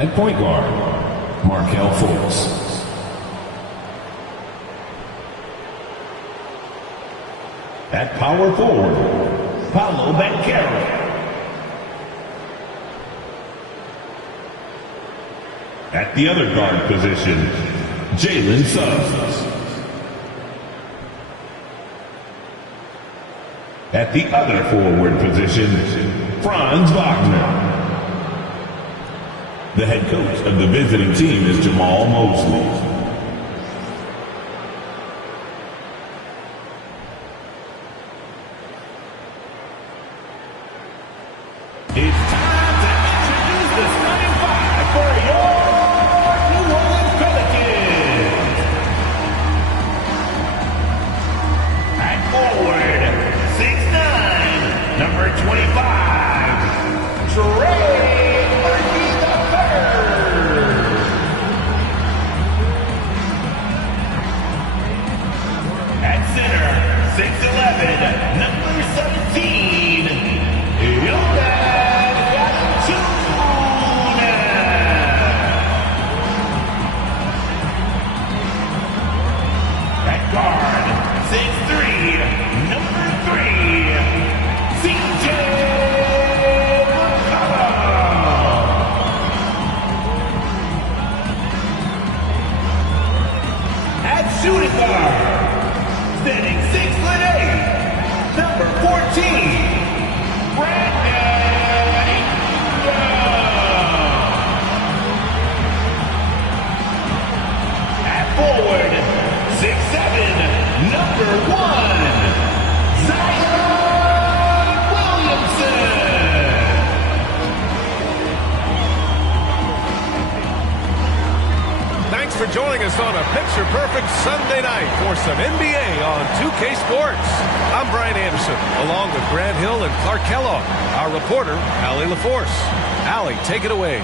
At point guard, Markelle Fultz. At power forward, Paolo Banchero. At the other guard position, Jalen Suggs. At the other forward position, Franz Wagner. The head coach of the visiting team is Jamal Mosley. Joining us on a picture-perfect Sunday night for some NBA on 2K Sports. I'm Brian Anderson, along with Grant Hill and Clark Kellogg, our reporter, Allie LaForce. Allie, take it away.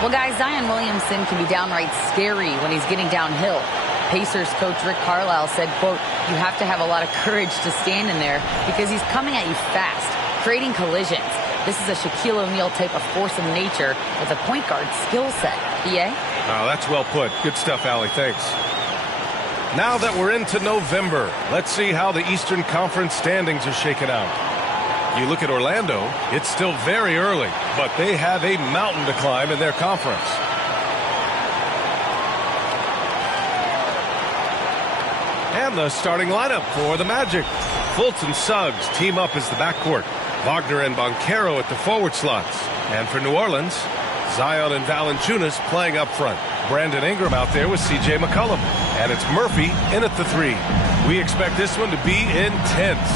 Well, guys, Zion Williamson can be downright scary when he's getting downhill. Pacers coach Rick Carlisle said, quote, "You have to have a lot of courage to stand in there because he's coming at you fast, creating collisions. This is a Shaquille O'Neal type of force of nature with a point guard skill set." BA? Oh, that's well put. Good stuff, Allie. Thanks. Now that we're into November, let's see how the Eastern Conference standings are shaken out. You look at Orlando, it's still very early, but they have a mountain to climb in their conference. And the starting lineup for the Magic. Fultz and Suggs team up as the backcourt. Wagner and Banchero at the forward slots. And for New Orleans, Zion and Valanciunas playing up front. Brandon Ingram out there with C.J. McCollum. And it's Murphy in at the three. We expect this one to be intense,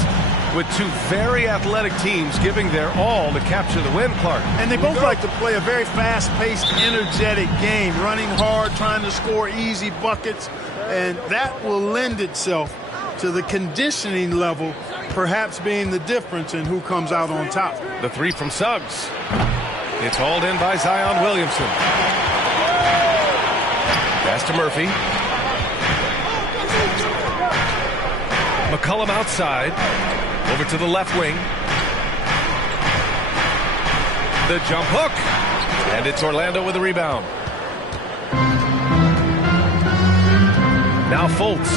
with two very athletic teams giving their all to capture the win, Clark. And they both like to play a very fast-paced, energetic game, running hard, trying to score easy buckets, and that will lend itself to the conditioning level perhaps being the difference in who comes out on top. The three from Suggs. It's hauled in by Zion Williamson. Pass to Murphy. McCollum outside. Over to the left wing. The jump hook. And it's Orlando with a rebound. Now Fultz.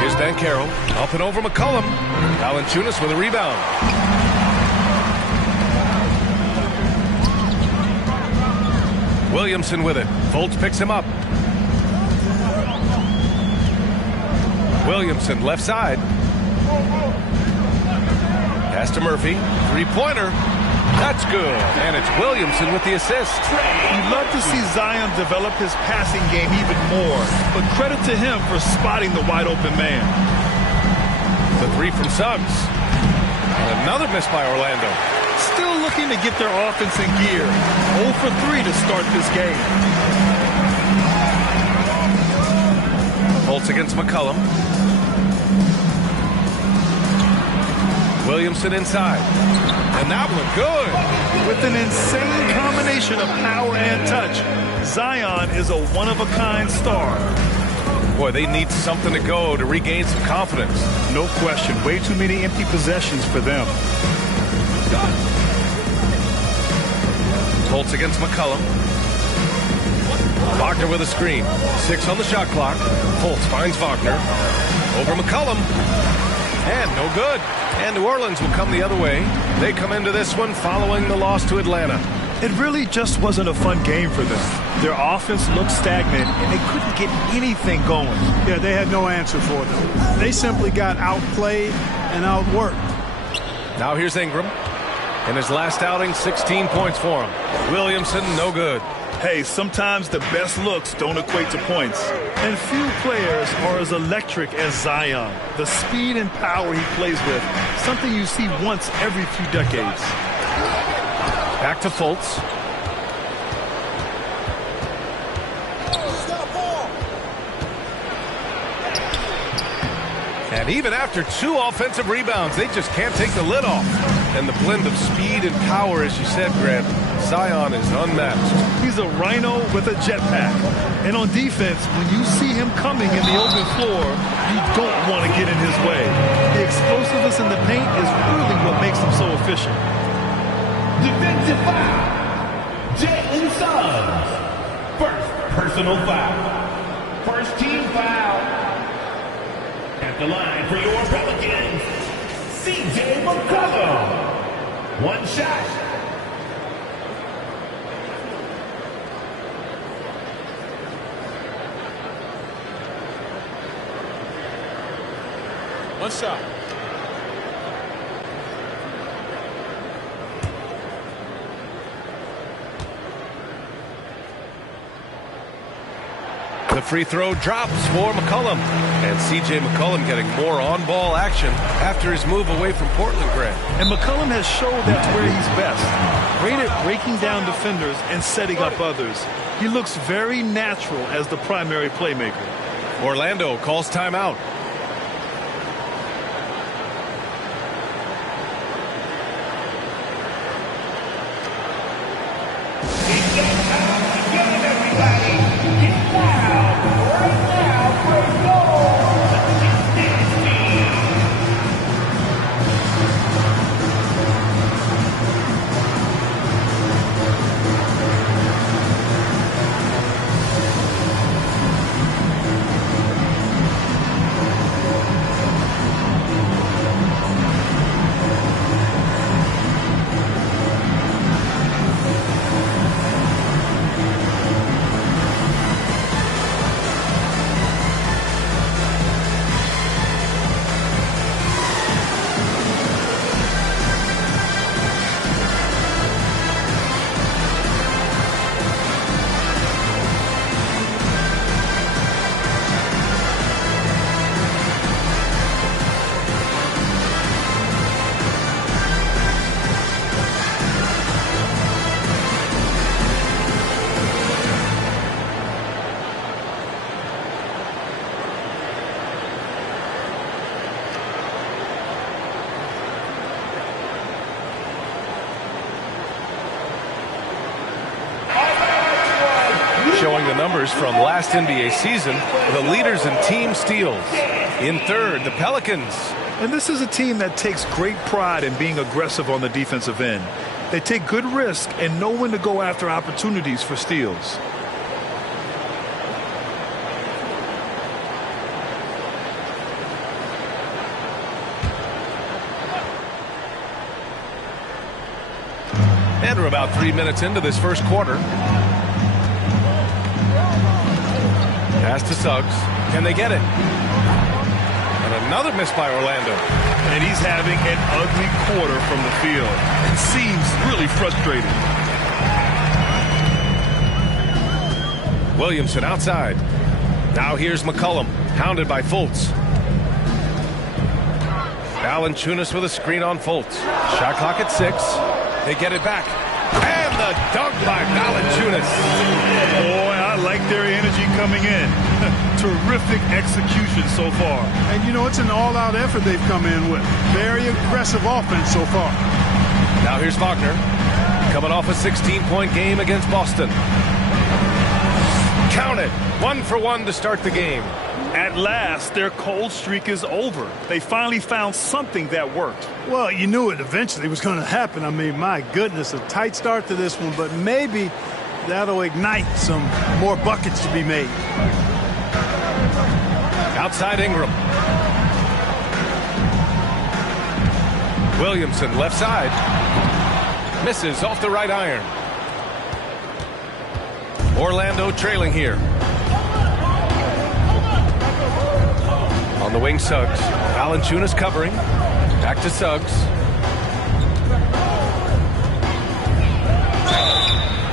Here's Banchero. Up and over McCollum. Valanciunas with a rebound. Williamson with it. Fultz picks him up. Williamson left side. Pass to Murphy. Three-pointer. That's good. And it's Williamson with the assist. You'd love to see Zion develop his passing game even more, but credit to him for spotting the wide-open man. The three from Suggs. And another miss by Orlando. Still looking to get their offense in gear. 0 for 3 to start this game. Fultz against McCollum. Williamson inside. And that one good. With an insane combination of power and touch, Zion is a one-of-a-kind star. Boy, they need something to go to regain some confidence. No question. Way too many empty possessions for them. Fultz against McCollum. Wagner with a screen. 6 on the shot clock. Fultz finds Wagner. Over McCollum. And no good. And New Orleans will come the other way. They come into this one following the loss to Atlanta. It really just wasn't a fun game for them. Their offense looked stagnant, and they couldn't get anything going. Yeah, they had no answer for them. They simply got outplayed and outworked. Now here's Ingram. In his last outing, 16 points for him. Williamson, no good. Hey, sometimes the best looks don't equate to points. And few players are as electric as Zion. The speed and power he plays with, something you see once every few decades. Back to Fultz. And even after 2 offensive rebounds, they just can't take the lid off. And the blend of speed and power, as you said, Grant, Zion is unmatched. He's a rhino with a jetpack. And on defense, when you see him coming in the open floor, you don't want to get in his way. The explosiveness in the paint is really what makes him so efficient. Defensive foul. Jalen Suggs. First personal foul. First team foul. At the line for your Pelicans, C.J. McCollum. One shot. One shot. The free throw drops for McCollum. And C.J. McCollum getting more on-ball action after his move away from Portland, Grant. And McCollum has showed that's where he's best. Great at breaking down defenders and setting up others. He looks very natural as the primary playmaker. Orlando calls timeout. Showing the numbers from last NBA season, the leaders in team steals. In third, the Pelicans. And this is a team that takes great pride in being aggressive on the defensive end. They take good risk and know when to go after opportunities for steals. And we're about 3 minutes into this first quarter. Pass to Suggs. Can they get it? And another miss by Orlando. And he's having an ugly quarter from the field. It seems really frustrating. Williamson outside. Now here's McCollum, hounded by Fultz. Valanciunas with a screen on Fultz. Shot clock at 6. They get it back. And the dunk by Valanciunas. Boy, I like their energy coming in. Terrific execution so far. And, you know, it's an all-out effort they've come in with. Very aggressive offense so far. Now here's Wagner, coming off a 16-point game against Boston. Count it. 1 for 1 to start the game. At last, their cold streak is over. They finally found something that worked. Well, you knew it eventually was going to happen. I mean, my goodness, a tight start to this one, but maybe that'll ignite some more buckets to be made. Outside Ingram. Williamson left side. Misses off the right iron. Orlando trailing here. On the wing, Suggs. Valanciunas covering. Back to Suggs.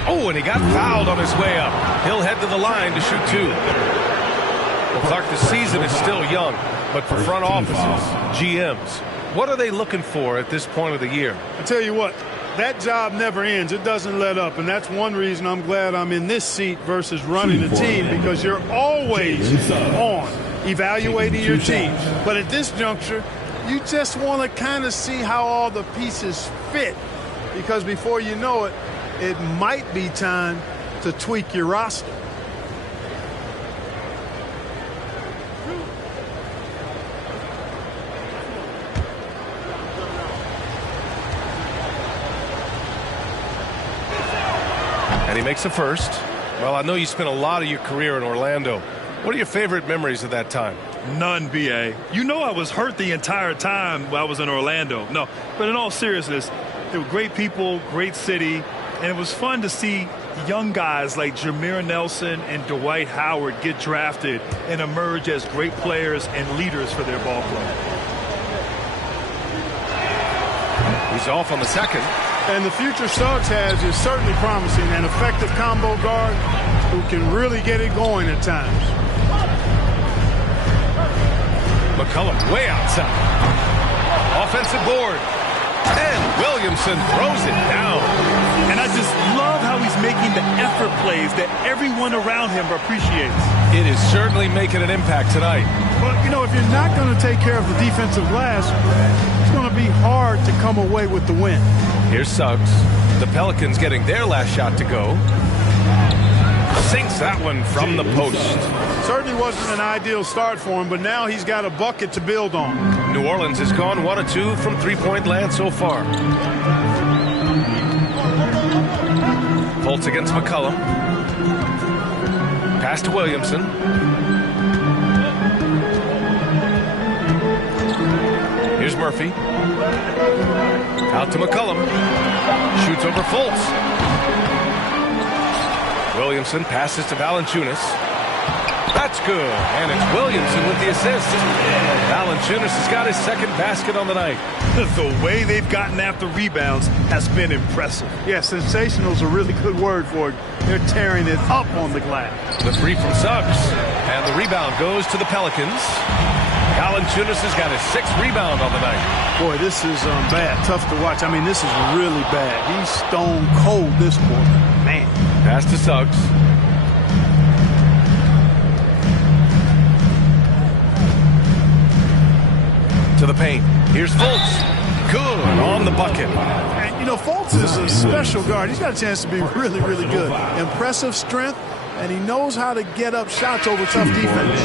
Oh, and he got fouled on his way up. He'll head to the line to shoot two. Well, Clark, the season is still young, but for front offices, GMs, what are they looking for at this point of the year? I tell you what, that job never ends. It doesn't let up, and that's one reason I'm glad I'm in this seat versus running a team, because you're always on evaluating your team. But at this juncture, you just want to kind of see how all the pieces fit, because before you know it, it might be time to tweak your roster. And he makes a first. Well, I know you spent a lot of your career in Orlando. What are your favorite memories of that time? None, B.A. You know I was hurt the entire time while I was in Orlando. No, but in all seriousness, they were great people, great city, and it was fun to see young guys like Jameer Nelson and Dwight Howard get drafted and emerge as great players and leaders for their ball club. He's off on the second. And the future Suggs has is certainly promising, an effective combo guard who can really get it going at times. McCollum way outside. Offensive board. And Williamson throws it down. And I just love how he's making the effort plays that everyone around him appreciates. It is certainly making an impact tonight. But, you know, if you're not going to take care of the defensive glass, it's going to be hard to come away with the win. Here's Suggs. The Pelicans getting their last shot to go. Sinks that one from the post. Certainly wasn't an ideal start for him, but now he's got a bucket to build on. New Orleans has gone 1 of 2 from three-point land so far. Fultz against McCollum. Pass to Williamson. Here's Murphy. Out to McCollum. Shoots over Fultz. Williamson passes to Valanciunas. That's good. And it's Williamson with the assist. Valanciunas has got his second basket on the night. The way they've gotten after rebounds has been impressive. Yeah, sensational is a really good word for it. They're tearing it up on the glass. The three from Suggs. And the rebound goes to the Pelicans. Valanciunas has got his 6th rebound on the night. Boy, this is bad. Tough to watch. I mean, this is really bad. He's stone cold this quarter. Man. Pass to Suggs. To the paint. Here's Fultz. Good on the bucket. And, you know, Fultz is a special guard. He's got a chance to be really, really good. Impressive strength, and he knows how to get up shots over tough defense.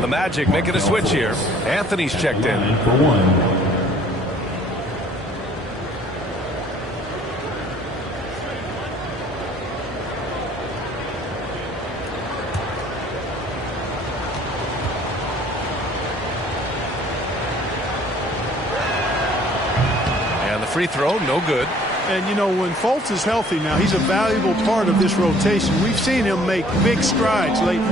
The Magic making a switch here. Anthony's checked in. For one. Free throw, no good. And, you know, when Fultz is healthy now, he's a valuable part of this rotation. We've seen him make big strides lately.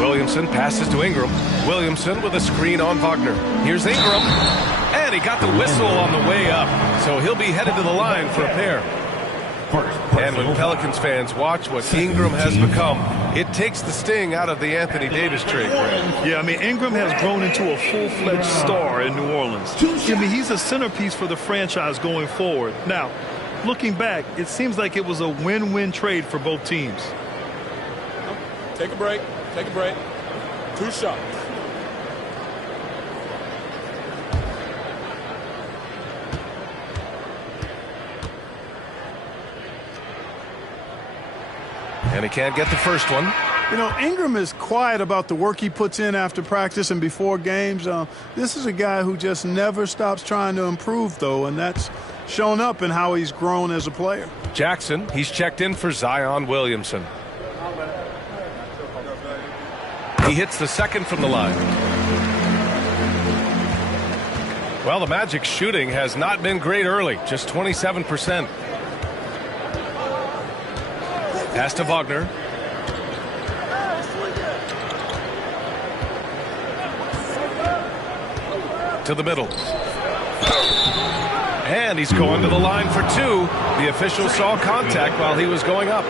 Williamson passes to Ingram. Williamson with a screen on Wagner. Here's Ingram. And he got the whistle on the way up. So he'll be headed to the line for a pair. And when Pelicans fans watch what Ingram has become, it takes the sting out of the Anthony Davis trade. Yeah, I mean, Ingram has grown into a full-fledged star in New Orleans. I mean, he's a centerpiece for the franchise going forward. Now, looking back, it seems like it was a win-win trade for both teams. Take a break. Take a break. 2 shots. And he can't get the first one. You know, Ingram is quiet about the work he puts in after practice and before games. This is a guy who just never stops trying to improve, though, and that's shown up in how he's grown as a player. Jackson, he's checked in for Zion Williamson. He hits the second from the line. Well, the Magic's shooting has not been great early, just 27%. Pass to Wagner. To the middle. And he's going to the line for two. The official saw contact while he was going up.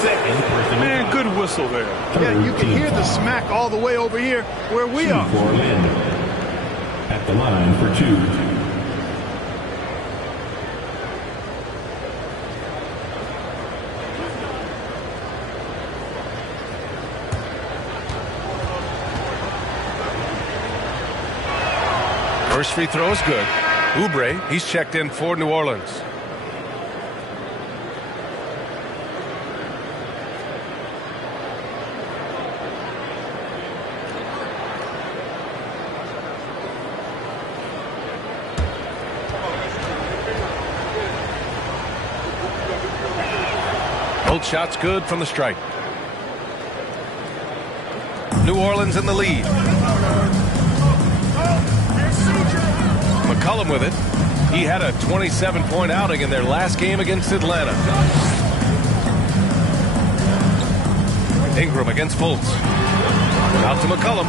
Man, good whistle there. Yeah, you can hear the smack all the way over here where we are. For Orlando. At the line for two. First free throw is good. Oubre, he's checked in for New Orleans. Both shots good from the stripe. New Orleans in the lead. McCollum with it. He had a 27-point outing in their last game against Atlanta. Ingram against Fultz. Out to McCollum.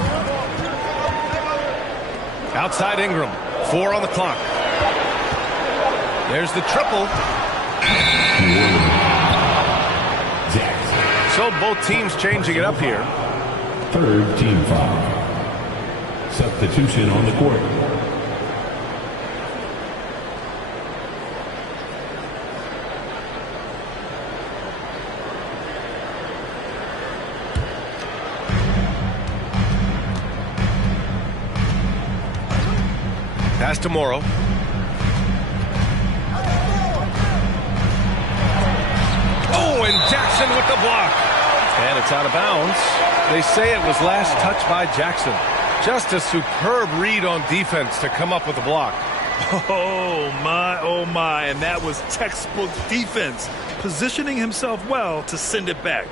Outside Ingram. 4 on the clock. There's the triple. So both teams changing it up here. Third team foul. Substitution on the court. Pass to Morrow. Oh, and Jackson with the block. And it's out of bounds. They say it was last touched by Jackson. Just a superb read on defense to come up with the block. Oh, my. And that was textbook defense. Positioning himself well to send it back.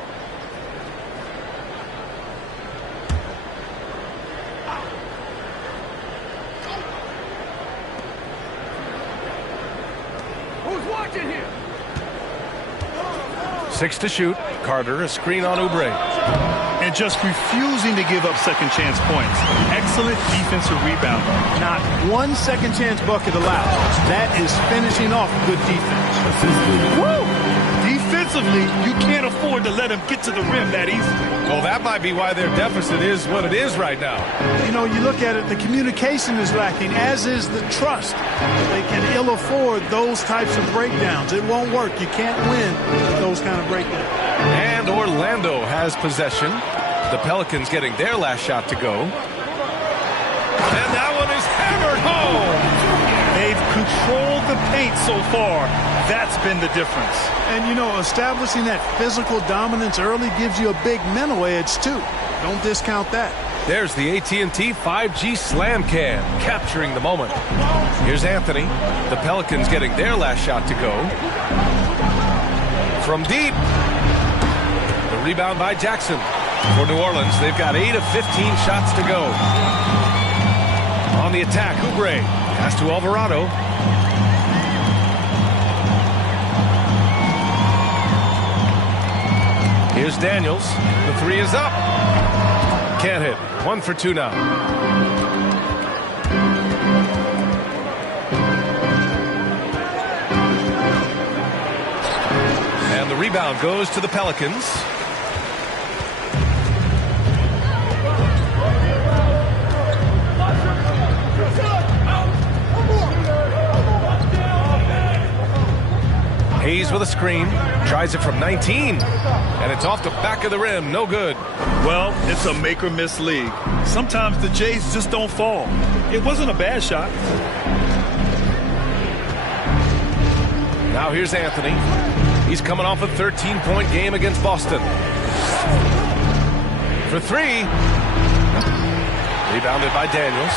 Who's watching here? 6 to shoot. Carter, a screen on Oubre. And just refusing to give up second chance points. Excellent defensive rebound. Not one second chance bucket allowed. That is finishing off good defense. Woo! Defensively, you can't afford to let him get to the rim that easily. Well, that might be why their deficit is what it is right now. You know, you look at it, the communication is lacking, as is the trust. They can ill afford those types of breakdowns. It won't work. You can't win with those kind of breakdowns. And Orlando has possession. The Pelicans getting their last shot to go. And that one is hammered home. They've controlled the paint so far. That's been the difference. And, you know, establishing that physical dominance early gives you a big mental edge, too. Don't discount that. There's the AT&T 5G Slam Cam, capturing the moment. Here's Anthony. The Pelicans getting their last shot to go. From deep. The rebound by Jackson. For New Orleans, they've got 8 of 15 shots to go. On the attack, Oubre. Pass to Alvarado. Here's Daniels. The three is up. Can't hit. 1 for 2 now. And the rebound goes to the Pelicans. Hayes with a screen, tries it from 19, and it's off the back of the rim, no good. Well, it's a make or miss league. Sometimes the Jays just don't fall. It wasn't a bad shot. Now here's Anthony. He's coming off a 13-point game against Boston. for three. Rebounded by Daniels.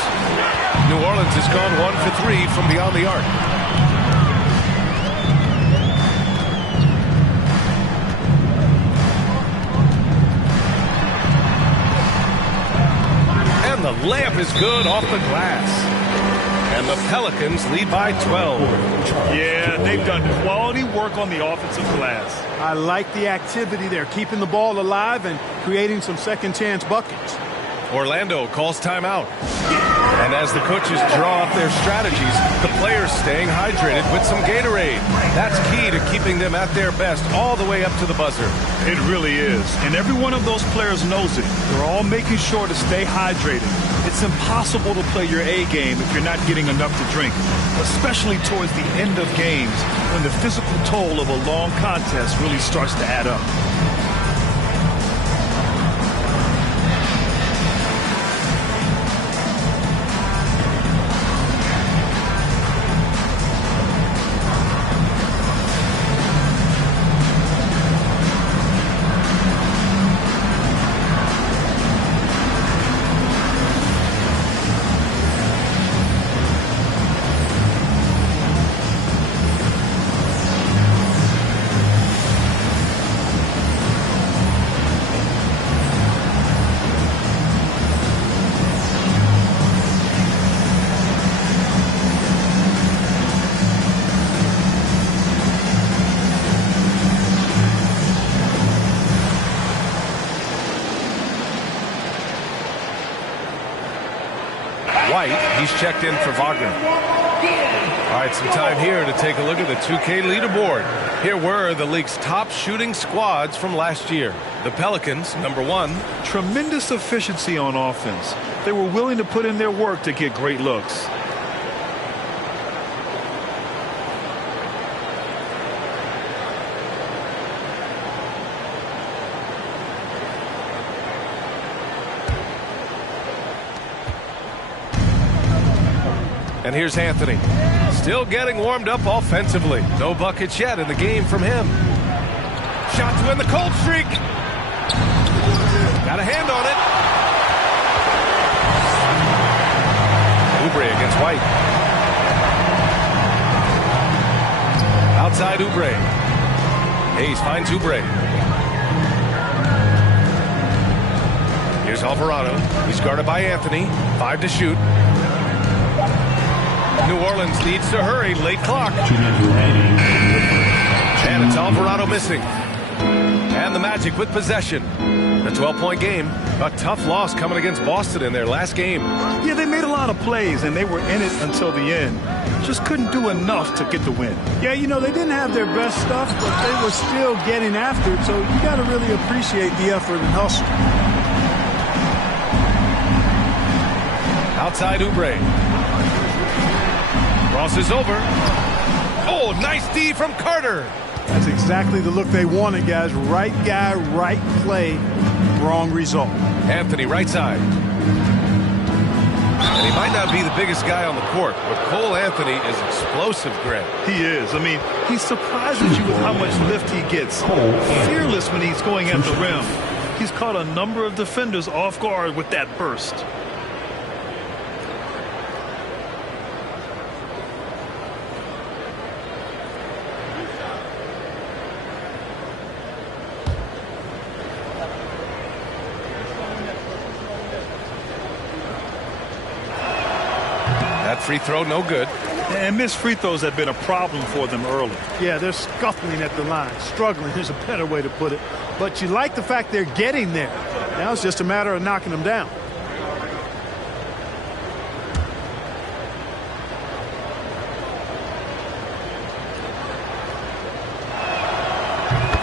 New Orleans has gone 1 for 3 from beyond the arc. And the layup is good off the glass. And the Pelicans lead by 12. Yeah, they've done quality work on the offensive glass. I like the activity there, keeping the ball alive and creating some second chance buckets. Orlando calls timeout. And as the coaches draw up their strategies, the players staying hydrated with some Gatorade. That's key to keeping them at their best all the way up to the buzzer. It really is. And every one of those players knows it. They're all making sure to stay hydrated. It's impossible to play your A game if you're not getting enough to drink, especially towards the end of games when the physical toll of a long contest really starts to add up. White, he's checked in for Wagner. All right, some time here to take a look at the 2K leaderboard. Here were the league's top shooting squads from last year. The Pelicans, number 1. Tremendous efficiency on offense. They were willing to put in their work to get great looks. And here's Anthony. Still getting warmed up offensively. No buckets yet in the game from him. Shot to end the cold streak. Got a hand on it. Oubre against White. Outside Oubre. Hayes finds Oubre. Here's Alvarado. He's guarded by Anthony. 5 to shoot. New Orleans needs to hurry. Late clock. And it's Alvarado missing. And the Magic with possession. A 12-point game. A tough loss coming against Boston in their last game. Yeah, they made a lot of plays, and they were in it until the end. Just couldn't do enough to get the win. Yeah, you know, they didn't have their best stuff, but they were still getting after it, so you got to really appreciate the effort and hustle. Outside Oubre. Crosses over. Oh, nice D from Carter. That's exactly the look they wanted, guys. Right guy, right play, wrong result. Anthony, right side. And he might not be the biggest guy on the court, but Cole Anthony is explosive, Greg. He is. I mean, he surprises you with how much lift he gets. Fearless when he's going at the rim. He's caught a number of defenders off guard with that burst. That free throw, no good. And missed free throws have been a problem for them early. Yeah, they're scuffling at the line. Struggling is a better way to put it. But you like the fact they're getting there. Now it's just a matter of knocking them down.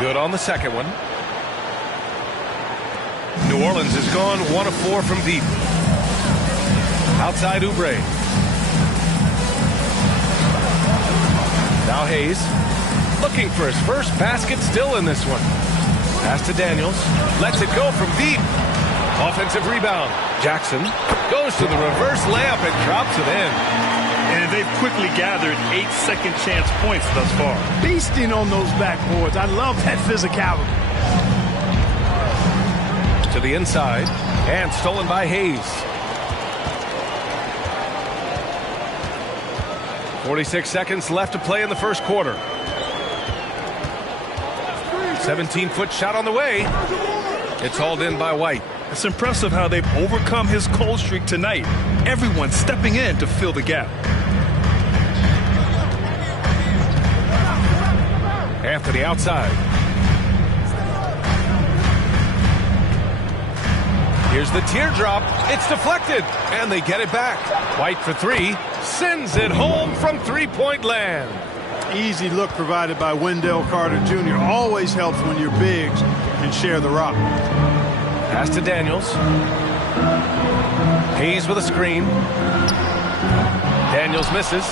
Good on the second one. New Orleans has gone 1 of 4 from deep. Outside Oubre. Now Hayes looking for his first basket still in this one. Pass to Daniels. Lets it go from deep. Offensive rebound. Jackson goes to the reverse layup and drops it in. And they've quickly gathered 8 second chance points thus far. Feasting on those backboards. I love that physicality. To the inside, and stolen by Hayes. 46 seconds left to play in the first quarter. 17-foot shot on the way. It's hauled in by White. It's impressive how they've overcome his cold streak tonight. Everyone stepping in to fill the gap. Anthony outside. Here's the teardrop. It's deflected, and they get it back. White for three. Sends it home from three-point land. Easy look provided by Wendell Carter Jr. Always helps when your bigs can share the rock. Pass to Daniels. Hayes with a screen. Daniels misses.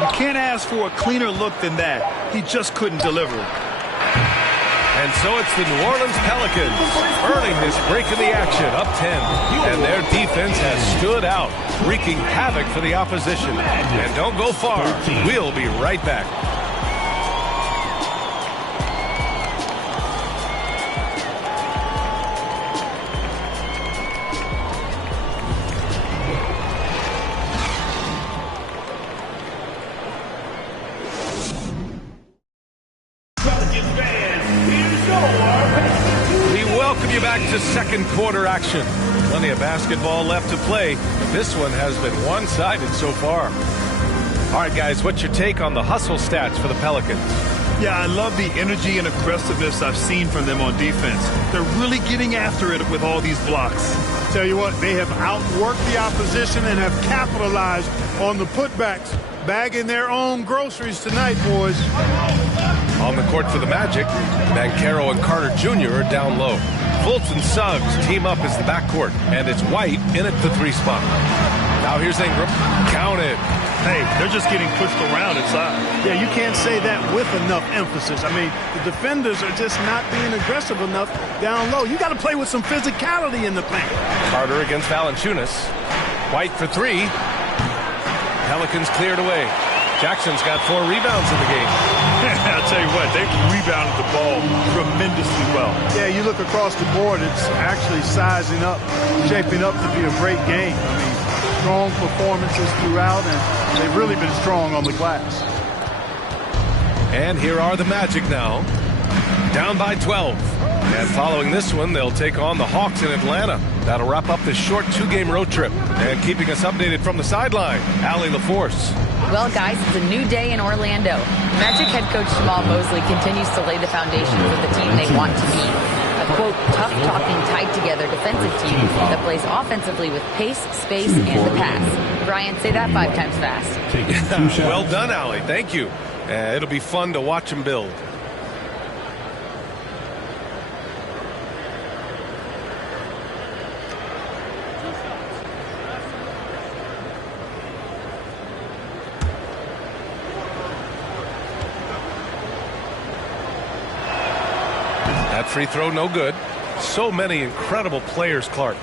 You can't ask for a cleaner look than that. He just couldn't deliver. And so it's the New Orleans Pelicans earning this break in the action, up 10. And their defense has stood out, wreaking havoc for the opposition. And don't go far. We'll be right back. To second quarter action. Plenty of basketball left to play. This one has been one-sided so far. All right, guys, what's your take on the hustle stats for the Pelicans? Yeah, I love the energy and aggressiveness I've seen from them on defense. They're really getting after it with all these blocks. Tell you what, they have outworked the opposition and have capitalized on the putbacks. Bagging their own groceries tonight, boys. On the court for the Magic, Banchero and Carter Jr. are down low. Fultz and Suggs team up as the backcourt, and it's White in at the three spot. Now here's Ingram. Counted. Hey, they're just getting pushed around inside. Yeah, you can't say that with enough emphasis. I mean, the defenders are just not being aggressive enough down low. You got to play with some physicality in the paint. Carter against Valanciunas. White for three. Pelicans cleared away. Jackson's got 4 rebounds in the game. I'll tell you what, they rebounded the ball tremendously well. Yeah, you look across the board, it's actually sizing up, shaping up to be a great game. I mean, strong performances throughout, and they've really been strong on the glass. And here are the Magic now, down by 12. And following this one, they'll take on the Hawks in Atlanta. That'll wrap up this short 2-game road trip. And keeping us updated from the sideline, Allie LaForce. Well, guys, it's a new day in Orlando. Magic head coach Jamal Mosley continues to lay the foundation for the team they want to be. A, quote, tough-talking, tied-together defensive team that plays offensively with pace, space, and the pass. Brian, say that 5 times fast. Well done, Allie. Thank you. It'll be fun to watch them build. That free throw, no good. So many incredible players, Clark.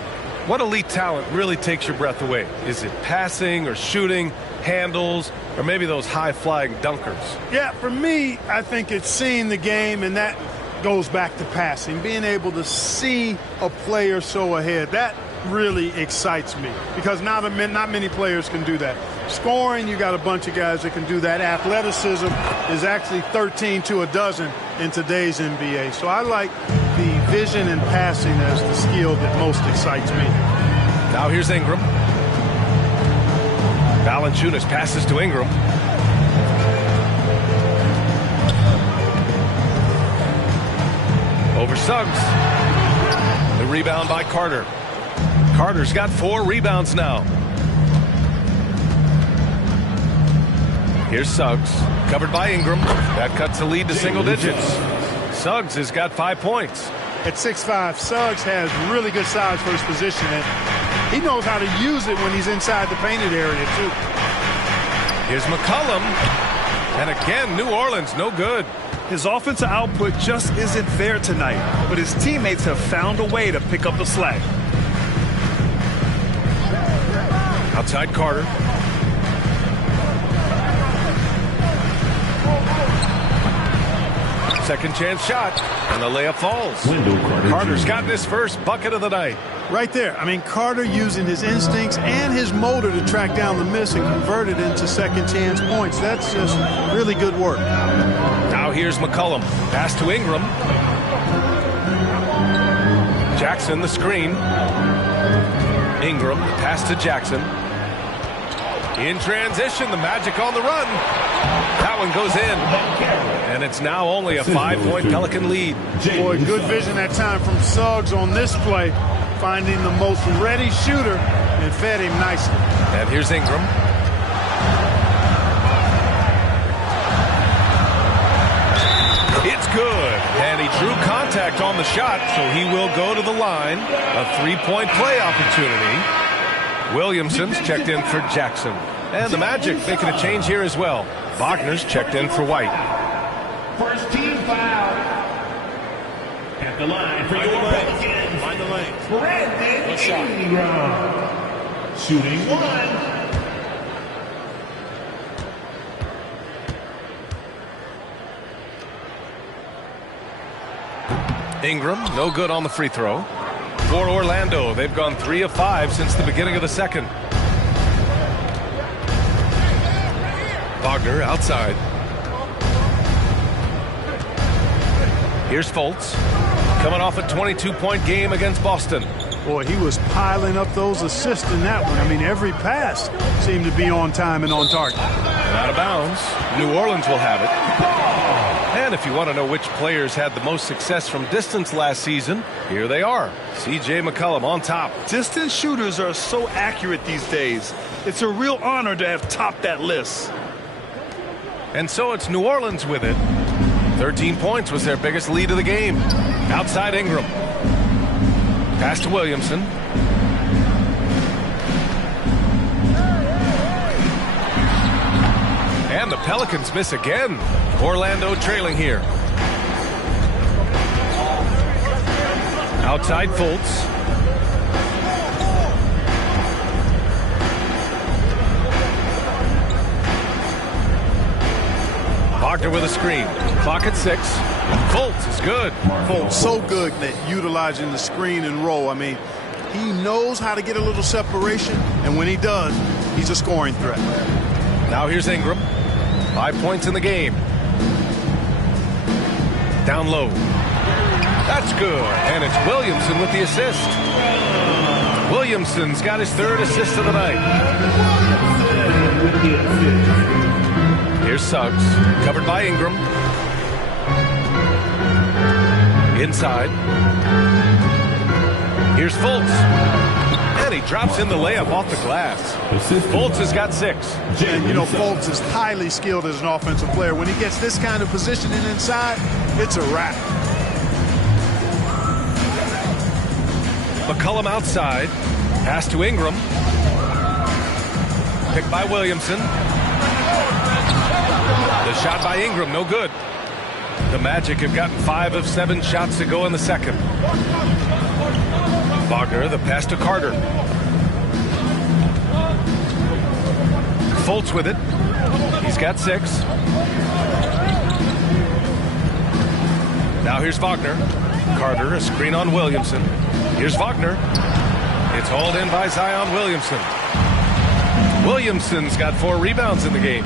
What elite talent really takes your breath away? Is it passing or shooting, handles, or maybe those high-flying dunkers? Yeah, for me, I think it's seeing the game, and that goes back to passing. Being able to see a player so ahead, that really excites me because not many players can do that. Scoring, you got a bunch of guys that can do that. Athleticism is actually 13 to a dozen in today's NBA. So I like the vision and passing as the skill that most excites me. Now here's Ingram. Valanciunas passes to Ingram. Over Suggs. The rebound by Carter. Carter's got 4 rebounds now. Here's Suggs, covered by Ingram. That cuts the lead to single digits. Suggs has got 5 points. At 6'5", Suggs has really good size for his position, and he knows how to use it when he's inside the painted area, too. Here's McCollum. And again, New Orleans, no good. His offensive output just isn't there tonight, but his teammates have found a way to pick up the slack. Outside Carter. Second chance shot, and the layup falls. Wendell Carter Carter's Jr. gotten his first bucket of the night. Right there. I mean, Carter using his instincts and his motor to track down the miss and convert it into second chance points. That's just really good work. Now here's McCollum. Pass to Ingram. Jackson the screen. Ingram, pass to Jackson. In transition, the Magic on the run. That one goes in. And it's now only a 5-point Pelican lead. Boy, good vision that time from Suggs on this play, finding the most ready shooter and fed him nicely. And here's Ingram. It's good. And he drew contact on the shot, so he will go to the line. A 3-point play opportunity. Williamson's checked in for Jackson. And the Magic making a change here as well. Wagner's checked in for White. First team foul. At the line for your Pelicans. Find the lane. Brandon One shot. Ingram. Shooting one. Ingram, no good on the free throw. For Orlando, they've gone 3 of 5 since the beginning of the second. Wagner outside. Here's Fultz, coming off a 22-point game against Boston. Boy, he was piling up those assists in that one. I mean, every pass seemed to be on time and on target. And out of bounds. New Orleans will have it. And if you want to know which players had the most success from distance last season, here they are. C.J. McCollum on top. Distance shooters are so accurate these days. It's a real honor to have topped that list. And so it's New Orleans with it. 13 points was their biggest lead of the game. Outside Ingram. Pass to Williamson. And the Pelicans miss again. Orlando trailing here. Outside Fultz. Wagner with a screen. Clock at 6. Fultz is good. Fultz so good at utilizing the screen and roll. I mean, he knows how to get a little separation, and when he does, he's a scoring threat. Now here's Ingram. 5 points in the game. Down low. That's good. And it's Williamson with the assist. Williamson's got his 3rd assist of the night. Here's Suggs. Covered by Ingram. Inside. Here's Fultz. And he drops in the layup off the glass. Fultz has got 6. And, you know, Fultz is highly skilled as an offensive player. When he gets this kind of positioning inside, it's a wrap. McCollum outside. Pass to Ingram. Picked by Williamson. The shot by Ingram, no good. The Magic have gotten 5 of 7 shots to go in the second. Wagner, the pass to Carter. Fultz with it. He's got 6. Now here's Wagner. Carter, a screen on Williamson. Here's Wagner. It's hauled in by Zion Williamson. Williamson's got 4 rebounds in the game.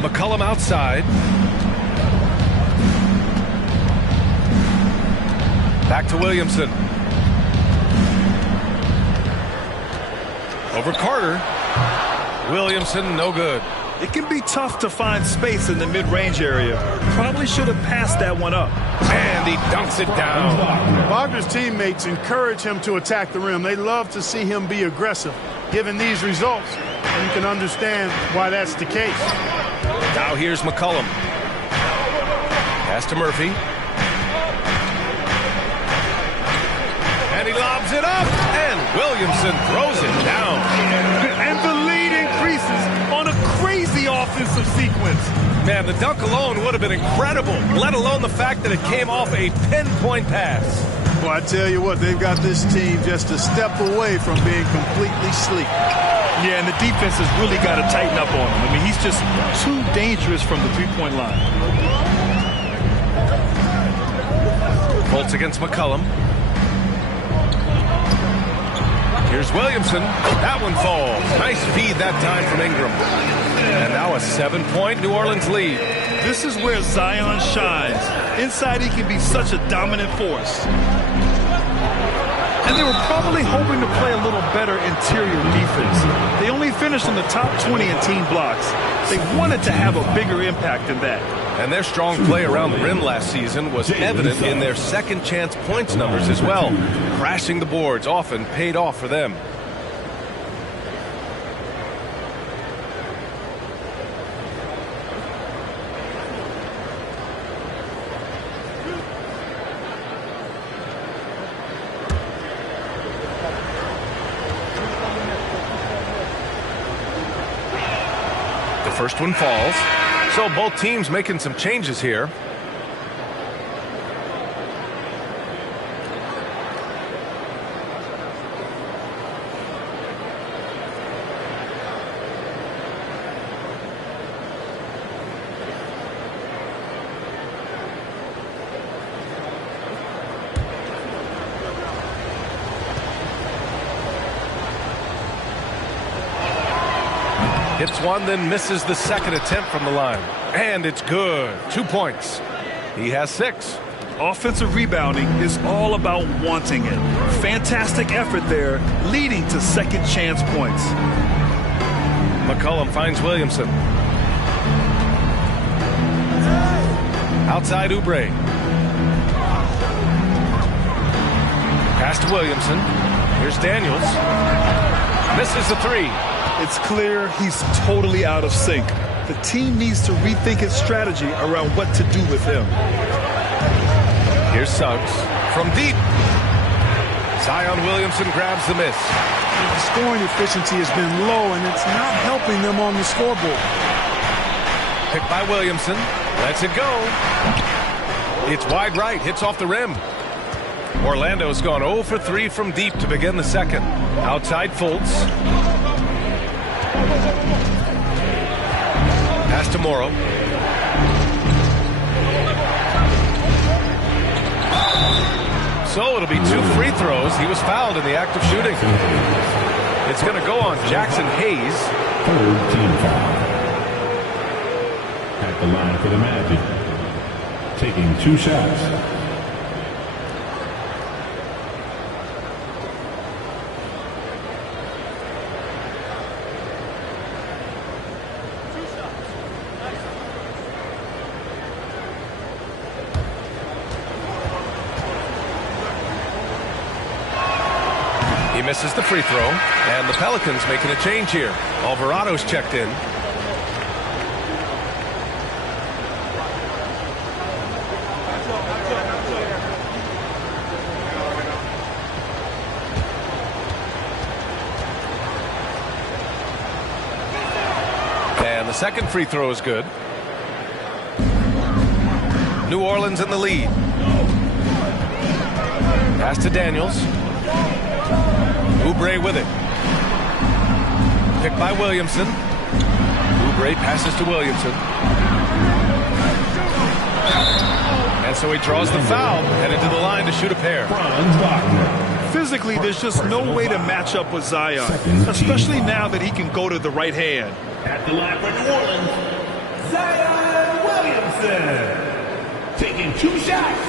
McCollum outside. Back to Williamson. Over Carter. Williamson, no good. It can be tough to find space in the mid-range area. Probably should have passed that one up. And he dunks it down. Wagner's teammates encourage him to attack the rim. They love to see him be aggressive. Given these results, you can understand why that's the case. Now here's McCollum. Pass to Murphy. And he lobs it up. And Williamson throws it down. And the lead increases on a crazy offensive sequence. Man, the dunk alone would have been incredible, let alone the fact that it came off a pinpoint pass. Well, I tell you what, they've got this team just a step away from being completely sleek. Yeah, and the defense has really got to tighten up on him. I mean, he's just too dangerous from the three-point line. Fultz against McCollum. Here's Williamson. That one falls. Nice feed that time from Ingram. And now a 7-point New Orleans lead. This is where Zion shines. Inside, he can be such a dominant force. And they were probably hoping to play a little better interior defense. They only finished in the top 20 in team blocks. They wanted to have a bigger impact than that. And their strong play around the rim last season was evident in their second chance points numbers as well. Crashing the boards often paid off for them. First one falls. So both teams making some changes here. Hits one, then misses the second attempt from the line. And it's good. 2 points. He has 6. Offensive rebounding is all about wanting it. Fantastic effort there, leading to second chance points. McCollum finds Williamson. Outside Oubre. Pass to Williamson. Here's Daniels. Misses the 3. It's clear he's totally out of sync. The team needs to rethink its strategy around what to do with him. Here's Suggs from deep. Zion Williamson grabs the miss. The scoring efficiency has been low, and it's not helping them on the scoreboard. Picked by Williamson. Lets it go. It's wide right. Hits off the rim. Orlando's gone 0 for 3 from deep to begin the second. Outside Fultz. Pass to Morrow. So it'll be 2 free throws. He was fouled in the act of shooting. It's going to go on Jackson Hayes. Third team foul. At the line for the Magic. Taking 2 shots. He misses the free throw, and the Pelicans making a change here. Alvarado's checked in. And the second free throw is good. New Orleans in the lead. Pass to Daniels. Oubre with it. Picked by Williamson. Oubre passes to Williamson. And so he draws the foul, headed to the line to shoot a pair. Physically, there's just no way to match up with Zion, especially now that he can go to the right hand. At the line for New Orleans, Zion Williamson. Taking 2 shots.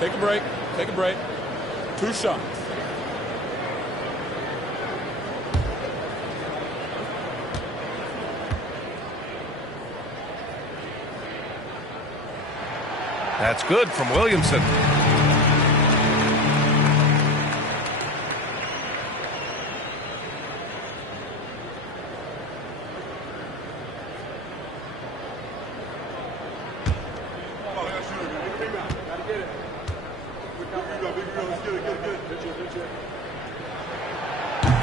Take a break. Take a break. 2 shots. That's good from Williamson.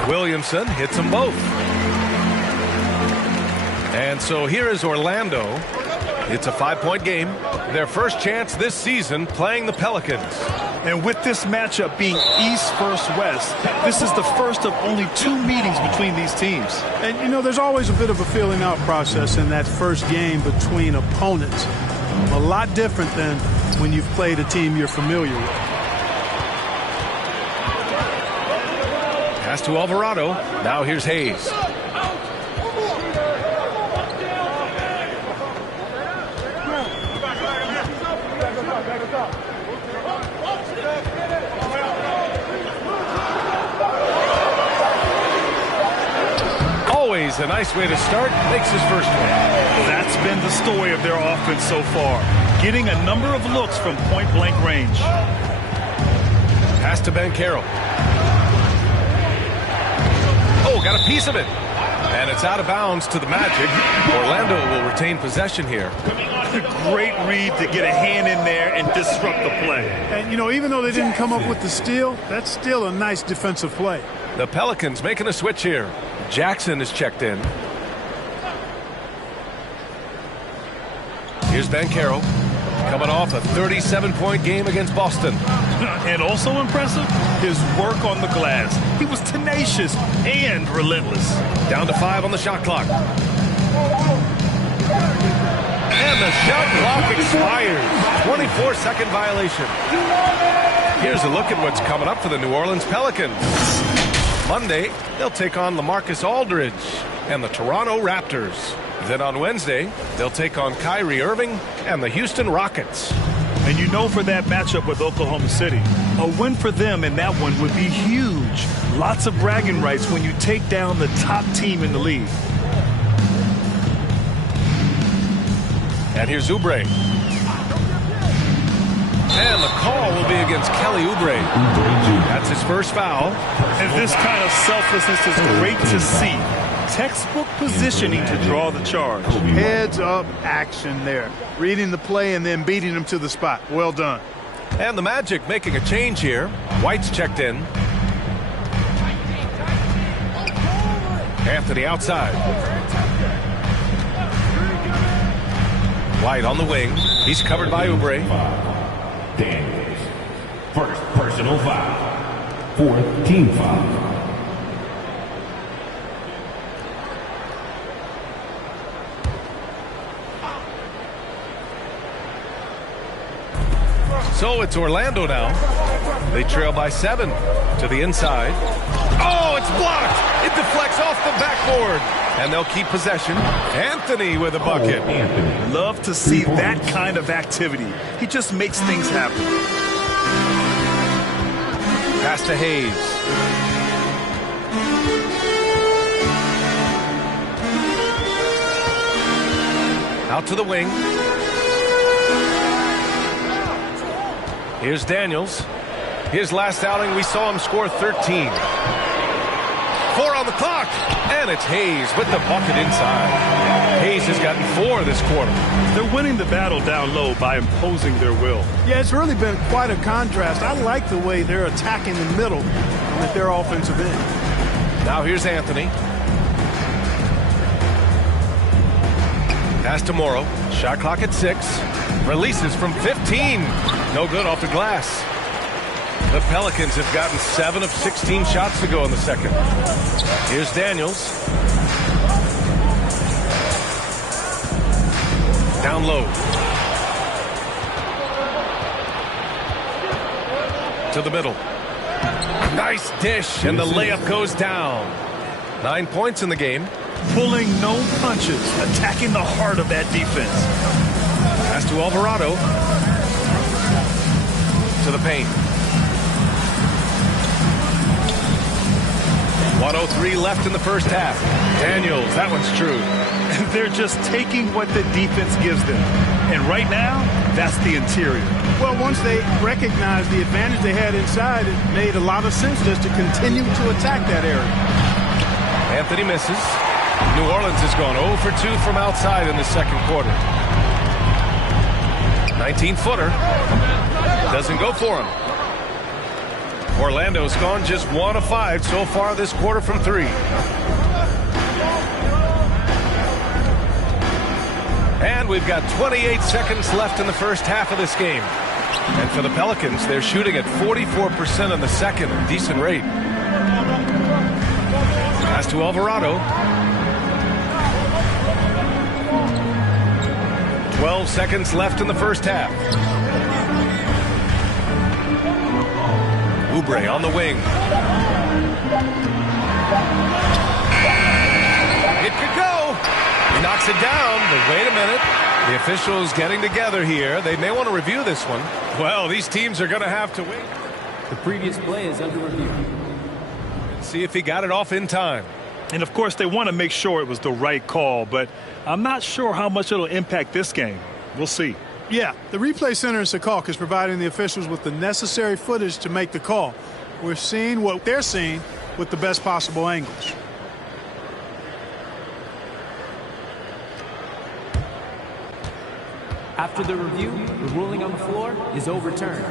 Williamson hits them both. And so here is Orlando. It's a 5-point game. Their first chance this season playing the Pelicans. And with this matchup being East versus West, this is the first of only 2 meetings between these teams. And, you know, there's always a bit of a feeling out process in that first game between opponents. A lot different than when you've played a team you're familiar with. Pass to Alvarado. Now here's Hayes. Always a nice way to start. Makes his first win. That's been the story of their offense so far. Getting a number of looks from point-blank range. Pass to Banchero. Oh, got a piece of it. And it's out of bounds to the Magic. Orlando will retain possession here. Great read to get a hand in there and disrupt the play. And, you know, even though they didn't come up with the steal, that's still a nice defensive play. The Pelicans making a switch here. Jackson is checked in. Here's Banchero, coming off a 37-point game against Boston. And also impressive, his work on the glass. He was tenacious and relentless. Down to 5 on the shot clock. And the shot clock expires. 24-second violation. Here's a look at what's coming up for the New Orleans Pelicans. Monday, they'll take on LaMarcus Aldridge and the Toronto Raptors. Then on Wednesday, they'll take on Kyrie Irving and the Houston Rockets. And you know, for that matchup with Oklahoma City, a win for them in that one would be huge. Lots of bragging rights when you take down the top team in the league. And here's Oubre. And the call will be against Kelly Oubre. That's his first foul. And this kind of selflessness is great to see. Textbook positioning to draw the charge. Heads up action there. Reading the play and then beating them to the spot. Well done. And the Magic making a change here. White's checked in. Anthony outside. White on the wing. He's covered by Oubre. Daniels. First personal foul. Fourth team foul. So it's Orlando now. They trail by 7 to the inside. Oh, it's blocked. It deflects off the backboard. And they'll keep possession. Anthony with a bucket. Love to see that kind of activity. He just makes things happen. Pass to Hayes. Out to the wing. Here's Daniels. His last outing, we saw him score 13. 4 on the clock. And it's Hayes with the bucket inside. Hayes has gotten 4 this quarter. They're winning the battle down low by imposing their will. Yeah, it's really been quite a contrast. I like the way they're attacking the middle with their offensive end. Now here's Anthony. Pass to Morrow. Shot clock at 6. Releases from 15. No good off the glass. The Pelicans have gotten 7 of 16 shots to go in the second. Here's Daniels. Down low. To the middle. Nice dish, and the layup goes down. 9 points in the game. Pulling no punches, attacking the heart of that defense. Pass to Alvarado. To the paint. 1:03 left in the first half. Daniels, that one's true. They're just taking what the defense gives them. And right now, that's the interior. Well, once they recognized the advantage they had inside, it made a lot of sense just to continue to attack that area. Anthony misses. New Orleans has gone 0 for 2 from outside in the second quarter. 19-footer. Doesn't go for him. Orlando's gone just 1 of 5 so far this quarter from 3. And we've got 28 seconds left in the first half of this game. And for the Pelicans, they're shooting at 44% in the second, a decent rate. Pass to Alvarado. 12 seconds left in the first half. Oubre on the wing. It could go. He knocks it down, but wait a minute. The officials getting together here. They may want to review this one. Well, these teams are going to have to wait. The previous play is under review. See if he got it off in time. And, of course, they want to make sure it was the right call, but I'm not sure how much it'll impact this game. We'll see. Yeah, the replay center in Secaucus is providing the officials with the necessary footage to make the call. We're seeing what they're seeing with the best possible angles. After the review, the ruling on the floor is overturned.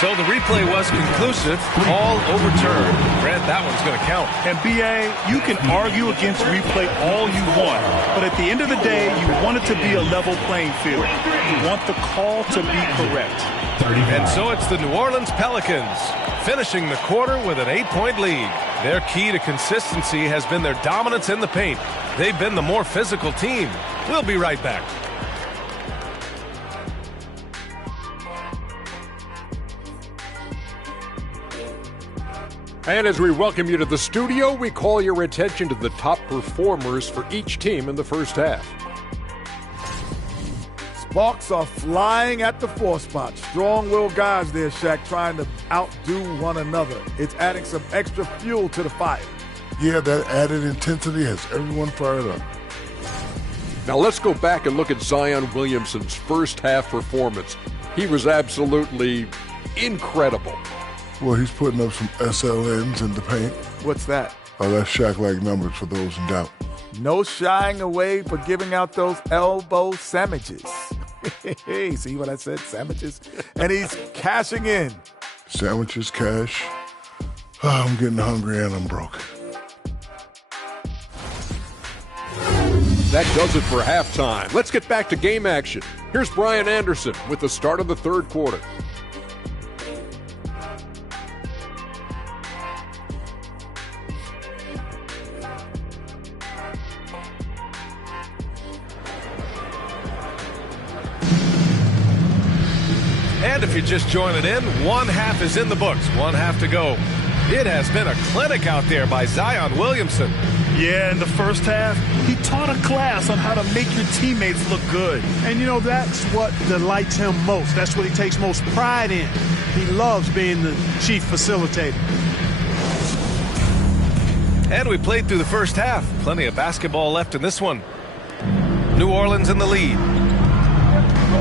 So the replay was conclusive, all overturned. Grant, that one's going to count. And, B.A., you can argue against replay all you want, but at the end of the day, you want it to be a level playing field. You want the call to be correct. And so it's the New Orleans Pelicans finishing the quarter with an 8-point lead. Their key to consistency has been their dominance in the paint. They've been the more physical team. We'll be right back. And as we welcome you to the studio, we call your attention to the top performers for each team in the first half. Sparks are flying at the 4 spot. Strong-willed guys there, Shaq, trying to outdo one another. It's adding some extra fuel to the fire. Yeah, that added intensity has everyone fired up. Now let's go back and look at Zion Williamson's first half performance. He was absolutely incredible. Well, he's putting up some SLNs in the paint. What's that? Oh, that's Shaq-like numbers for those in doubt. No shying away for giving out those elbow sandwiches. Hey, see what I said? Sandwiches. And he's cashing in. Sandwiches, cash. Oh, I'm getting hungry and I'm broke. That does it for halftime. Let's get back to game action. Here's Brian Anderson with the start of the third quarter. And if you're just joining in, one half is in the books, one half to go. It has been a clinic out there by Zion Williamson. Yeah, in the first half, he taught a class on how to make your teammates look good. And, you know, that's what delights him most. That's what he takes most pride in. He loves being the chief facilitator. And we played through the first half. Plenty of basketball left in this one. New Orleans in the lead.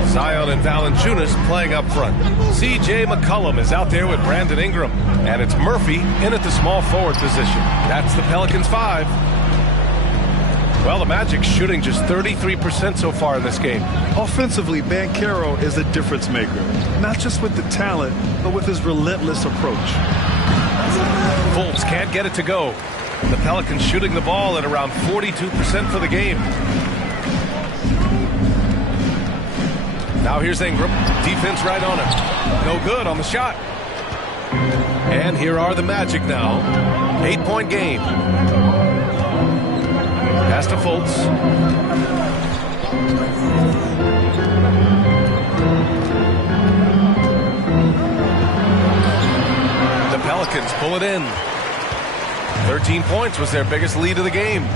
Zion and Valanciunas playing up front. C.J. McCollum is out there with Brandon Ingram. And it's Murphy in at the small forward position. That's the Pelicans 5. Well, the Magic's shooting just 33% so far in this game. Offensively, Banchero is a difference maker. Not just with the talent, but with his relentless approach. Fultz can't get it to go. The Pelicans shooting the ball at around 42% for the game. Now here's Ingram. Defense right on him. No good on the shot. And here are the Magic now. 8-point game. Pass to Fultz. The Pelicans pull it in. 13 points was their biggest lead of the game.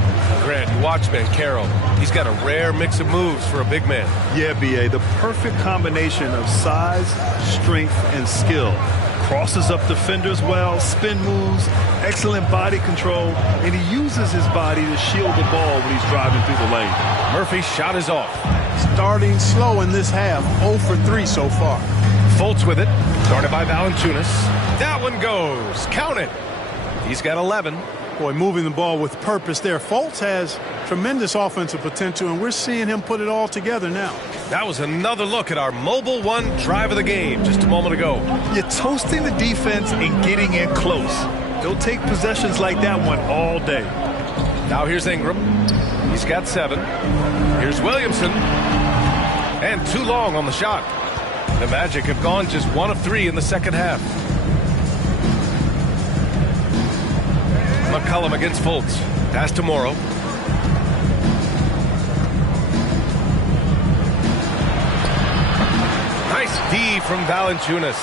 Grant, you watch Banchero. He's got a rare mix of moves for a big man. Yeah, B.A., the perfect combination of size, strength, and skill. Crosses up defenders well, spin moves, excellent body control, and he uses his body to shield the ball when he's driving through the lane. Murphy's shot is off. Starting slow in this half, 0 for 3 so far. Fultz with it, started by Valanciunas. That one goes. Count it. He's got 11. Boy, moving the ball with purpose there. Fultz has tremendous offensive potential, and we're seeing him put it all together now. That was another look at our Mobile One drive of the game just a moment ago. You're toasting the defense and getting in close. They'll take possessions like that one all day. Now here's Ingram. He's got 7. Here's Williamson. And too long on the shot. The Magic have gone just 1 of 3 in the second half. McCollum against Fultz. Pass to Morrow. D from Valanciunas.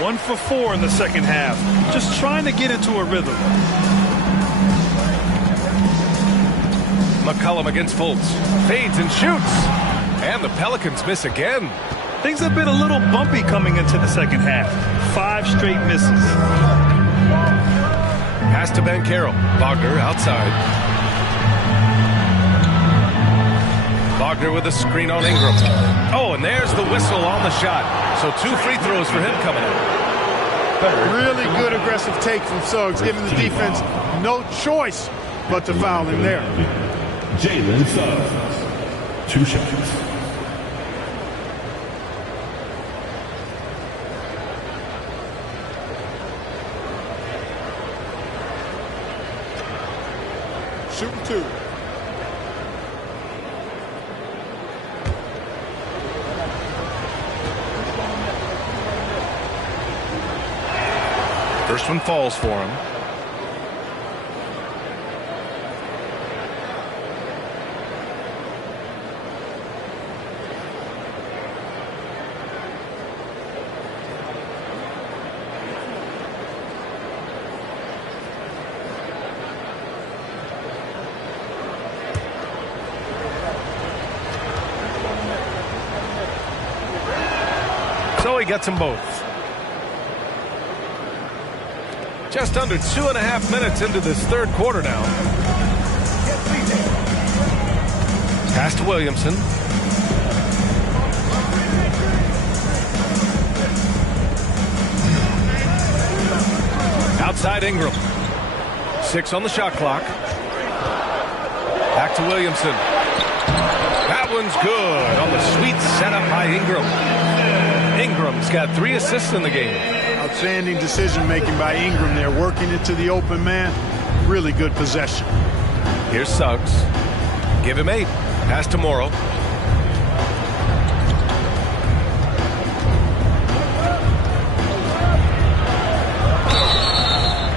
1 for 4 in the second half. Just trying to get into a rhythm. McCollum against Fultz. Fades and shoots. And the Pelicans miss again. Things have been a little bumpy coming into the second half. 5 straight misses. Pass to Banchero. Wagner outside. Wagner with a screen on Ingram. Oh, and there's the whistle on the shot. So 2 free throws for him coming up. Really good aggressive take from Suggs, giving the defense no choice but to foul him there. Jalen Suggs. 2 shots. Shooting 2. First one falls for him. So he gets them both. Just under 2.5 minutes into this third quarter now. Pass to Williamson. Outside Ingram. 6 on the shot clock. Back to Williamson. That one's good on the sweet setup by Ingram. Ingram's got 3 assists in the game. Outstanding decision-making by Ingram there, working it to the open man. Really good possession. Here's Suggs. Give him 8. Pass to Morrow.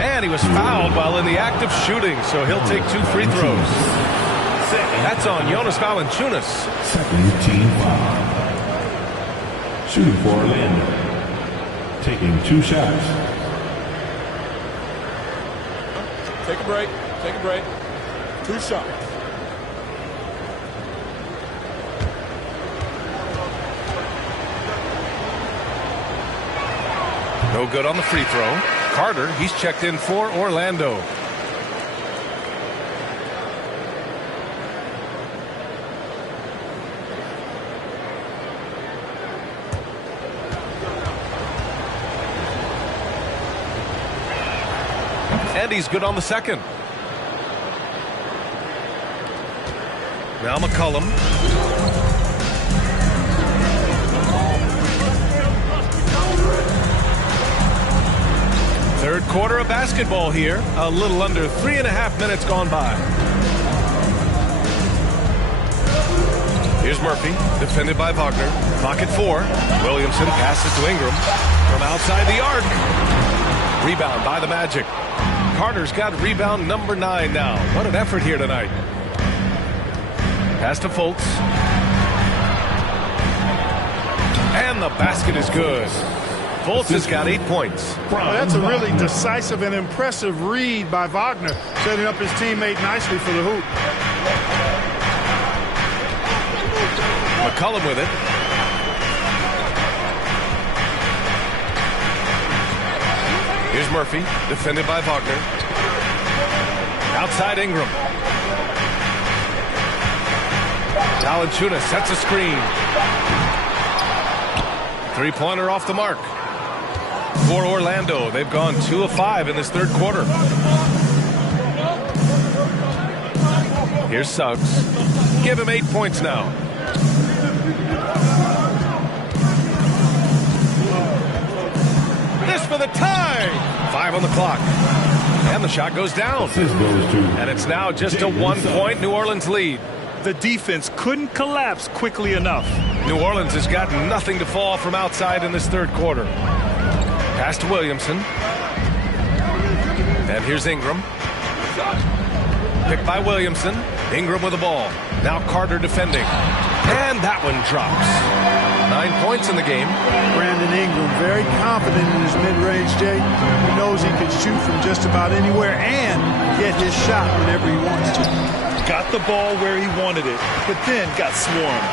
And he was fouled while in the act of shooting, so he'll take 2 free throws. That's on Jonas Valanciunas. Second team foul. Shooting for Orlando. Taking 2 shots. Take a break. Take a break. 2 shots. No good on the free throw. Carter, he's checked in for Orlando. And he's good on the second. Now McCollum. Third quarter of basketball here. A little under 3.5 minutes gone by. Here's Murphy, defended by Wagner. Clock at 4. Williamson passes to Ingram from outside the arc. Rebound by the Magic. Carter's got rebound number 9 now. What an effort here tonight. Pass to Fultz. And the basket is good. Fultz has got 8 points. Well, that's a really decisive and impressive read by Wagner, setting up his teammate nicely for the hoop. McCollum with it. Here's Murphy, defended by Wagner. Outside Ingram. Valanciunas sets a screen. 3-pointer off the mark. For Orlando, they've gone 2 of 5 in this third quarter. Here's Suggs. Give him 8 points now. This for the tie. 5 on the clock. And the shot goes down. And it's now just a 1-point New Orleans lead. The defense couldn't collapse quickly enough. New Orleans has got nothing to fall from outside in this third quarter. Pass to Williamson. And here's Ingram. Picked by Williamson. Ingram with the ball. Now Carter defending. And that one drops. 9 points in the game. Brandon Ingram, very confident in his mid-range, Jay. He knows he can shoot from just about anywhere and get his shot whenever he wants to. Got the ball where he wanted it, but then got swarmed.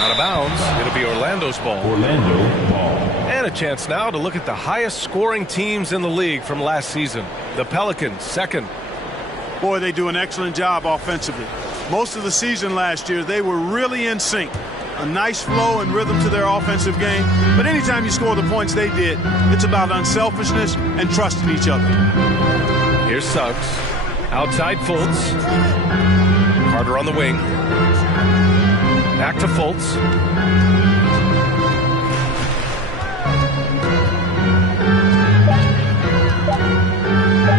Out of bounds. It'll be Orlando's ball. Orlando ball. And a chance now to look at the highest scoring teams in the league from last season. The Pelicans, second. Boy, they do an excellent job offensively. Most of the season last year, they were really in sync. A nice flow and rhythm to their offensive game. But anytime you score the points they did, it's about unselfishness and trusting each other. Here's Suggs. Outside Fultz. Carter on the wing. Back to Fultz.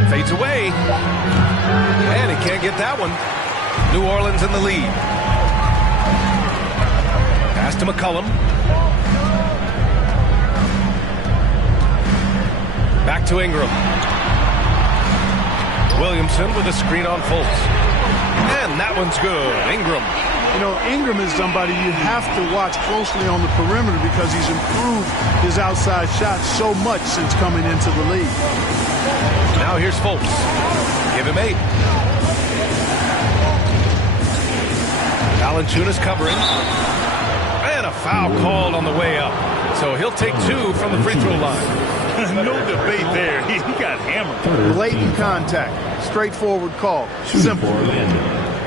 Fades away. And he can't get that one. New Orleans in the lead. Pass to McCollum. Back to Ingram. Williamson with a screen on Fultz. And that one's good. Ingram. You know, Ingram is somebody you have to watch closely on the perimeter because he's improved his outside shot so much since coming into the league. Now here's Fultz. Give him 8. Valanciunas covering. And a foul called on the way up. So he'll take 2 from the free throw line. No debate there. He got hammered. Blatant contact. Straightforward call. Simple.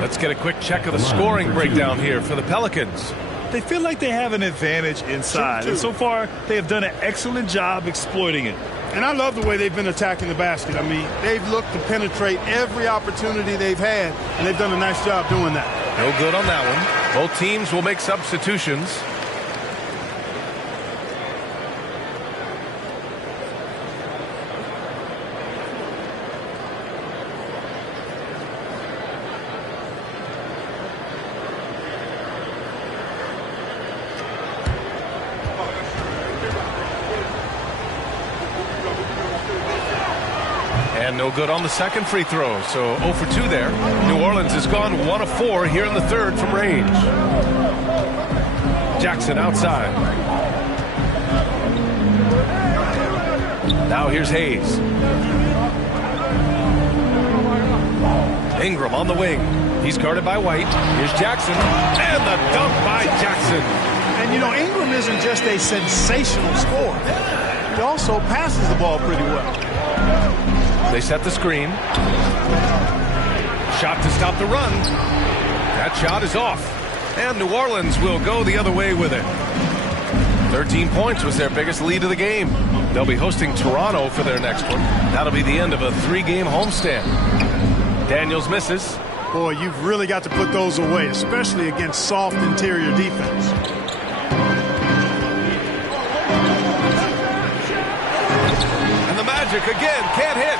Let's get a quick check of the scoring breakdown here for the Pelicans. They feel like they have an advantage inside, and so far they have done an excellent job exploiting it. And I love the way they've been attacking the basket. I mean, they've looked to penetrate every opportunity they've had, and they've done a nice job doing that. No good on that one. Both teams will make substitutions. And no good on the second free throw, so 0 for 2 there. New Orleans has gone 1 of 4 here in the third from range. Jackson outside. Now here's Hayes. Ingram on the wing. He's guarded by White. Here's Jackson. And the dunk by Jackson. And, you know, Ingram isn't just a sensational scorer. He also passes the ball pretty well. They set the screen. Shot to stop the run. That shot is off. And New Orleans will go the other way with it. 13 points was their biggest lead of the game. They'll be hosting Toronto for their next one. That'll be the end of a 3-game homestand. Daniels misses. Boy, you've really got to put those away, especially against soft interior defense. And the Magic again can't hit.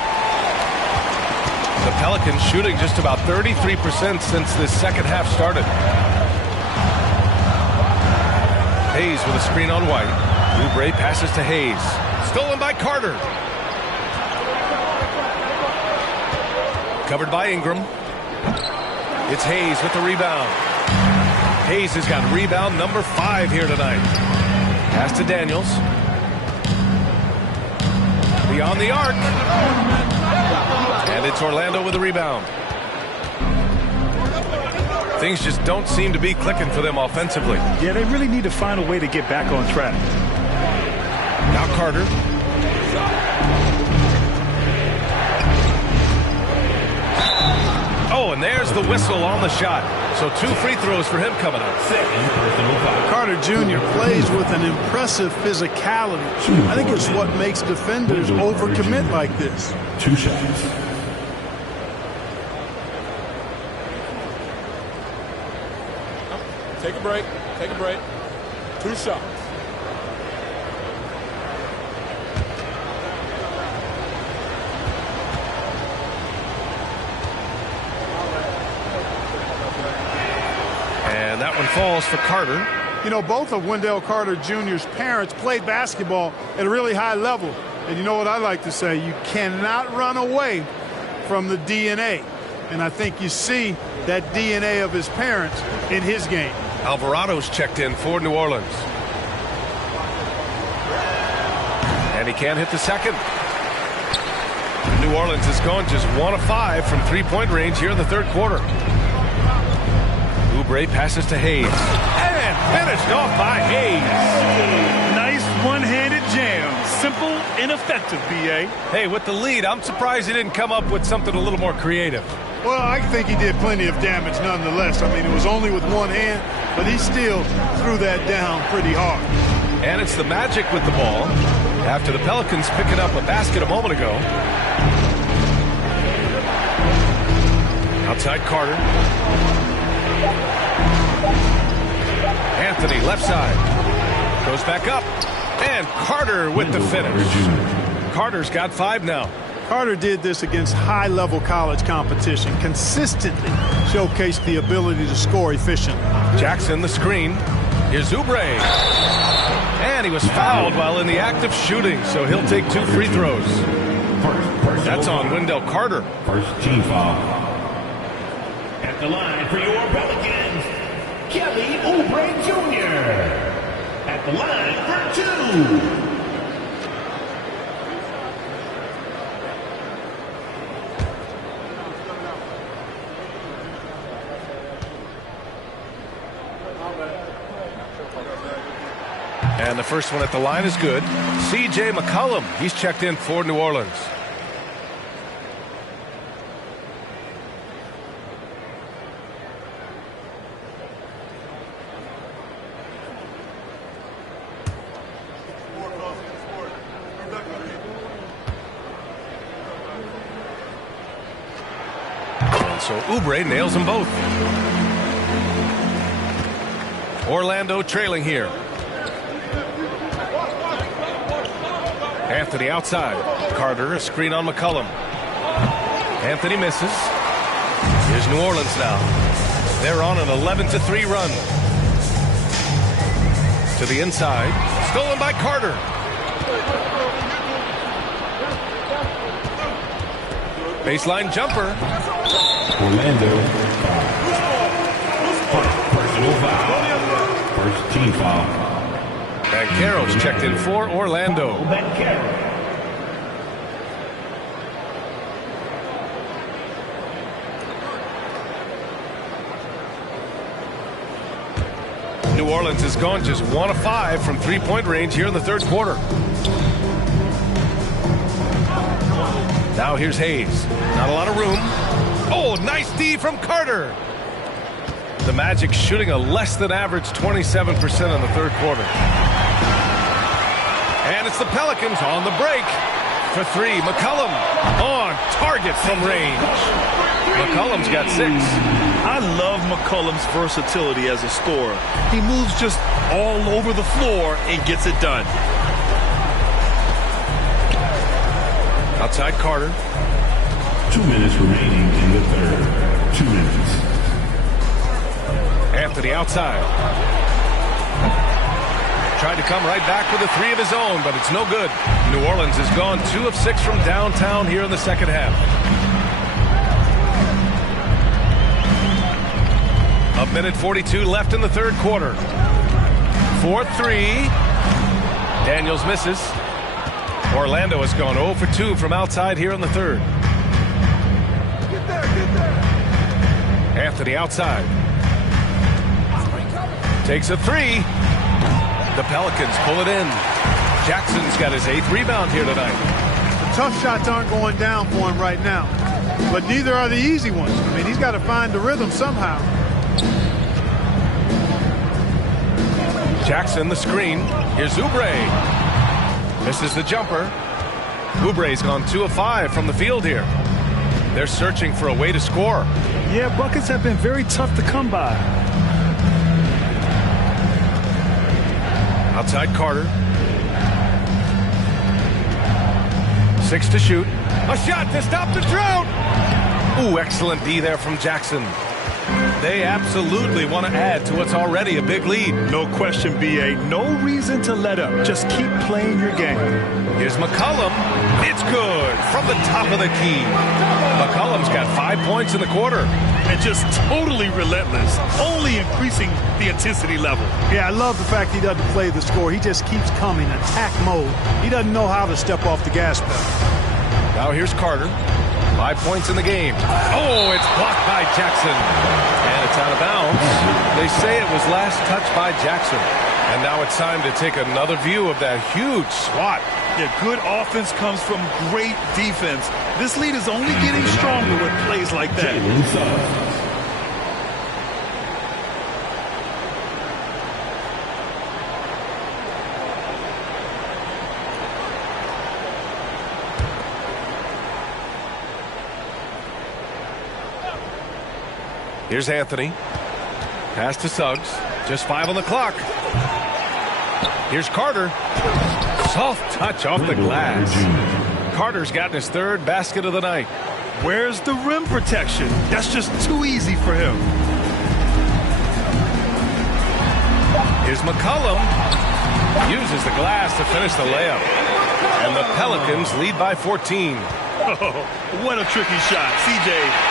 The Pelicans shooting just about 33% since this second half started. Hayes with a screen on White. Oubre passes to Hayes. Stolen by Carter. Covered by Ingram. It's Hayes with the rebound. Hayes has got rebound number 5 here tonight. Pass to Daniels. Beyond the arc. And it's Orlando with the rebound. Things just don't seem to be clicking for them offensively. Yeah, they really need to find a way to get back on track. Now Carter. Oh, and there's the whistle on the shot. So 2 free throws for him coming up. Carter Jr. plays with an impressive physicality. I think it's what makes defenders overcommit like this. 2 shots. Take a break. Take a break. 2 shots. And that one falls for Carter. You know, both of Wendell Carter Jr.'s parents played basketball at a really high level. And you know what I like to say? You cannot run away from the DNA. And I think you see that DNA of his parents in his game. Alvarado's checked in for New Orleans. And he can't hit the second. New Orleans has gone just 1 of 5 from three-point range here in the third quarter. Oubre passes to Hayes. And finished off by Hayes. Nice one-handed jam. Simple and effective, B.A. Hey, with the lead, I'm surprised he didn't come up with something a little more creative. Well, I think he did plenty of damage nonetheless. I mean, it was only with one hand, but he still threw that down pretty hard. And it's the Magic with the ball after the Pelicans picking up a basket a moment ago. Outside Carter. Anthony left side. Goes back up. And Carter with the finish. Carter's got 5 now. Carter did this against high-level college competition, consistently showcased the ability to score efficiently. Jackson the screen. Here's Oubre. And he was fouled while in the act of shooting, so he'll take 2 free throws. That's on Wendell Carter. First team foul. At the line for your Pelicans, Kelly Oubre Jr. At the line for 2. And the first one at the line is good. C.J. McCollum, he's checked in for New Orleans. And so Oubre nails them both. Orlando trailing here. Anthony outside. Carter, a screen on McCollum. Anthony misses. Here's New Orleans now. They're on an 11-3 run. To the inside. Stolen by Carter. Baseline jumper. Orlando. Personal foul. First team foul. Banchero's checked in for Orlando. New Orleans has gone just 1 of 5 from three-point range here in the third quarter. Now here's Hayes. Not a lot of room. Oh, nice D from Carter. The Magic shooting a less than average 27% in the third quarter. And it's the Pelicans on the break for 3. McCollum on target from range. McCollum's got 6. I love McCollum's versatility as a scorer. He moves just all over the floor and gets it done. Outside Carter. 2 minutes remaining in the third. 2 minutes. Anthony outside. Tried to come right back with a 3 of his own, but it's no good. New Orleans has gone 2 of 6 from downtown here in the second half. A minute 42 left in the third quarter. 4-3. Daniels misses. Orlando has gone 0 for 2 from outside here in the third. Get there. Anthony outside. Takes a 3. The Pelicans pull it in. Jackson's got his 8th rebound here tonight. The tough shots aren't going down for him right now, but neither are the easy ones. I mean, he's got to find the rhythm somehow. Jackson the screen. Here's Oubre. Misses the jumper. Oubre's gone 2 of 5 from the field here. They're searching for a way to score. Yeah, buckets have been very tough to come by. Outside Carter. 6 to shoot. A shot to stop the drought. Ooh, excellent D there from Jackson. They absolutely want to add to what's already a big lead. No question, B.A. No reason to let up. Just keep playing your game. Here's McCollum. It's good from the top of the key. McCollum's got 5 points in the quarter. And just totally relentless, only increasing the intensity level. Yeah, I love the fact he doesn't play the score. He just keeps coming, attack mode. He doesn't know how to step off the gas pedal. Now here's Carter. 5 points in the game. Oh, it's blocked by Jackson. And it's out of bounds. They say it was last touched by Jackson. And now it's time to take another view of that huge swat. Yeah, good offense comes from great defense. This lead is only getting stronger with plays like that. Here's Anthony. Pass to Suggs. Just 5 on the clock. Here's Carter. Soft touch off the glass. Carter's gotten his 3rd basket of the night. Where's the rim protection? That's just too easy for him. Here's McCollum. Uses the glass to finish the layup. And the Pelicans lead by 14. Oh, what a tricky shot. CJ,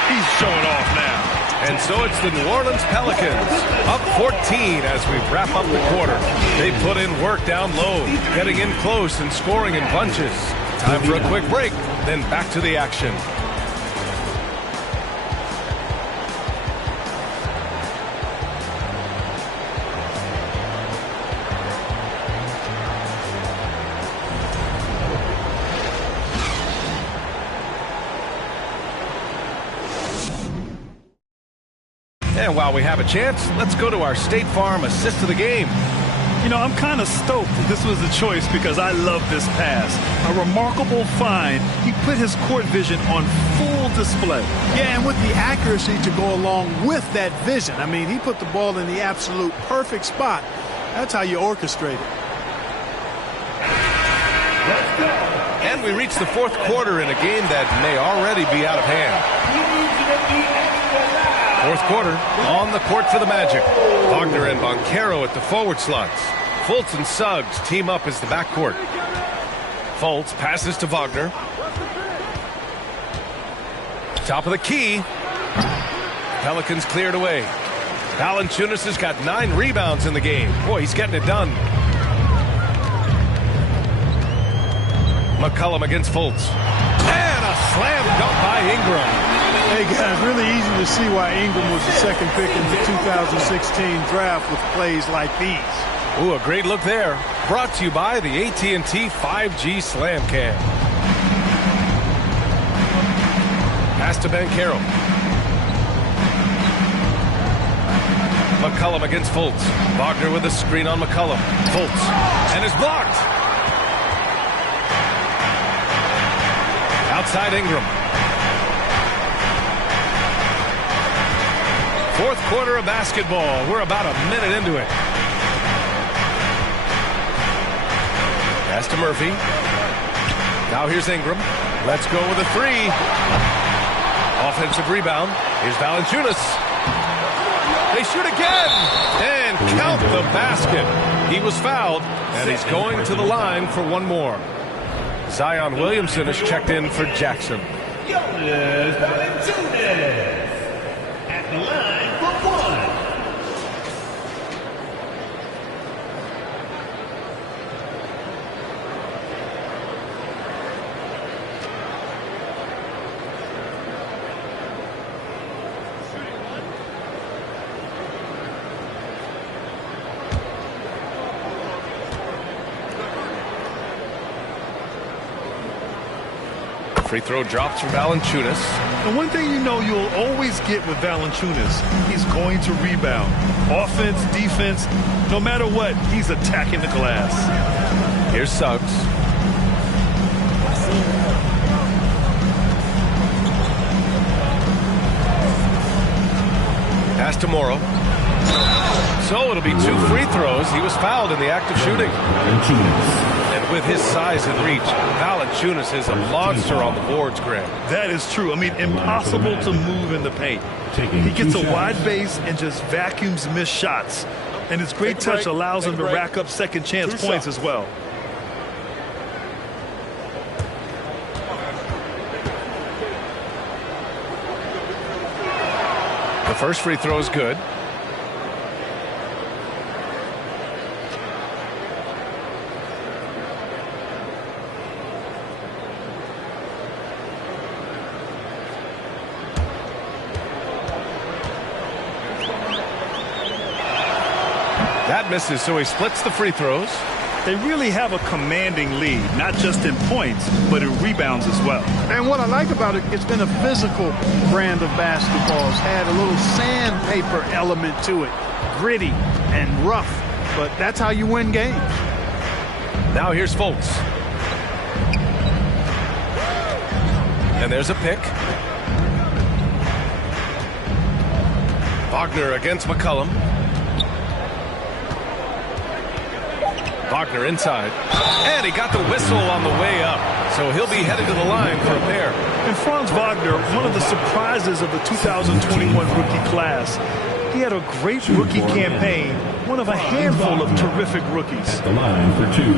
he's showing off now. And so it's the New Orleans Pelicans up 14 as we wrap up the quarter. They put in work down low, getting in close and scoring in bunches. Time for a quick break, then back to the action. And while we have a chance, let's go to our State Farm assist of the game. You know, I'm kind of stoked this was a choice because I love this pass. A remarkable find. He put his court vision on full display. Yeah, and with the accuracy to go along with that vision. I mean, he put the ball in the absolute perfect spot. That's how you orchestrate it. And we reach the 4th quarter in a game that may already be out of hand. 4th quarter, on the court for the Magic. Wagner and Banchero at the forward slots. Fultz and Suggs team up as the backcourt. Fultz passes to Wagner. Top of the key. Pelicans cleared away. Valanciunas has got 9 rebounds in the game. Boy, he's getting it done. McCollum against Fultz. And a slam dunk by Ingram. Hey, guys, really easy to see why Ingram was the 2nd pick in the 2016 draft with plays like these. Ooh, a great look there. Brought to you by the AT&T 5G Slam Cam. Pass to Banchero. McCollum against Fultz. Wagner with a screen on McCollum. Fultz. And is blocked. Outside Ingram. 4th quarter of basketball. We're about a minute into it. Pass to Murphy. Now here's Ingram. Let's go with a 3. Offensive rebound. Here's Valanciunas. They shoot again. And count the basket. He was fouled, and he's going to the line for one more. Zion Williamson has checked in for Jackson. Jonas Valanciunas at the line for 1. Free throw drops from Valanciunas. And one thing you know you'll always get with Valanciunas, he's going to rebound. Offense, defense, no matter what, he's attacking the glass. Here's Suggs. Pass to Morrow. So it'll be 2 free throws. He was fouled in the act of shooting. And with his size and reach, Valanciunas is a monster on the boards, Grant. That is true. I mean, impossible to move in the paint. He gets a wide base and just vacuums missed shots. And his great touch allows him to rack up second chance points as well. The first free throw is good. That misses, so he splits the free throws. They really have a commanding lead, not just in points, but in rebounds as well. And what I like about it, it's been a physical brand of basketball. It's had a little sandpaper element to it, gritty and rough, but that's how you win games. Now here's Fultz. And there's a pick. Wagner against McCollum. Wagner inside, and he got the whistle on the way up, so he'll be headed to the line for a pair. And Franz Wagner, one of the surprises of the 2021 rookie class. He had a great rookie campaign, one of a handful of terrific rookies. At the line for 2.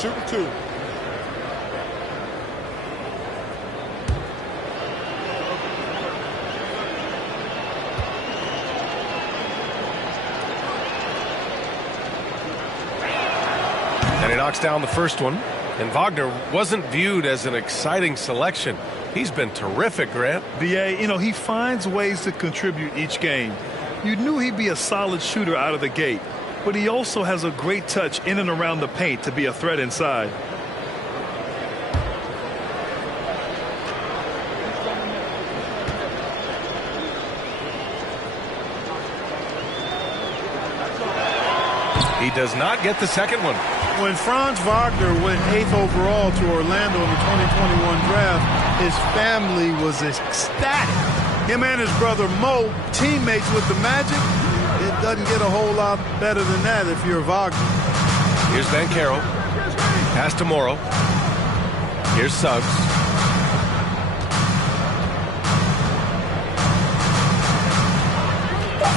Shooting 2. And he knocks down the first one. And Wagner wasn't viewed as an exciting selection. He's been terrific, Grant. BA, you know, he finds ways to contribute each game. You knew he'd be a solid shooter out of the gate, but he also has a great touch in and around the paint to be a threat inside. He does not get the second one. When Franz Wagner went 8th overall to Orlando in the 2021 draft, his family was ecstatic. Him and his brother Mo, teammates with the Magic. It doesn't get a whole lot better than that if you're Wagner. Here's Banchero. Pass to Morrow. Here's Suggs.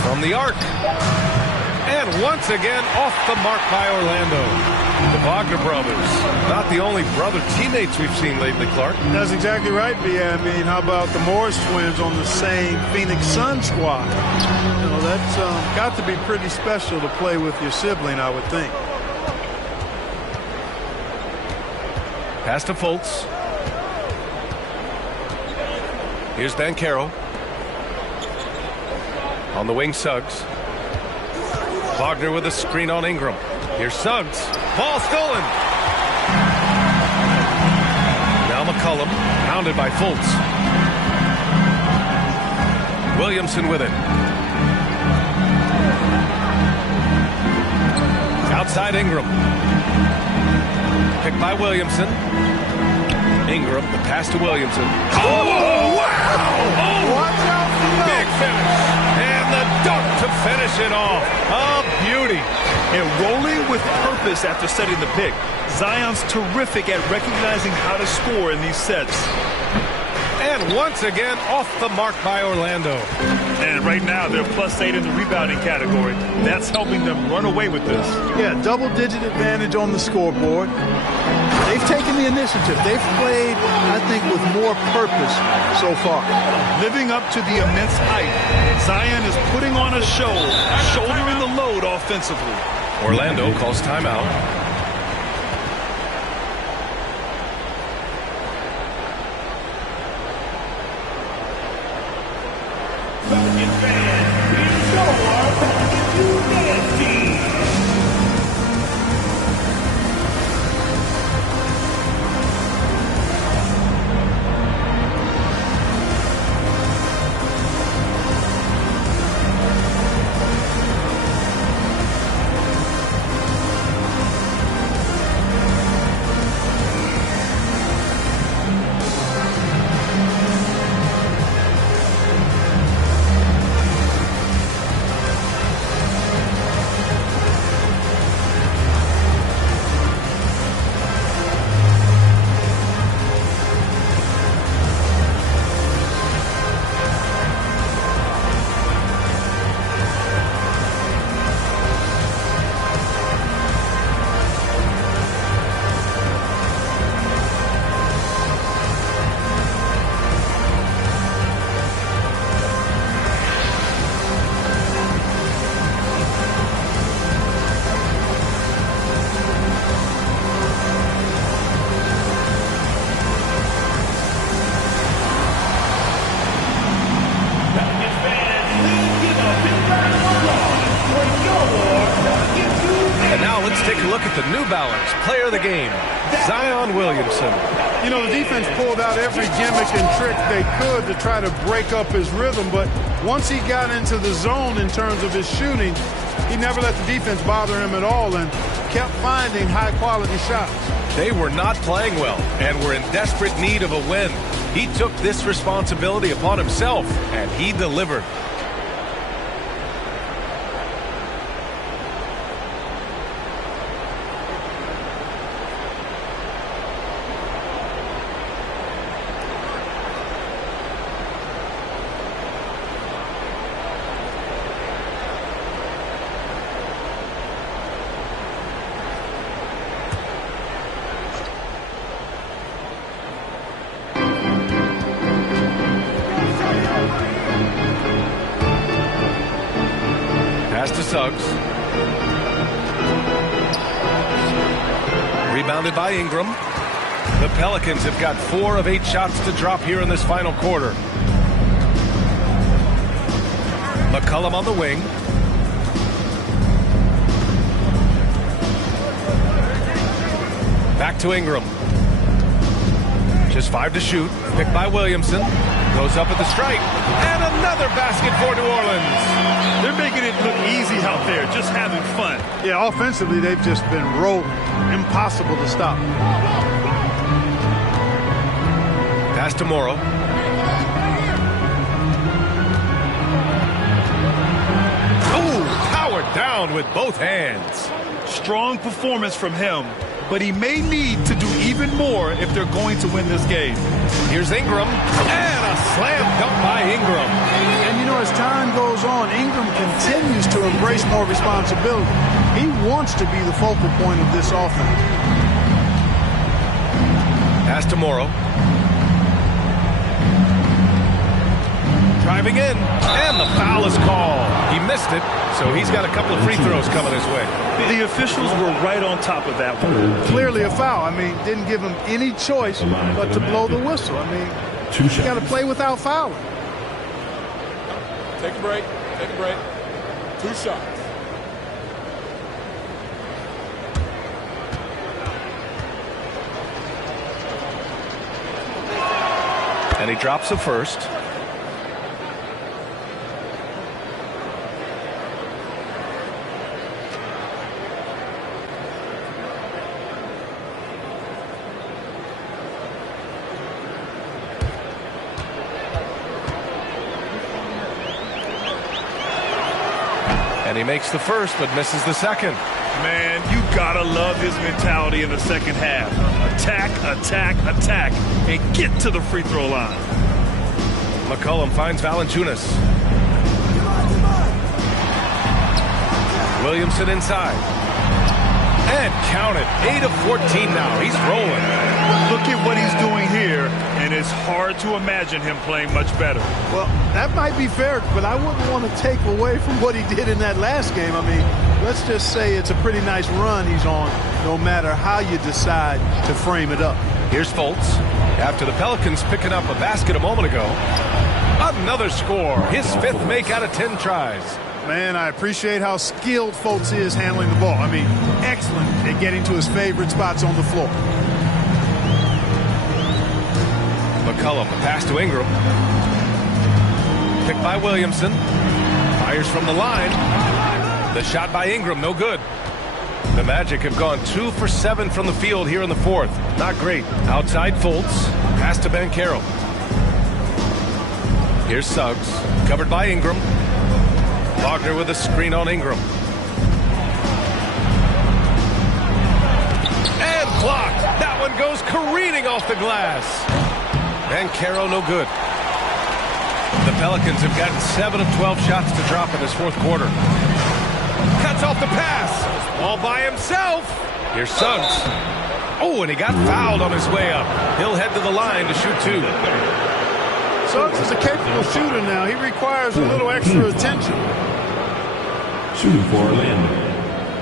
From the arc. And once again, off the mark by Orlando. The Wagner brothers, not the only brother teammates we've seen lately, Clark. That's exactly right, B.A. I mean, how about the Morris twins on the same Phoenix Sun squad? You know, that's got to be pretty special to play with your sibling, I would think. Pass to Fultz. Here's Banchero. On the wing, Suggs. Wagner with a screen on Ingram. Here's Suggs. Ball stolen. Now McCollum, pounded by Fultz. Williamson with it. Outside Ingram. Picked by Williamson. Ingram, the pass to Williamson. Oh, wow! Oh, watch out for that. Big finish. And the dunk to finish it off. A beauty. And rolling with purpose after setting the pick. Zion's terrific at recognizing how to score in these sets. And once again, off the mark by Orlando. And right now, they're +8 in the rebounding category. That's helping them run away with this. Yeah, double-digit advantage on the scoreboard. They've taken the initiative. They've played, I think, with more purpose so far. Living up to the immense hype, Zion is putting on a show, shouldering the load offensively. Orlando calls timeout. Pelican fans, here's your Pelican Dance team. take a look at the New Balance player of the game, Zion Williamson. You know, the defense pulled out every gimmick and trick they could to try to break up his rhythm, but once he got into the zone in terms of his shooting, he never let the defense bother him at all and kept finding high-quality shots. They were not playing well and were in desperate need of a win. He took this responsibility upon himself, and he delivered. Pass to Suggs. Rebounded by Ingram. The Pelicans have got 4 of 8 shots to drop here in this final quarter. McCollum on the wing. Back to Ingram. Just 5 to shoot. Picked by Williamson. Goes up at the stripe. And another basket for New Orleans. They're making it look easy out there, just having fun. Yeah, offensively, they've just been rolling. Impossible to stop. Pass to Morrow. Oh, powered down with both hands. Strong performance from him, but he may need to do even more if they're going to win this game. Here's Ingram, and a slam dunk by Ingram. And you know, as time goes on, Ingram continues to embrace more responsibility. He wants to be the focal point of this offense. Pass to Morrow. Driving in, and the foul is called. He missed it, so he's got a couple of free throws coming his way. The officials were right on top of that one. Clearly a foul. I mean, didn't give him any choice but to blow the whistle. I mean, you got to play without fouling. Take a break. Take a break. 2 shots. And he drops the first. And he makes the first, but misses the second. Man, you gotta love his mentality in the second half. Attack, attack, attack, and get to the free throw line. McCollum finds Valanciunas. Williamson inside. And count it, 8 of 14 now. He's rolling. Look at what he's doing here, and it's hard to imagine him playing much better. Well, that might be fair, but I wouldn't want to take away from what he did in that last game. I mean, let's just say it's a pretty nice run he's on, no matter how you decide to frame it up. Here's Fultz. After the Pelicans picking up a basket a moment ago. Another score. His 5th make out of 10 tries. Man, I appreciate how skilled Fultz is handling the ball. I mean, excellent at getting to his favorite spots on the floor. McCollum, pass to Ingram. Picked by Williamson. Fires from the line. The shot by Ingram, no good. The Magic have gone 2 for 7 from the field here in the 4th. Not great. Outside Fultz. Pass to Banchero. Here's Suggs. Covered by Ingram. Wagner with a screen on Ingram. And blocked. That one goes careening off the glass. Banchero no good. The Pelicans have gotten 7 of 12 shots to drop in this 4th quarter. Cuts off the pass. All by himself. Here's Suggs. Oh, and he got fouled on his way up. He'll head to the line to shoot 2. Suggs is a capable shooter now. He requires a little extra attention. Shooting for Orlando,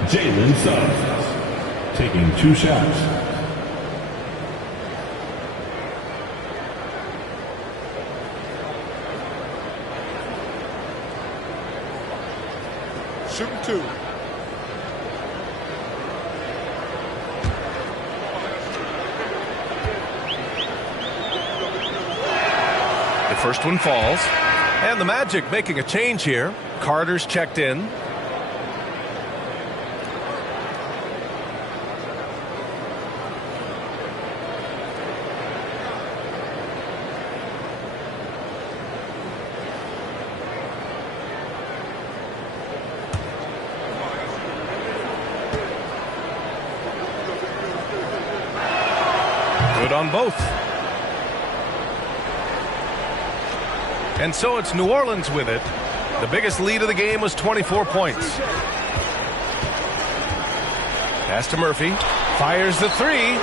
Jalen Suggs, taking 2 shots. Shooting 2. first one falls. And the Magic making a change here. Carter's checked in. Good on both. And so it's New Orleans with it. The biggest lead of the game was 24 points. Pass to Murphy. Fires the three.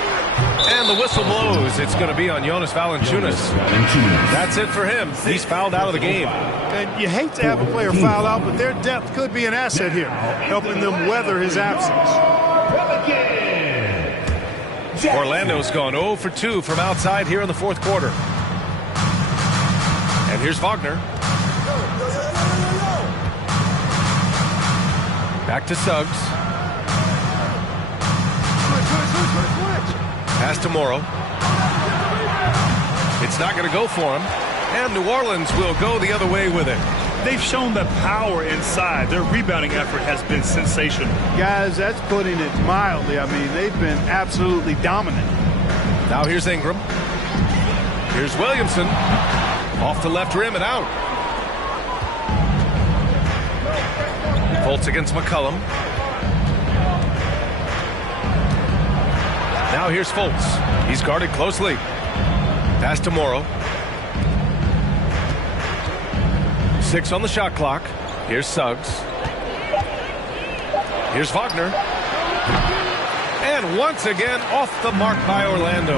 And the whistle blows. It's going to be on Jonas Valanciunas. That's it for him. He's fouled out of the game. And you hate to have a player foul out, but their depth could be an asset here, helping them weather his absence. Orlando's gone 0 for 2 from outside here in the fourth quarter. And here's Wagner. Back to Suggs. Pass to Morrow. It's not going to go for him. And New Orleans will go the other way with it. They've shown the power inside. Their rebounding effort has been sensational. Guys, that's putting it mildly. I mean, they've been absolutely dominant. Now here's Ingram. Here's Williamson. Off the left rim and out. Fultz against McCollum. Now here's Fultz. He's guarded closely. Pass to Morrow. 6 on the shot clock. Here's Suggs. Here's Wagner. And once again off the mark by Orlando.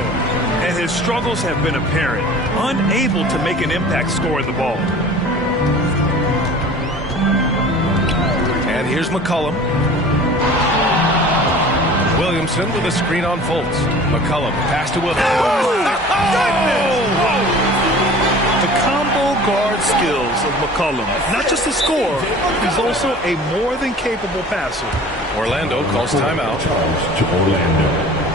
And his struggles have been apparent. Unable to make an impact scoring the ball. And here's McCollum. Williamson with a screen on Fultz. McCollum, pass to Williamson. The combo guard skills of McCollum. Not just a scorer, he's also a more than capable passer. Orlando calls timeout. To Orlando.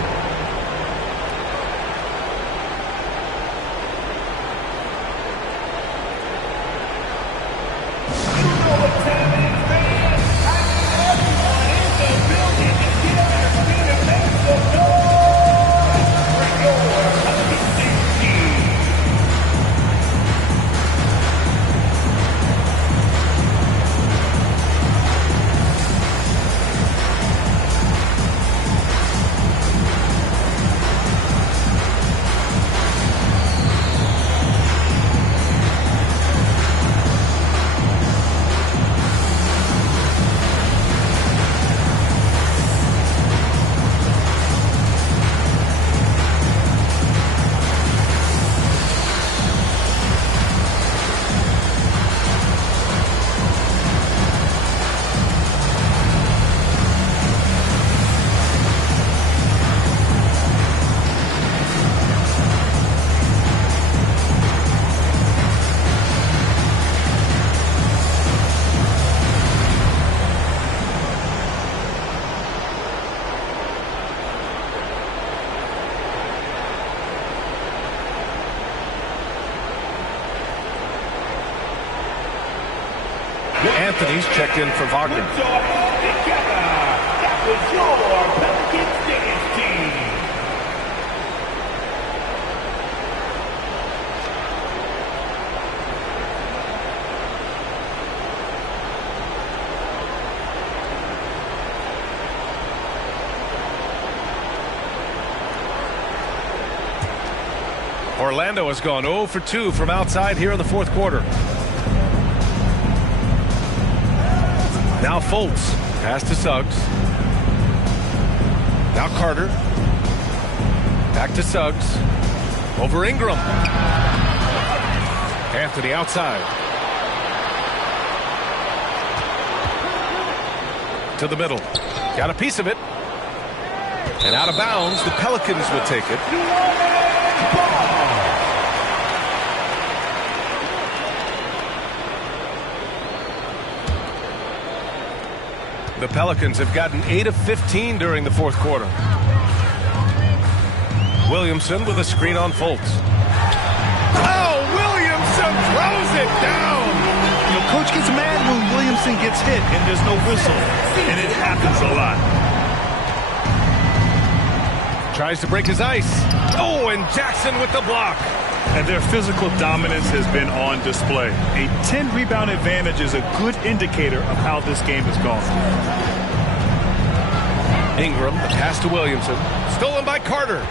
Anthony's checked in for Wagner. That was your Pelicans dance team. Orlando has gone 0 for 2 from outside here in the fourth quarter. Now Fultz. Pass to Suggs. Now Carter. Back to Suggs. Over Ingram. Anthony outside. To the middle. Got a piece of it. And out of bounds. The Pelicans will take it. The Pelicans have gotten 8 of 15 during the fourth quarter. Williamson with a screen on Fultz. Oh, Williamson it down. You know, Coach gets mad when Williamson gets hit and there's no whistle, and it happens a lot. Tries to break his ice. Oh, and Jackson with the block. And their physical dominance has been on display. A 10-rebound advantage is a good indicator of how this game has gone. Ingram, the pass to Williamson. Stolen by Carter.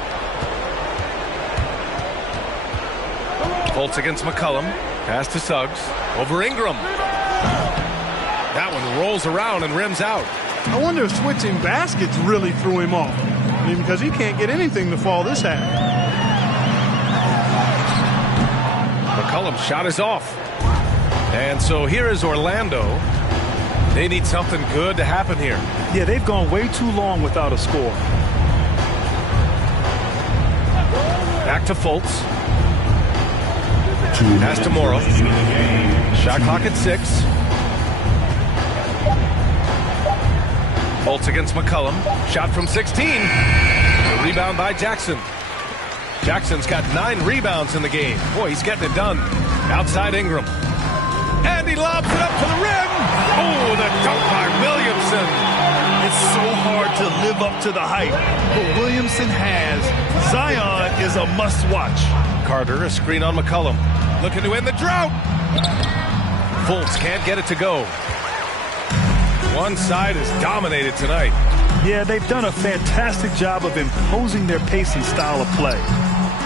Fultz against McCollum. Pass to Suggs. Over Ingram. That one rolls around and rims out. I wonder if switching baskets really threw him off. I mean, because he can't get anything to fall this half. McCollum's shot is off. And so here is Orlando. They need something good to happen here. Yeah, they've gone way too long without a score. Back to Fultz. Pass to Morrow. Shot clock at 6. Fultz against McCollum. Shot from 16. A rebound by Jackson. Jackson's got 9 rebounds in the game. Boy, he's getting it done. Outside Ingram. And he lobs it up to the rim. Oh, the dunk by Williamson. It's so hard to live up to the hype. But Williamson has. Zion is a must-watch. Carter, a screen on McCollum. Looking to end the drought. Fultz can't get it to go. One side is dominated tonight. Yeah, they've done a fantastic job of imposing their pace and style of play.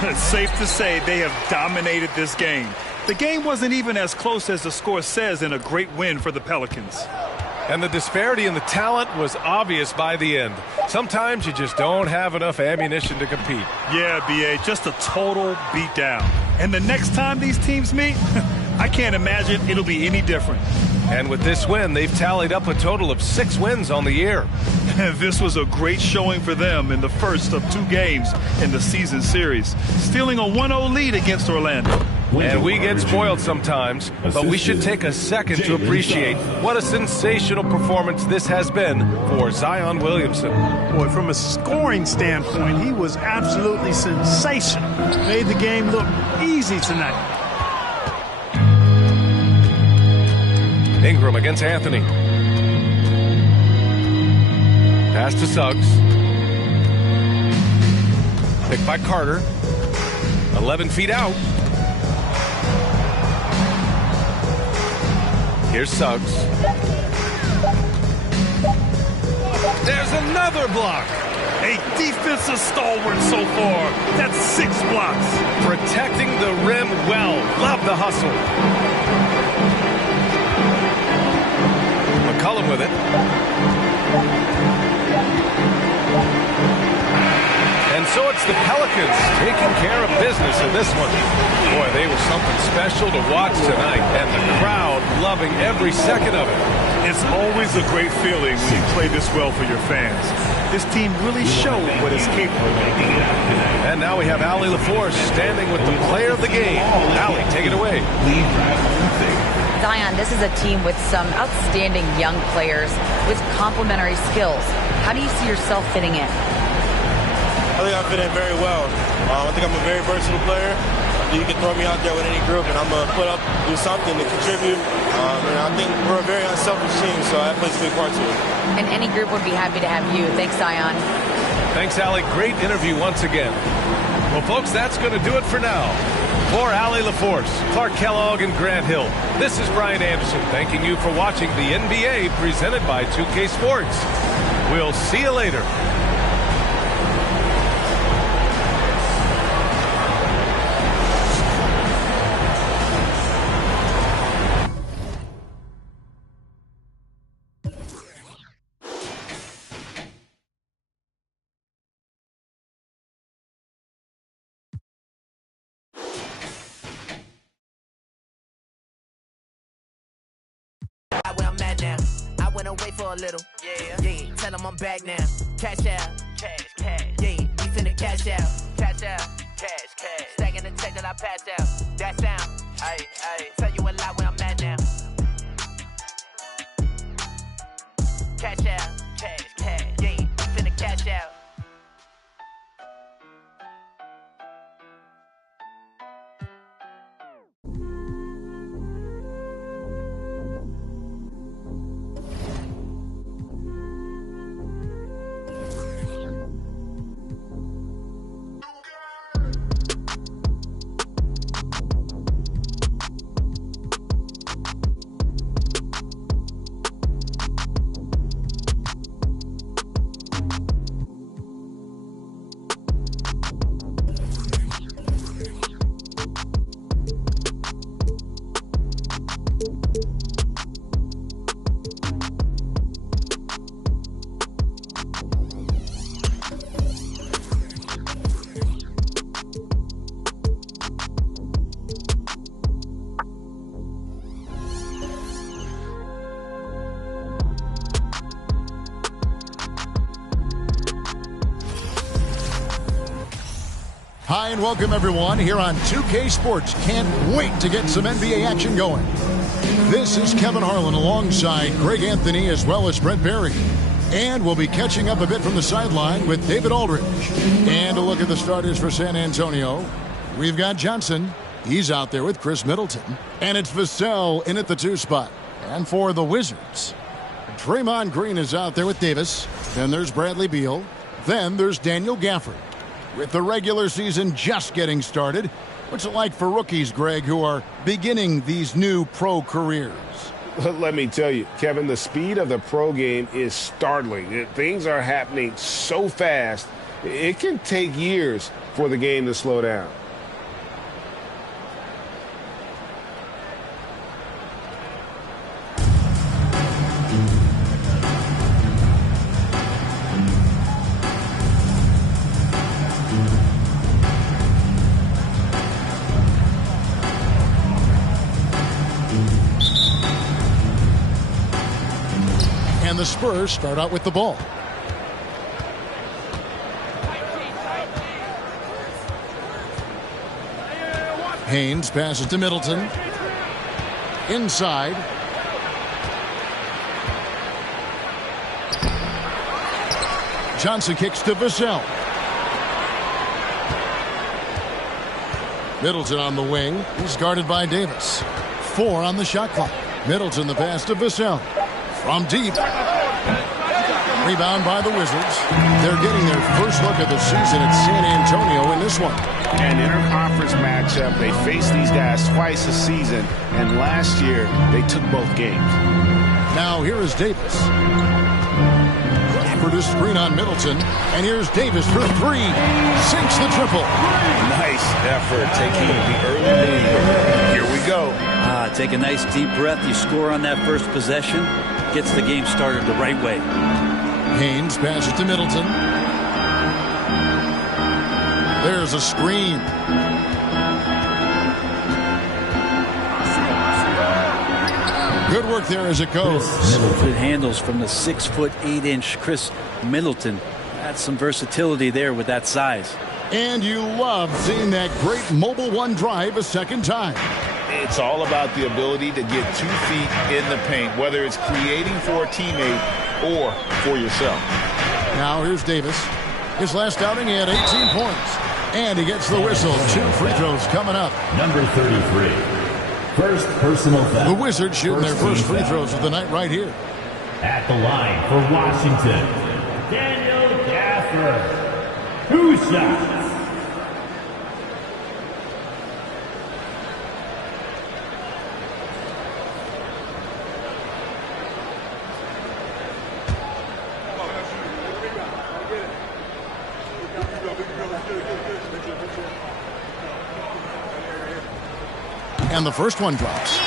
It's safe to say they have dominated this game. The game wasn't even as close as the score says in a great win for the Pelicans. And the disparity in the talent was obvious by the end. Sometimes you just don't have enough ammunition to compete. Yeah, B.A., just a total beatdown. And the next time these teams meet, I can't imagine it'll be any different. And with this win, they've tallied up a total of 6 wins on the year. This was a great showing for them in the first of 2 games in the season series, stealing a 1-0 lead against Orlando. And we get spoiled sometimes, but we should take a second to appreciate what a sensational performance this has been for Zion Williamson. Boy, from a scoring standpoint, he was absolutely sensational. Made the game look easy tonight. Ingram against Anthony. Pass to Suggs. Picked by Carter. 11 feet out. Here's Suggs. There's another block. A defensive stalwart so far. That's 6 blocks. Protecting the rim well. Love the hustle. McCollum with it. And so it's the Pelicans taking care of business in this one. Boy, they were something special to watch tonight, and the crowd loving every second of it. It's always a great feeling when you play this well for your fans. This team really showed what it's capable of. And now we have Allie LaForce standing with the player of the game. Allie, take it away. Zion, this is a team with some outstanding young players with complementary skills. How do you see yourself fitting in? I think I fit in very well. I think I'm a very versatile player. You can throw me out there with any group, and I'm going to put up, do something to contribute. And I think we're a very unselfish team, so that plays a big part to it. And any group would be happy to have you. Thanks, Zion. Thanks, Allie. Great interview once again. Well, folks, that's going to do it for now. For Allie LaForce, Clark Kellogg, and Grant Hill, this is Brian Anderson thanking you for watching the NBA presented by 2K Sports. We'll see you later. Where I'm at now. I went away for a little. Yeah. Tell them I'm back now. Cash out. Cash. Yeah. We finna cash out. Cash. Stacking the check that I passed out. That sound. Aye. Tell you a lot where I'm at now. Cash out. Cash. Yeah. We finna cash out. Hi and welcome everyone here on 2K Sports. Can't wait to get some NBA action going. This is Kevin Harlan alongside Greg Anthony as well as Brent Barry. And we'll be catching up a bit from the sideline with David Aldridge. And a look at the starters for San Antonio. We've got Johnson. He's out there with Chris Middleton. And it's Vassell in at the 2 spot. And for the Wizards, Draymond Green is out there with Davis. Then there's Bradley Beal. Then there's Daniel Gafford. With the regular season just getting started, what's it like for rookies, Greg, who are beginning these new pro careers? Let me tell you, Kevin, the speed of the pro game is startling. Things are happening so fast, it can take years for the game to slow down. And the Spurs start out with the ball. Haynes passes to Middleton. Inside. Johnson kicks to Vassell. Middleton on the wing. He's guarded by Davis. 4 on the shot clock. Middleton the pass to Vassell. From deep. Rebound by the Wizards. They're getting their first look at the season at San Antonio in this one. An interconference matchup. They faced these guys twice a season, and last year they took both games. Now here is Davis. Gafford is screen on Middleton, and here's Davis for 3. Sinks the triple. Nice effort taking the early lead. Here we go. Take a nice deep breath. You score on that first possession. Gets the game started the right way. Haynes passes to Middleton. There's a screen. Good work there as it goes. Good handles from the 6'8" Chris Middleton. That's some versatility there with that size. And you love seeing that great Mobile One drive a second time. It's all about the ability to get 2 feet in the paint, whether it's creating for a teammate or for yourself. Now here's Davis. His last outing, he had 18 points. And he gets the whistle. 2 free throws coming up. Number 33. First personal foul. The Wizards shooting their first free throws of the night right here. At the line for Washington, Daniel Gafford. 2 shots. And the first one drops.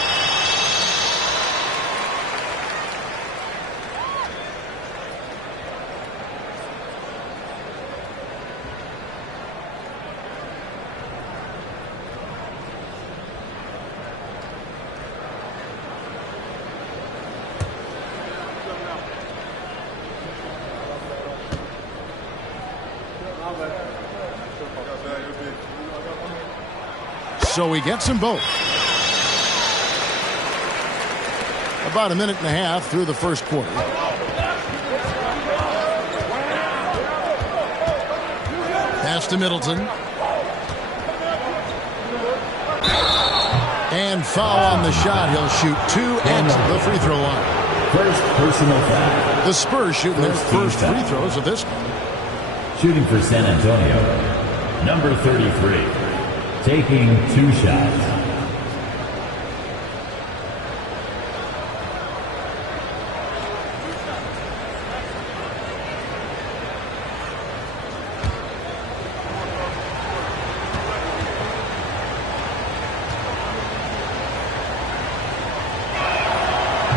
So he gets them both. About a minute and a half through the first quarter. Pass to Middleton. And foul on the shot. He'll shoot 2 at the free throw line. First personal foul. The Spurs shooting their first free throws of this one. Shooting for San Antonio, number 33. Taking 2 shots.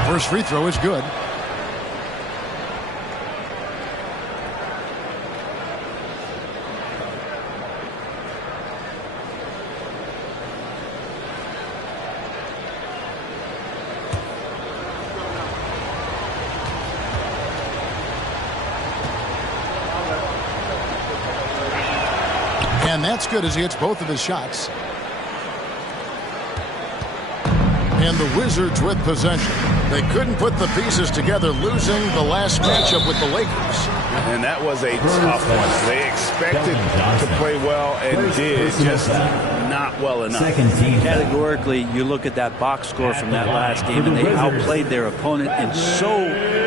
First free throw is good. And that's good as he hits both of his shots. And the Wizards with possession. They couldn't put the pieces together, losing the last matchup with the Lakers. And that was a tough one. They expected to play well and did, just not well enough. Categorically, you look at that box score from that last game, and they outplayed their opponent in so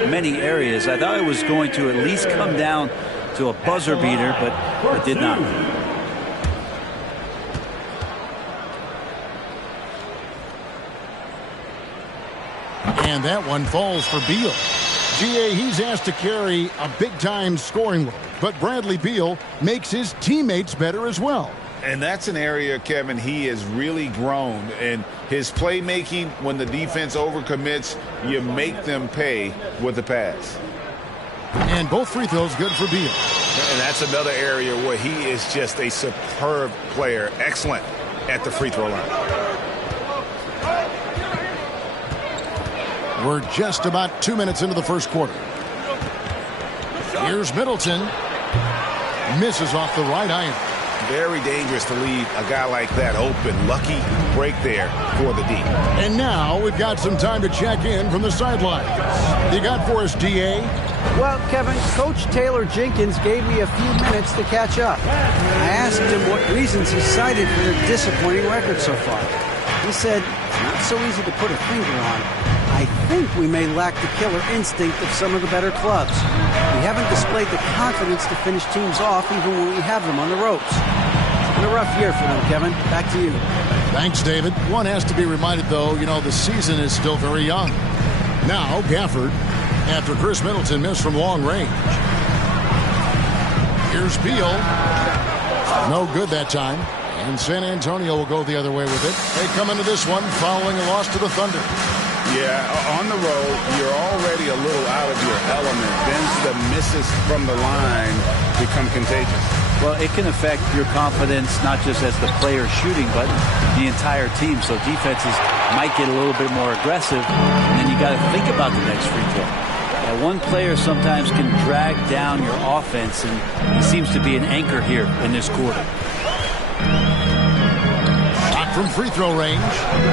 many areas. I thought it was going to at least come down to a buzzer beater, but it did not. And that one falls for Beal. GA, he's asked to carry a big-time scoring load, but Bradley Beal makes his teammates better as well. And that's an area, Kevin, he has really grown. And his playmaking, when the defense overcommits, you make them pay with the pass. And both free throws good for Beal. And that's another area where he is just a superb player. Excellent at the free throw line. We're just about 2 minutes into the first quarter. Here's Middleton. Misses off the right iron. Very dangerous to leave a guy like that open. Lucky break there for the D. And now we've got some time to check in from the sidelines. You got for us, DA? Well, Kevin, Coach Taylor Jenkins gave me a few minutes to catch up. I asked him what reasons he cited for their disappointing record so far. He said, it's not so easy to put a finger on. I think we may lack the killer instinct of some of the better clubs. We haven't displayed the confidence to finish teams off even when we have them on the ropes. It's been a rough year for them, Kevin. Back to you. Thanks, David. One has to be reminded, though, the season is still very young. Now, Gafford, after Chris Middleton missed from long range. Here's Beal. No good that time. And San Antonio will go the other way with it. They come into this one following a loss to the Thunder. Yeah, on the road, you're already a little out of your element. Then the misses from the line become contagious. Well, it can affect your confidence, not just as the player shooting, but the entire team. So defenses might get a little bit more aggressive, and then you got to think about the next free throw. One player sometimes can drag down your offense, and he seems to be an anchor here in this quarter. Shot from free throw range.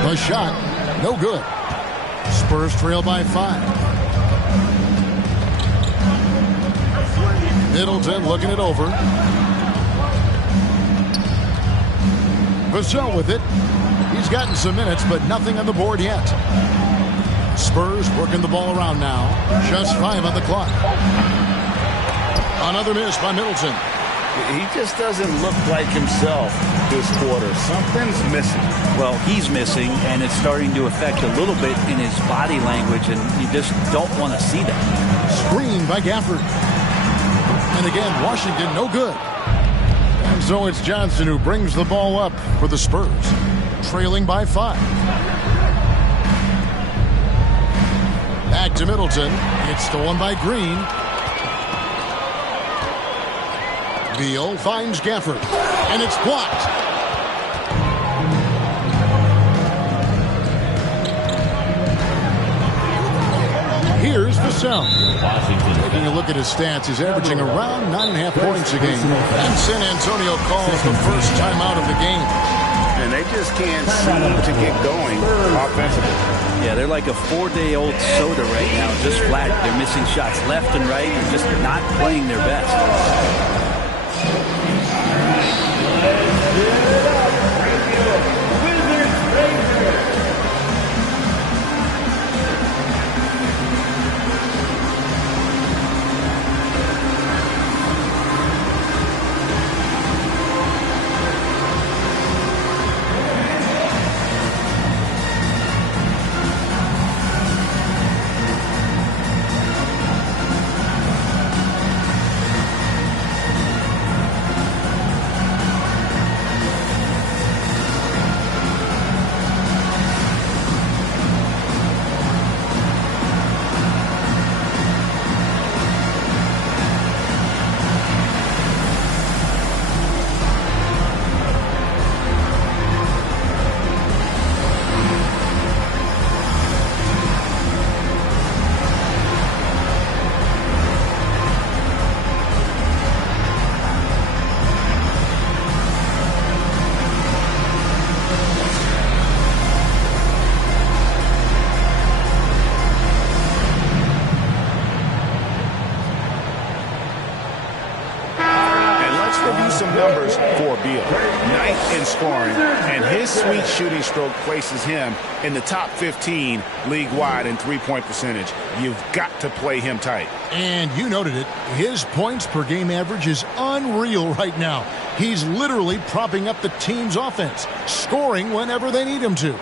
The shot, no good. Spurs trail by 5. Middleton looking it over. Vassell with it. He's gotten some minutes, but nothing on the board yet. Spurs working the ball around now. Just 5 on the clock. Another miss by Middleton. He just doesn't look like himself this quarter. Something's missing. Well, he's missing, and it's starting to affect a little bit in his body language, and you just don't want to see that. Screen by Gafford. And again, Washington, no good. And so it's Johnson who brings the ball up for the Spurs, trailing by 5. Back to Middleton. It's stolen by Green. Beal finds Gafford, and it's blocked. Here's Vassell. Taking a look at his stats, he's averaging around 9.5 points a game. And San Antonio calls the first timeout of the game. And they just can't seem to get going offensively. Yeah, they're like a 4-day-old soda right now, just flat. They're missing shots left and right and just not playing their best. some numbers for Beal. 9th in scoring, and his sweet shooting stroke places him in the top 15 league-wide in three-point percentage. You've got to play him tight. And you noted it. His points per game average is unreal right now. He's literally propping up the team's offense, scoring whenever they need him to.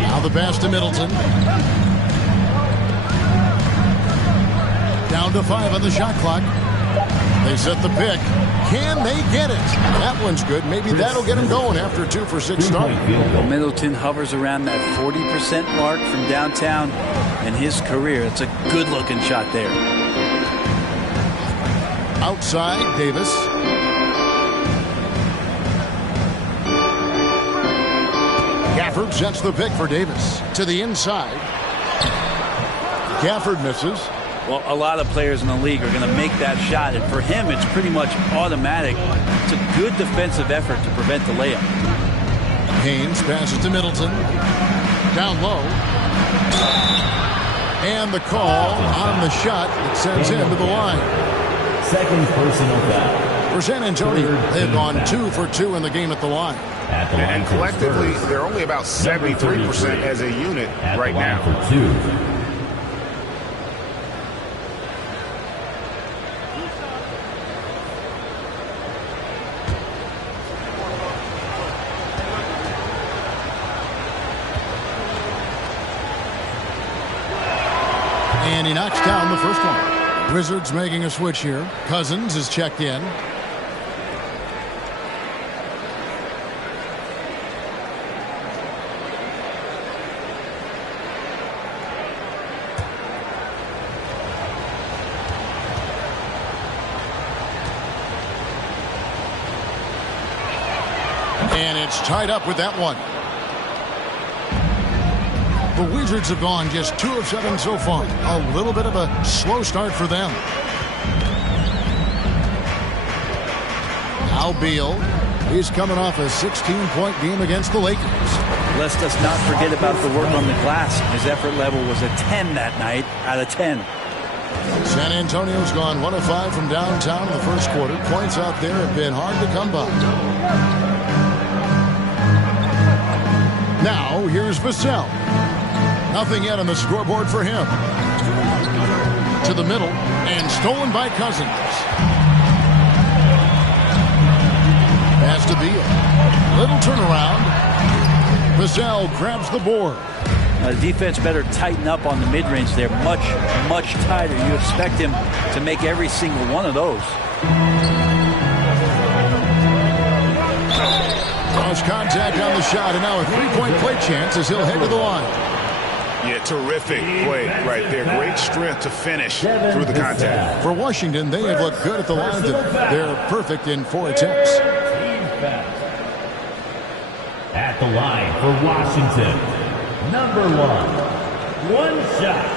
Now the pass to Middleton. Down to 5 on the shot clock. They set the pick. Can they get it? That one's good. Maybe that'll get him going after a 2 for 6 start. Well, Middleton hovers around that 40% mark from downtown in his career. It's a good-looking shot there. Outside, Davis. Gafford sets the pick for Davis. To the inside. Gafford misses. Well, a lot of players in the league are going to make that shot, and for him, it's pretty much automatic. It's a good defensive effort to prevent the layup. Haynes passes to Middleton. Down low. And the call on the shot that sends him to the line. Second personal foul. For San Antonio, they've gone 2 for 2 in the game at the line. And collectively, they're only about 73% as a unit right now. For 2. And he knocks down the first one. Wizards making a switch here. Cousins is checked in. And it's tied up with that one. The Wizards have gone just 2 of 7 so far. A little bit of a slow start for them. Now Beal. He's coming off a 16-point game against the Lakers. Let's just not forget about the work on the glass. His effort level was a 10 that night out of 10. San Antonio's gone 1 of 5 from downtown in the first quarter. Points out there have been hard to come by. Now here's Vassell. Nothing yet on the scoreboard for him. To the middle and stolen by Cousins. Pass to Beal. Little turnaround. Vassell grabs the board. The defense better tighten up on the mid-range there. Much, much tighter. You expect him to make every single one of those. Cross contact on the shot, and now a 3-point play chance as he'll head to the line. Yeah, terrific play right there. Great strength to finish through the contact. For Washington, they have looked good at the line. They're perfect in 4 attempts. At the line for Washington, number 1 shot.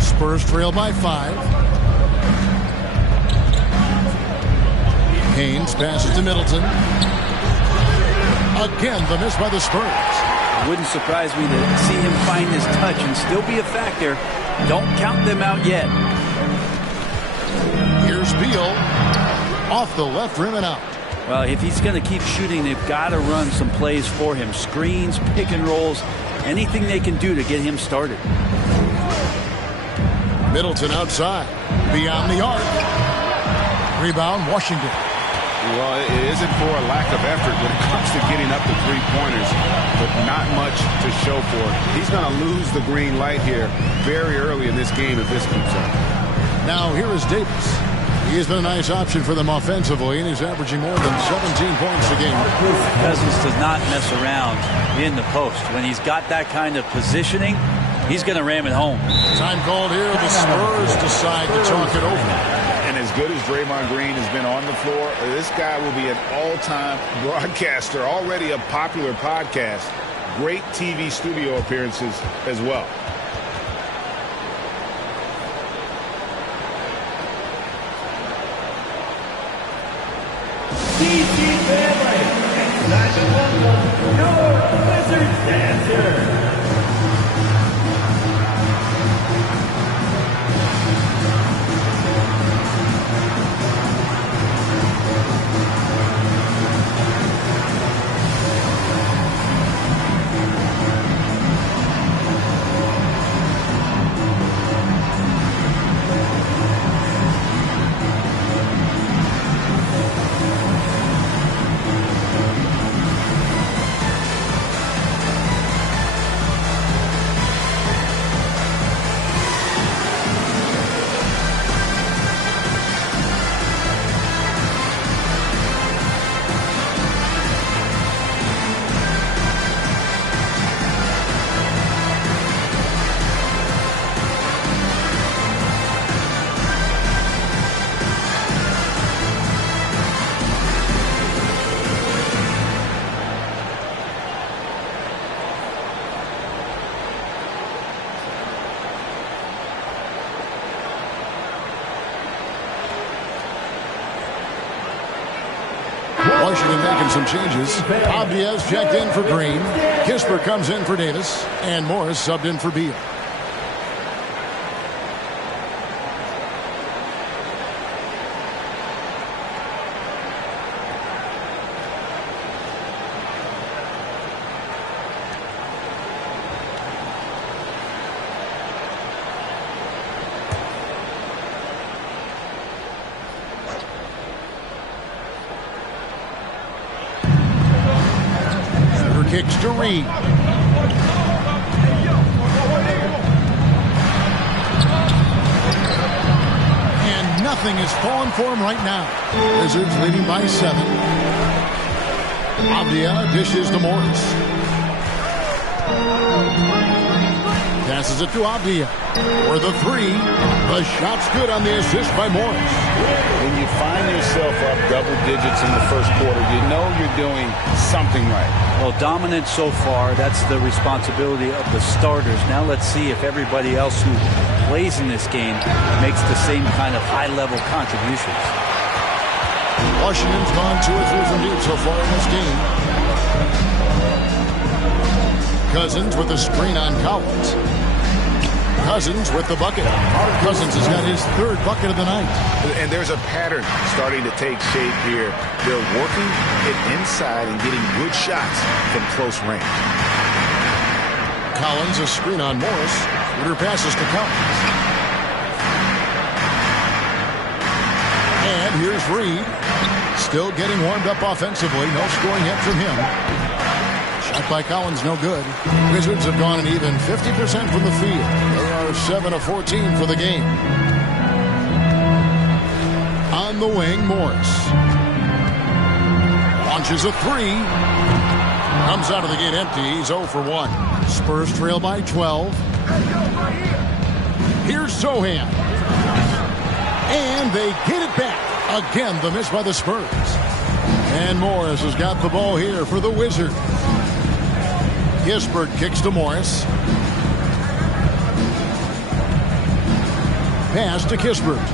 Spurs trail by 5. Haynes passes to Middleton. Again, the miss by the Spurs. It wouldn't surprise me to see him find his touch and still be a factor. Don't count them out yet. Here's Beal. Off the left rim and out. Well, if he's going to keep shooting, they've got to run some plays for him. Screens, pick and rolls, anything they can do to get him started. Middleton outside. Beyond the arc. Rebound, Washington. Well, it isn't for a lack of effort when it comes to getting up the three-pointers, but not much to show for it. He's going to lose the green light here very early in this game if this keeps up. Now here is Davis. He has been a nice option for them offensively, and he's averaging more than 17 points a game. Cousins does not mess around in the post. When he's got that kind of positioning, he's going to ram it home. Time called here. The Spurs decide to talk it over. And as as good as Draymond Green has been on the floor, this guy will be an all-time broadcaster, already a popular podcast. Great TV studio appearances as well. DC family, and tonight welcome your Wizards dancer. Washington making some changes. Avdia's checked in for Green. Kispert comes in for Davis. And Morris subbed in for Beal. Kicks to Reed. And nothing is falling for him right now. Wizards leading by 7. Avdia dishes to Morris. Passes it to Avdia. For the 3. The shot's good on the assist by Morris. When you find yourself up double digits in the first quarter, you know you're doing something right. Well, dominant so far. That's the responsibility of the starters. Now let's see if everybody else who plays in this game makes the same kind of high-level contributions. Washington's gone 2 or 3 from deep so far in this game. Cousins with a screen on Collins. Cousins with the bucket. Cousins has got his 3rd bucket of the night. And there's a pattern starting to take shape here. They're working it inside and getting good shots from close range. Collins, a screen on Morris. Ritter passes to Collins. And here's Reed. Still getting warmed up offensively. No scoring yet from him. Shot by Collins, no good. Wizards have gone an even 50% from the field. They are 7 of 14 for the game. On the wing, Morris. Launches a 3. Comes out of the gate empty. He's 0 for 1. Spurs trail by 12. Here's Sohan. And they get it back. Again, the miss by the Spurs. And Morris has got the ball here for the Wizards. Kispert kicks to Morris. Pass to Kispert.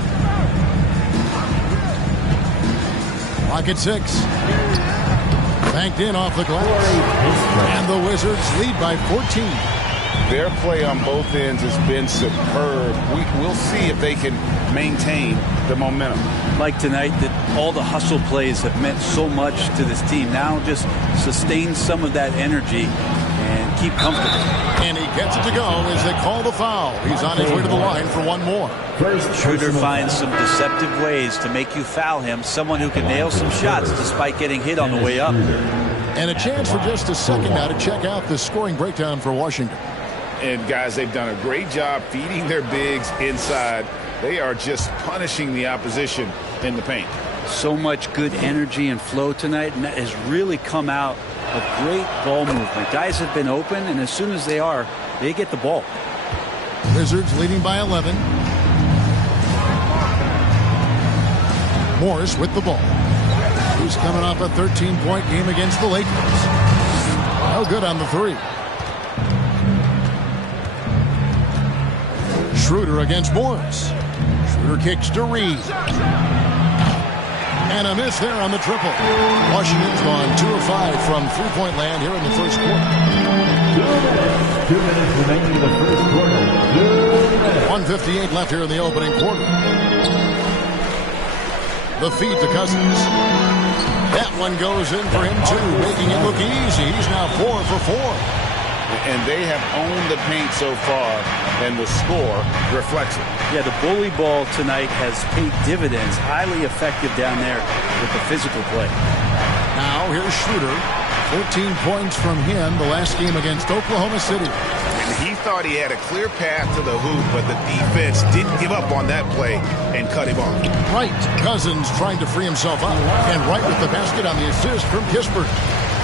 Clock at 6. Banked in off the glass. And the Wizards lead by 14. Their play on both ends has been superb. We'll see if they can maintain the momentum. Like tonight, that all the hustle plays have meant so much to this team. Now just sustain some of that energy and keep comfortable. And he gets it to go as they call the foul. He's on his way to the line for one more. Schroeder finds some deceptive ways to make you foul him. Someone who can nail some shots despite getting hit on the way up. And a chance for just a second now to check out the scoring breakdown for Washington. And guys, they've done a great job feeding their bigs inside. They are just punishing the opposition in the paint. So much good energy and flow tonight, and that has really come out of great ball movement. Guys have been open, and as soon as they get the ball. Wizards leading by 11. Morris with the ball. He's coming off a 13-point game against the Lakers. No good on the three. Schroeder against Morris. Schroeder kicks to Reed. And a miss there on the triple. Washington's gone 2 of 5 from three-point land here in the first quarter. 2 minutes remaining in the first quarter. 1:58 left here in the opening quarter. The feed to Cousins. That one goes in for him too, making it look easy. He's now 4 for 4. And they have owned the paint so far, and the score reflects it. Yeah, the bully ball tonight has paid dividends. Highly effective down there with the physical play. Now here's Schroeder. 14 points from him the last game against Oklahoma City. And he thought he had a clear path to the hoop, but the defense didn't give up on that play and cut him off. Right. Cousins trying to free himself up. And right with the basket on the assist from Kispert.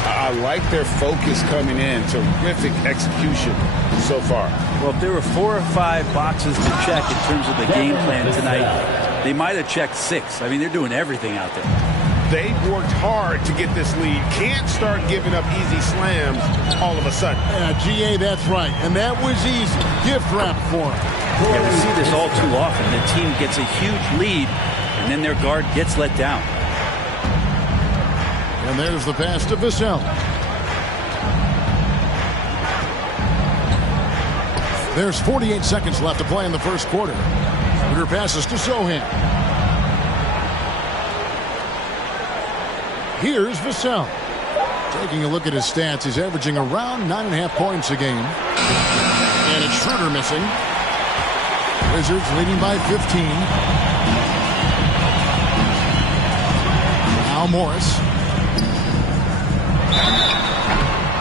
I like their focus coming in. Terrific execution so far. Well, if there were 4 or 5 boxes to check in terms of the game plan tonight, they might have checked 6. I mean, they're doing everything out there. They worked hard to get this lead. Can't start giving up easy slams all of a sudden. Yeah, GA, that's right. And that was easy. Gift wrap for him. Yeah, we see this all too often. The team gets a huge lead, and then their guard gets let down. And there's the pass to Vassell. There's 48 seconds left to play in the first quarter. Schroeder passes to Sohan. Here's Vassell. Taking a look at his stats, he's averaging around 9.5 points a game. And it's Schroeder missing. Wizards leading by 15. Now Morris.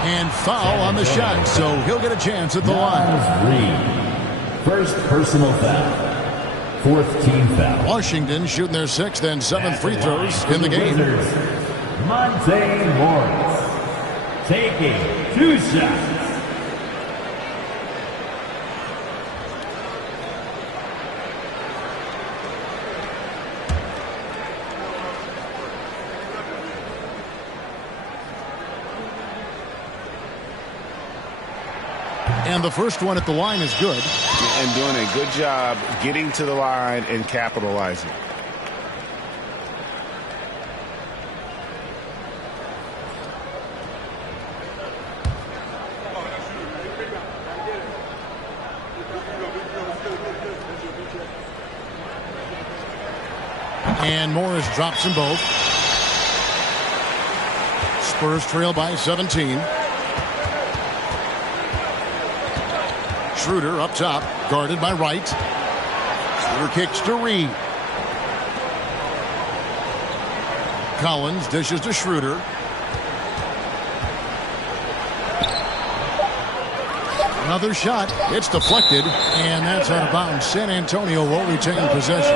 And foul on the shot, so he'll get a chance at the line. First personal foul. 4th team foul. Washington shooting their 6th and 7th free throws in the game. Monte Morris taking 2 shots. And the first one at the line is good. And doing a good job getting to the line and capitalizing. And Morris drops them both. Spurs trail by 17. Schroeder up top, guarded by Wright. Schroeder kicks to Reed. Collins dishes to Schroeder. Another shot. It's deflected, and that's out of bounds. San Antonio will retain possession.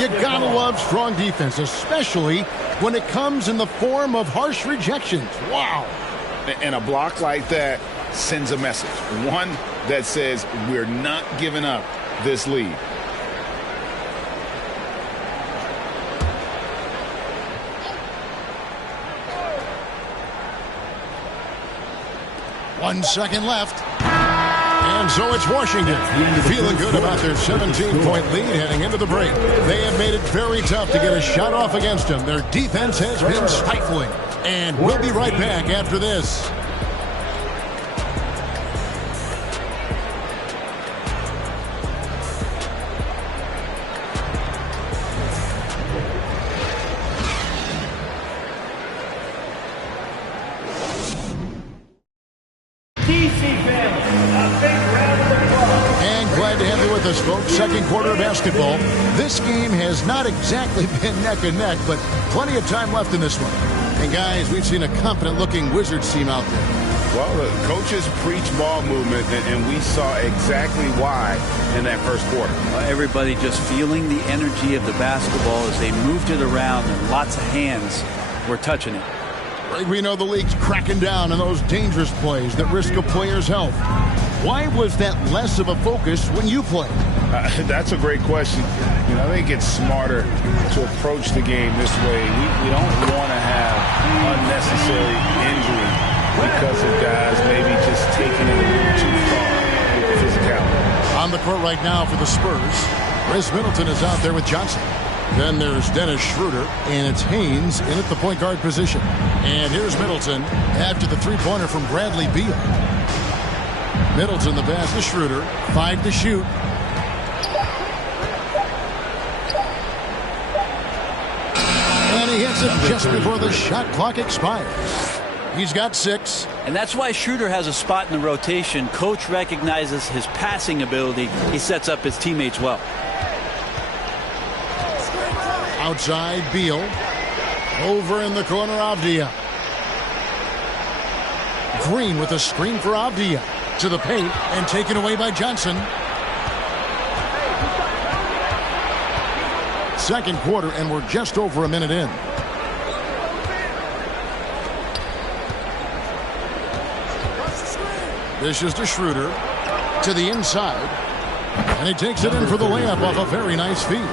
You gotta love strong defense, especially when it comes in the form of harsh rejections. Wow. And a block like that sends a message. One that says we're not giving up this lead. One second left. And so it's Washington feeling good about their 17-point lead heading into the break. They have made it very tough to get a shot off against them. Their defense has been stifling. And we'll be right back after this. Second quarter of basketball. This game has not exactly been neck and neck, but plenty of time left in this one. And guys, we've seen a confident-looking Wizards team out there. Well, the coaches preach ball movement, and we saw exactly why in that first quarter. Everybody just feeling the energy of the basketball as they moved it around, and lots of hands were touching it. We know the league's cracking down on those dangerous plays that risk a player's health. Why was that less of a focus when you played? That's a great question. You know, I think it's smarter to approach the game this way. We don't want to have unnecessary injury because of guys maybe just taking it a little too far with the physicality. On the court right now for the Spurs, Chris Middleton is out there with Johnson. Then there's Dennis Schroeder, and it's Haynes in at the point guard position. And here's Middleton after the three-pointer from Bradley Beal. Middleton the pass to Schroeder, 5 to shoot. And he hits it just before the shot clock expires. He's got 6. And that's why Schroeder has a spot in the rotation. Coach recognizes his passing ability. He sets up his teammates well. Outside, Beal. Over in the corner, Avdia. Green with a screen for Avdia. To the paint and taken away by Johnson. Second quarter, and we're just over a minute in. This is to Schroeder. To the inside. And he takes it in for the layup off a very nice feed.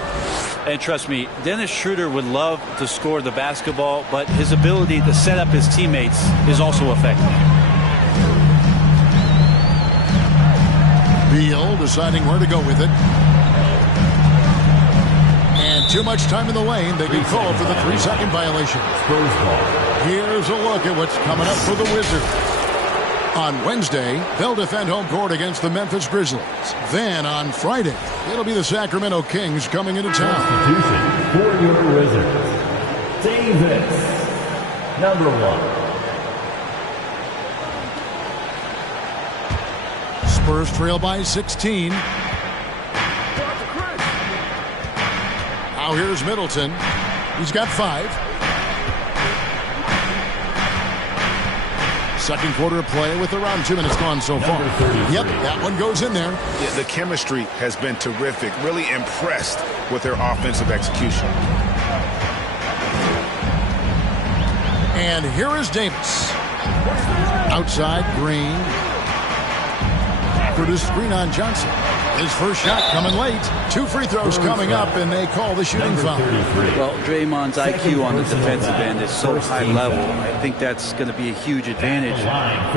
And trust me, Dennis Schroeder would love to score the basketball, but his ability to set up his teammates is also effective. Beal deciding where to go with it. And too much time in the lane. They get called for the 3-second violation. Here's a look at what's coming up for the Wizards. On Wednesday, they'll defend home court against the Memphis Grizzlies. Then on Friday, it'll be the Sacramento Kings coming into town. Substitution for your Wizards. Davis, number 1. Spurs trail by 16. Now here's Middleton. He's got 5. Second quarter of play with around 2 minutes gone so far. Yep, that one goes in there. Yeah, the chemistry has been terrific. Really impressed with their offensive execution. And here is Davis. Outside, Green. For the screen on Johnson. His first shot coming late. 2 free throws coming up, and they call the shooting foul. Well, Draymond's IQ on the defensive end is so high level. I think that's going to be a huge advantage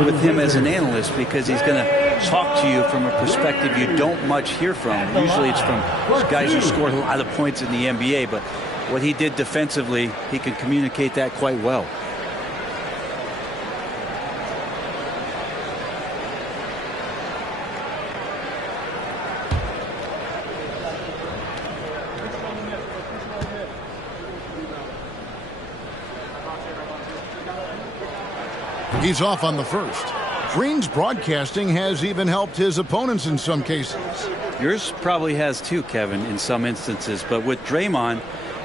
with him as an analyst because he's going to talk to you from a perspective you don't much hear from. Usually it's from guys who scored a lot of points in the NBA, but what he did defensively, he can communicate that quite well. He's off on the first. Green's broadcasting has even helped his opponents in some cases. Yours probably has too, Kevin, in some instances. But with Draymond,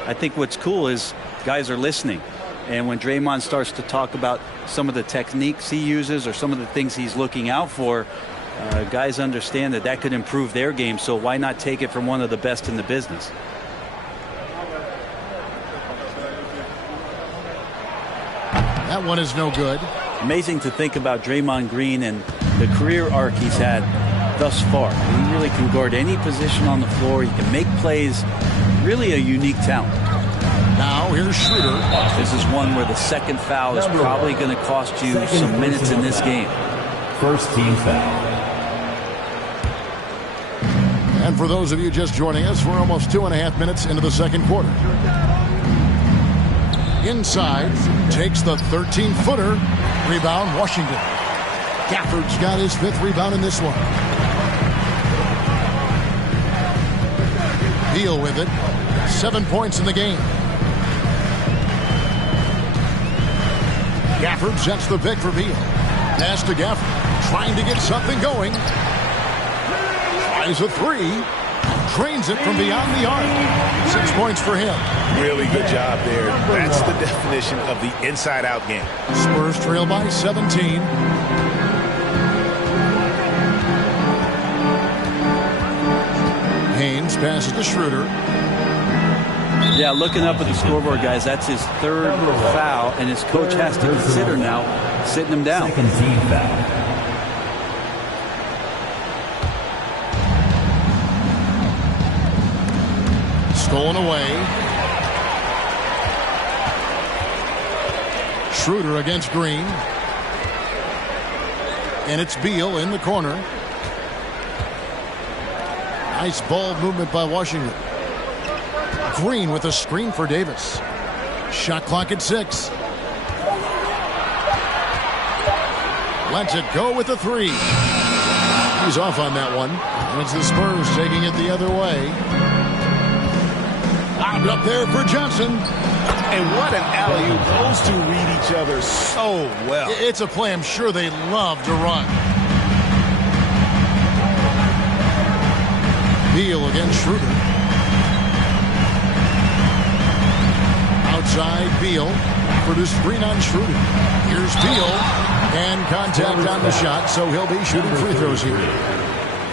I think what's cool is guys are listening. And when Draymond starts to talk about some of the techniques he uses or some of the things he's looking out for, guys understand that that could improve their game. So why not take it from one of the best in the business? That one is no good. Amazing to think about Draymond Green and the career arc he's had thus far. He really can guard any position on the floor. He can make plays. Really a unique talent. Now here's Schroeder. This is one where the second foul is probably going to cost you some minutes in this game. First team foul. And for those of you just joining us, we're almost 2.5 minutes into the second quarter. Inside, takes the 13-footer. Rebound, Washington. Gafford's got his 5th rebound in this one. Beal with it. 7 points in the game. Gafford sets the pick for Beal. Pass to Gafford. Trying to get something going. Tries a 3. Drains it from beyond the arc. 6 points for him. Really good job there. That's the definition of the inside-out game. Spurs trail by 17. Haynes passes to Schroeder. Yeah, looking up at the scoreboard, guys, that's his 3rd foul, and his coach has to consider now sitting him down. Second team foul. Stolen away. Schroeder against Green. And it's Beal in the corner. Nice ball movement by Washington. Green with a screen for Davis. Shot clock at 6. Lets it go with a 3. He's off on that one. And it's the Spurs taking it the other way. Out up there for Johnson. And what an alley-oop. Those two read each other so well. It's a play I'm sure they love to run. Beal against Schroeder. Outside Beal. Produced screen on Schroeder. Here's Beal. And contact on the shot, so he'll be shooting free throws here.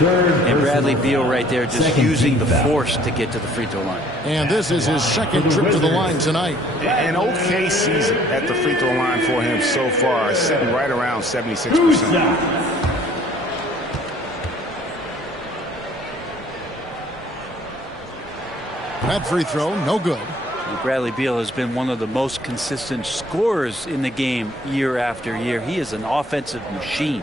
And Bradley Beal right there just using the force to get to the free throw line. And this is his second trip to the line tonight. An okay season at the free throw line for him so far, sitting right around 76%. That free throw, no good. Bradley Beal has been one of the most consistent scorers in the game year after year. He is an offensive machine.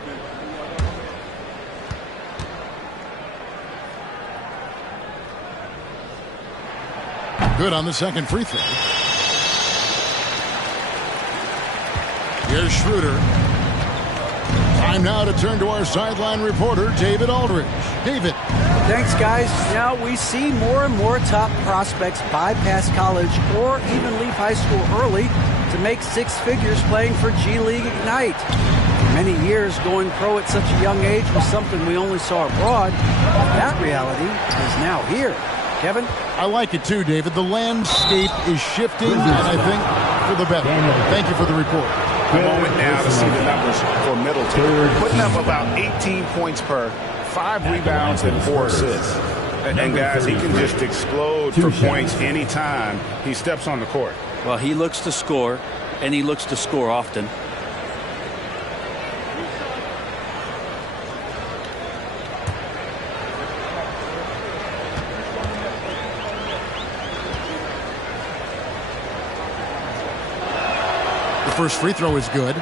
Good on the second free throw. Here's Schroeder. Time now to turn to our sideline reporter, David Aldridge. David. Thanks, guys. Now we see more and more top prospects bypass college or even leave high school early to make 6 figures playing for G League Ignite. For many years, going pro at such a young age was something we only saw abroad. That reality is now here. Kevin? I like it too, David. The landscape is shifting, and I think for the better. Thank you for the report. A moment now to see the numbers for Middleton. Putting up about 18 points per, 5 rebounds and 4 assists. And guys, he can just explode for points anytime he steps on the court. Well, he looks to score, and he looks to score often. The first free throw is good.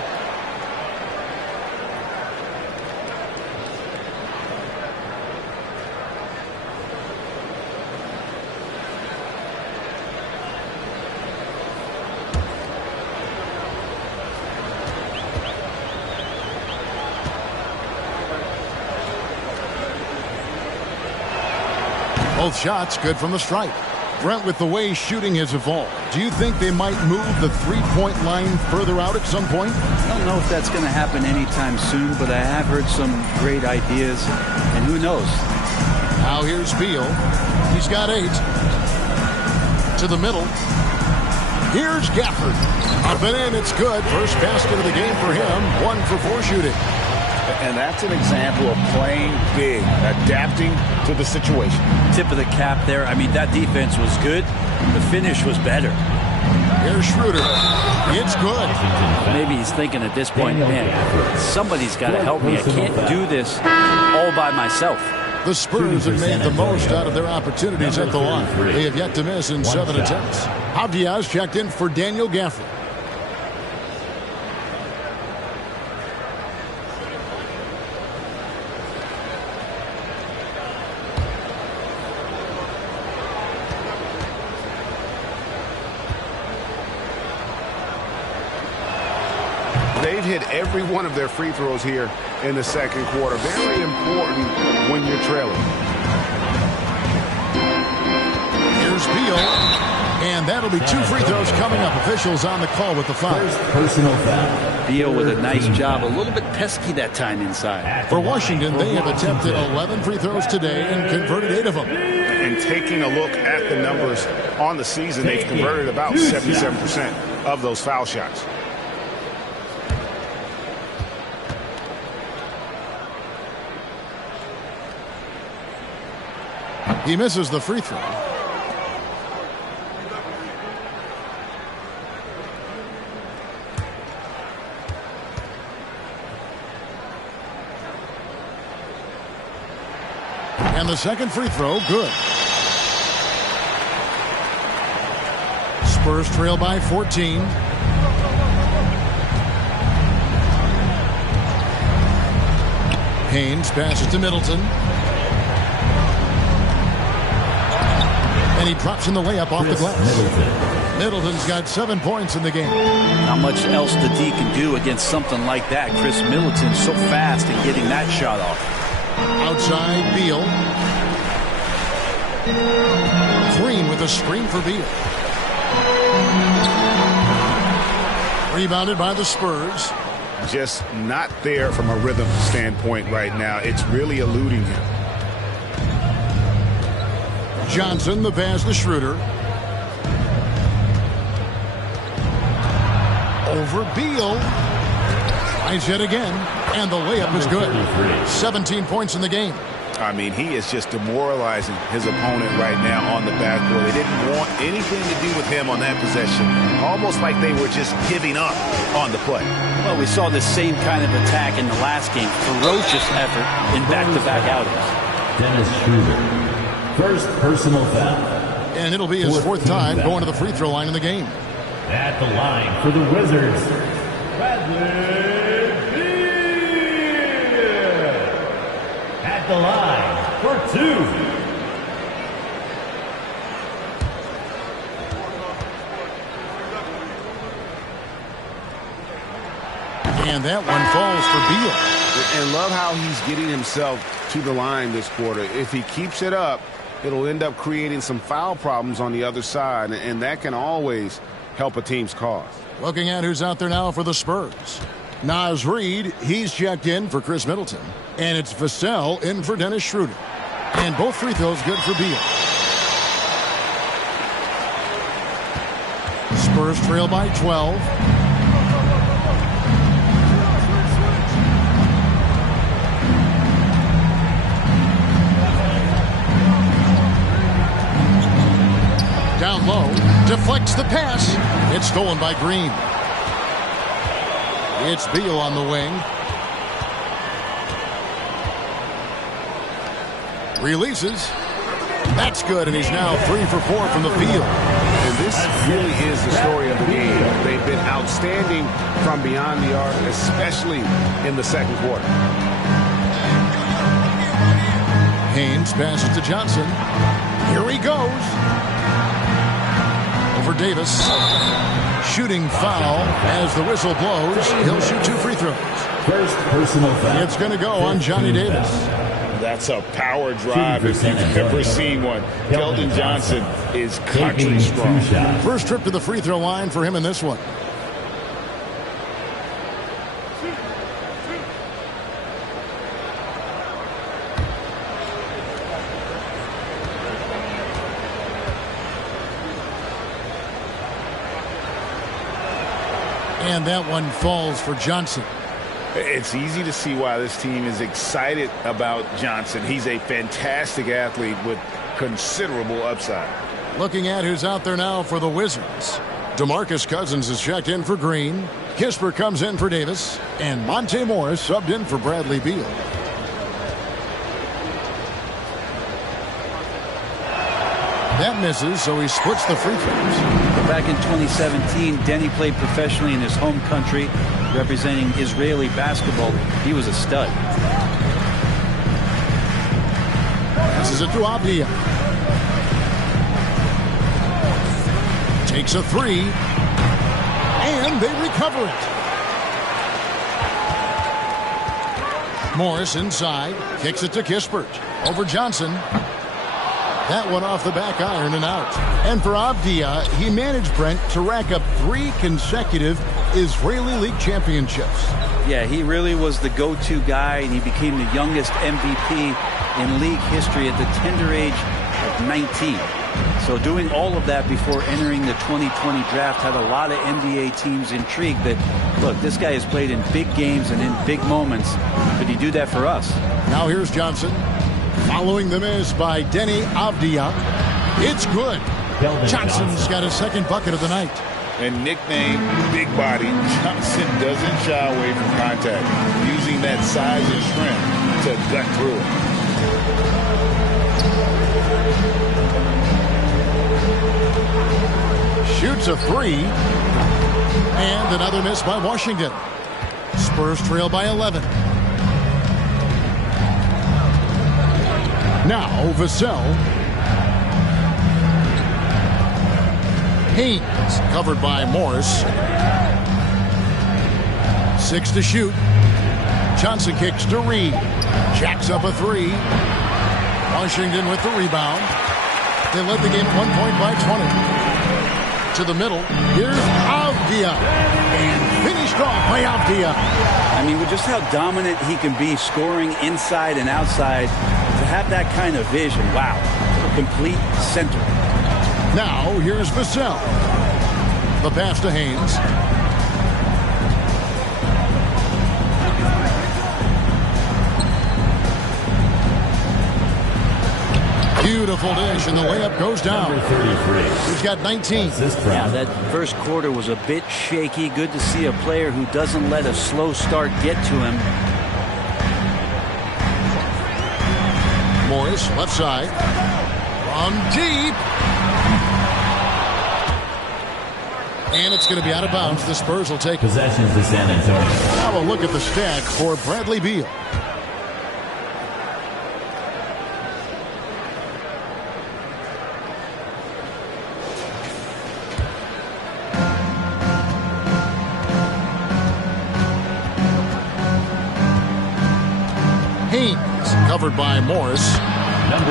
Both shots good from the stripe. Brent, with the way shooting has evolved, do you think they might move the three-point line further out at some point? I don't know if that's going to happen anytime soon, but I have heard some great ideas, and who knows? Now here's Beal. He's got 8. To the middle. Here's Gafford. Up and in, it's good. First basket of the game for him. 1 for 4 shooting. And that's an example of playing big, adapting to the situation. Tip of the cap there. I mean, that defense was good. The finish was better. Here's Schroeder. It's good. Maybe he's thinking at this point, man, somebody's got to help me. I can't do this all by myself. The Spurs have made the most out of their opportunities at the line. They have yet to miss in 7 attempts. Diaz checked in for Daniel Gafford. They've hit every one of their free throws here in the second quarter. Very important when you're trailing. Here's Beal. And that'll be 2 free throws coming up. Officials on the call with the foul. Personal foul. Beal with a nice job. A little bit pesky that time inside. For Washington, they have attempted 11 free throws today and converted 8 of them. And taking a look at the numbers on the season, they've converted about 77% of those foul shots. He misses the free throw. And the second free throw, good. Spurs trail by 14. Haynes passes to Middleton. And he drops in the layup off the glass. Middleton's got 7 points in the game. Not much else the D can do against something like that. Chris Middleton so fast in getting that shot off. Outside, Beal. Green with a screen for Beal. Rebounded by the Spurs. Just not there from a rhythm standpoint right now. It's really eluding him. Johnson, the pass to Schroeder. Over Beal. Finds it again. And the layup is good. 17 points in the game. I mean, he is just demoralizing his opponent right now on the backboard. They didn't want anything to do with him on that possession. Almost like they were just giving up on the play. Well, we saw the same kind of attack in the last game. Ferocious effort in back-to-back outings. Dennis Schroeder. First personal foul. And it'll be his fourth time going to the free throw line in the game. At the line for the Wizards, Bradley Beal. At the line for 2. And that one falls for Beal. And love how he's getting himself to the line this quarter. If he keeps it up, it'll end up creating some foul problems on the other side, and that can always help a team's cause. Looking at who's out there now for the Spurs. Naz Reid, he's checked in for Chris Middleton. And it's Vassell in for Dennis Schroeder. And both free throws good for Beal. Spurs trail by 12. Down low, deflects the pass. It's stolen by Green. It's Beal on the wing. Releases. That's good, and he's now 3 for 4 from the field. And this really is the story of the game. They've been outstanding from beyond the arc, especially in the second quarter. Haynes passes to Johnson. Here he goes. For Davis. Shooting foul as the whistle blows. He'll shoot 2 free throws. First personal foul. It's going to go on Johnny Davis. That's a power drive if you've ever seen one. Keldon Johnson is country strong. First trip to the free throw line for him in this one. And that one falls for Johnson. It's easy to see why this team is excited about Johnson. He's a fantastic athlete with considerable upside. Looking at who's out there now for the Wizards. DeMarcus Cousins is checked in for Green. Kisper comes in for Davis. And Monte Morris subbed in for Bradley Beal. That misses, so he splits the free throws. Back in 2017, Denny played professionally in his home country, representing Israeli basketball. He was a stud. Passes it to Abdia. Takes a 3. And they recover it. Morris inside. Kicks it to Kispert. Over Johnson. That one off the back iron and out. And for Abdia, he managed, Brent, to rack up 3 consecutive Israeli League championships. Yeah, he really was the go-to guy, and he became the youngest MVP in league history at the tender age of 19. So doing all of that before entering the 2020 draft had a lot of NBA teams intrigued that, look, this guy has played in big games and in big moments. Could he do that for us? Now here's Johnson. Following the miss by Denny Avdia. It's good. Johnson's got his second bucket of the night. And nicknamed Big Body, Johnson doesn't shy away from contact, using that size and strength to gut through it. Shoots It's a three. And another miss by Washington. Spurs trail by 11. Now Vassell. Haynes covered by Morris. 6 to shoot. Johnson kicks to Reed. Jacks up a three. Washington with the rebound. They led the game at 1 point by 20. To the middle. Here's Avdia. And finished off by Avdia. I mean, with just how dominant he can be scoring inside and outside, to have that kind of vision, wow. Complete center. Now, here's Vassell. The pass to Haynes. Beautiful dish, and the layup goes down. He's got 19. Yeah, that first quarter was a bit shaky. Good to see a player who doesn't let a slow start get to him. Morris, left side. From deep. And it's going to be out of bounds. The Spurs will take possessions to San Antonio. Now a look at the stat for Bradley Beal. Haynes, covered by Morris,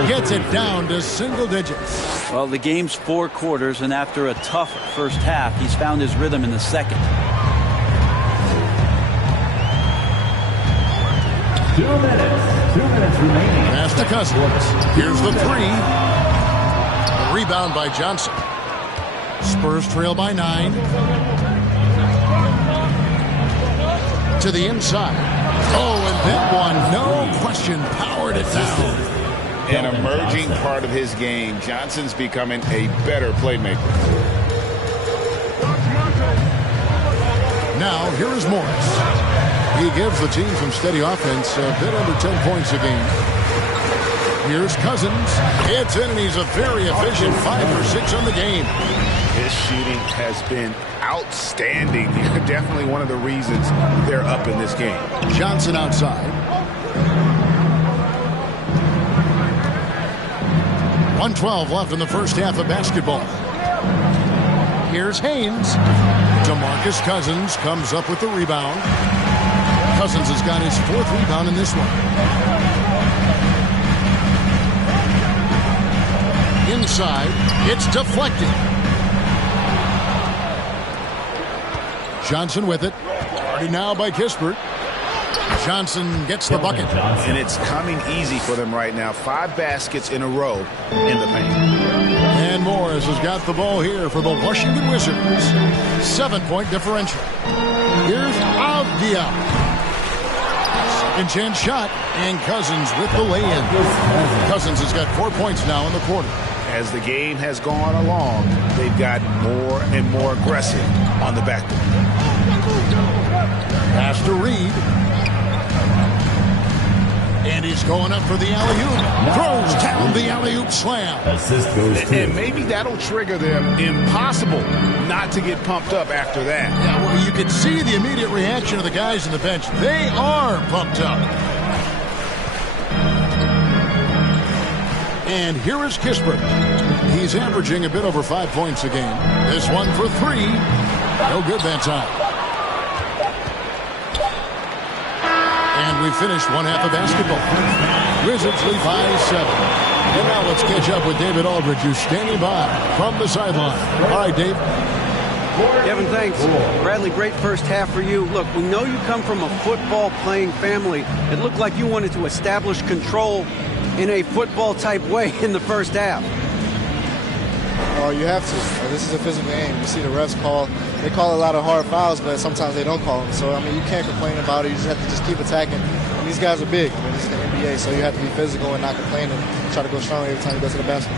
gets it down to single digits. Well, the game's 4 quarters, and after a tough first half, he's found his rhythm in the second. 2 minutes. 2 minutes remaining. Pass to Cousins. Here's the three. A rebound by Johnson. Spurs trail by 9. To the inside. Oh, and that one, no question, powered it down. An emerging part of his game. Johnson's becoming a better playmaker. Now, here is Morris. He gives the team some steady offense, a bit under 10 points a game. Here's Cousins. It's in, and he's a very efficient 5 for 6 on the game. His shooting has been outstanding. Definitely one of the reasons they're up in this game. Johnson outside. 1:12 left in the first half of basketball. Here's Haynes. DeMarcus Cousins comes up with the rebound. Cousins has got his 4th rebound in this one. Inside, it's deflected. Johnson with it. Guarded now by Kispert. Johnson gets the bucket. And it's coming easy for them right now. 5 baskets in a row in the paint. And Morris has got the ball here for the Washington Wizards. 7-point differential. Here's Avdia. Second chance shot. And Cousins with the lay-in. Cousins has got 4 points now in the quarter. As the game has gone along, they've gotten more and more aggressive on the backboard. Pass to Reed. And he's going up for the alley-oop. Throws down the alley-oop slam. Assist goes to. And maybe that'll trigger them. Impossible not to get pumped up after that. Yeah, well, you can see the immediate reaction of the guys on the bench. They are pumped up. And here is Kispert. He's averaging a bit over 5 points a game. This one for 3. No good that time. And we finished one half of basketball. Wizards lead by 7. And now let's catch up with David Aldridge, who's standing by from the sideline. All right, Dave. Kevin, thanks. Bradley, great first half for you. Look, we know you come from a football-playing family. It looked like you wanted to establish control in a football-type way in the first half. Oh, you have to. This is a physical game. You see the refs they call a lot of hard fouls, but sometimes they don't call them. So, I mean, you can't complain about it. You just have to just keep attacking. And these guys are big. I mean, this is the NBA, so you have to be physical and not complain and try to go strong every time you go to the basket.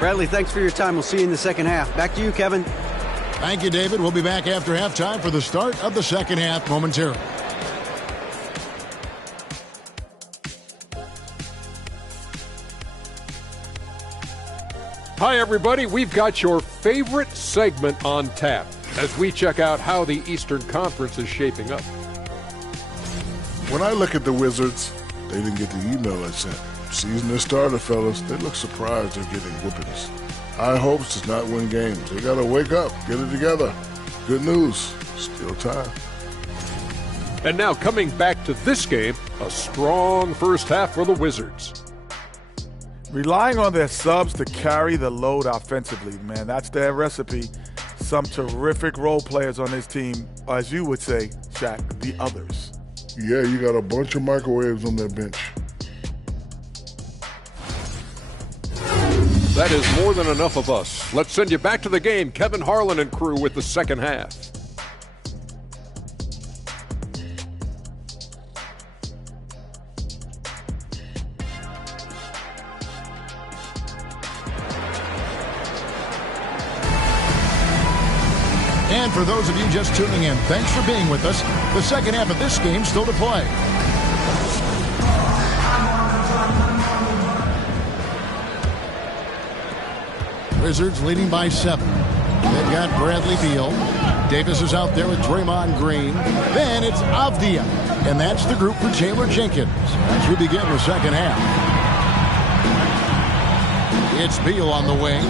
Bradley, thanks for your time. We'll see you in the second half. Back to you, Kevin. Thank you, David. We'll be back after halftime for the start of the second half momentarily. Hi, everybody. We've got your favorite segment on tap as we check out how the Eastern Conference is shaping up. When I look at the Wizards, they didn't get the email I sent. Season has started, fellas. They look surprised they're getting whoopings. High hopes does not win games. They got to wake up, get it together. Good news, still time. And now coming back to this game, a strong first half for the Wizards. Relying on their subs to carry the load offensively, man, that's their recipe. Some terrific role players on this team, as you would say, Shaq, the others. Yeah, you got a bunch of microwaves on that bench. That is more than enough of us. Let's send you back to the game. Kevin Harlan and crew with the second half. And for those of you just tuning in, thanks for being with us. The second half of this game still to play. Wizards leading by 7. They've got Bradley Beal. Davis is out there with Draymond Green. Then it's Avdia. And that's the group for Taylor Jenkins as we begin the second half. It's Beal on the wing.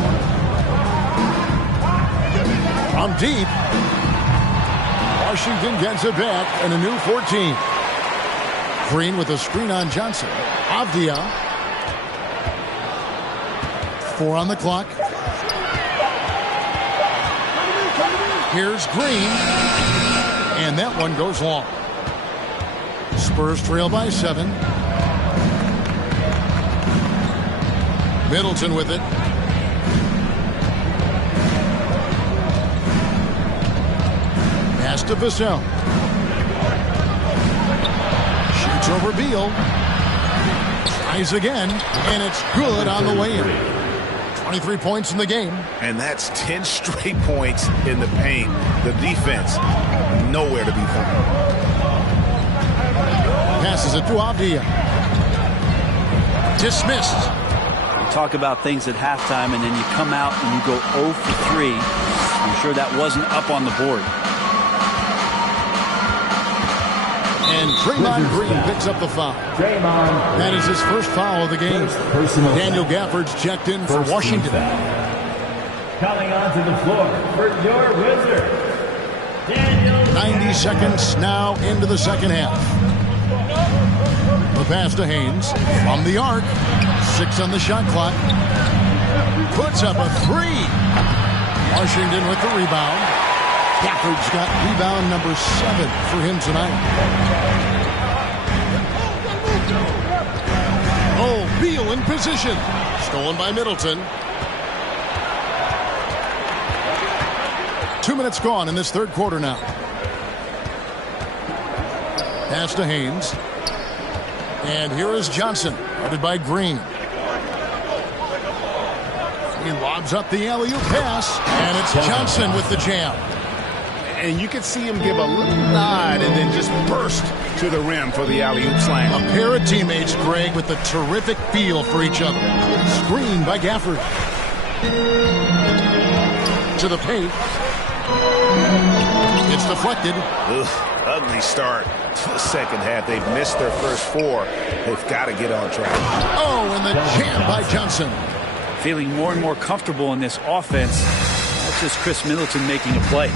From deep. Washington gets it back and a new 14. Green with a screen on Johnson. Avdia. 4 on the clock. Here's Green. And that one goes long. Spurs trail by 7. Middleton with it. Pass to Vassell. Shoots over Beal. Tries again. And it's good on the way in. 23 points in the game. And that's 10 straight points in the paint. The defense, nowhere to be found. Passes it to Avdia. Dismissed. You talk about things at halftime, and then you come out and you go 0 for 3. I'm sure that wasn't up on the board. And Draymond Green picks up the foul. That is his first foul of the game. Daniel Gafford's checked in for Washington. Coming onto the floor for your Wizards, Daniel. 90 seconds now into the second half. The pass to Haynes from the arc. 6 on the shot clock. Puts up a 3. Washington with the rebound. Gafford's got rebound number 7 for him tonight. Oh, Beal in position. Stolen by Middleton. 2 minutes gone in this third quarter now. Pass to Haynes. And here is Johnson, guarded by Green. He lobs up the alley-oop pass, and it's Johnson with the jam. And you can see him give a little nod and then just burst to the rim for the alley-oop slam. A pair of teammates, Greg, with a terrific feel for each other. Screened by Gafford. To the paint. It's deflected. Ugh, ugly start to the second half. They've missed their first 4. They've got to get on track. Oh, and the jam by Johnson. Feeling more and more comfortable in this offense. That's just Chris Middleton making a play.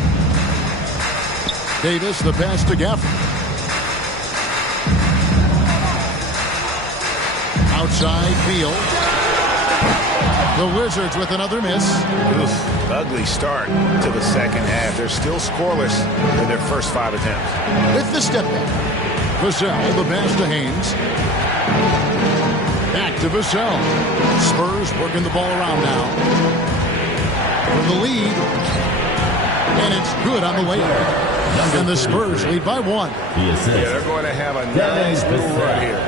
Davis, the pass to Gafford. Outside, Beal. The Wizards with another miss. Oof, ugly start to the second half. They're still scoreless in their first 5 attempts. With the step back. Vassell, the pass to Haynes. Back to Vassell. Spurs working the ball around now. For the lead. And it's good on the way up. And the Spurs lead by 1. Yeah, they're going to have a nice little run here.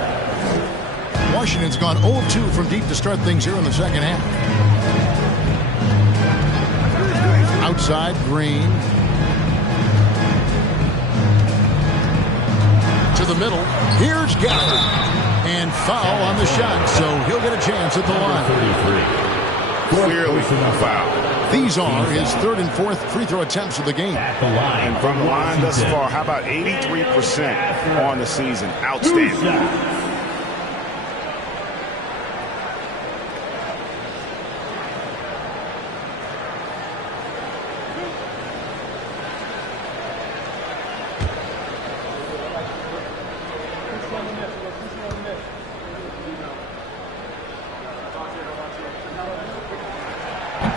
Washington's gone 0-2 from deep to start things here in the second half. Outside, Green. To the middle. Here's Gafford. And foul on the shot, so he'll get a chance at the line. clearly a foul. These are his third and fourth free throw attempts of the game. And from the line thus far, how about 83% on the season? Outstanding.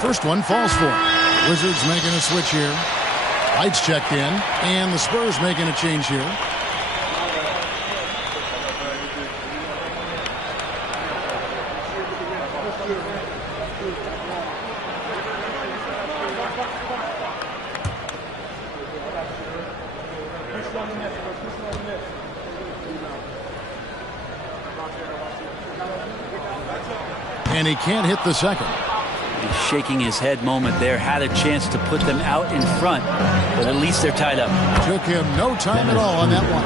First one falls for him. Wizards making a switch here. Lights checked in, and the Spurs making a change here. And he can't hit the second. He's shaking his head moment there. Had a chance to put them out in front, but at least they're tied up. Took him no time at all on that one.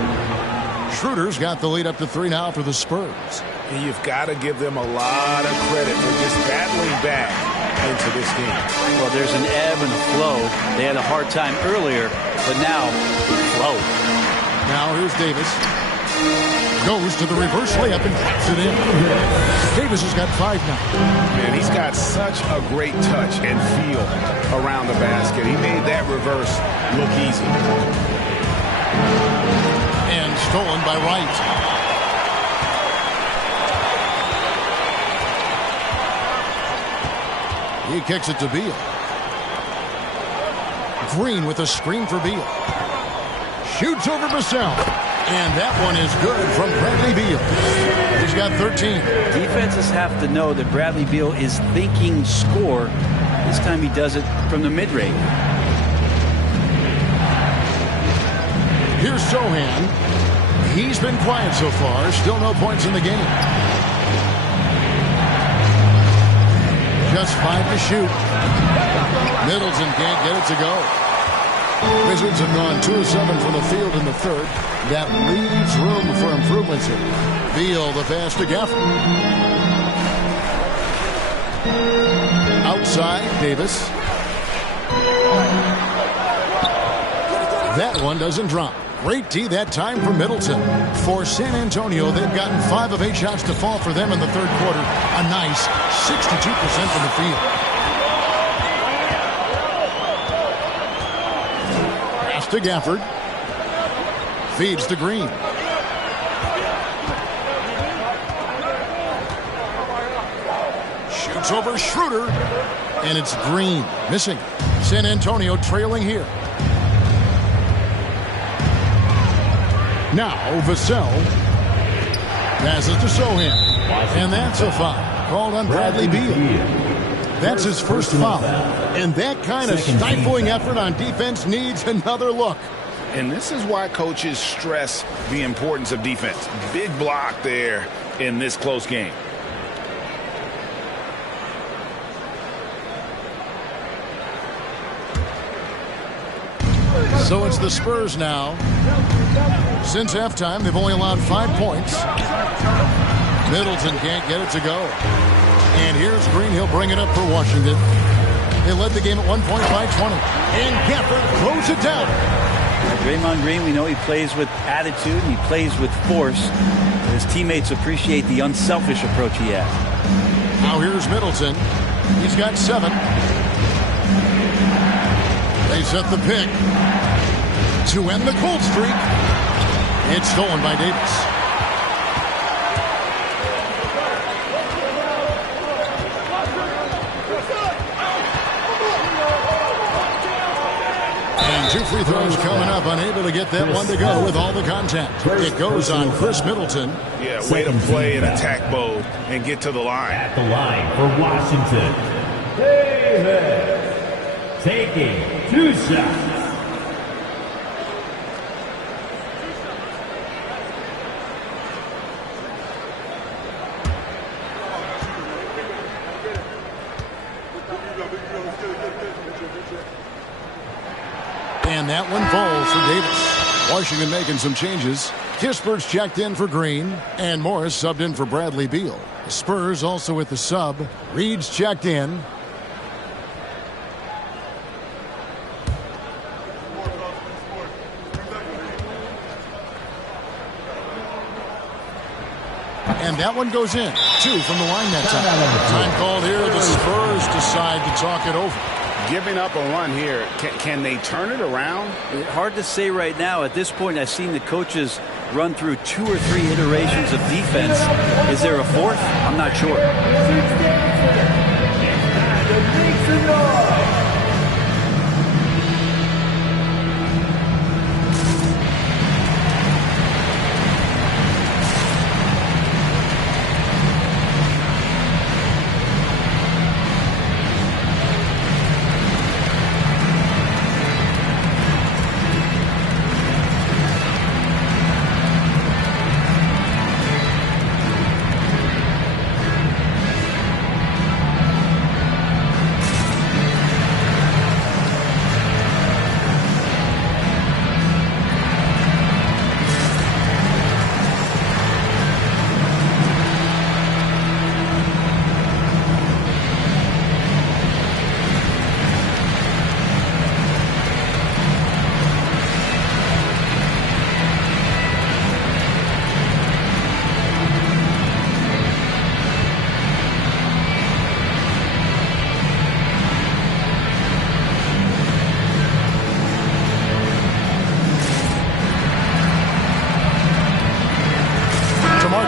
Schroeder's got the lead up to 3 now for the Spurs. And you've got to give them a lot of credit for just battling back into this game. Well, there's an ebb and a flow. They had a hard time earlier, but now flow. Now here's Davis. Goes to the reverse layup and puts it in. Davis has got 5 now. Man, he's got such a great touch and feel around the basket. He made that reverse look easy. And stolen by Wright. He kicks it to Beal. Green with a screen for Beal. Shoots over Vassell. And that one is good from Bradley Beal. He's got 13. Defenses have to know that Bradley Beal is thinking score. This time he does it from the mid-range. Here's Sohan. He's been quiet so far. Still no points in the game. Just 5 to shoot. Middleton can't get it to go. Wizards have gone 2 of 7 from the field in the third. That leaves room for improvements here. Beal, the pass to Gafford. Outside, Davis. That one doesn't drop. Great D that time for Middleton. For San Antonio, they've gotten 5 of 8 shots to fall for them in the third quarter. A nice 62% from the field. Pass to Gafford. Feeds to Green. Shoots over Schroeder. And it's Green missing. San Antonio trailing here. Now Vassell passes to Sohan. And that's a foul called on Bradley Beal. That's his first foul. And that kind of stifling effort on defense needs another look. And this is why coaches stress the importance of defense. Big block there in this close game. So it's the Spurs now. Since halftime, they've only allowed 5 points. Middleton can't get it to go. And here's Green. He'll bring it up for Washington. They led the game at 1 point by 20. And Gafford throws it down. Draymond Green, we know he plays with attitude and he plays with force. His teammates appreciate the unselfish approach he has. Now here's Middleton. He's got 7. They set the pick to end the cold streak. It's stolen by Davis. And 2 free throws coming up. Unable to get that one to go with all the contact. It goes on Chris Middleton. Yeah, way to play in attack mode and get to the line. At the line for Washington, Davis taking 2 shots. And that one falls for Davis. Washington making some changes. Kispert's checked in for Green, and Morris subbed in for Bradley Beal. The Spurs also with the sub. Reed's checked in. And that one goes in. 2 from the line that time. Time called here. The Spurs decide to talk it over. Giving up a run here, can they turn it around? Hard to say right now. At this point, I've seen the coaches run through 2 or 3 iterations of defense. Is there a fourth? I'm not sure.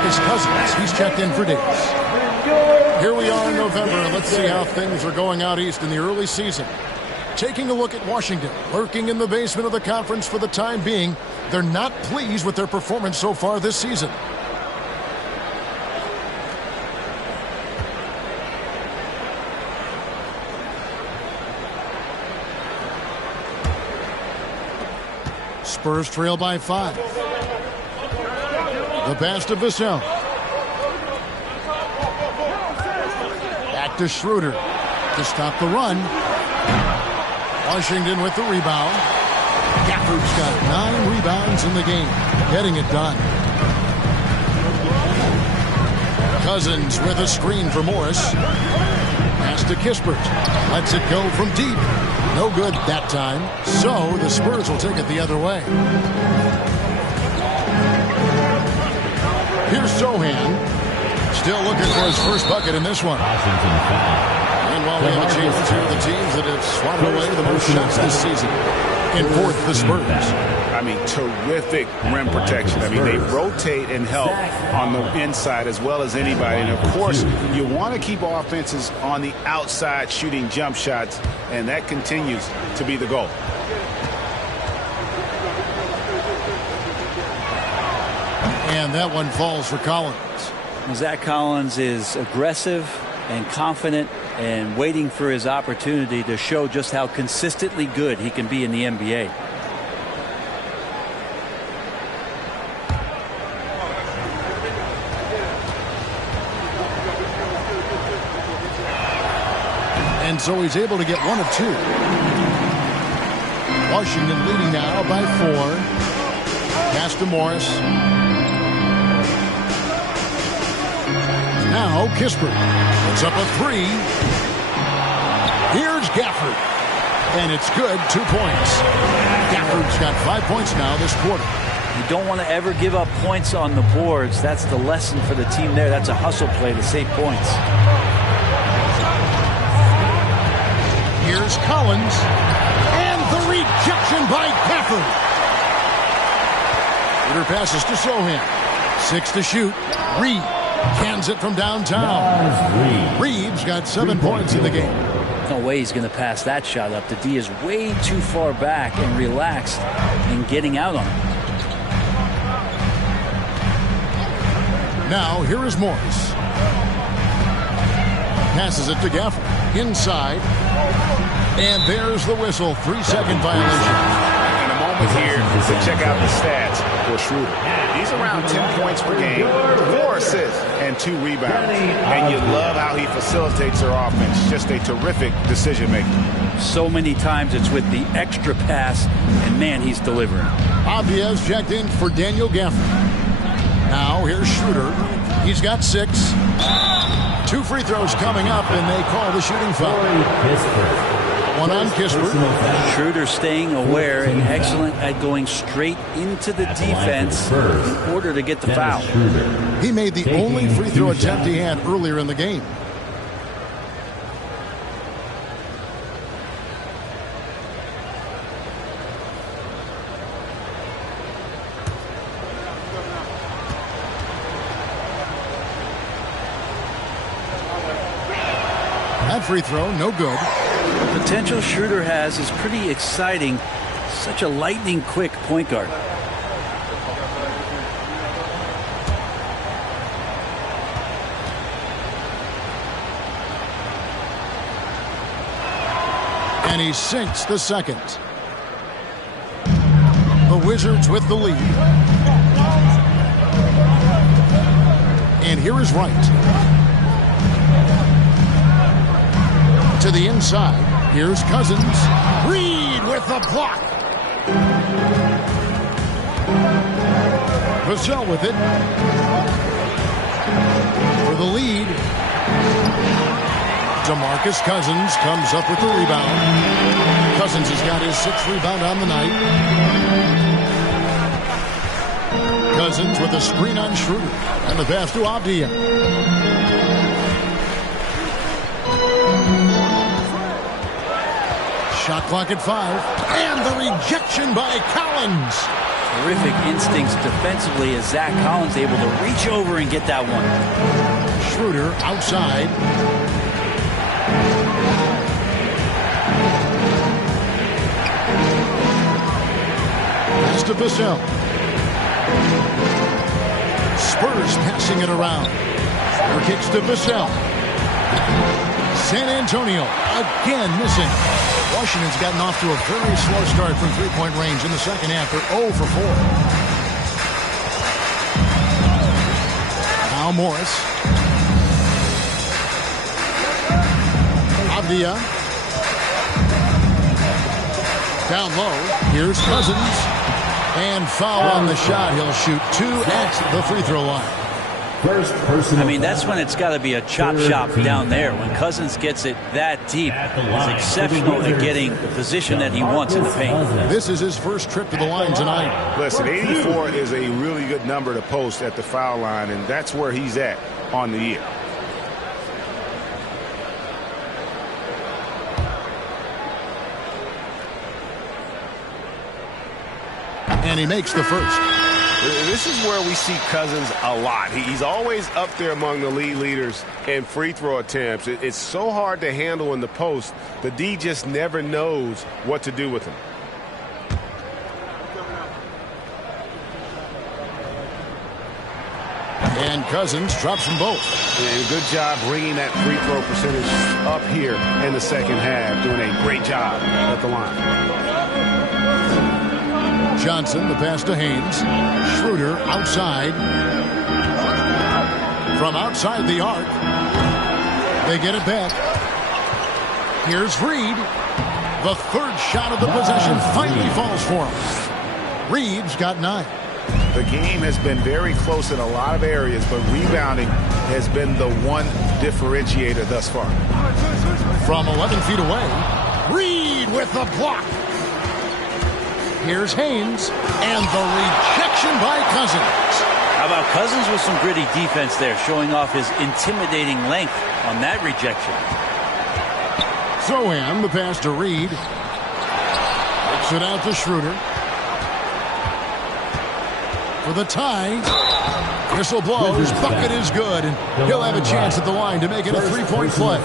Cousins, he's checked in for days. Here we are in November, and let's see how things are going out east in the early season. Taking a look at Washington, lurking in the basement of the conference for the time being. They're not pleased with their performance so far this season. Spurs trail by 5. The pass to Vassell. Back to Schroeder to stop the run. Washington with the rebound. Gafford's got 9 rebounds in the game, getting it done. Cousins with a screen for Morris. Pass to Kispert. Lets it go from deep. No good that time. So the Spurs will take it the other way. Here's Sohan. Still looking for his first bucket in this one. And while we have a chance to the teams that have swatted away the most shots this season. In fourth, the Spurs. I mean, terrific rim protection. I mean, they rotate and help on the inside as well as anybody. And, of course, you want to keep offenses on the outside shooting jump shots, and that continues to be the goal. And that one falls for Collins. Zach Collins is aggressive and confident and waiting for his opportunity to show just how consistently good he can be in the NBA. And so he's able to get 1 of 2. Washington leading now by 4. Pass to Morris. Now Kispert puts up a 3. Here's Gafford. And it's good. 2 points. Gafford's got 5 points now this quarter. You don't want to ever give up points on the boards. That's the lesson for the team there. That's a hustle play to save points. Here's Collins. And the rejection by Gafford. Shooter passes to Sohan. 6 to shoot. Reed cans it from downtown. Reed's got 7 points in the game. No way he's going to pass that shot up. The D is way too far back and relaxed in getting out on him. Now here is Morris. Passes it to Gafford. Inside. And there's the whistle. 3-second violation. In a moment here to check out the stats for Schroeder. He's around 10 points per game, 4 assists, and 2 rebounds. And you love how he facilitates their offense. Just a terrific decision maker. So many times it's with the extra pass, and man, he's delivering. Aviez checked in for Daniel Gafford. Now here's Schroeder. He's got 6. 2 free throws coming up, and they call the shooting foul. one on Kispert. Schroeder staying aware and excellent at going straight into the defense in order to get the foul. He made the only free throw attempt he had earlier in the game. That free throw, no good. The potential Schroeder has is pretty exciting. Such a lightning quick point guard. And he sinks the second. The Wizards with the lead. And here is Wright. To the inside. Here's Cousins. Reed with the block. Vassell with it. For the lead. DeMarcus Cousins comes up with the rebound. Cousins has got his 6th rebound on the night. Cousins with a screen on Schroeder. And the pass to Avdija. Shot clock at 5. And the rejection by Collins. Terrific instincts defensively as Zach Collins able to reach over and get that one. Schroeder outside. Pass to Vassell. Spurs passing it around. Or kicks to Vassell. San Antonio again missing. Washington's gotten off to a very slow start from three-point range in the second half. They're 0 for 4. Now Morris. Avdija. Down low. Here's Cousins. And foul on the shot. He'll shoot 2 at the free throw line. I mean, that's when it's got to be a chop shop down there. When Cousins gets it that deep, he's exceptional at getting the position that he wants in the paint. This is his first trip to the line tonight. Listen, 84 is a really good number to post at the foul line, and that's where he's at on the year. And he makes the first. This is where we see Cousins a lot. He's always up there among the league leaders in free throw attempts. It's so hard to handle in the post. The D just never knows what to do with him. And Cousins drops them both. And good job bringing that free throw percentage up here in the second half. Doing a great job at the line. Johnson, the pass to Haynes. Schroeder outside. From outside the arc. They get it back. Here's Reed. The third shot of the possession finally falls for him. Reed's got 9. The game has been very close in a lot of areas, but rebounding has been the one differentiator thus far. From 11 feet away, Reed with the block. Here's Haynes, and the rejection by Cousins. How about Cousins with some gritty defense there, showing off his intimidating length on that rejection. Throw-in, the pass to Reed. Kicks it out to Schroeder. For the tie. Whistle blows, bucket is good, and he'll have a chance at the line to make it a 3-point play.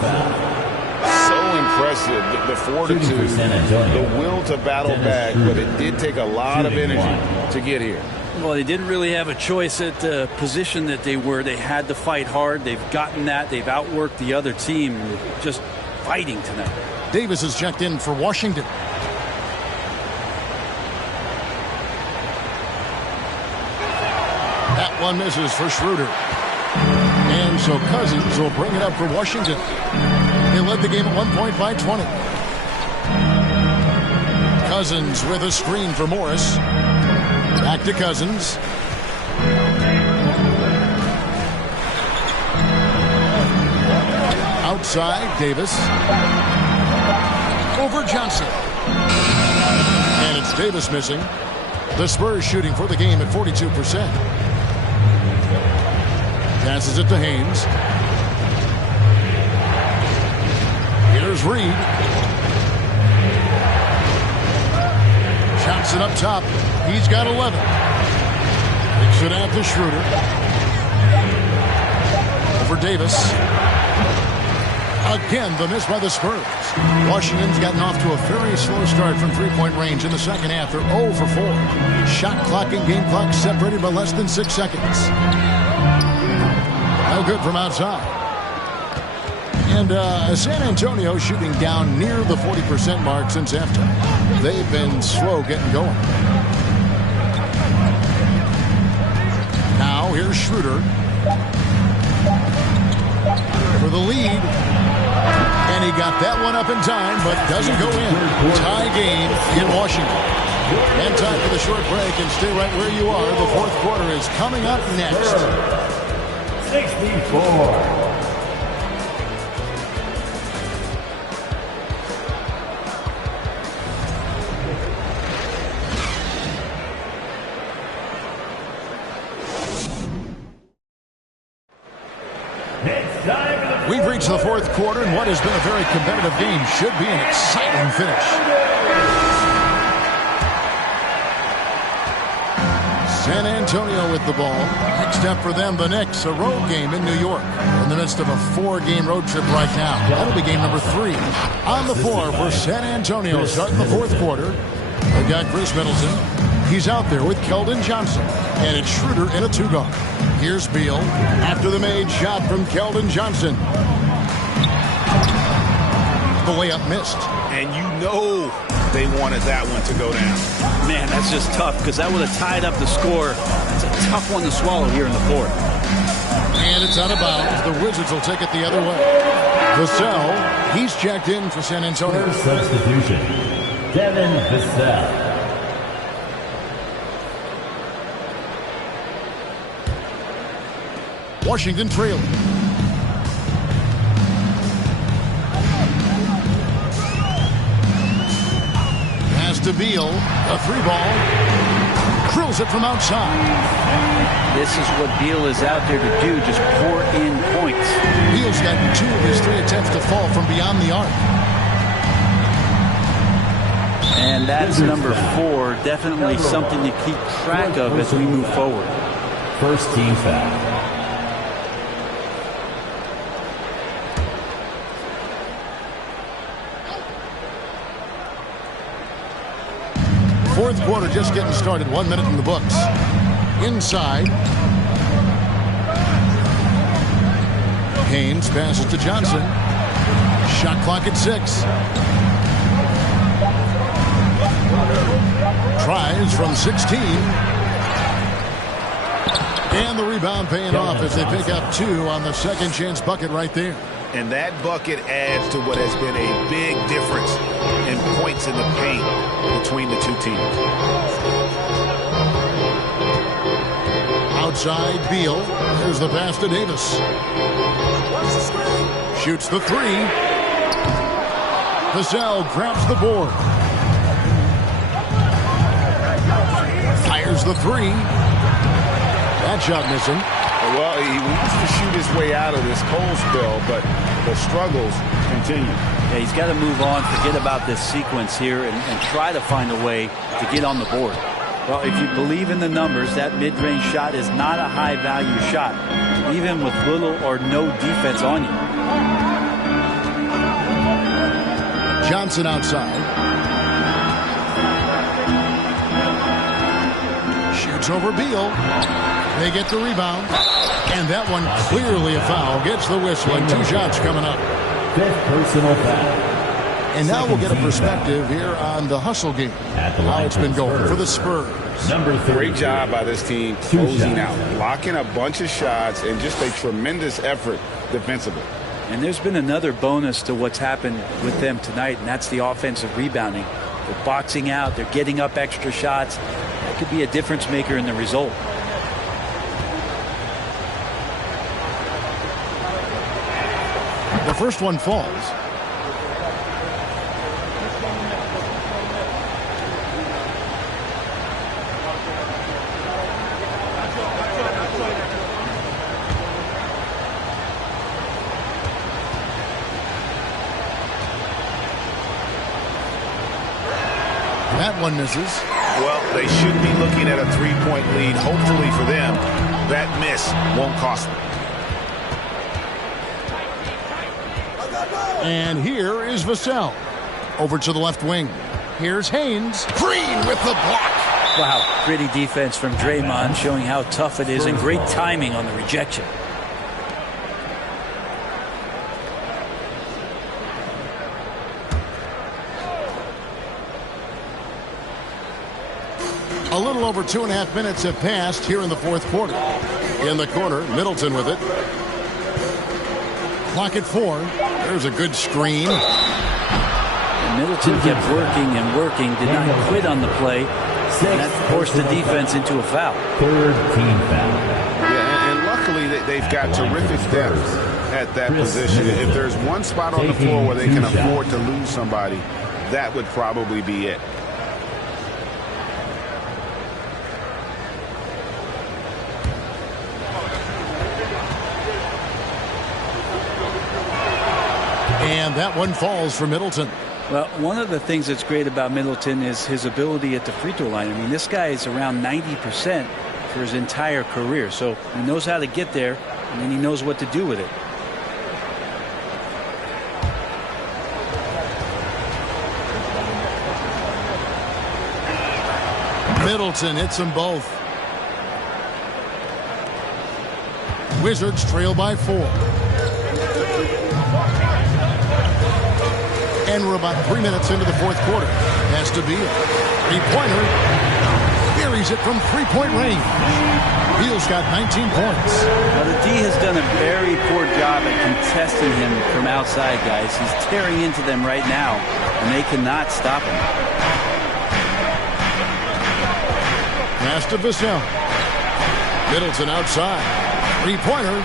So impressive, the fortitude, the will to battle back, but it did take a lot of energy to get here. Well, they didn't really have a choice at the position that they were. They had to fight hard. They've gotten that. They've outworked the other team. They're just fighting tonight. Davis has checked in for Washington. That one misses for Schroeder. And so Cousins will bring it up for Washington. They led the game at 1 point by 20. Cousins with a screen for Morris. Back to Cousins. Outside, Davis. over Johnson. And it's Davis missing. The Spurs shooting for the game at 42%. Passes it to Haynes. Here's Reed. Johnson up top. He's got 11. Picks it out to Schroeder. Over Davis. Again, the miss by the Spurs. Washington's gotten off to a very slow start from three-point range in the second half. They're 0 for 4. Shot clock and game clock separated by less than 6 seconds. No good from outside. And San Antonio shooting down near the 40% mark since halftime. They've been slow getting going. Now here's Schroeder for the lead. And he got that one up in time, but doesn't go in. Tie game in Washington. And time for the short break, and stay right where you are. The fourth quarter is coming up next. 64. We've reached the fourth quarter, and what has been a very competitive game should be an exciting finish. San Antonio with the ball. Next up for them, the Knicks, a road game in New York. In the midst of a 4-game road trip right now. That'll be game number 3. On the floor for San Antonio, starting the fourth quarter. They've got Chris Middleton. He's out there with Keldon Johnson. And it's Schroeder in a 2-guard. Here's Beal after the made shot from Keldon Johnson. The layup missed. And you know they wanted that one to go down. Man, that's just tough because that would have tied up the score. That's a tough one to swallow here in the fourth. And it's out of bounds. The Wizards will take it the other way. Vassell, he's checked in for San Antonio. First substitution, Devin Vassell. Washington trailing. Pass to Beal. A 3-ball. Drills it from outside. This is what Beal is out there to do, just pour in points. Beal's gotten 2 of his 3 attempts to fall from beyond the arc. And that's number 4, definitely something to keep track of as we move forward. First team foul. Fourth quarter just getting started. 1 minute in the books. Inside. Haynes passes to Johnson. Shot clock at 6. Tries from 16. And the rebound paying off as they pick up 2 on the second chance bucket right there. And that bucket adds to what has been a big difference in points in the paint between the two teams. Outside Beal. There's the pass to Davis. Shoots the 3. Vassell grabs the board. Fires the 3. That shot missing. Well, he wants to shoot his way out of this cold spell, but the struggles continue. Yeah, he's got to move on, forget about this sequence here, and try to find a way to get on the board. Well, if you believe in the numbers, that mid-range shot is not a high-value shot, even with little or no defense on you. Johnson outside. Shoots over Beal. They get the rebound. And that one clearly a foul. Gets the whistle, and 2 shots coming up. 5th personal foul. And now we'll get a perspective here on the hustle game. How it's been going for the Spurs. Number 3. Great job by this team closing out, blocking a bunch of shots, and just a tremendous effort defensively. And there's been another bonus to what's happened with them tonight, and that's the offensive rebounding. They're boxing out. They're getting up extra shots. That could be a difference maker in the result. The first one falls. That one misses. Well, they should be looking at a 3-point lead. Hopefully for them, that miss won't cost them. And here is Vassell. Over to the left wing. Here's Haynes. Green with the block. Wow, gritty defense from Draymond, showing how tough it is, and great timing on the rejection. A little over 2.5 minutes have passed here in the fourth quarter. In the corner, Middleton with it. Clock at 4. There's a good screen. And Middleton kept working and working, did not quit on the play. And that forced the defense into a foul. Third team foul. Yeah, and luckily they've got terrific depth at that position. If there's one spot on the floor where they can afford to lose somebody, that would probably be it. And that one falls for Middleton. Well, one of the things that's great about Middleton is his ability at the free throw line. I mean, this guy is around 90% for his entire career. So he knows how to get there, and then he knows what to do with it. Middleton hits them both. Wizards trail by 4. And we're about 3 minutes into the fourth quarter. Has to be a 3-pointer. Buries it from 3-point range. Beal's got 19 points. Well, the D has done a very poor job at contesting him from outside, guys. He's tearing into them right now, and they cannot stop him. Pass to Vassell. Middleton outside. 3-pointer.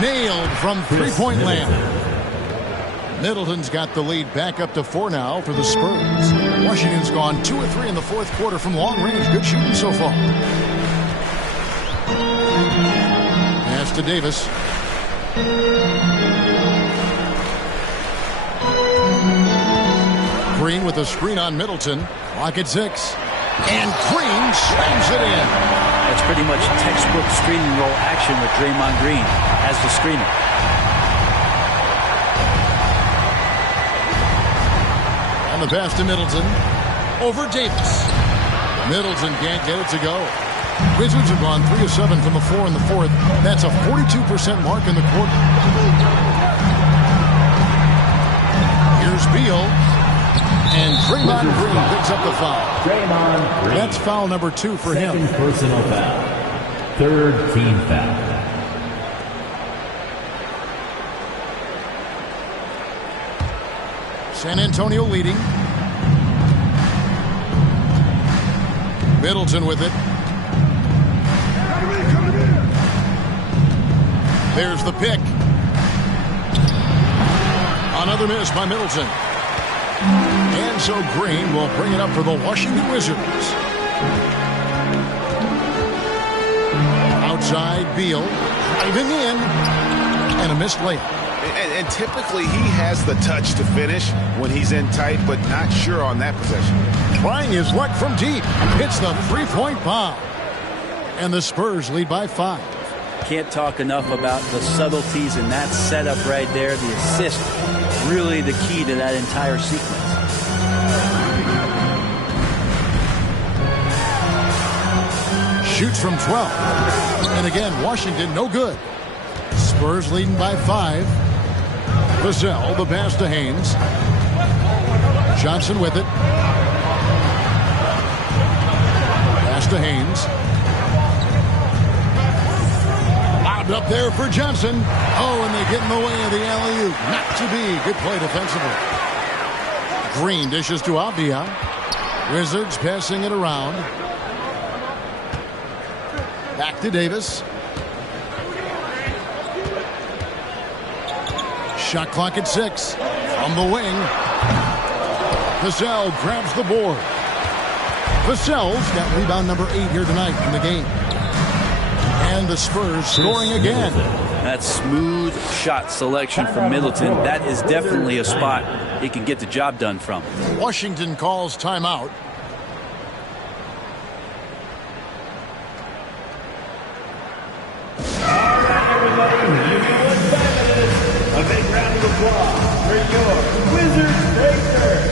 Nailed from 3-point land. Middleton's got the lead back up to 4 now for the Spurs. Washington's gone 2 of 3 in the fourth quarter from long range. Good shooting so far. Pass to Davis. Green with a screen on Middleton. Clock at 6. And Green slams it in. That's pretty much textbook screen and roll action with Draymond Green as the screener. And the pass to Middleton. Over Davis. Middleton can't get it to go. Wizards have gone 3 of 7 from the floor in the fourth. That's a 42% mark in the quarter. Here's Beal. And Draymond Green picks up the foul. Draymond Green. That's foul number 2 for him. Second personal foul. Third team foul. San Antonio leading. Middleton with it. There's the pick. Another miss by Middleton. And so Green will bring it up for the Washington Wizards. Outside, Beal driving in. And a missed layup. And typically he has the touch to finish when he's in tight, but not sure on that possession. Trying his luck from deep. Hits the 3-point bomb. And the Spurs lead by 5. Can't talk enough about the subtleties in that setup right there. The assist, really the key to that entire sequence. Shoots from 12. And again, Washington no good. Spurs leading by 5. Vassell, the pass to Haynes. Johnson with it. Pass to Haynes. Lobbed up there for Johnson. Oh, and they get in the way of the alley-oop. Not to be. Good play defensively. Green dishes to Avdia. Wizards passing it around. Back to Davis. Shot clock at 6. From the wing. Vassell grabs the board. Vassell's got rebound number 8 here tonight in the game. And the Spurs scoring again. That smooth shot selection from Middleton. That is definitely a spot he can get the job done from. Washington calls timeout. everybody. Give me 1 minute. A big round of applause for your Wizards Racer.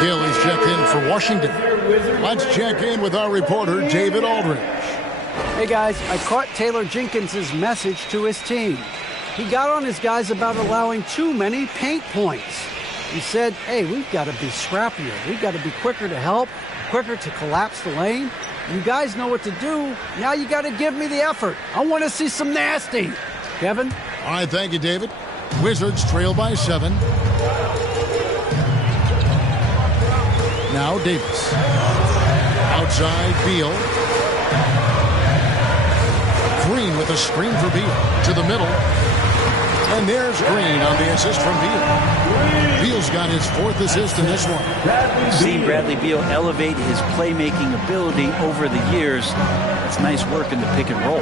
Gill is checked in for Washington. Let's check in with our reporter, David Aldridge. Hey, guys, I caught Taylor Jenkins' message to his team. He got on his guys about allowing too many paint points. He said, hey, we've got to be scrappier. We've got to be quicker to help, quicker to collapse the lane. You guys know what to do. Now you got to give me the effort. I want to see some nasty. Kevin? All right, thank you, David. Wizards trail by 7. Now Davis. Outside, Beal. Green with a screen for Beal. To the middle. And there's Green on the assist from Beal. Beal's got his 4th assist in this one. We've seen Bradley Beal elevate his playmaking ability over the years. That's nice work in the pick and roll.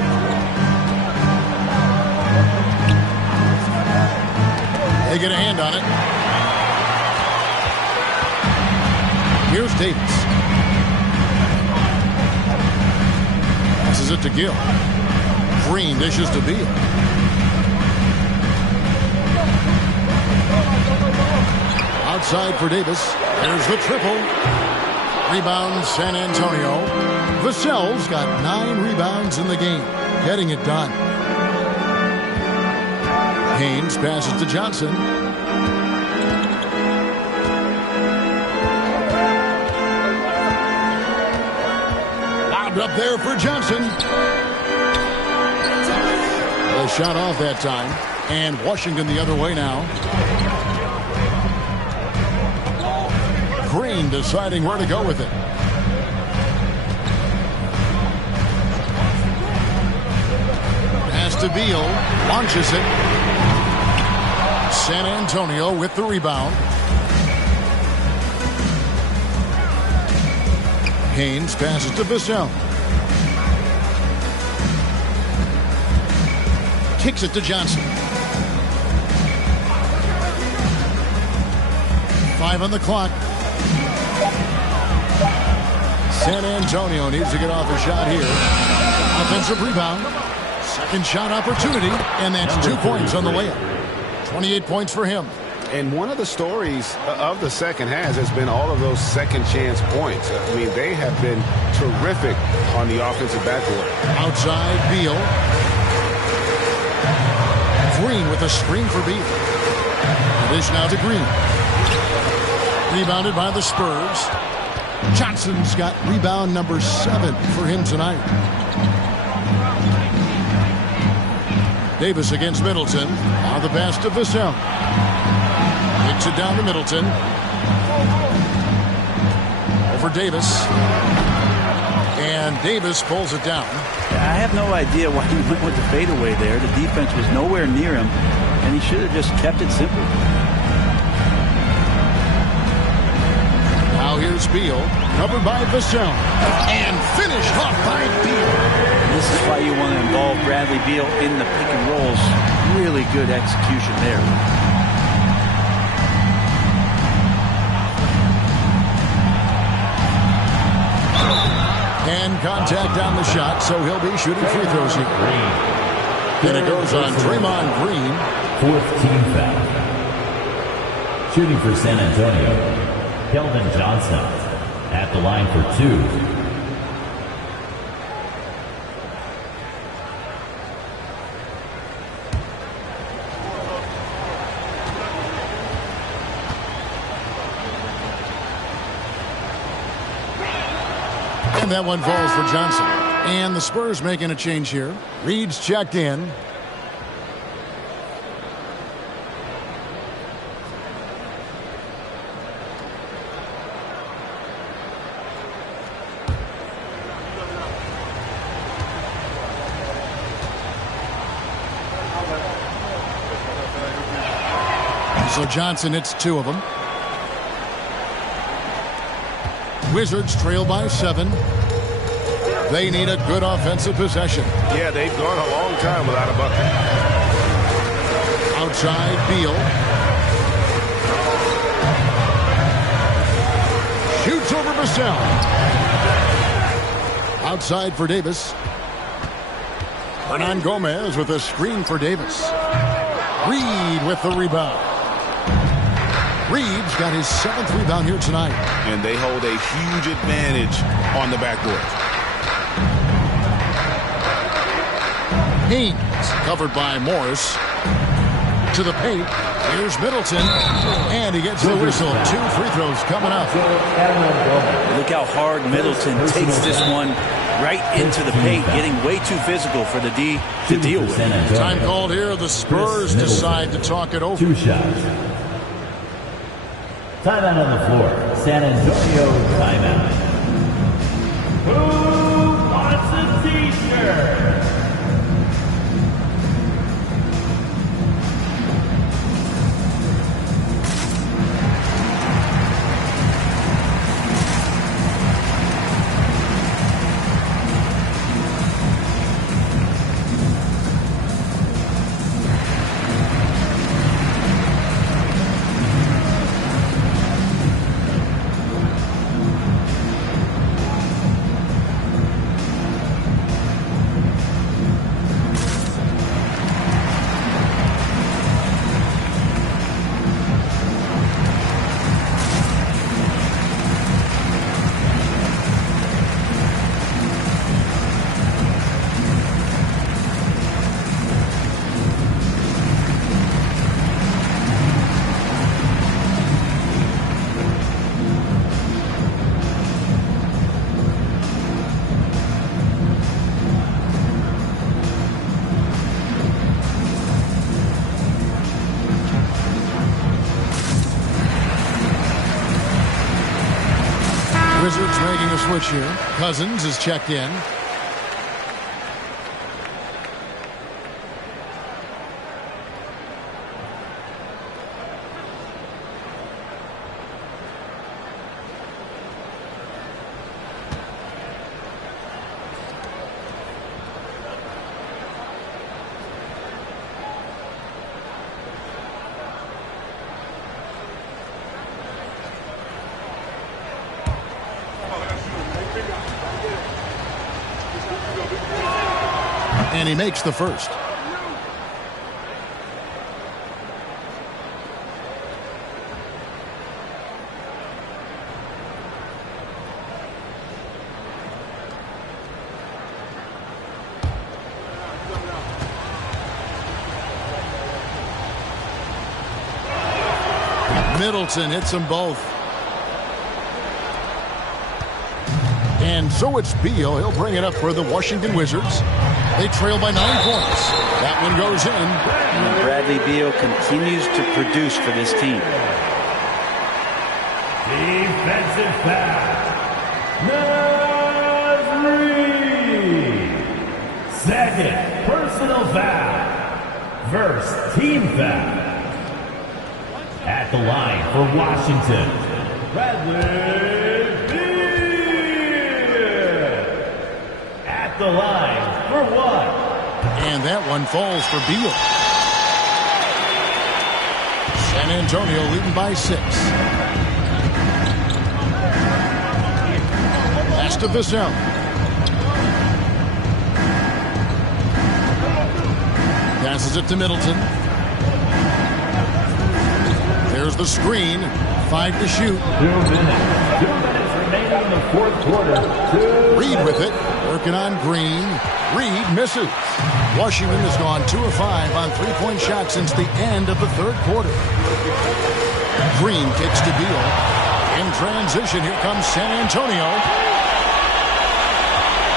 They get a hand on it. Here's Davis. Passes it to Gill. Green dishes to Beal. Outside for Davis. There's the triple. Rebound San Antonio. Vassell's got 9 rebounds in the game. Getting it done. Haynes passes to Johnson. Lobbed up there for Johnson. A shot off that time. And Washington the other way now. Green deciding where to go with it. Pass to Beal. Launches it. San Antonio with the rebound. Haynes passes to Vassell. Kicks it to Johnson. 5 on the clock. San Antonio needs to get off a shot here. Offensive rebound. Second shot opportunity. And that's 2 points on the layup. 28 points for him. And one of the stories of the second half has been all of those second chance points. I mean, they have been terrific on the offensive backboard. Outside, Beal. Green with a screen for Beal. Dish now to Green. Rebounded by the Spurs. Johnson's got rebound number 7 for him tonight. Davis against Middleton. Now the pass to Vassell. Kicks it down to Middleton. Over Davis. And Davis pulls it down. I have no idea why he went with the fadeaway there. The defense was nowhere near him, and he should have just kept it simple. Now here's Beal. Covered by Vassell. And finished off by Beal. This is why you want to involve Bradley Beal in the pick and rolls. Really good execution there. And contact on the shot, so he'll be shooting free throws here. And it goes on Draymond Green. 4th team foul. Shooting for San Antonio. Kelvin Johnson. At the line for 2. And that one falls for Johnson. And the Spurs making a change here. Reed's checked in. So Johnson hits 2 of them. Wizards trail by 7. They need a good offensive possession. Yeah, they've gone a long time without a bucket. Outside, Beal. Shoots over Vassell. Outside for Davis. Hernan Gomez with a screen for Davis. Reed with the rebound. Reed's got his 7th rebound here tonight. And they hold a huge advantage on the backcourt. Haynes covered by Morris. To the paint. Here's Middleton. And he gets the whistle. 2 free throws coming up. Look how hard Middleton takes this one right into the paint, getting way too physical for the D to deal with. Time called here. The Spurs decide to talk it over. 2 shots. Timeout on the floor. San Antonio timeout. Who wants a t-shirt? Wizards making a switch here. Cousins is checked in. And he makes the first. Middleton hits them both. And so it's Beal. He'll bring it up for the Washington Wizards. They trail by 9 points. That one goes in. And Bradley Beal continues to produce for this team. Defensive foul. Reed. Second personal foul. First team foul. At the line for Washington, Bradley Beal. At the line for 1. And that one falls for Beal. San Antonio leading by 6. Pass to Vassell. Passes it to Middleton. There's the screen. 5 to shoot. 2 minutes. 2 minutes remaining in the fourth quarter. Reed with it. Working on Green. Reed misses. Washington has gone 2 of 5 on three-point shots since the end of the third quarter. Green kicks to Beal. In transition, here comes San Antonio.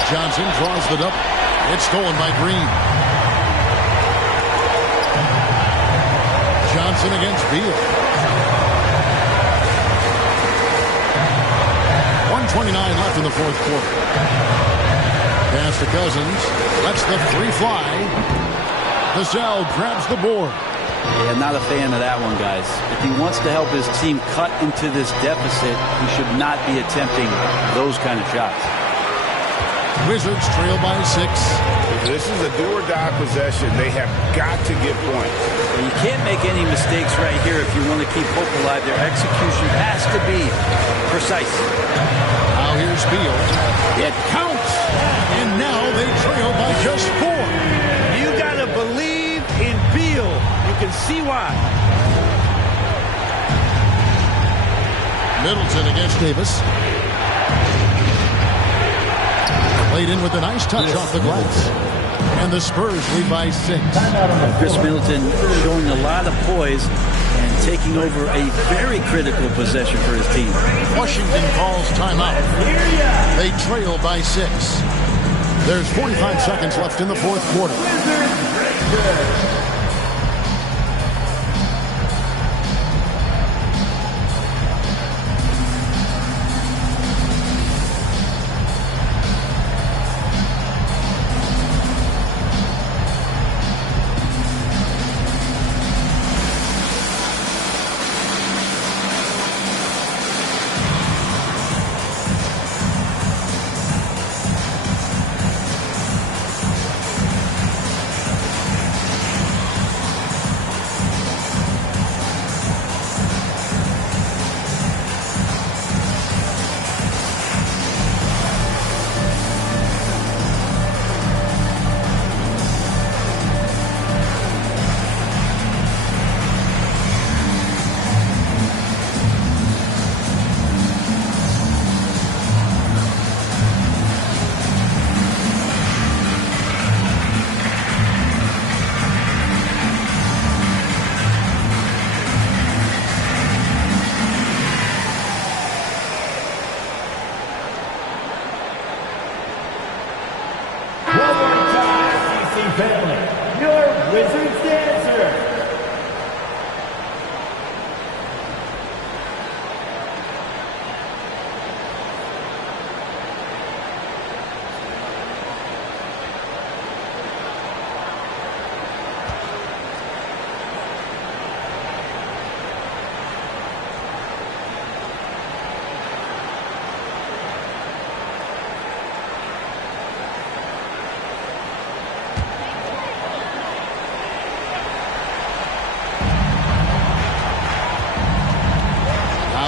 Johnson draws the double. It's stolen by Green. Johnson against Beal. 1:29 left in the fourth quarter. Pass to Cousins. Lets the three fly. Vassell grabs the board. Yeah, not a fan of that one, guys. If he wants to help his team cut into this deficit, he should not be attempting those kind of shots. Wizards trail by 6. If this is a do-or-die possession, they have got to get points. And you can't make any mistakes right here if you want to keep hope alive. Their execution has to be precise. Now here's Beal. It counts. And now they trail by just 4. You got to believe in Beal. You can see why. Middleton against Davis. Played in with a nice touch off the glass. And the Spurs lead by 6. Chris Middleton showing a lot of poise and taking over a very critical possession for his team. Washington calls timeout. They trail by 6. There's 45 seconds left in the fourth quarter.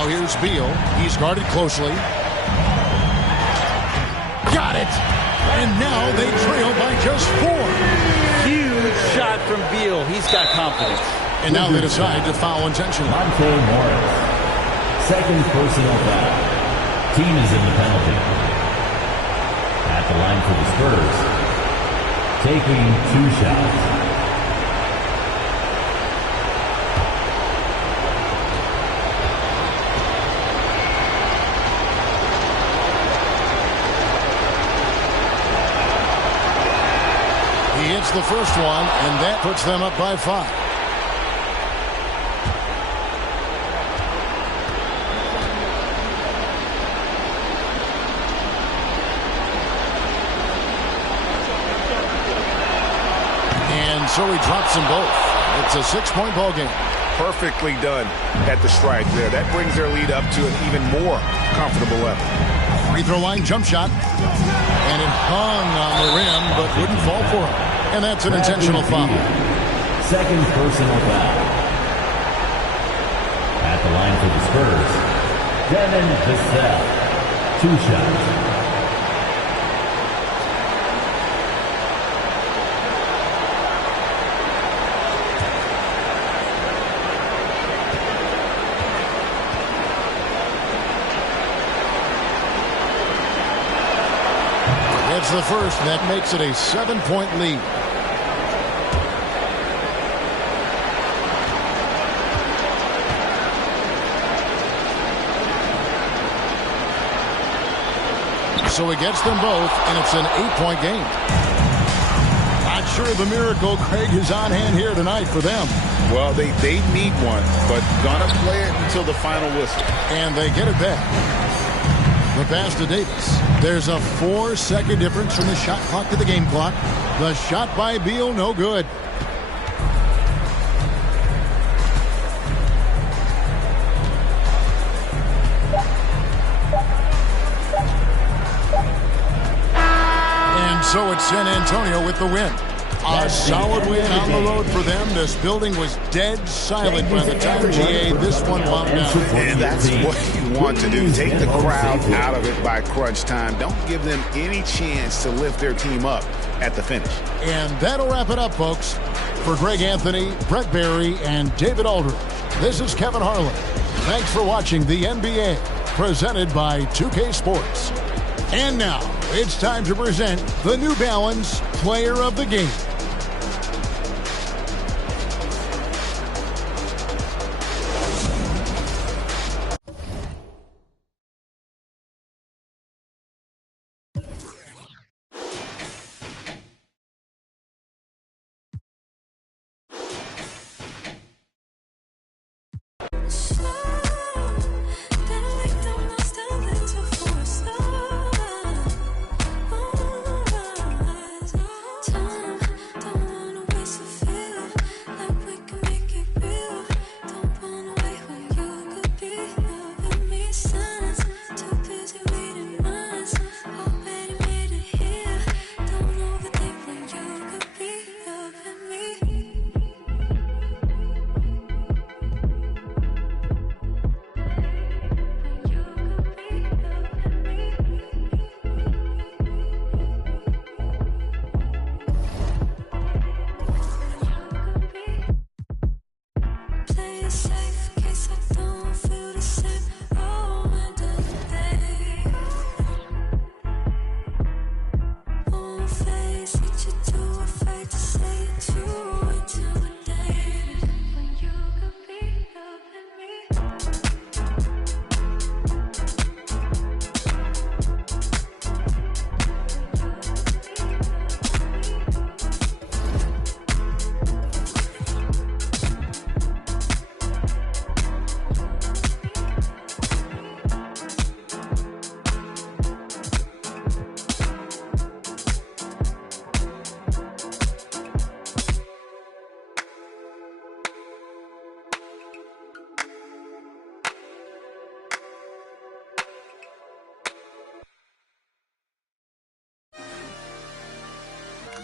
Here's Beal. He's guarded closely. Got it. And now they trail by just 4. Huge shot from Beal. He's got confidence. And now they decide to foul intentionally. Monte Morris. Second personal foul. Team is in the penalty. At the line for the Spurs. Taking 2 shots. He hits the first one, and that puts them up by 5. And so he drops them both. It's a 6-point ball game. Perfectly done at the strike there. That brings their lead up to an even more comfortable level. Free throw line jump shot. And it hung on the rim, but wouldn't fall for him. And that's an intentional foul. Second personal foul. At the line for the Spurs, Devin Vassell. 2 shots. gets the first, and that makes it a 7-point lead. So he gets them both, and it's an 8-point game. Not sure the miracle Craig is on hand here tonight for them. Well, they need one, but gonna play it until the final whistle. And they get it back. The pass to Davis. There's a 4-second difference from the shot clock to the game clock. The shot by Beal, no good. And so it's San Antonio with the win. A solid win on the road for them. This building was dead silent by the time GA this one wound down. And that's what you want to do. Take the crowd out of it by crunch time. Don't give them any chance to lift their team up at the finish. And that'll wrap it up, folks. For Greg Anthony, Brett Barry, and David Aldridge, this is Kevin Harlan. Thanks for watching the NBA, presented by 2K Sports. And now, it's time to present the New Balance Player of the Game.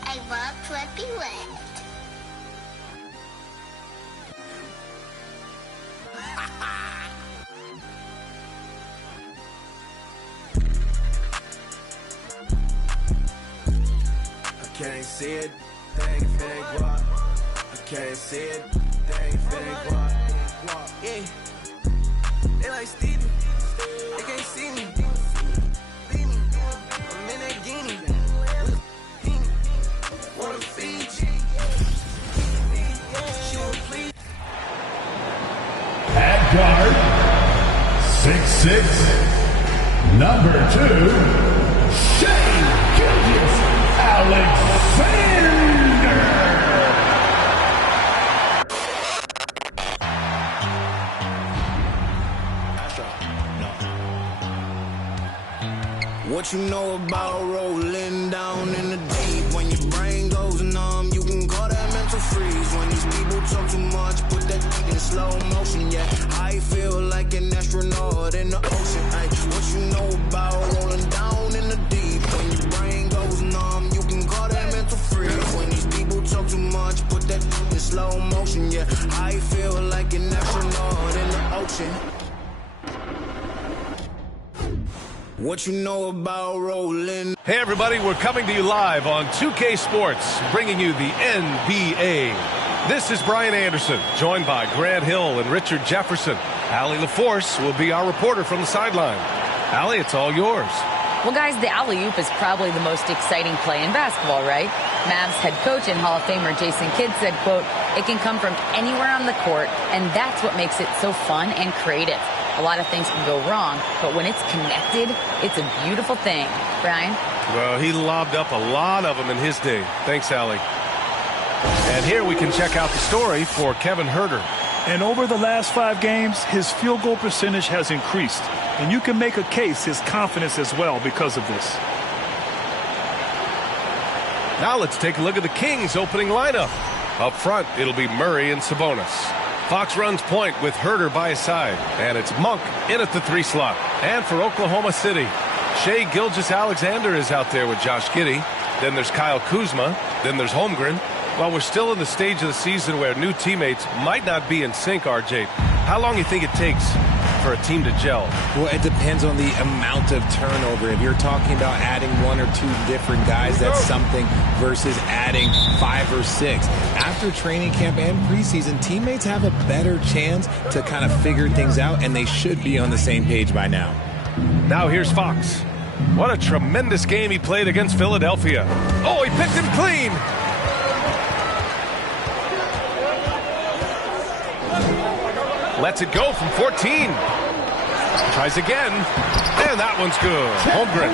I walked what we left. I can't see it, thing finna guap. I can't see it, thing finna guap. Yeah, they like Stevie, they can't see me. I'm in that guinea. Wanna feed you. At guard, 6'6", number 2, Shai Gilgeous-Alexander. What you know about rolling down in the deep? When your brain goes numb, you can call that mental freeze. When these people talk too much, put that in slow motion. Yeah, I feel like an astronaut in the ocean. Ay, what you know about rolling down in the deep? When your brain goes numb, you can call that mental freeze. When these people talk too much, put that in slow motion. Yeah, I feel like an astronaut in the ocean. What you know about rolling? Hey everybody, we're coming to you live on 2K Sports, bringing you the NBA. This is Brian Anderson, joined by Grant Hill and Richard Jefferson. Allie LaForce will be our reporter from the sideline. Allie, it's all yours. Well, guys, the alley-oop is probably the most exciting play in basketball, right? Mavs head coach and Hall of Famer Jason Kidd said, quote, "It can come from anywhere on the court, and that's what makes it so fun and creative. A lot of things can go wrong, but when it's connected, it's a beautiful thing." Brian? Well, he lobbed up a lot of them in his day. Thanks, Allie. And here we can check out the story for Kevin Huerter. And over the last 5 games, his field goal percentage has increased. And you can make a case his confidence as well because of this. Now let's take a look at the Kings opening lineup. Up front, it'll be Murray and Sabonis. Fox runs point with Huerter by his side. And it's Monk in at the 3 slot. And for Oklahoma City, Shai Gilgeous-Alexander is out there with Josh Giddey. Then there's Kyle Kuzma. Then there's Holmgren. Well, we're still in the stage of the season where new teammates might not be in sync, RJ. How long do you think it takes for a team to gel? Well, it depends on the amount of turnover. If you're talking about adding 1 or 2 different guys, that's something, versus adding 5 or 6. After training camp and preseason, teammates have a better chance to kind of figure things out, and they should be on the same page by now. Now here's Fox. What a tremendous game he played against Philadelphia. Oh, he picked him clean. Lets it go from 14. Tries again. And that one's good. Holmgren.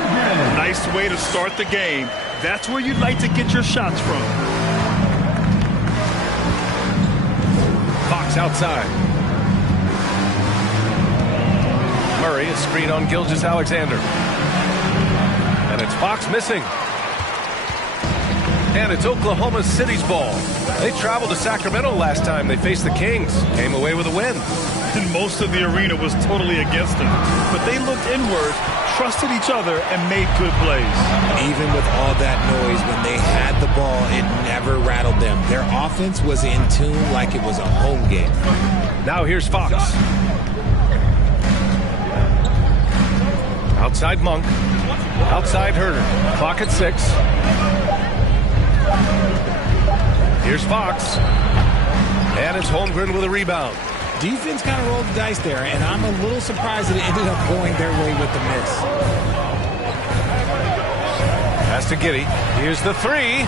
Nice way to start the game. That's where you'd like to get your shots from. Fox outside. Murray is screen on Gilgeous-Alexander. And it's Fox missing. And it's Oklahoma City's ball. They traveled to Sacramento last time they faced the Kings. Came away with a win. And most of the arena was totally against them. But they looked inward, trusted each other, and made good plays. Even with all that noise, when they had the ball, it never rattled them. Their offense was in tune like it was a home game. Now here's Fox. Outside Monk. Outside Huerter. Clock at 6. Here's Fox. And it's Holmgren with a rebound. Defense kind of rolled the dice there, and I'm a little surprised that it ended up going their way with the miss. Pass to Giddey. Here's the 3.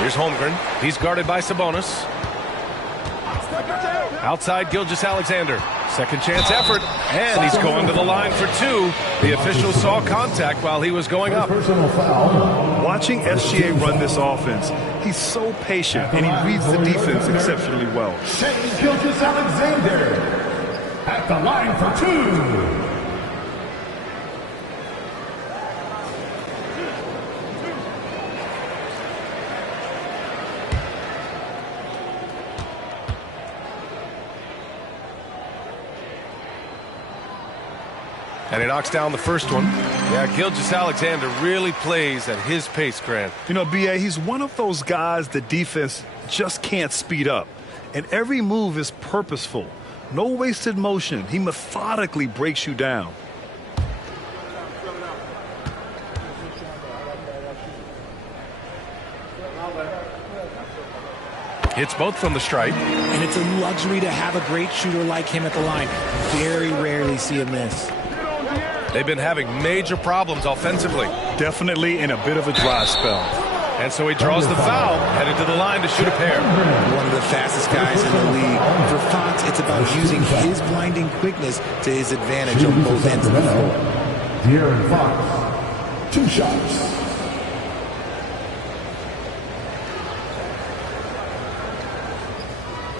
Here's Holmgren. He's guarded by Sabonis. Outside Gilgeous-Alexander. Second chance effort, and he's going to the line for 2. The official saw contact while he was going up. Watching SGA run this offense, he's so patient, and he reads the defense exceptionally well. Shai Gilgeous-Alexander at the line for 2. And he knocks down the first one. Yeah, Gilgeous-Alexander really plays at his pace, Grant. You know, B.A., he's one of those guys the defense just can't speed up. And every move is purposeful. No wasted motion. He methodically breaks you down. Hits both from the stripe. And it's a luxury to have a great shooter like him at the line. Very rarely see a miss. They've been having major problems offensively. Definitely in a bit of a dry spell. And so he draws the foul, headed to the line to shoot a pair. One of the fastest guys in the league. For Fox, it's about using his blinding quickness to his advantage on both ends of the floor. De'Aaron Fox, 2 shots.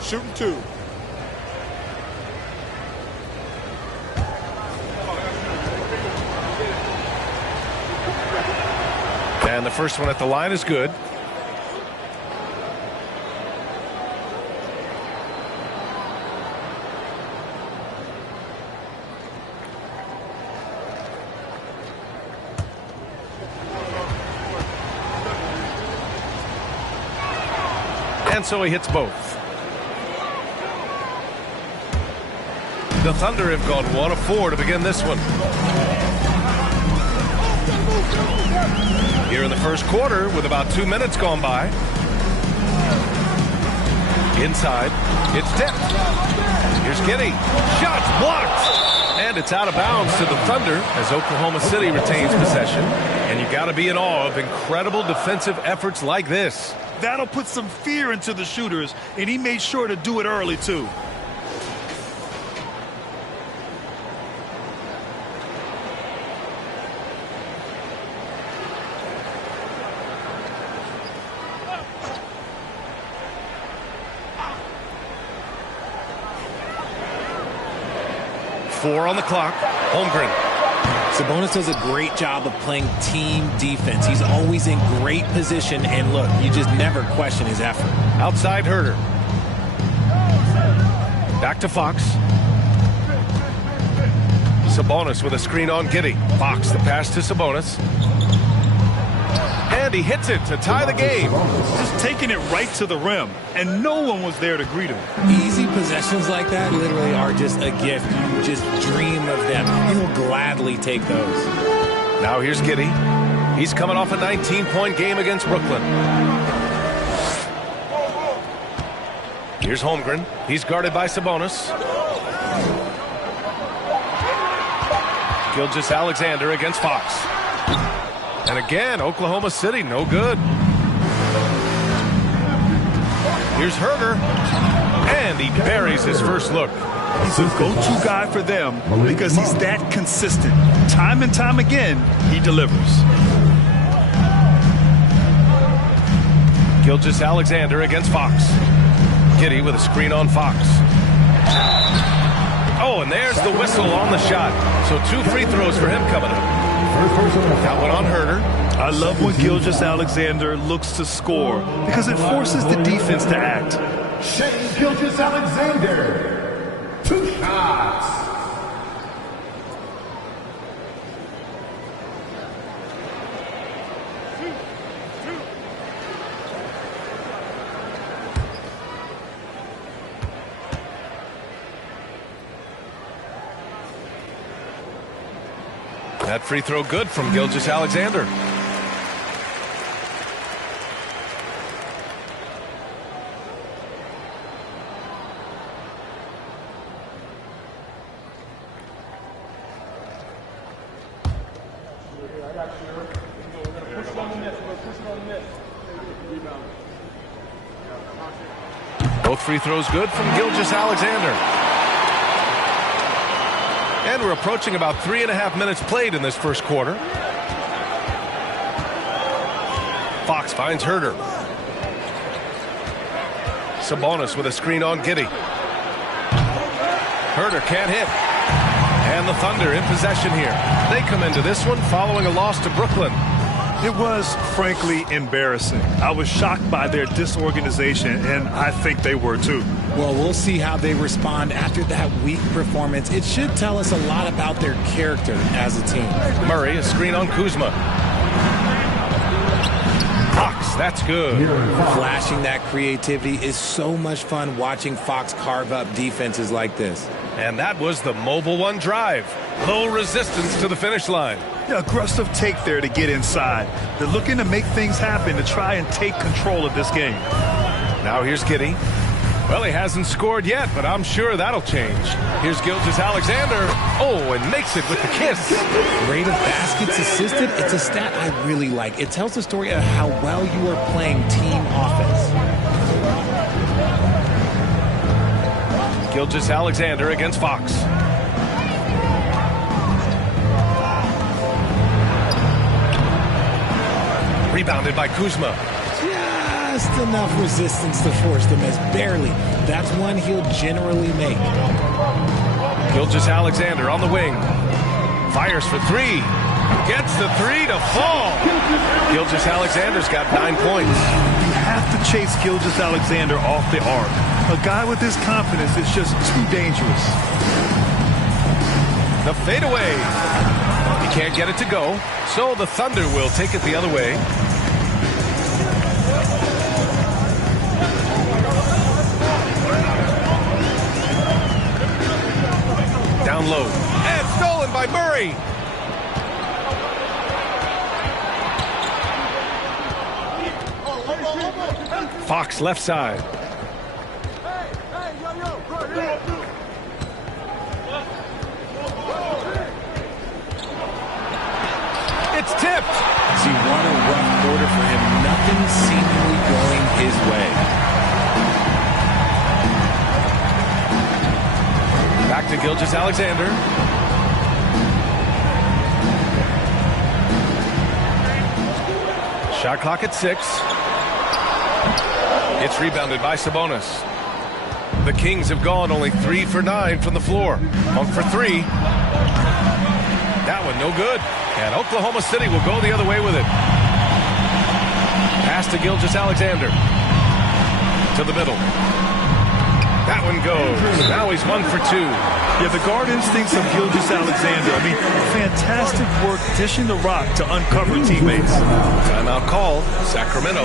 Shooting 2. And the first one at the line is good. And so he hits both. The Thunder have gone 1 of 4 to begin this one. Here in the first quarter with about 2 minutes gone by. Inside, it's tipped. Here's Giddey. Shots blocked. And And it's out of bounds to the Thunder as Oklahoma City retains possession. And you got to be in awe of incredible defensive efforts like this. That'll put some fear into the shooters, and he made sure to do it early, too. Four on the clock. Holmgren. Sabonis does a great job of playing team defense. He's always in great position, and look, you just never question his effort. Outside Herder. Back to Fox. Sabonis with a screen on Giddey. Fox the pass to Sabonis. And he hits it to tie the game. Just taking it right to the rim, and no one was there to greet him. Easy possessions like that literally are just a gift. You just dream of them. You will gladly take those. Now here's Giddey. He's coming off a 19-point game against Brooklyn. Here's Holmgren. He's guarded by Sabonis. Gilgeous-Alexander against Fox. And again, Oklahoma City, no good. Here's Herder. And he buries his first look. He's a go-to guy for them because he's that consistent. Time and time again, he delivers. Gilgeous-Alexander against Fox. Giddey with a screen on Fox. Oh, and there's the whistle on the shot. So 2 free throws for him coming up. That one on Herder. I love when Gilgeous-Alexander looks to score because it forces the defense to act. Shai Gilgeous-Alexander, 2 shots. That free throw good from Gilgeous-Alexander. Both free throws good from Gilgeous-Alexander. And we're approaching about 3.5 minutes played in this first quarter. Fox finds Herder. Sabonis with a screen on Giddey. Herder can't hit. And the Thunder in possession here. They come into this one following a loss to Brooklyn. It was, frankly, embarrassing. I was shocked by their disorganization, and I think they were too. Well, we'll see how they respond after that weak performance. It should tell us a lot about their character as a team. Murray, a screen on Kuzma. Fox, that's good. Flashing that creativity is so much fun watching Fox carve up defenses like this. And that was the Mobile One drive. Low resistance to the finish line. Yeah, aggressive take there to get inside. They're looking to make things happen to try and take control of this game. Now here's Giddey. Well, he hasn't scored yet, but I'm sure that'll change. Here's Gilgeous-Alexander. Oh, and makes it with the kiss. Rate of baskets assisted, it's a stat I really like. It tells the story of how well you are playing team offense. Gilgeous-Alexander against Fox. Rebounded by Kuzma. Just enough resistance to force the miss. Barely. That's one he'll generally make. Gilgeous-Alexander on the wing. Fires for 3. Gets the 3 to fall. Gilgeous-Alexander's got 9 points. You have to chase Gilgeous-Alexander off the arc. A guy with this confidence is just too dangerous. The fadeaway. He can't get it to go, so the Thunder will take it the other way. Down low. And stolen by Murray. Fox left side. It's tipped. See, what a rough quarter for him. Nothing seemingly going his way. Back to Gilgeous-Alexander. Shot clock at 6. It's rebounded by Sabonis. The Kings have gone only 3 for 9 from the floor. Monk for 3. That one no good. And Oklahoma City will go the other way with it. Pass to Gilgeous-Alexander. To the middle. That one goes. Now he's 1 for 2. Yeah, the guard instincts of Gilgeous-Alexander. I mean, fantastic work dishing the rock to uncover teammates. Timeout called. Sacramento.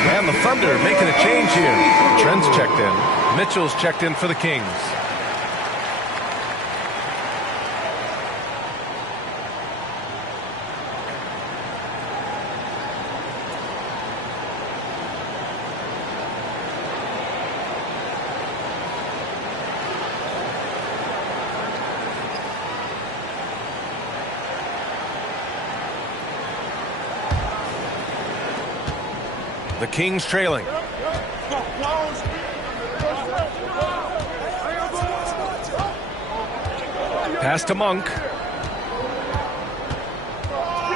And the Thunder making a change here. Trent's checked in. Mitchell's checked in for the Kings. The Kings trailing. Pass to Monk.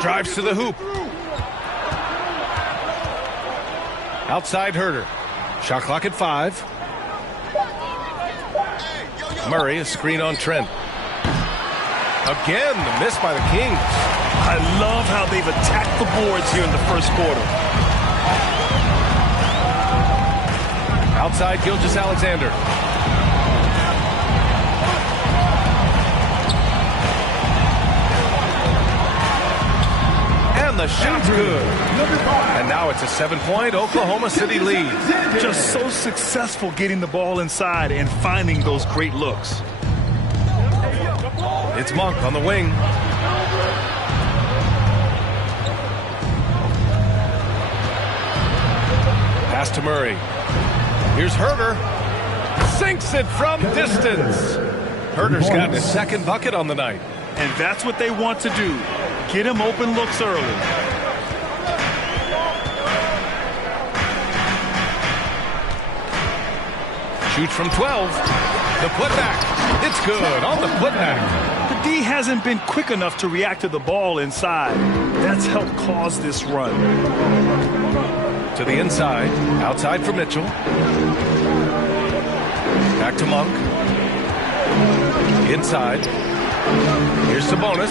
Drives to the hoop. Outside Herter. Shot clock at 5. Murray, a screen on Trent. Again, the miss by the Kings. I love how they've attacked the boards here in the first quarter. Outside Gilgeous-Alexander. And the shot's good. And now it's a 7-point Oklahoma City lead. Just so successful getting the ball inside and finding those great looks. It's Monk on the wing. Pass to Murray. Here's Herter. Sinks it from distance. Herter's gotten his second bucket on the night. And that's what they want to do. Get him open looks early. Shoots from 12. The putback. It's good on the putback. The D hasn't been quick enough to react to the ball inside. That's helped cause this run. To the inside. Outside for Mitchell. Back to Monk. Inside. Here's Sabonis.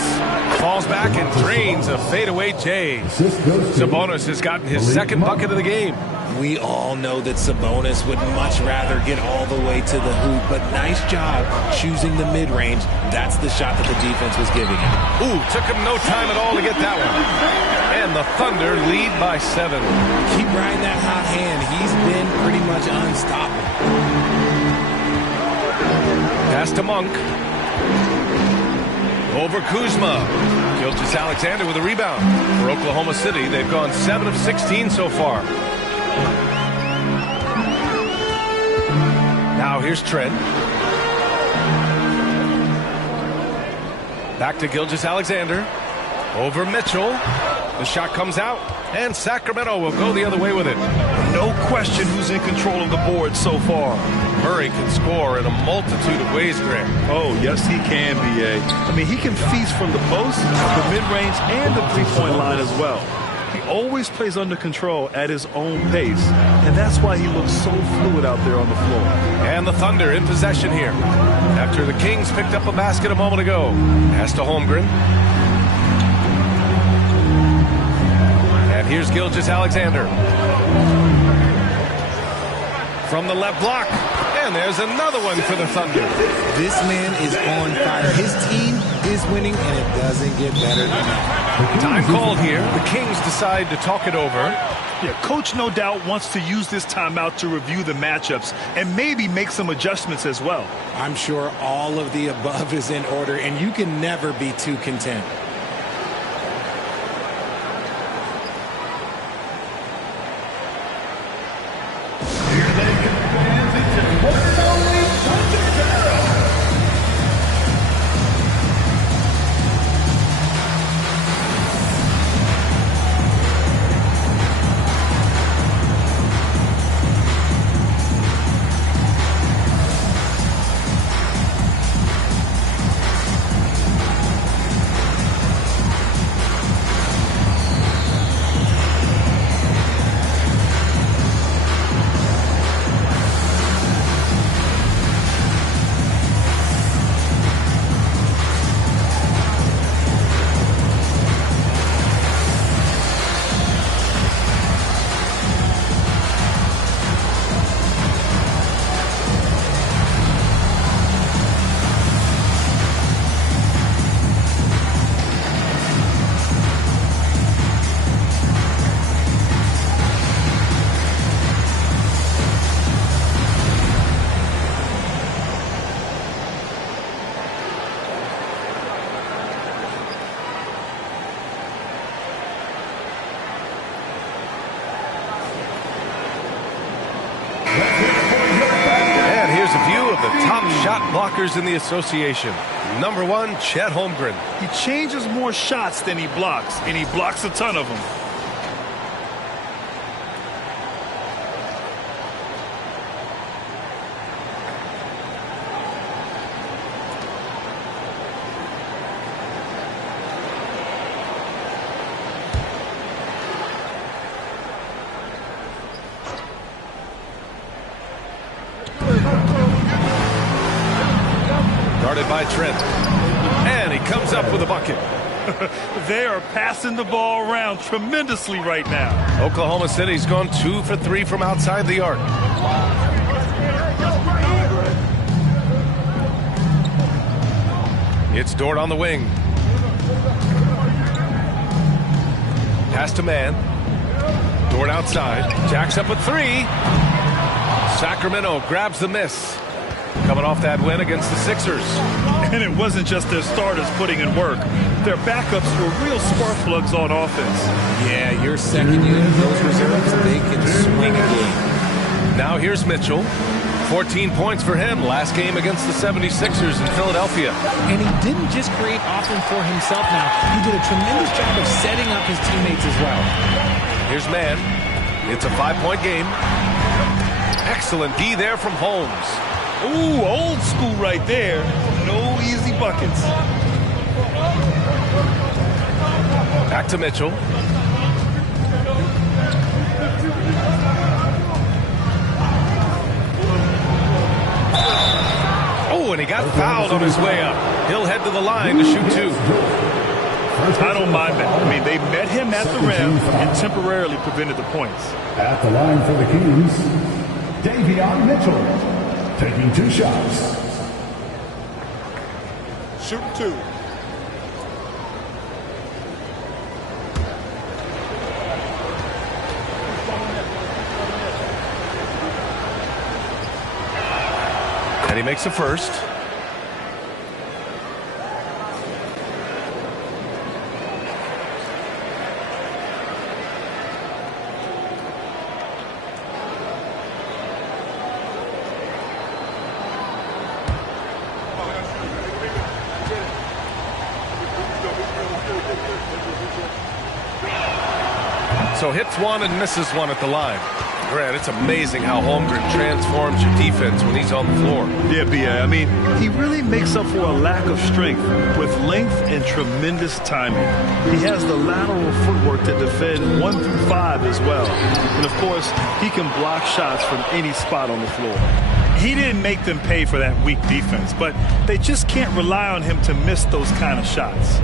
Falls back and drains a fadeaway J. Sabonis has gotten his second bucket of the game. We all know that Sabonis would much rather get all the way to the hoop, but nice job choosing the mid-range. That's the shot that the defense was giving him. Ooh, took him no time at all to get that one. And the Thunder lead by 7. Keep riding that hot hand. He's been pretty much unstoppable. Pass to Monk. Over Kuzma. Gilgeous-Alexander with a rebound. For Oklahoma City, they've gone 7 of 16 so far. Now here's Trent. Back to Gilgeous-Alexander. Over Mitchell. The shot comes out, and Sacramento will go the other way with it. No question who's in control of the board so far. Murray can score in a multitude of ways, Greg. Oh, yes, he can, B.A. I mean, he can feast from the post, the mid-range, and the three-point line as well. He always plays under control at his own pace, and that's why he looks so fluid out there on the floor. And the Thunder in possession here. After the Kings picked up a basket a moment ago. Pass to Holmgren. And here's Gilgeous-Alexander. From the left block. And there's another one for the Thunder. This man is on fire. His team is winning, and it doesn't get better than that. Time called here. The Kings decide to talk it over. Yeah, Coach no doubt wants to use this timeout to review the matchups and maybe make some adjustments as well. I'm sure all of the above is in order, and you can never be too content. Blockers in the association. Number one, Chet Holmgren. He changes more shots than he blocks, and he blocks a ton of them. By Trent. And he comes up with a bucket. They are passing the ball around tremendously right now. Oklahoma City's gone 2 for 3 from outside the arc. It's Dort on the wing. Pass to man. Dort outside. Jacks up a 3. Sacramento grabs the miss. Coming off that win against the Sixers. And it wasn't just their starters putting in work. Their backups were real spark plugs on offense. Yeah, your second unit, those reserves, they can swing a game. Now here's Mitchell. 14 points for him last game against the 76ers in Philadelphia. And he didn't just create offense for himself now. He did a tremendous job of setting up his teammates as well. Here's man. It's a 5-point game. Excellent D there from Holmes. Ooh, old school right there. No easy buckets. Back to Mitchell. Oh, and he got fouled on his way up. He'll head to the line to shoot 2. I don't mind that. I mean, they met him at the rim and temporarily prevented the points. At the line for the Kings, Davion Mitchell. Taking 2 shots. Shoot 2. And he makes the first. So hits one and misses one at the line. Grant, it's amazing how Holmgren transforms your defense when he's on the floor. Yeah, B.A. I mean, he really makes up for a lack of strength with length and tremendous timing. He has the lateral footwork to defend 1 through 5 as well. And, of course, he can block shots from any spot on the floor. He didn't make them pay for that weak defense, but they just can't rely on him to miss those kind of shots.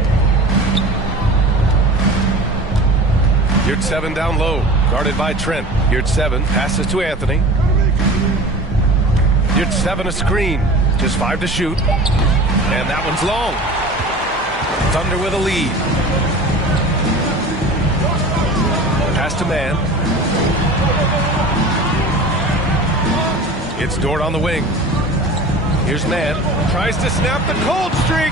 Here's 7 down low, guarded by Trent. Here's 7, passes to Anthony. Here's 7, a screen, just 5 to shoot. And that one's long. Thunder with a lead. Pass to Man. It's Dort on the wing. Here's Man, tries to snap the cold streak.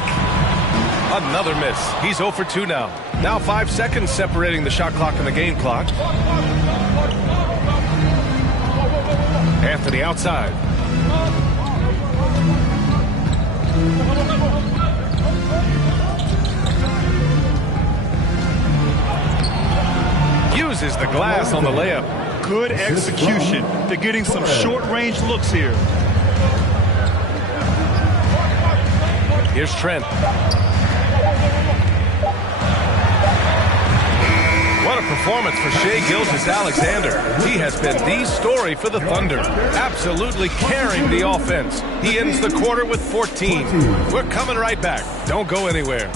Another miss. He's 0 for 2 now. Now 5 seconds separating the shot clock and the game clock. Anthony outside. Uses the glass on the layup. Good execution. They're getting some short-range looks here. Here's Trent. What a performance for Shai Gilgeous-Alexander. He has been the story for the Thunder, absolutely carrying the offense. He ends the quarter with 14. We're coming right back. Don't go anywhere.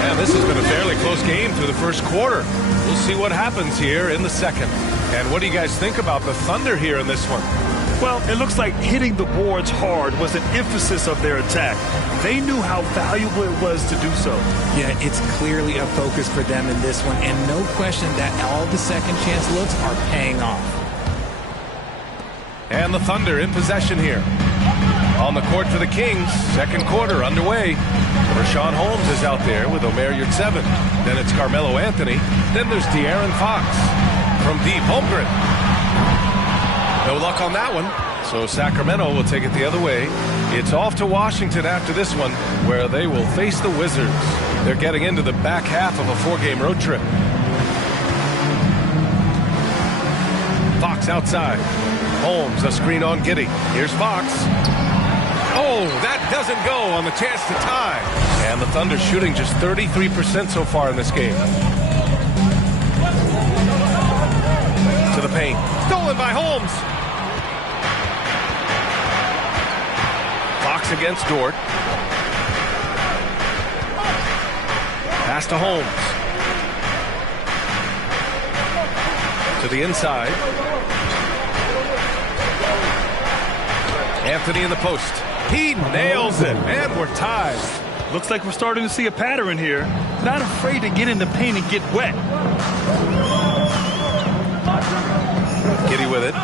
And this has been a fairly close game through the first quarter. We'll see what happens here in the second. And what do you guys think about the Thunder here in this one? Well, it looks like hitting the boards hard was an emphasis of their attack. They knew how valuable it was to do so. Yeah, it's clearly a focus for them in this one, and no question that all the second chance looks are paying off. And the Thunder in possession here. On the court for the Kings, second quarter underway. Rashawn Holmes is out there with Omer Yurtseven. Then it's Carmelo Anthony. Then there's De'Aaron Fox. From deep, Holmgren. No luck on that one. So Sacramento will take it the other way. It's off to Washington after this one, where they will face the Wizards. They're getting into the back half of a 4-game road trip. Fox outside. Holmes, a screen on Giddey. Here's Fox. Oh, that doesn't go on the chance to tie. And the Thunder shooting just 33% so far in this game. To the paint. Stolen by Holmes. Fox against Dort. Pass to Holmes. To the inside. Anthony in the post. He nails it, and we're tied. Looks like we're starting to see a pattern here. Not afraid to get in the paint and get wet. Giddey with it.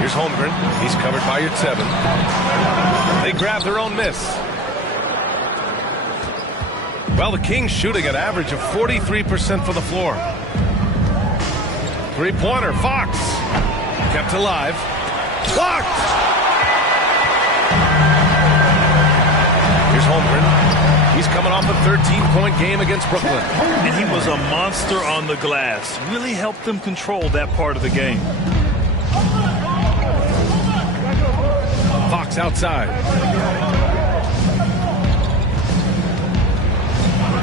Here's Holmgren. He's covered by Yurtseven. They grab their own miss. Well, the Kings shooting an average of 43% from the floor. Three-pointer, Fox. Kept alive. Blocked! Here's Holmgren. He's coming off a 13-point game against Brooklyn. And he was a monster on the glass. Really helped them control that part of the game. Fox outside.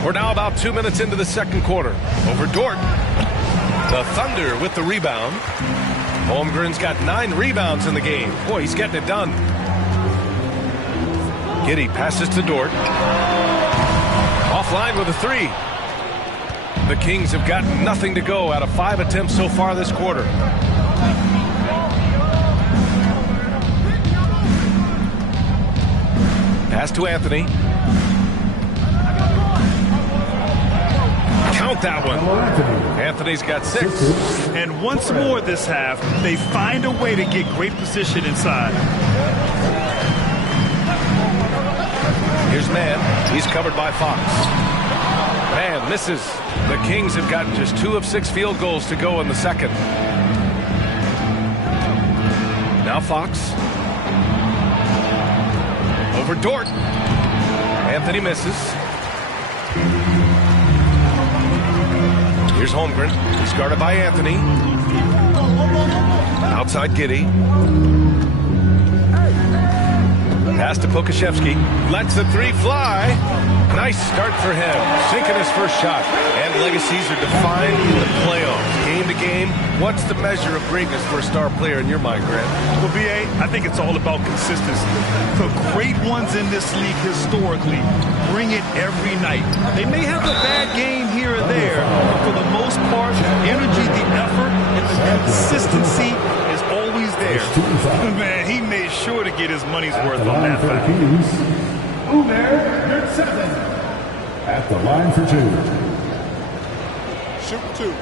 We're now about 2 minutes into the second quarter. Over Dort. The Thunder with the rebound. Holmgren's got 9 rebounds in the game. Boy, he's getting it done. Giddey passes to Dort. Offline with a 3. The Kings have got nothing to go out of 5 attempts so far this quarter. Pass to Anthony. Count that one. Anthony's got 6. And once more this half, they find a way to get great position inside. Here's Mann. He's covered by Fox. Mann misses. The Kings have gotten just 2 of 6 field goals to go in the second. Now Fox. Over Dort. Anthony misses. Here's Holmgren. He's guarded by Anthony. Outside Giddey. Pass to Pokashevsky. Lets the 3 fly. Nice start for him. Sinking his first shot. And legacies are defined in the playoffs. Game to game. What's the measure of greatness for a star player in your mind, Grant? Well, B.A., I think it's all about consistency. The great ones in this league historically bring it every night. They may have a bad game here or there, but for the most part, the energy, the effort, and the consistency is always there. Man, he made sure to get his money's worth on that foul. Uber 7 at the line for 2. Shoot 2.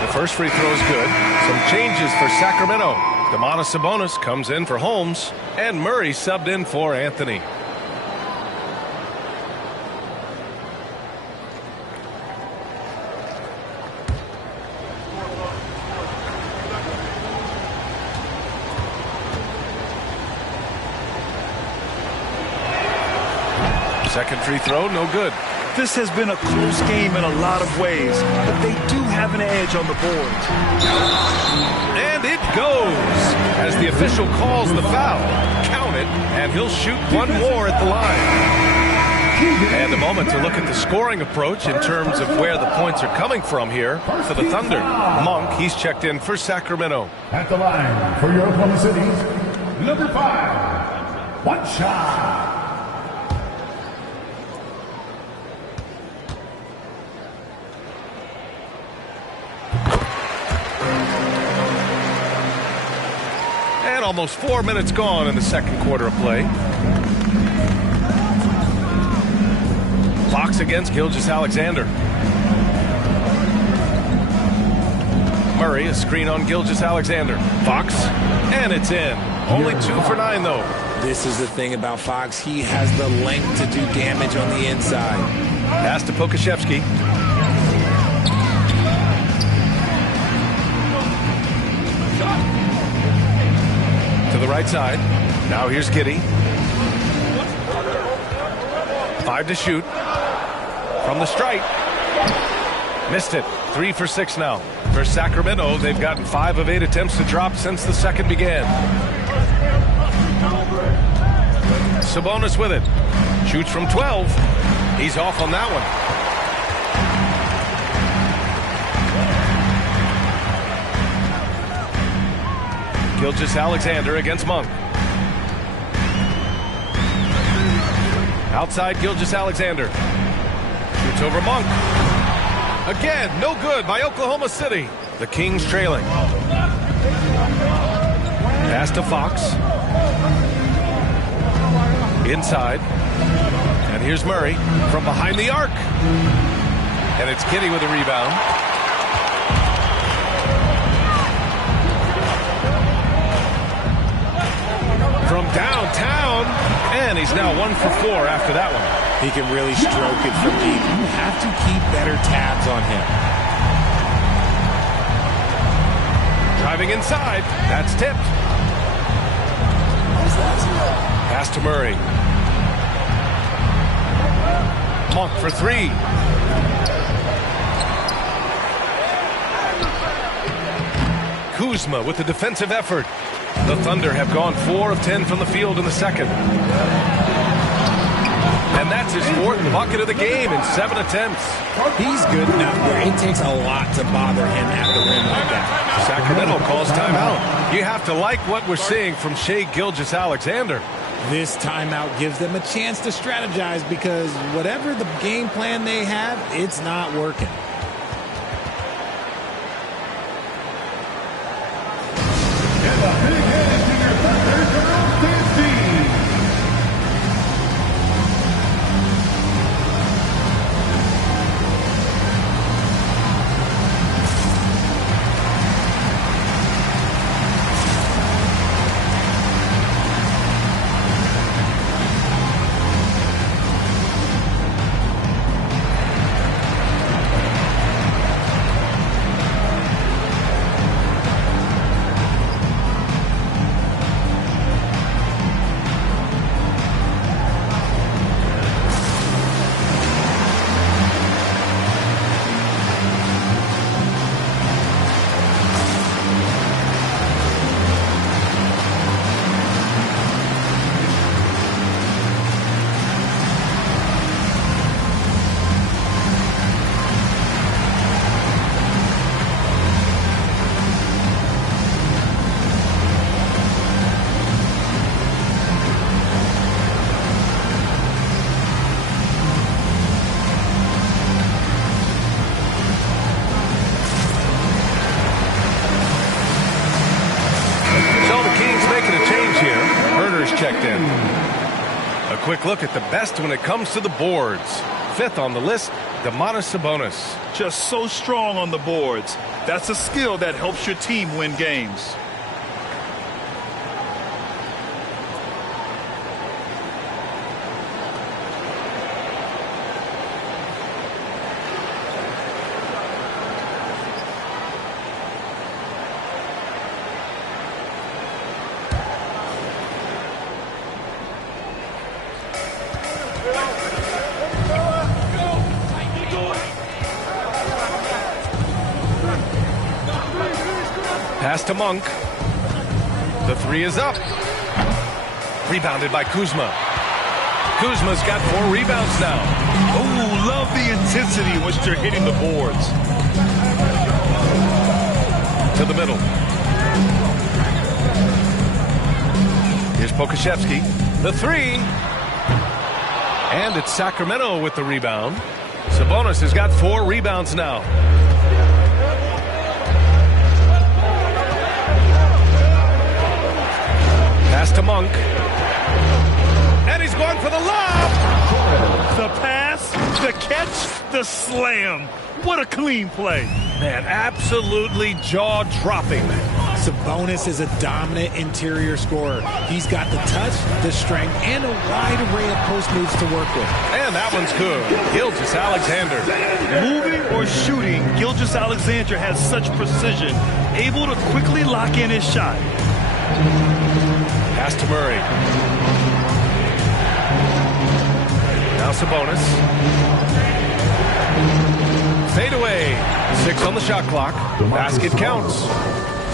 The first free throw is good. Some changes for Sacramento. Domantas Sabonis comes in for Holmes, and Murray subbed in for Anthony. Second free throw, no good. This has been a close game in a lot of ways, but they do have an edge on the board. And it goes as the official calls the foul. Count it, and he'll shoot one more at the line. And a moment to look at the scoring approach in terms of where the points are coming from here for the Thunder. Monk, he's checked in for Sacramento. At the line for your Oklahoma City, number 5, one shot. And almost 4 minutes gone in the second quarter of play. Fox against Gilgeous-Alexander. Murray, a screen on Gilgeous-Alexander. Fox, and it's in. Only 2 for 9, though. This is the thing about Fox. He has the length to do damage on the inside. Pass to Pokashevsky. To the right side. Now here's Giddey. 5 to shoot. From the stripe. Missed it. 3 for 6 now. For Sacramento, they've gotten 5 of 8 attempts to drop since the second began. Sabonis with it. Shoots from 12. He's off on that one. Gilgeous-Alexander against Monk. Outside Gilgeous-Alexander. Shoots over Monk. Again, no good by Oklahoma City. The Kings trailing. Pass to Fox. Inside. And here's Murray from behind the arc. And it's Giddey with a rebound. From downtown, and he's now 1 for 4 after that one. He can really stroke it from deep. You have to keep better tabs on him. Driving inside, that's tipped. Pass to Murray. Monk for 3. Kuzma with the defensive effort. The Thunder have gone 4 of 10 from the field in the second. And that's his 4th bucket of the game in 7 attempts. He's good enough where it takes a lot to bother him at the rim like that. Sacramento calls timeout. You have to like what we're seeing from Shai Gilgeous-Alexander. This timeout gives them a chance to strategize because whatever the game plan they have, it's not working. checked in. A quick look at the best when it comes to the boards. Fifth on the list, Domantas Sabonis. Just so strong on the boards. That's a skill that helps your team win games. Pass to Monk. The three is up. Rebounded by Kuzma. Kuzma's got 4 rebounds now. Oh, love the intensity in which they're hitting the boards. To the middle. Here's Pokusevski. The three. And it's Sacramento with the rebound. Sabonis has got 4 rebounds now. Pass to Monk. And he's going for the lob. The pass, the catch, the slam. What a clean play. Man, absolutely jaw-dropping. Sabonis is a dominant interior scorer. He's got the touch, the strength, and a wide array of post moves to work with. And that one's good. Gilgeous-Alexander. Moving or shooting, Gilgeous-Alexander has such precision, able to quickly lock in his shot. Pass to Murray. Now Sabonis. Fade away. 6 on the shot clock. Basket counts.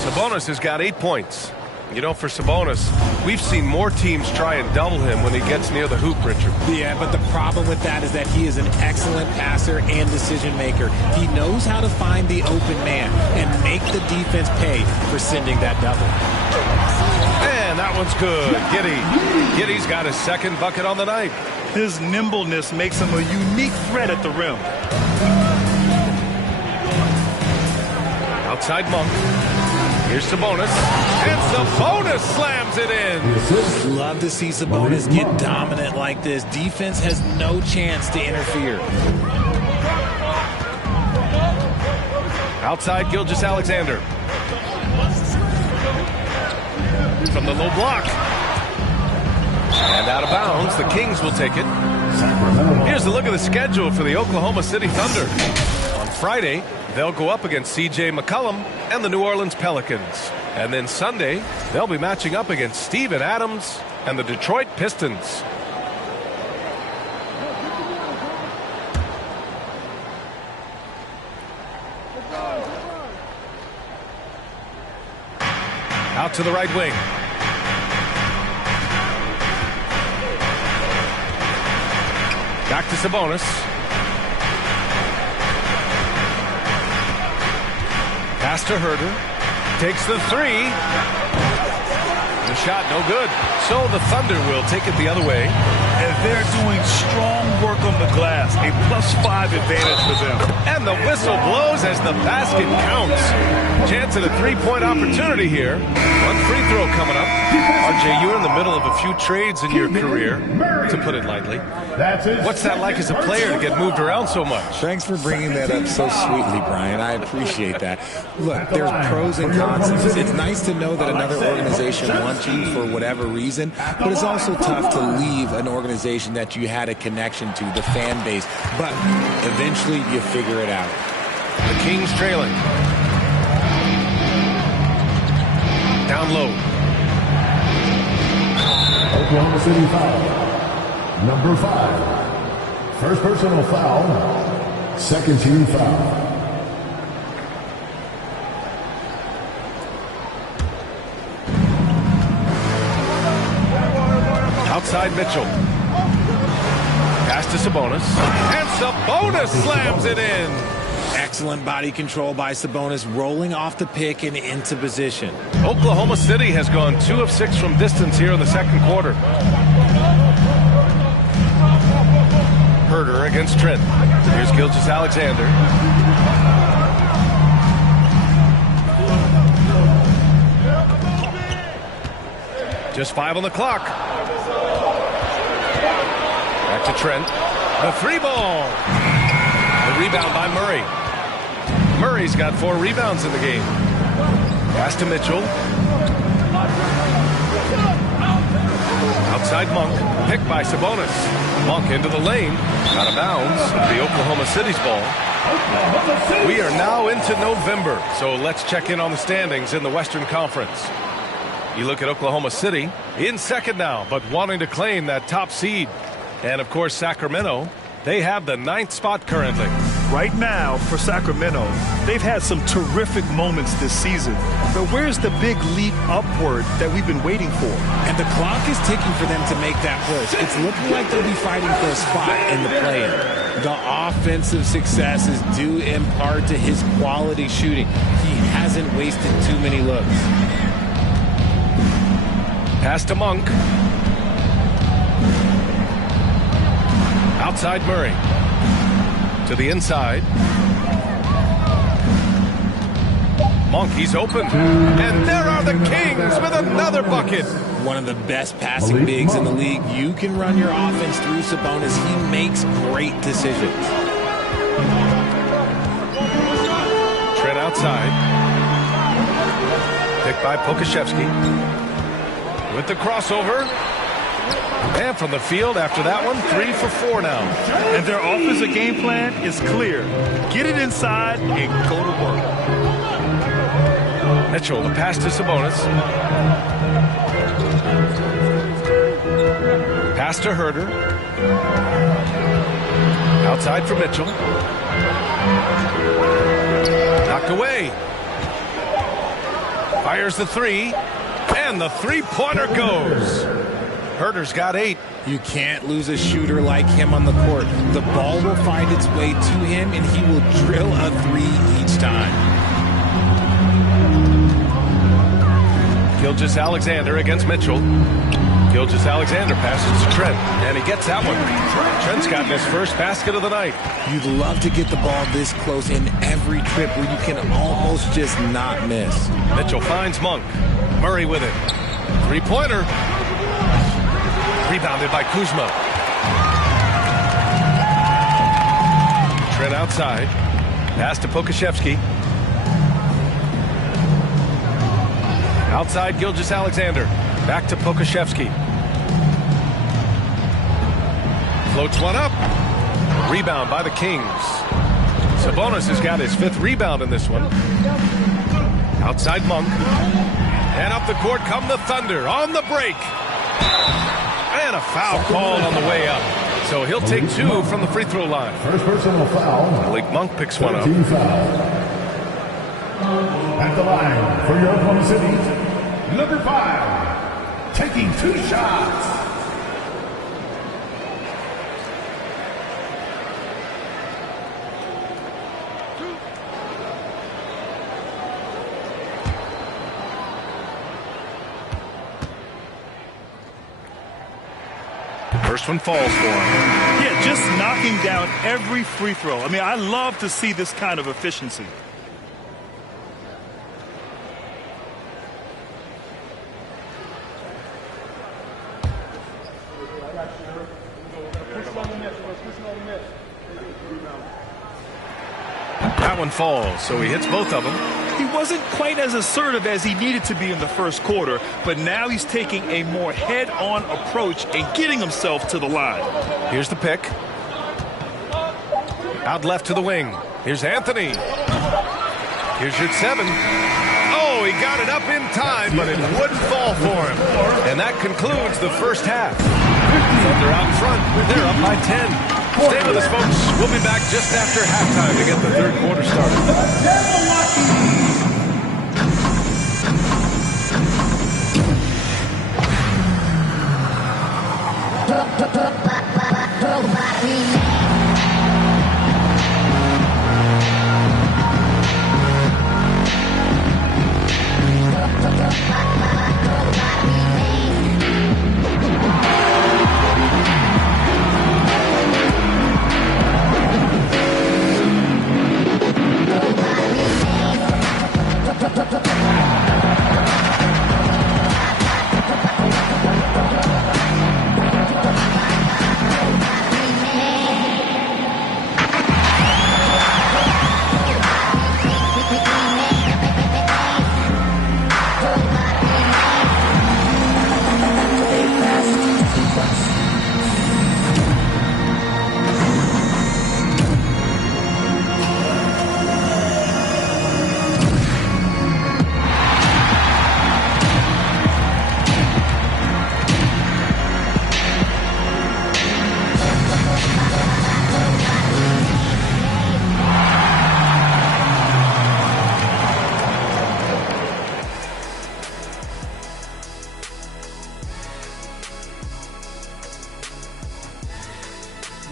Sabonis has got 8 points. You know, for Sabonis, we've seen more teams try and double him when he gets near the hoop, Richard. Yeah, but the problem with that is that he is an excellent passer and decision maker. He knows how to find the open man and make the defense pay for sending that double. And that one's good. Giddey's got his second bucket on the night. His nimbleness makes him a unique threat at the rim. Outside Monk. Here's Sabonis. And Sabonis slams it in. Love to see Sabonis get dominant like this. Defense has no chance to interfere. Outside Gilgeous-Alexander. From the low block. And out of bounds. The Kings will take it. Here's a look at the schedule for the Oklahoma City Thunder. On Friday, they'll go up against C.J. McCollum and the New Orleans Pelicans. And then Sunday, they'll be matching up against Steven Adams and the Detroit Pistons. Out to the right wing. Back to Sabonis. Pass to Herter. Takes the three. The shot no good. So the Thunder will take it the other way. And they're doing strong work on the glass. A +5 advantage for them. And the whistle blows as the basket counts. Chance at a three-point opportunity here. One free throw coming up. RJ, you're in the middle of a few trades in your career, to put it lightly. What's that like as a player to get moved around so much? Thanks for bringing that up so sweetly, Brian. I appreciate that. Look, there's pros and cons. It's nice to know that another organization wants you for whatever reason, but it's also tough to leave an organization that you had a connection to, the fan base. But eventually you figure it out. The Kings trailing. Down low. Oklahoma City foul. Number 5. First personal foul. Second team foul. Outside Mitchell. Pass to Sabonis. And Sabonis slams it in. Excellent body control by Sabonis, rolling off the pick and into position. Oklahoma City has gone 2 of 6 from distance here in the second quarter. Herter against Trent. Here's Gilgeous-Alexander. Just 5 on the clock. to Trent. The 3-ball. The rebound by Murray. Murray's got 4 rebounds in the game. Pass to Mitchell. Outside Monk. Picked by Sabonis. Monk into the lane. Out of bounds. The Oklahoma City's ball. We are now into November, so let's check in on the standings in the Western Conference. You look at Oklahoma City in second now, but wanting to claim that top seed. And, of course, Sacramento, they have the 9th spot currently. Right now, for Sacramento, they've had some terrific moments this season. But where's the big leap upward that we've been waiting for? And the clock is ticking for them to make that push. It's looking like they'll be fighting for a spot in the play-in. The offensive success is due in part to his quality shooting. He hasn't wasted too many looks. Pass to Monk. Outside Murray. To the inside. Monk, he's open. And there are the Kings with another bucket. One of the best passing bigs in the league. You can run your offense through Sabonis. He makes great decisions. Trent outside. Picked by Pokashevsky. With the crossover. And from the field after that one, 3 for 4 now. And their offensive game plan is clear. Get it inside and go to work. Mitchell, the pass to Sabonis. Pass to Herter. Outside for Mitchell. Knocked away. Fires the 3. And the 3-pointer goes. Herter's got 8. You can't lose a shooter like him on the court. The ball will find its way to him, and he will drill a 3 each time. Gilgeous-Alexander against Mitchell. Gilgeous-Alexander passes to Trent, and he gets that one. Trent's gotten his first basket of the night. You'd love to get the ball this close in every trip where you can almost just not miss. Mitchell finds Monk. Murray with it. 3-pointer. Rebounded by Kuzma. Trent outside. Pass to Pokashevsky. Outside Gilgeous-Alexander. Back to Pokashevsky. Floats one up. Rebound by the Kings. Sabonis has got his 5th rebound in this one. Outside Monk. And up the court come the Thunder on the break. And a foul called on the way up. So he'll take 2 from the free throw line. First personal foul. Malik Monk picks one up. At the line for your Oklahoma City, number 5, taking 2 shots. First one falls for him. Yeah, just knocking down every free throw. I mean, I love to see this kind of efficiency. That one falls, so he hits both of them. He wasn't quite as assertive as he needed to be in the first quarter, but now he's taking a more head-on approach and getting himself to the line. Here's the pick. Out left to the wing. Here's Anthony. Here's your 7. Oh, he got it up in time, but it wouldn't fall for him. And that concludes the first half. Thunder out in front. They're up by 10. Stay with us, folks. We'll be back just after halftime to get the 3rd quarter started.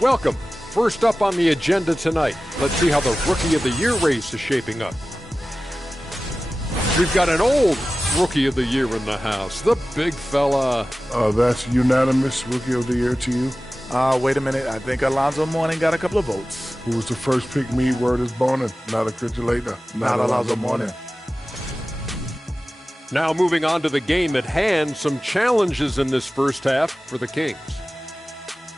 Welcome. First up on the agenda tonight, let's see how the Rookie of the Year race is shaping up. We've got an old Rookie of the Year in the house, the big fella. That's unanimous Rookie of the Year to you? Wait a minute. I think Alonzo Mourning got a couple of votes. Who was the first pick me? Word is born. Not a Critulator. Not Alonzo Mourning. Now moving on to the game at hand, some challenges in this first half for the Kings.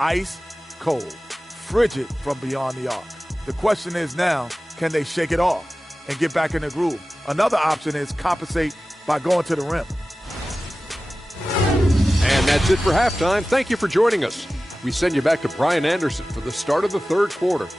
Ice cold, frigid from beyond the arc. The question is now, can they shake it off and get back in the groove? Another option is compensate by going to the rim. And that's it for halftime. Thank you for joining us. We send you back to Brian Anderson for the start of the third quarter.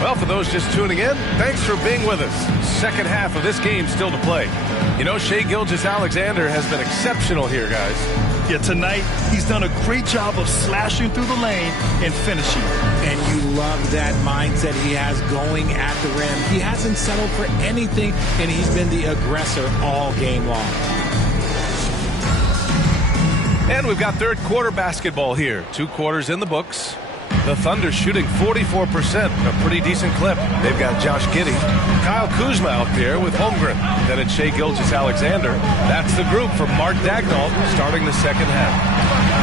Well, for those just tuning in, thanks for being with us. Second half of this game still to play. You know, Shai Gilgeous-Alexander has been exceptional here, guys. Yeah, tonight he's done a great job of slashing through the lane and finishing. And you love that mindset he has going at the rim. He hasn't settled for anything, and he's been the aggressor all game long. And we've got third quarter basketball here. 2 quarters in the books. The Thunder shooting 44%, a pretty decent clip. They've got Josh Giddey, Kyle Kuzma out there with Holmgren. Then it's Shai Gilgeous-Alexander. That's the group for Mark Daigneault starting the second half.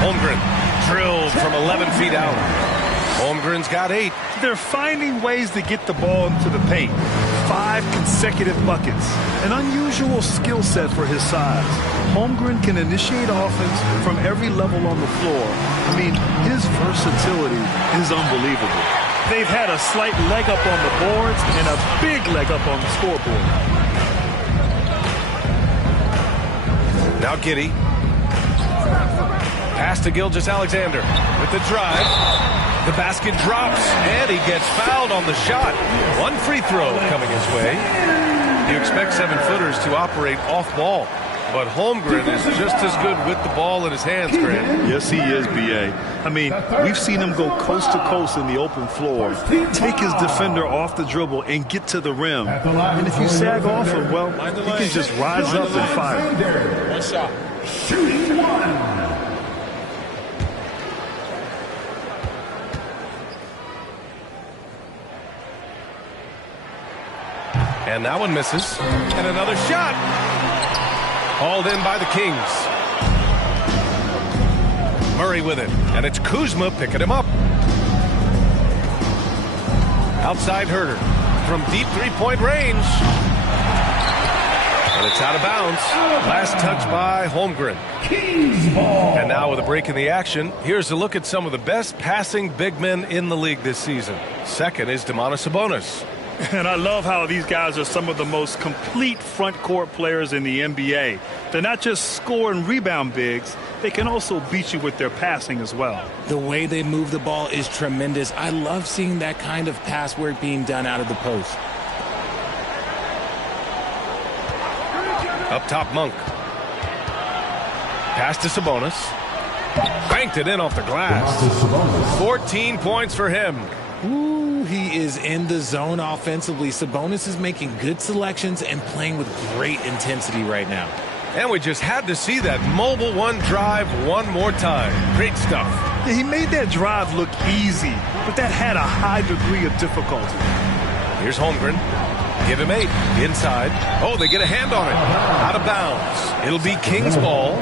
Holmgren drilled from 11 feet out. Holmgren's got 8. They're finding ways to get the ball into the paint. 5 consecutive buckets. An unusual skill set for his size. Holmgren can initiate offense from every level on the floor. I mean, his versatility is unbelievable. They've had a slight leg up on the boards and a big leg up on the scoreboard. Now Giddey. Pass to Gilgeous-Alexander with the drive. The basket drops, and he gets fouled on the shot. 1 free throw coming his way. You expect 7-footers to operate off ball, but Holmgren is just as good with the ball in his hands, Grant. Yes, he is, B.A. I mean, we've seen him go coast to coast in the open floor, take his defender off the dribble, and get to the rim. And if you sag off him, well, he can just rise up and fire. One shot. Shooting 1. And that one misses. And another shot. Hauled in by the Kings. Murray with it. And it's Kuzma picking him up. Outside Herter from deep three-point range. And it's out of bounds. Last touch by Holmgren. Kings ball. And now with a break in the action, here's a look at some of the best passing big men in the league this season. Second is Domantas Sabonis. And I love how these guys are some of the most complete front court players in the NBA. They're not just score and rebound bigs, they can also beat you with their passing as well. The way they move the ball is tremendous. I love seeing that kind of pass work being done out of the post. Up top, Monk. Pass to Sabonis. Banked it in off the glass. 14 points for him. Ooh, he is in the zone offensively. Sabonis is making good selections and playing with great intensity right now. And we just had to see that mobile one drive one more time. Great stuff. Yeah, he made that drive look easy, but that had a high degree of difficulty. Here's Holmgren. Give him 8. Inside. Oh, they get a hand on it. Out of bounds. It'll be Kings ball.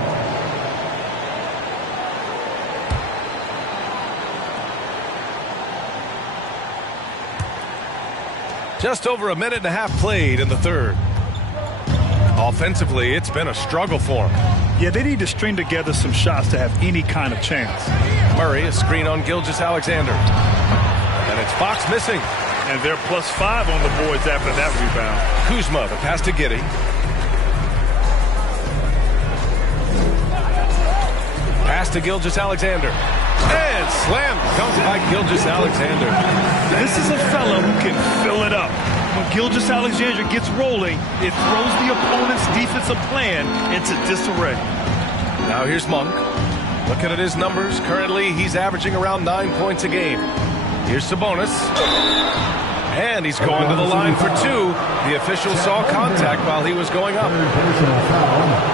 Just over a minute and a half played in the third. Offensively, it's been a struggle for him. Yeah, they need to string together some shots to have any kind of chance. Murray, a screen on Gilgeous-Alexander. And it's Fox missing. And they're +5 on the boards after that rebound. Kuzma, the pass to Giddey. Pass to Gilgeous-Alexander. And slam comes by Gilgeous-Alexander. This is a fella who can fill it up. When Gilgeous-Alexander gets rolling, it throws the opponent's defensive plan into disarray. Now here's Monk. Looking at his numbers, currently he's averaging around 9 points a game. Here's Sabonis. And he's going to the line for two. The official saw contact while he was going up. Personal foul.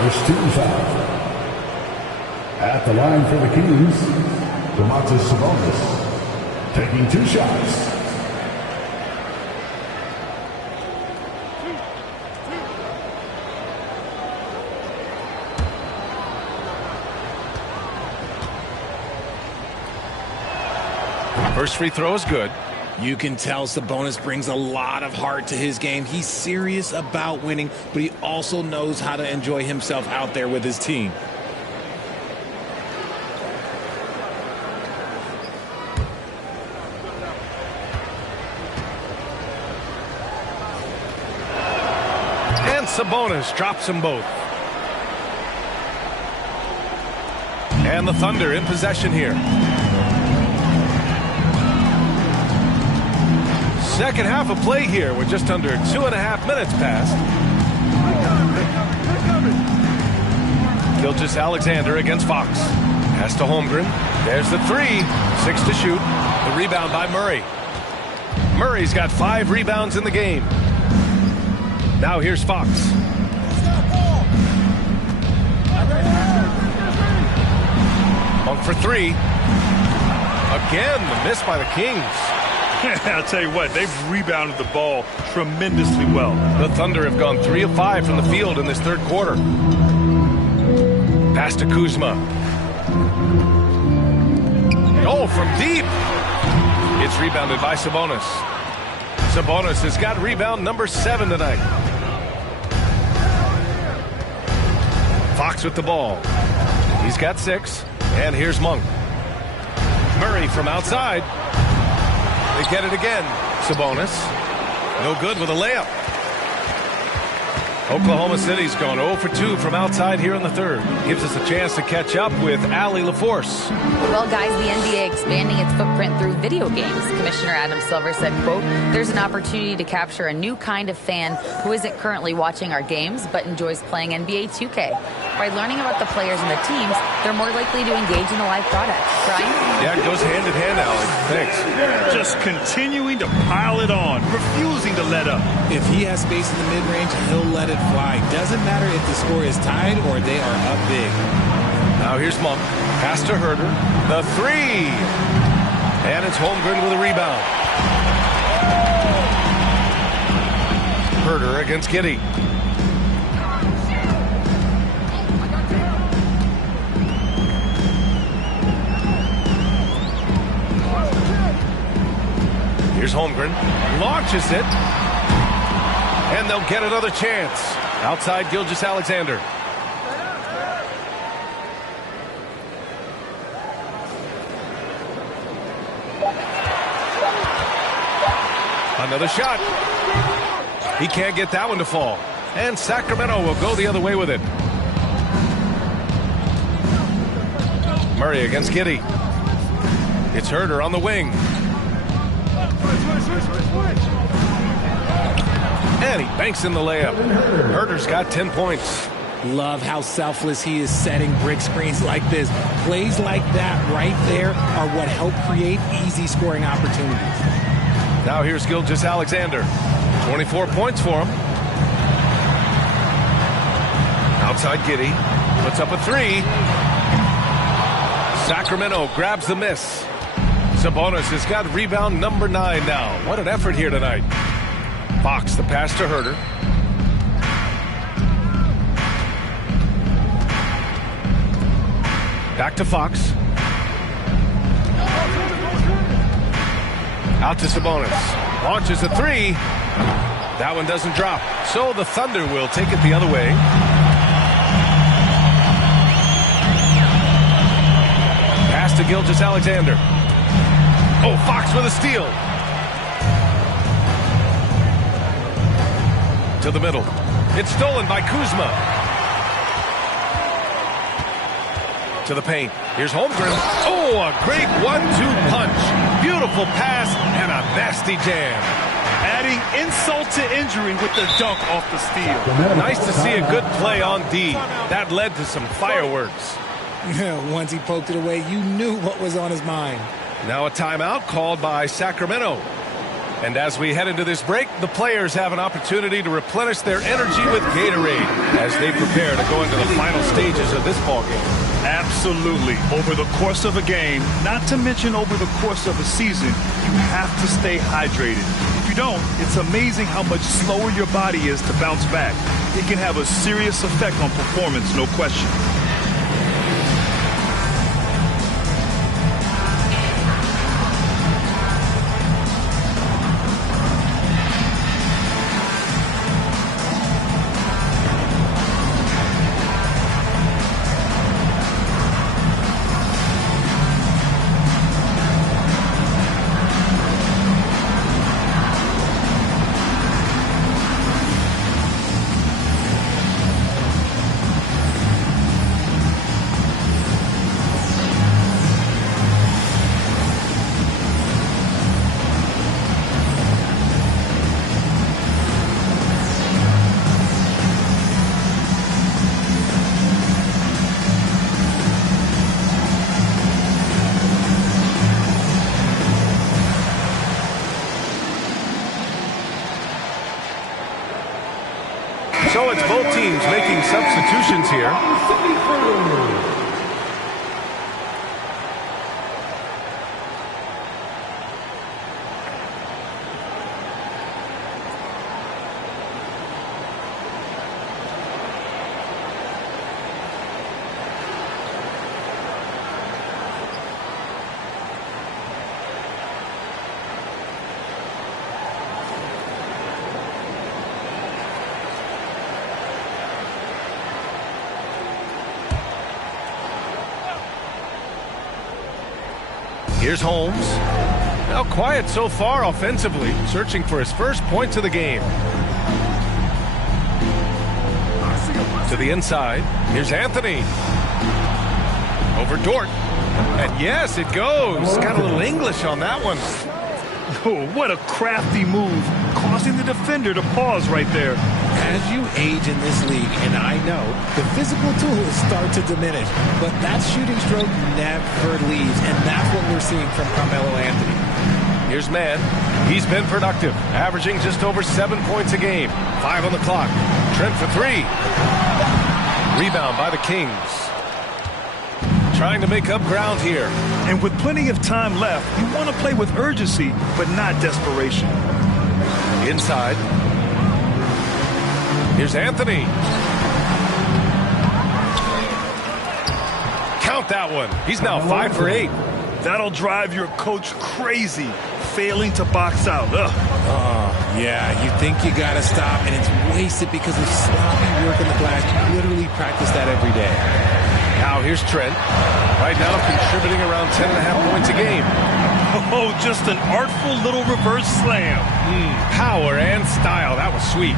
First team foul. At the line for the Kings, Domantas Sabonis taking 2 shots. First free throw is good. You can tell Sabonis brings a lot of heart to his game. He's serious about winning, but he also knows how to enjoy himself out there with his team. And Sabonis drops them both. And the Thunder in possession here. Second half of play here with just under 2.5 minutes passed. Gilgeous-Alexander against Fox. Pass to Holmgren. There's the three. 6 to shoot. The rebound by Murray. Murray's got 5 rebounds in the game. Now here's Fox. Monk for 3. Again, the miss by the Kings. I'll tell you what, they've rebounded the ball tremendously well. The Thunder have gone 3 of 5 from the field in this third quarter. Pass to Kuzma. Oh, from deep. It's rebounded by Sabonis. Sabonis has got rebound number 7 tonight. Fox with the ball. He's got 6. And here's Monk. Murray from outside. They get it again. Sabonis. No good with a layup. Oklahoma City's gone 0 for 2 from outside here in the third. Gives us a chance to catch up with Allie LaForce. Well, guys, the NBA expanding its footprint through video games. Commissioner Adam Silver said, quote, "There's an opportunity to capture a new kind of fan who isn't currently watching our games but enjoys playing NBA 2K. By learning about the players and the teams, they're more likely to engage in the live product." Brian? Yeah, it goes hand in hand, Allie. Thanks. Just continuing to pile it on, refusing to let up. If he has space in the mid-range, he'll let it fly. Doesn't matter if the score is tied or they are up big. Now here's Monk. Pass to Herder. The 3. And it's Holmgren with a rebound. Herder against Giddey. Here's Holmgren. Launches it. And they'll get another chance. Outside Gilgeous-Alexander. Another shot. He can't get that one to fall. And Sacramento will go the other way with it. Murray against Giddey. It's Herder on the wing. And he banks in the layup. Herder's got 10 points. Love how selfless he is setting brick screens like this. Plays like that right there are what help create easy scoring opportunities. Now here's Gilgeous-Alexander. 24 points for him. Outside Giddey. Puts up a 3. Sacramento grabs the miss. Sabonis has got rebound number 9 now. What an effort here tonight. Fox, the pass to Herder. Back to Fox. Out to Sabonis. Launches a 3. That one doesn't drop. So the Thunder will take it the other way. Pass to Gilgeous-Alexander. Oh, Fox with a steal. To the middle. It's stolen by Kuzma. To the paint. Here's Holmgren. Oh, a great 1-2 punch. Beautiful pass and a nasty jam. Adding insult to injury with the dunk off the steal. Nice to see a good play on D. That led to some fireworks. Once he poked it away, you knew what was on his mind. Now a timeout called by Sacramento. And as we head into this break, the players have an opportunity to replenish their energy with Gatorade as they prepare to go into the final stages of this ballgame. Absolutely. Over the course of a game, not to mention over the course of a season, you have to stay hydrated. If you don't, it's amazing how much slower your body is to bounce back. It can have a serious effect on performance, no question. So it's both teams making substitutions here. Here's Holmes. Now quiet so far offensively, searching for his first points of the game. To the inside. Here's Anthony. Over Dort. And yes, it goes. Got a little English on that one. Oh, what a crafty move, causing the defender to pause right there. As you age in this league, and I know, the physical tools start to diminish, but that shooting stroke never leaves, and that's what we're seeing from Carmelo Anthony. Here's Mann. He's been productive, averaging just over 7 points a game. 5 on the clock. Trent for 3. Rebound by the Kings. Trying to make up ground here. And with plenty of time left, you want to play with urgency, but not desperation. Inside. Here's Anthony. Count that one. He's now 5 for 8. That'll drive your coach crazy, failing to box out. Oh, yeah, you think you got to stop, and it's wasted because of sloppy work in the glass. You literally practice that every day. Now here's Trent. Right now contributing around 10.5 points a game. Oh, just an artful little reverse slam. Power and style. That was sweet.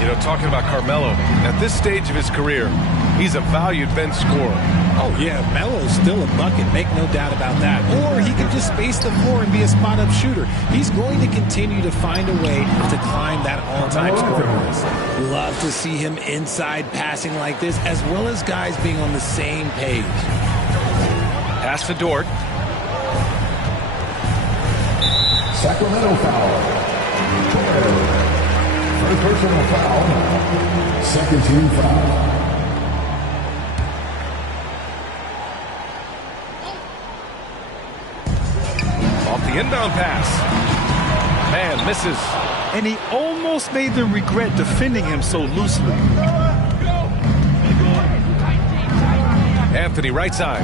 You know, talking about Carmelo, at this stage of his career, he's a valued bench scorer. Oh, yeah, Melo's still a bucket, make no doubt about that. Or he can just space the floor and be a spot-up shooter. He's going to continue to find a way to climb that all-time scoring list. Love to see him inside passing like this, as well as guys being on the same page. Pass to Dort. Sacramento foul. First personal foul. Second team foul. Off the inbound pass. Man misses. And he almost made them regret defending him so loosely. Anthony right side.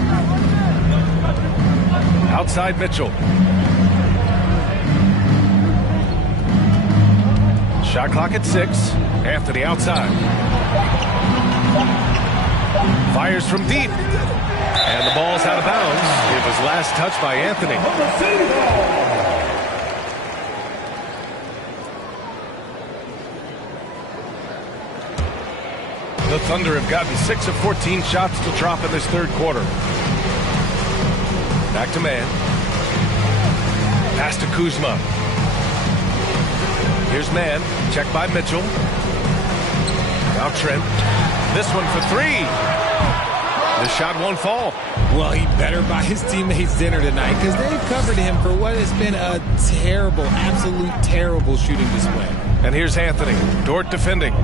Outside Mitchell. Shot clock at 6. Anthony outside. Fires from deep. And the ball's out of bounds. It was last touched by Anthony. The Thunder have gotten 6 of 14 shots to drop in this third quarter. Back to Mann. Pass to Kuzma. Here's Mann. Checked by Mitchell. Now Trent. This one for 3. The shot won't fall. Well, he better buy his teammates dinner tonight because they've covered him for what has been a terrible, absolute terrible shooting display. And here's Anthony. Dort defending.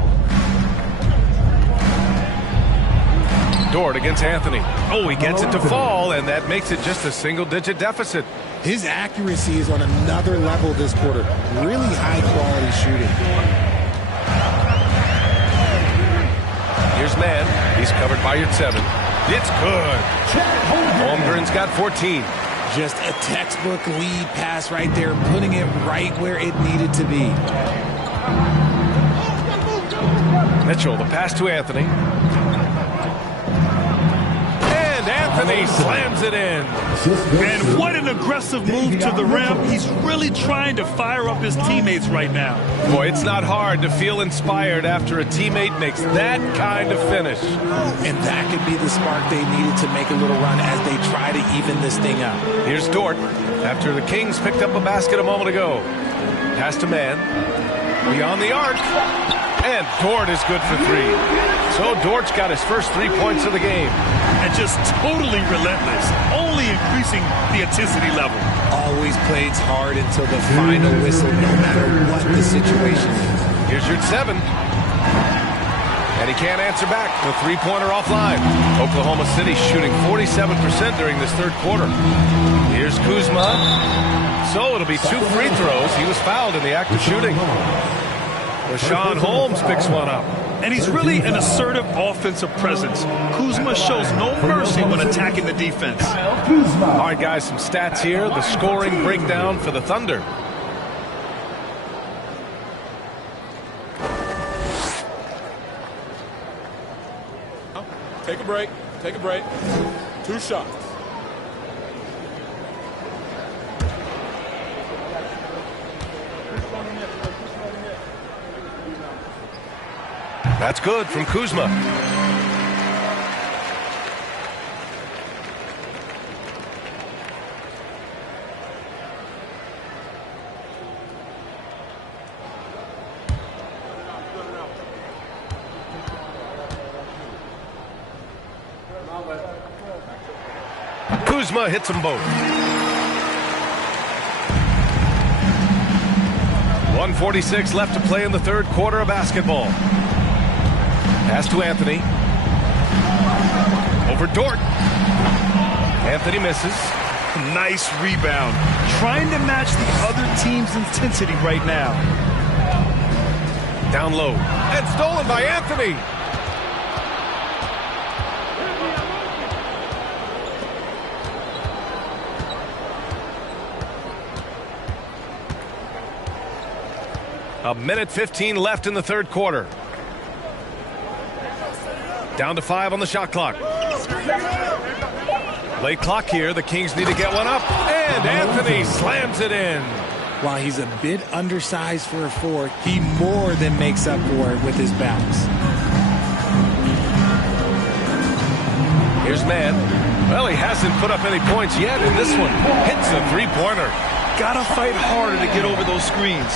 Dort against Anthony. Oh, he gets it to fall, and that makes it just a single-digit deficit. His accuracy is on another level this quarter. Really high-quality shooting. Here's Mann. He's covered by Yurtseven. It's good. Holmgren's got 14. Just a textbook lead pass right there, putting it right where it needed to be. Mitchell, the pass to Anthony. And Anthony slams it in. And what an aggressive move to the rim. He's really trying to fire up his teammates right now. Boy, it's not hard to feel inspired after a teammate makes that kind of finish. And that could be the spark they needed to make a little run as they try to even this thing up. Here's Dort after the Kings picked up a basket a moment ago. Pass to Mann. Beyond the arc. And Dort is good for three. So Dort's got his first 3 points of the game. And just totally relentless, only increasing the intensity level. Always plays hard until the final whistle, no matter what the situation is. Here's Yurtseven. And he can't answer back. The three-pointer offline. Oklahoma City shooting 47% during this third quarter. Here's Kuzma. So it'll be 2 free throws. He was fouled in the act of shooting. Rashawn Holmes picks one up. And he's really an assertive offensive presence. Kuzma shows no mercy when attacking the defense. All right, guys, some stats here. The scoring breakdown for the Thunder. Take a break. Take a break. 2 shots. That's good from Kuzma. Kuzma hits them both. 1:46 left to play in the third quarter of basketball. Pass to Anthony. Over Dort. Anthony misses. Nice rebound. Trying to match the other team's intensity right now. Down low. And stolen by Anthony. A minute 15 left in the third quarter. Down to 5 on the shot clock. Late clock here. The Kings need to get one up. And Anthony slams it in. While he's a bit undersized for a 4, he more than makes up for it with his bounce. Here's Mann. Well, he hasn't put up any points yet in this one. Hits a three-pointer. Gotta fight harder to get over those screens.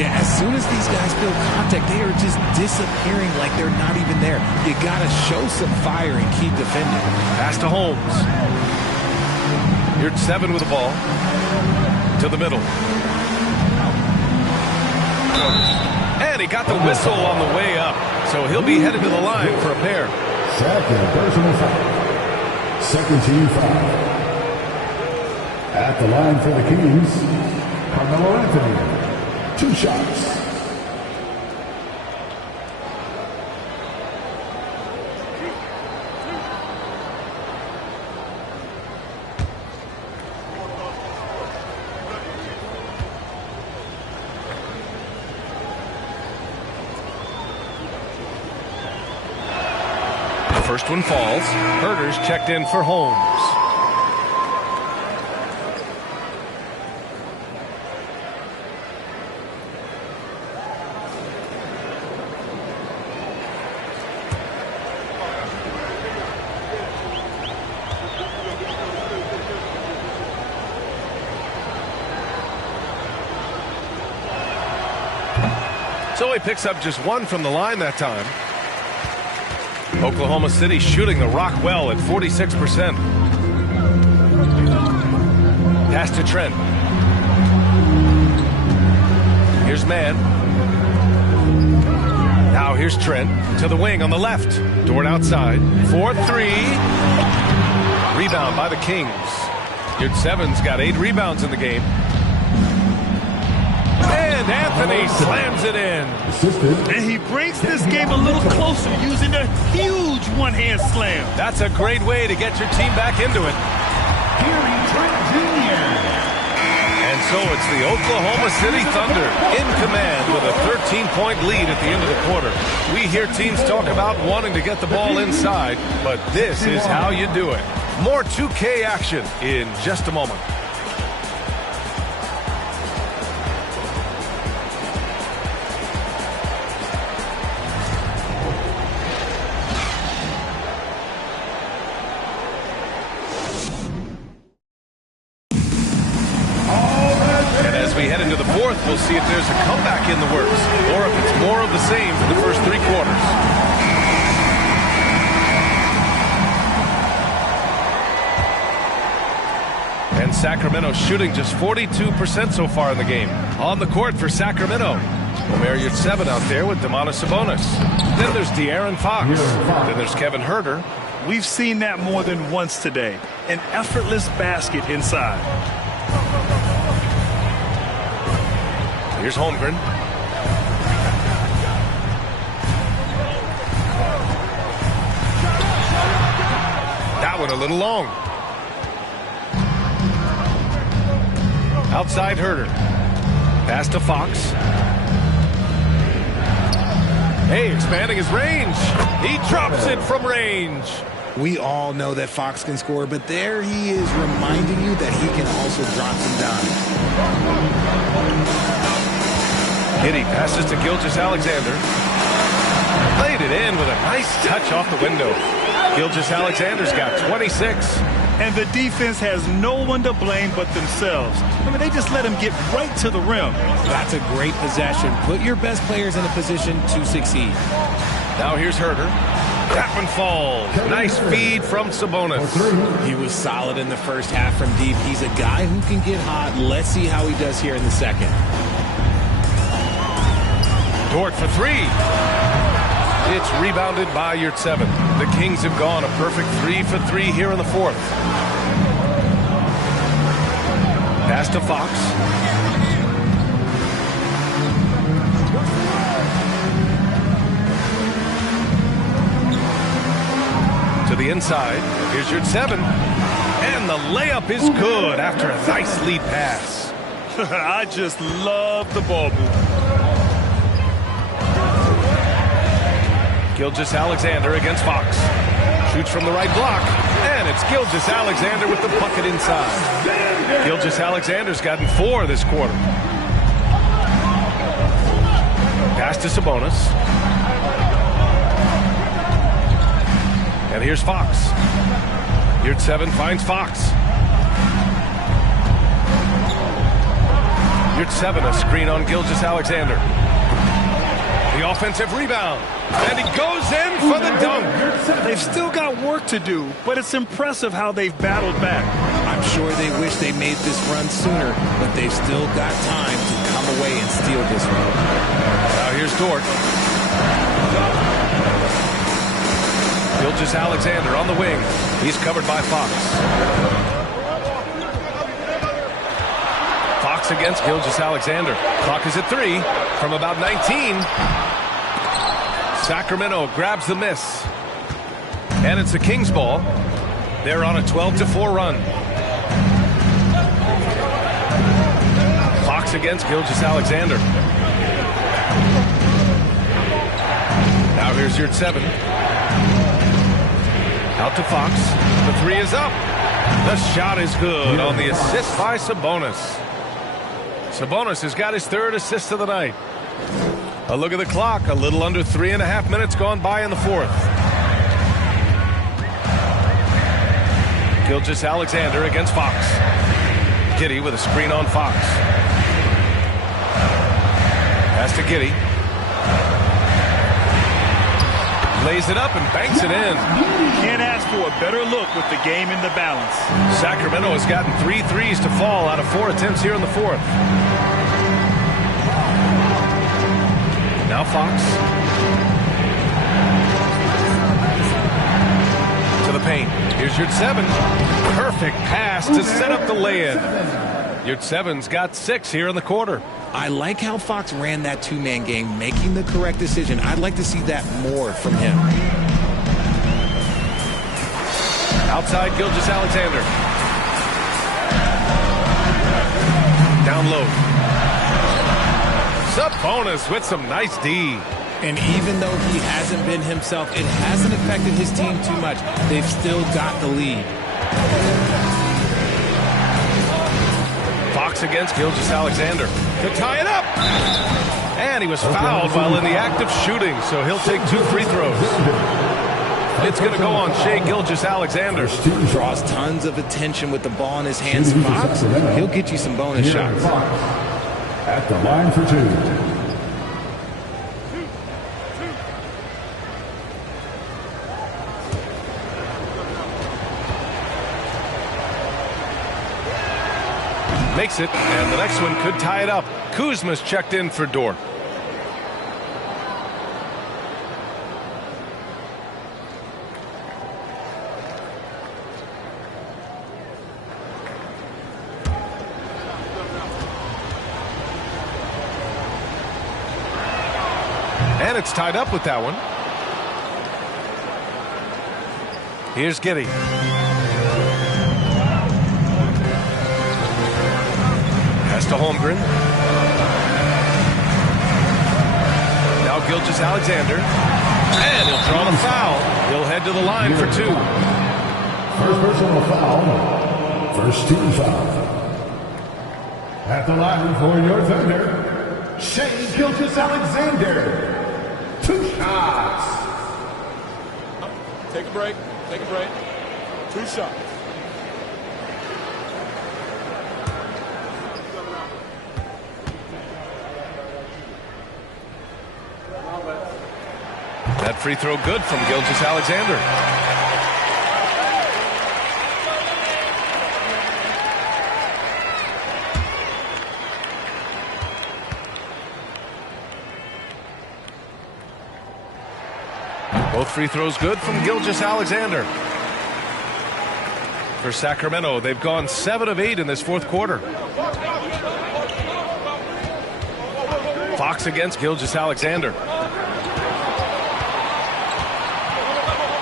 Yeah, as soon as these guys feel contact, they are just disappearing like they're not even there. You gotta show some fire and keep defending. Pass to Holmes. Yurtseven with the ball. To the middle. And he got the whistle on the way up. So he'll be headed to the line for a pair. Second personal foul. Second team foul. At the line for the Kings, Carmelo Anthony. 2 shots. The first one falls. Herter's checked in for Holmes. So he picks up just 1 from the line that time. Oklahoma City shooting the rock well at 46%. Pass to Trent. Here's Mann. Now here's Trent to the wing on the left. Dort outside. 4-3. Rebound by the Kings. Yurtseven's got 8 rebounds in the game. And Anthony slams it in. And he brings this game a little closer using a huge one-hand slam. That's a great way to get your team back into it. And so it's the Oklahoma City Thunder in command with a 13-point lead at the end of the quarter. We hear teams talk about wanting to get the ball inside, but this is how you do it. More 2K action in just a moment. We'll see if there's a comeback in the works or if it's more of the same for the first 3 quarters. And Sacramento shooting just 42% so far in the game. On the court for Sacramento, Omer Yurtseven out there with Domantas Sabonis. Then there's De'Aaron Fox. Then there's Kevin Huerter. We've seen that more than once today. An effortless basket inside. Here's Holmgren. That one a little long. Outside Huerter. Pass to Fox. Hey, expanding his range. He drops it from range. We all know that Fox can score, but there he is reminding you that he can also drop some dimes. Giddey passes to Gilgeous-Alexander. Played it in with a nice touch off the window. Gilgeous-Alexander's got 26. And the defense has no one to blame but themselves. I mean, they just let him get right to the rim. That's a great possession. Put your best players in a position to succeed. Now here's Huerter. That one falls. Nice feed from Sabonis. He was solid in the first half from deep. He's a guy who can get hot. Let's see how he does here in the second. Dort for 3. It's rebounded by Yurtseven. The Kings have gone a perfect 3 for 3 here in the fourth. Pass to Fox. To the inside. Here's Yurtseven. And the layup is good after a nice lead pass. I just love the ball movement. Gilgeous-Alexander against Fox. Shoots from the right block. And it's Gilgeous-Alexander with the bucket inside. Gilgeous-Alexander's gotten 4 this quarter. Pass to Sabonis. And here's Fox. Yurtseven finds Fox. Yurtseven a screen on Gilgeous-Alexander. The offensive rebound. And he goes in for the dunk. They've still got work to do, but it's impressive how they've battled back. I'm sure they wish they made this run sooner, but they've still got time to come away and steal this one. Now here's Dort. Gilgeous-Alexander on the wing. He's covered by Fox. Fox against Gilgeous-Alexander. Clock is at 3 from about 19. Sacramento grabs the miss. And it's the Kings ball. They're on a 12-4 run. Fox against Gilgeous-Alexander. Now here's Yurtseven. Out to Fox. The 3 is up. The shot is good on the assist by Sabonis. Sabonis has got his 3rd assist of the night. A look at the clock. A little under 3.5 minutes gone by in the fourth. Gilgeous-Alexander against Fox. Giddey with a screen on Fox. Pass to Giddey. lays it up and banks it in. Can't ask for a better look with the game in the balance. Sacramento has gotten 3 threes to fall out of 4 attempts here in the fourth. Now Fox. To the paint. Here's Yurtseven. Perfect pass to set up the lay-in. Yurtseven's got 6 here in the quarter. I like how Fox ran that two-man game, making the correct decision. I'd like to see that more from him. Outside Gilgeous-Alexander. Down low. Sabonis with some nice D. And even though he hasn't been himself, it hasn't affected his team too much. They've still got the lead. Fox against Gilgeous-Alexander to tie it up. And he was fouled while in the act of shooting, so he'll take 2 free throws. It's going to go on Shai Gilgeous-Alexander. Draws tons of attention with the ball in his hands. Fox, he'll get you some bonus shots. At the line for 2. Makes it, and the next one could tie it up. Kuzma's checked in for Dort. And it's tied up with that one. Here's Giddey. To Holmgren. Now Gilgeous-Alexander. And he'll draw the foul. He'll head to the line for 2. First personal foul. First team foul. At the line for your Thunder, Shai Gilgeous-Alexander. 2 shots. Take a break. Take a break. 2 shots. That free throw good from Gilgeous-Alexander. Both free throws good from Gilgeous-Alexander. For Sacramento, they've gone 7 of 8 in this fourth quarter. Fox against Gilgeous-Alexander.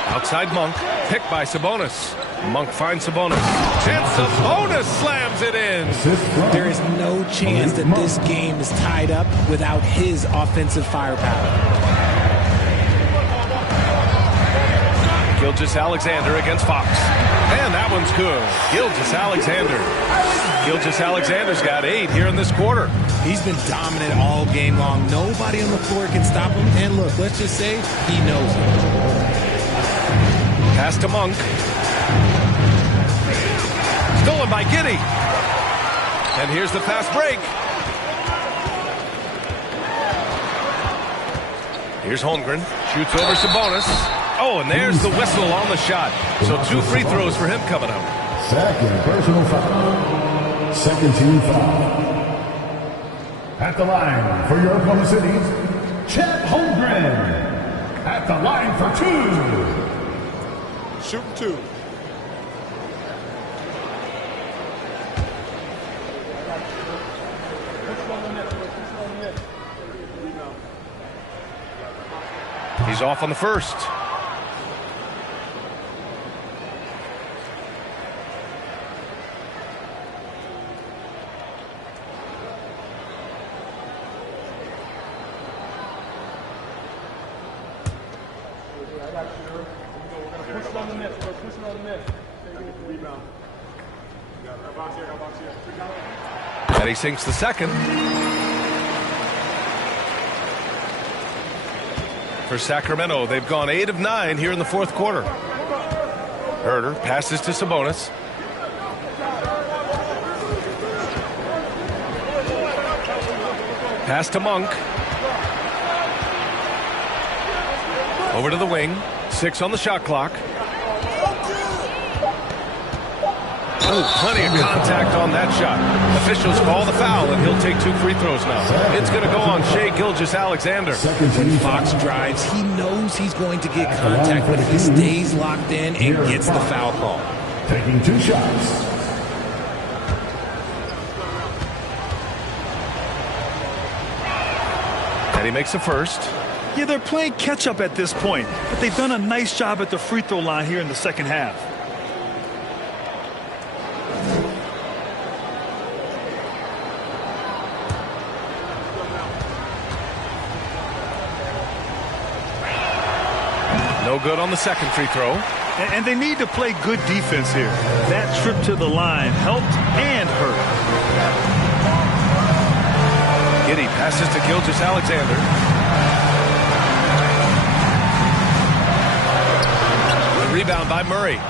Outside Monk, picked by Sabonis. Monk finds Sabonis. And Sabonis slams it in. There is no chance that this game is tied up without his offensive firepower. Gilgeous-Alexander against Fox. And that one's good. Gilgeous-Alexander. Gilgeous-Alexander's got 8 here in this quarter. He's been dominant all game long. Nobody on the floor can stop him. And look, let's just say he knows it. Pass to Monk. Stolen by Giddey. And here's the fast break. Here's Holmgren. Shoots over Sabonis. Oh, and there's the whistle on the shot. So 2 free throws for him coming up. Second personal foul. Second team foul. At the line for your Oklahoma City, Chet Holmgren. At the line for 2. Shooting 2. He's off on the first. And he sinks the second. For Sacramento, they've gone 8 of 9 here in the fourth quarter. Herter passes to Sabonis. Pass to Monk. Over to the wing. 6 on the shot clock. Oh, plenty of contact on that shot. Officials call the foul, and he'll take 2 free throws now. It's going to go on Shai Gilgeous-Alexander. When Fox drives, he knows he's going to get contact, but if he stays locked in and gets the foul call. Taking 2 shots. And he makes the first. Yeah, they're playing catch-up at this point, but they've done a nice job at the free throw line here in the second half. No good on the second free throw. And they need to play good defense here. That trip to the line helped and hurt. Giddey passes to Gilgeous-Alexander. The rebound by Murray.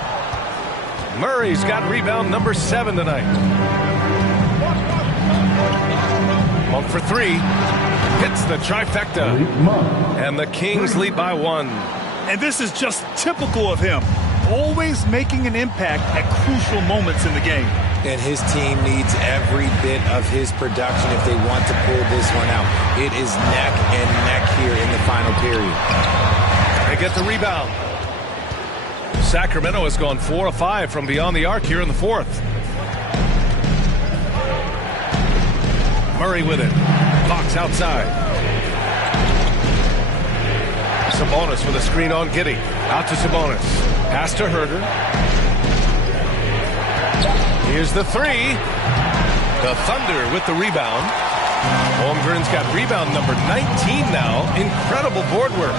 Murray's got rebound number 7 tonight. 1 for 3. Hits the trifecta. And the Kings lead by 1. And this is just typical of him. Always making an impact at crucial moments in the game. And his team needs every bit of his production if they want to pull this one out. It is neck and neck here in the final period. They get the rebound. Sacramento has gone 4 of 5 from beyond the arc here in the fourth. Murray with it. Fox outside. Sabonis with a screen on Giddey. Out to Sabonis. Pass to Herter. Here's the 3. The Thunder with the rebound. Holmgren's got rebound number 19 now. Incredible board work.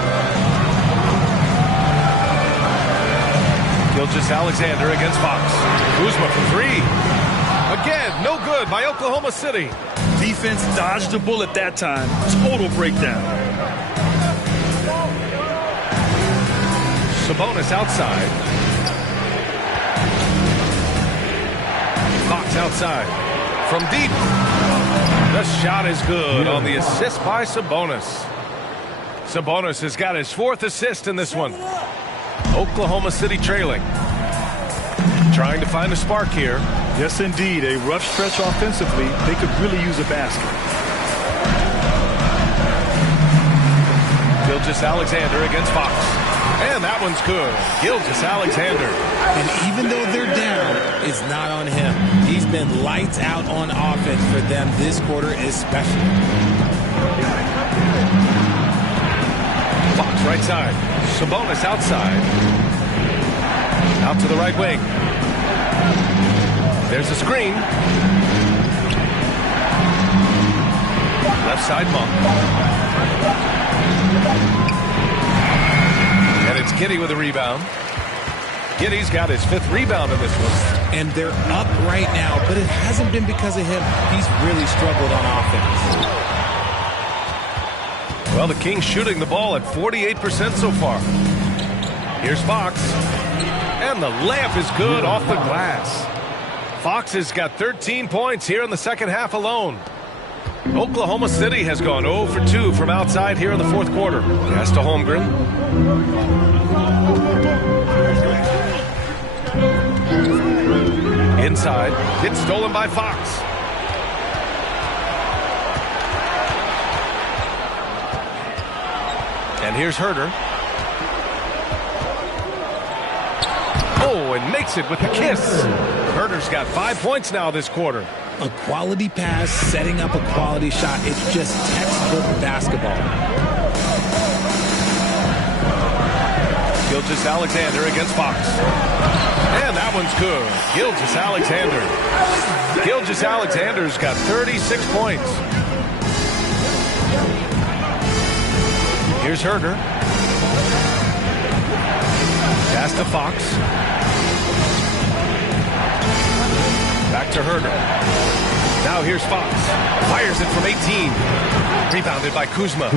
Gilgeous-Alexander against Fox. Kuzma for 3. Again, no good by Oklahoma City. Defense dodged a bullet that time. Total breakdown. Sabonis outside. Fox outside. From deep. The shot is good on the assist by Sabonis. Sabonis has got his 4th assist in this one. Oklahoma City trailing. Trying to find a spark here. Yes, indeed. A rough stretch offensively. They could really use a basket. Gilgeous-Alexander against Fox. And that one's good. Gilgeous-Alexander. And even though they're down, it's not on him. He's been lights out on offense for them this quarter especially. Fox right side. Sabonis outside. Out to the right wing. There's a screen. Left side Monk. And it's Giddey with a rebound. Giddey's got his 5th rebound in this one. And they're up right now, but it hasn't been because of him. He's really struggled on offense. Well, the Kings shooting the ball at 48% so far. Here's Fox. And the layup is good off the glass. Fox has got 13 points here in the second half alone. Oklahoma City has gone 0 for 2 from outside here in the fourth quarter. Pass to Holmgren. Inside. It's stolen by Fox. And here's Herter. Oh, and makes it with the kiss. Herter's got 5 points now this quarter. A quality pass, setting up a quality shot. It's just textbook basketball. Gilgeous-Alexander against Fox. And that one's good. Gilgeous-Alexander. Gilgeous-Alexander's got 36 points. Here's Herter. Pass to Fox. Back to Herter. Now here's Fox. Fires it from 18. Rebounded by Kuzma.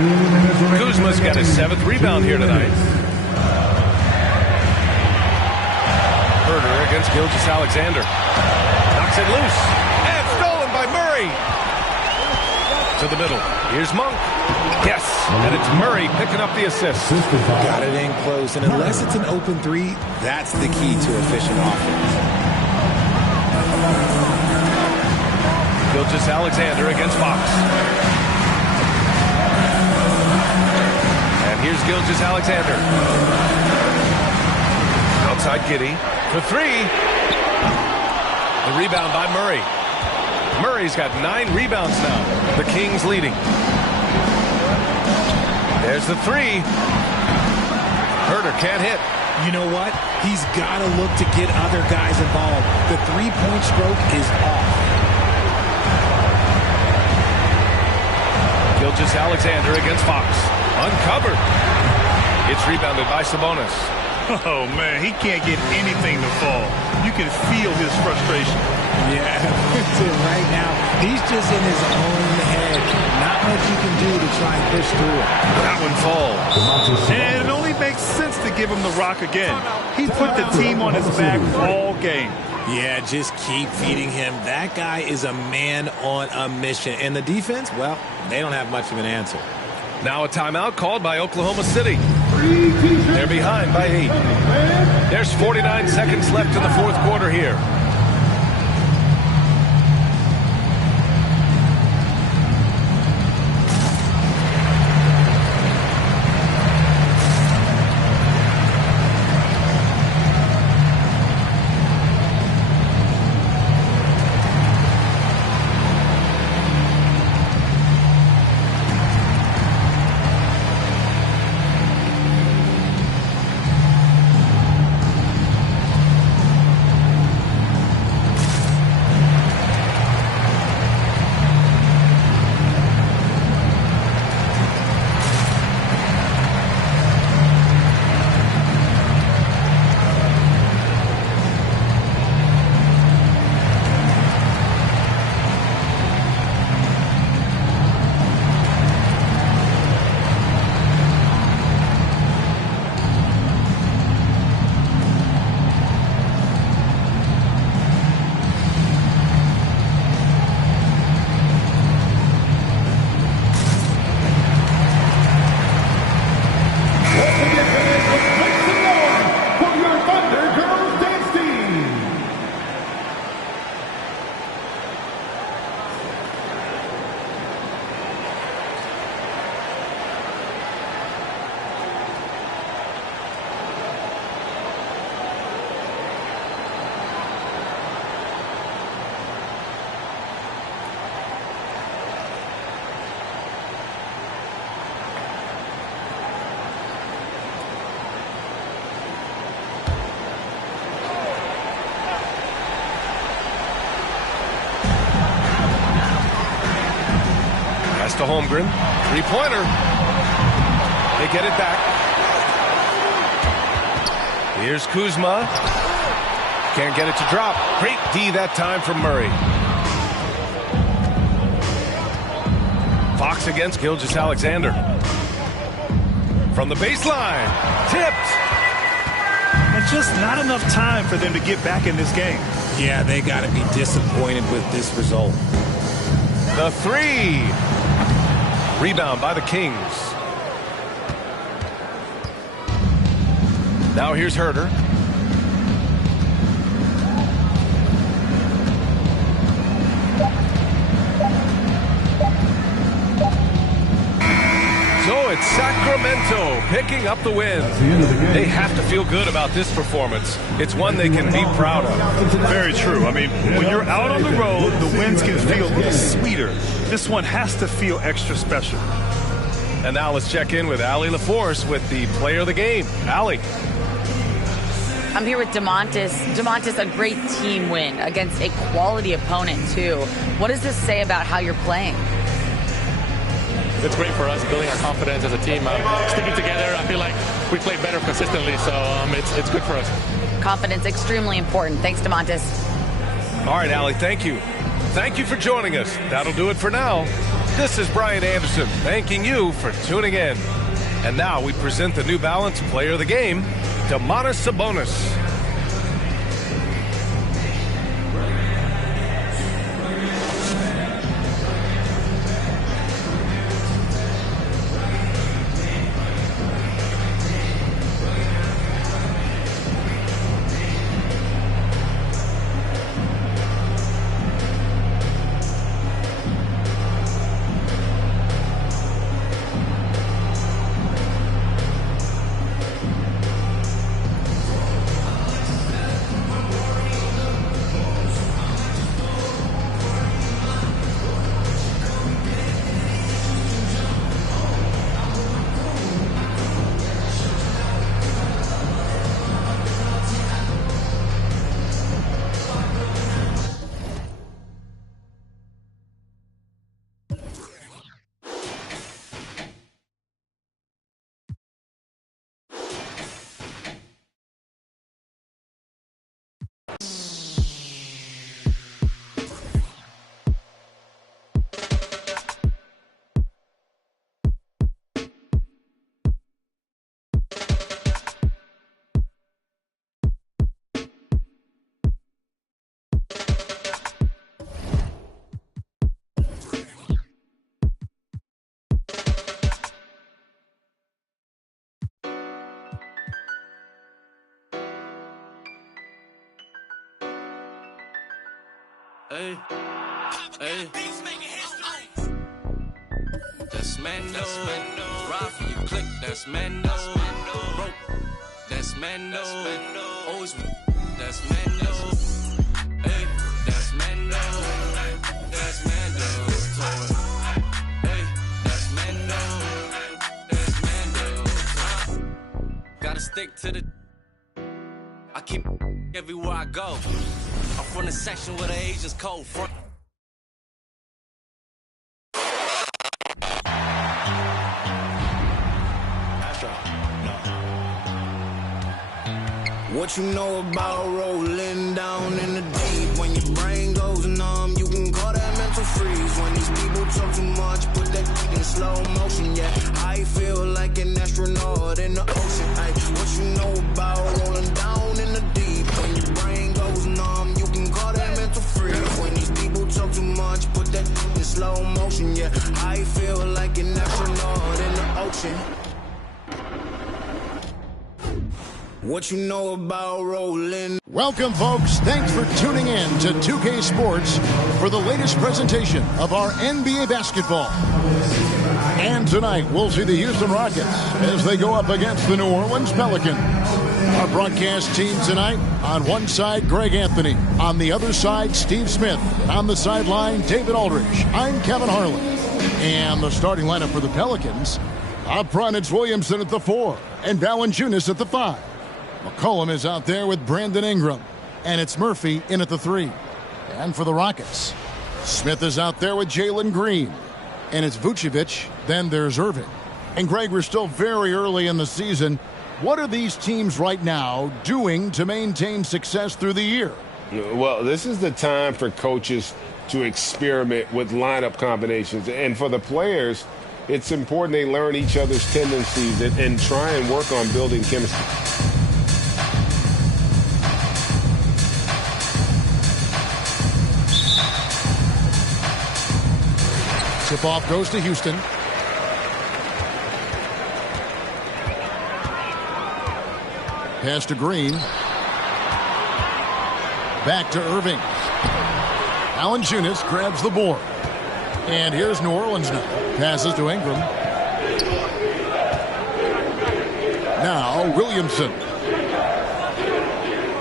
Kuzma's got his 7th rebound here tonight. Herter against Gilgeous-Alexander. Knocks it loose. And stolen by Murray. to the middle. Here's Monk. Yes, and it's Murray picking up the assist. Got it in close, and unless it's an open three, that's the key to efficient offense. Gilgeous-Alexander against Fox. And here's Gilgeous-Alexander. Outside Giddey for three. The rebound by Murray. Murray's got 9 rebounds now. The Kings leading. There's the three. Herter can't hit. You know what? He's got to look to get other guys involved. The three-point stroke is off. Gilgeous-Alexander against Fox. Uncovered. It's rebounded by Sabonis. Oh, man, he can't get anything to fall. You can feel his frustration. Yeah, right now, he's just in his own head. Not much you can do to try and push through it. That one falls. And it only makes sense to give him the rock again. He put the team on his back all game. Yeah, just keep feeding him. That guy is a man on a mission. And the defense, well, they don't have much of an answer. Now a timeout called by Oklahoma City. They're behind by 8. There's 49 seconds left in the fourth quarter here. To Holmgren. Three-pointer. They get it back. Here's Kuzma. Can't get it to drop. Great D that time from Murray. Fox against Gilgeous-Alexander. From the baseline. Tipped. And just not enough time for them to get back in this game. Yeah, they got to be disappointed with this result. The three. Rebound by the Kings. Now here's Herter. So it's Sacramento picking up the win. They have to feel good about this performance. It's one they can be proud of. Very true. I mean, when you're out on the road, the wins can feel a little sweeter. This one has to feel extra special. And now let's check in with Allie LaForce with the player of the game. Allie. I'm here with DeMontis. DeMontis, a great team win against a quality opponent, too. What does this say about how you're playing? It's great for us, building our confidence as a team. Sticking together, I feel like we play better consistently, so it's good for us. Confidence, extremely important. Thanks, DeMontis. All right, Allie, thank you. Thank you for joining us. That'll do it for now. This is Brian Anderson, thanking you for tuning in. And now we present the New Balance Player of the Game, Domantas Sabonis. Hey, hey. That's Mando. Ride for you, click. That's Mando. Rope. That's Mando. Always. That's Mando. Hey, that's Mando. That's Mando. Hey, that's Mando. That's Mando. Gotta stick to the. I keep everywhere I go. I'm from the section where the Asians cold front. What you know about rolling down in the deep? When your brain goes numb, you can call that mental freeze. When these people talk too much, put that in slow motion. Yeah, I feel like an astronaut in the ocean. Ay, what you know about rolling down in the deep? When your brain goes numb, you can call that mental freeze. When these people talk too much, put that in slow motion. Yeah, I feel like an astronaut in the ocean. What you know about rolling? Welcome, folks. Thanks for tuning in to 2K Sports for the latest presentation of our NBA basketball. And tonight, we'll see the Houston Rockets as they go up against the New Orleans Pelicans. Our broadcast team tonight, on one side, Greg Anthony. On the other side, Steve Smith. On the sideline, David Aldridge. I'm Kevin Harlan. And the starting lineup for the Pelicans, up front, it's Williamson at the 4 and Valanciunas at the 5. McCollum is out there with Brandon Ingram. And it's Murphy in at the 3. And for the Rockets, Smith is out there with Jalen Green. And it's Vucevic. Then there's Irving. And Greg, we're still very early in the season. What are these teams right now doing to maintain success through the year? Well, this is the time for coaches to experiment with lineup combinations. And for the players, it's important they learn each other's tendencies and try and work on building chemistry. Tip-off goes to Houston. Pass to Green. Back to Irving. Valanciunas grabs the board. And here's New Orleans now. Passes to Ingram. Now Williamson.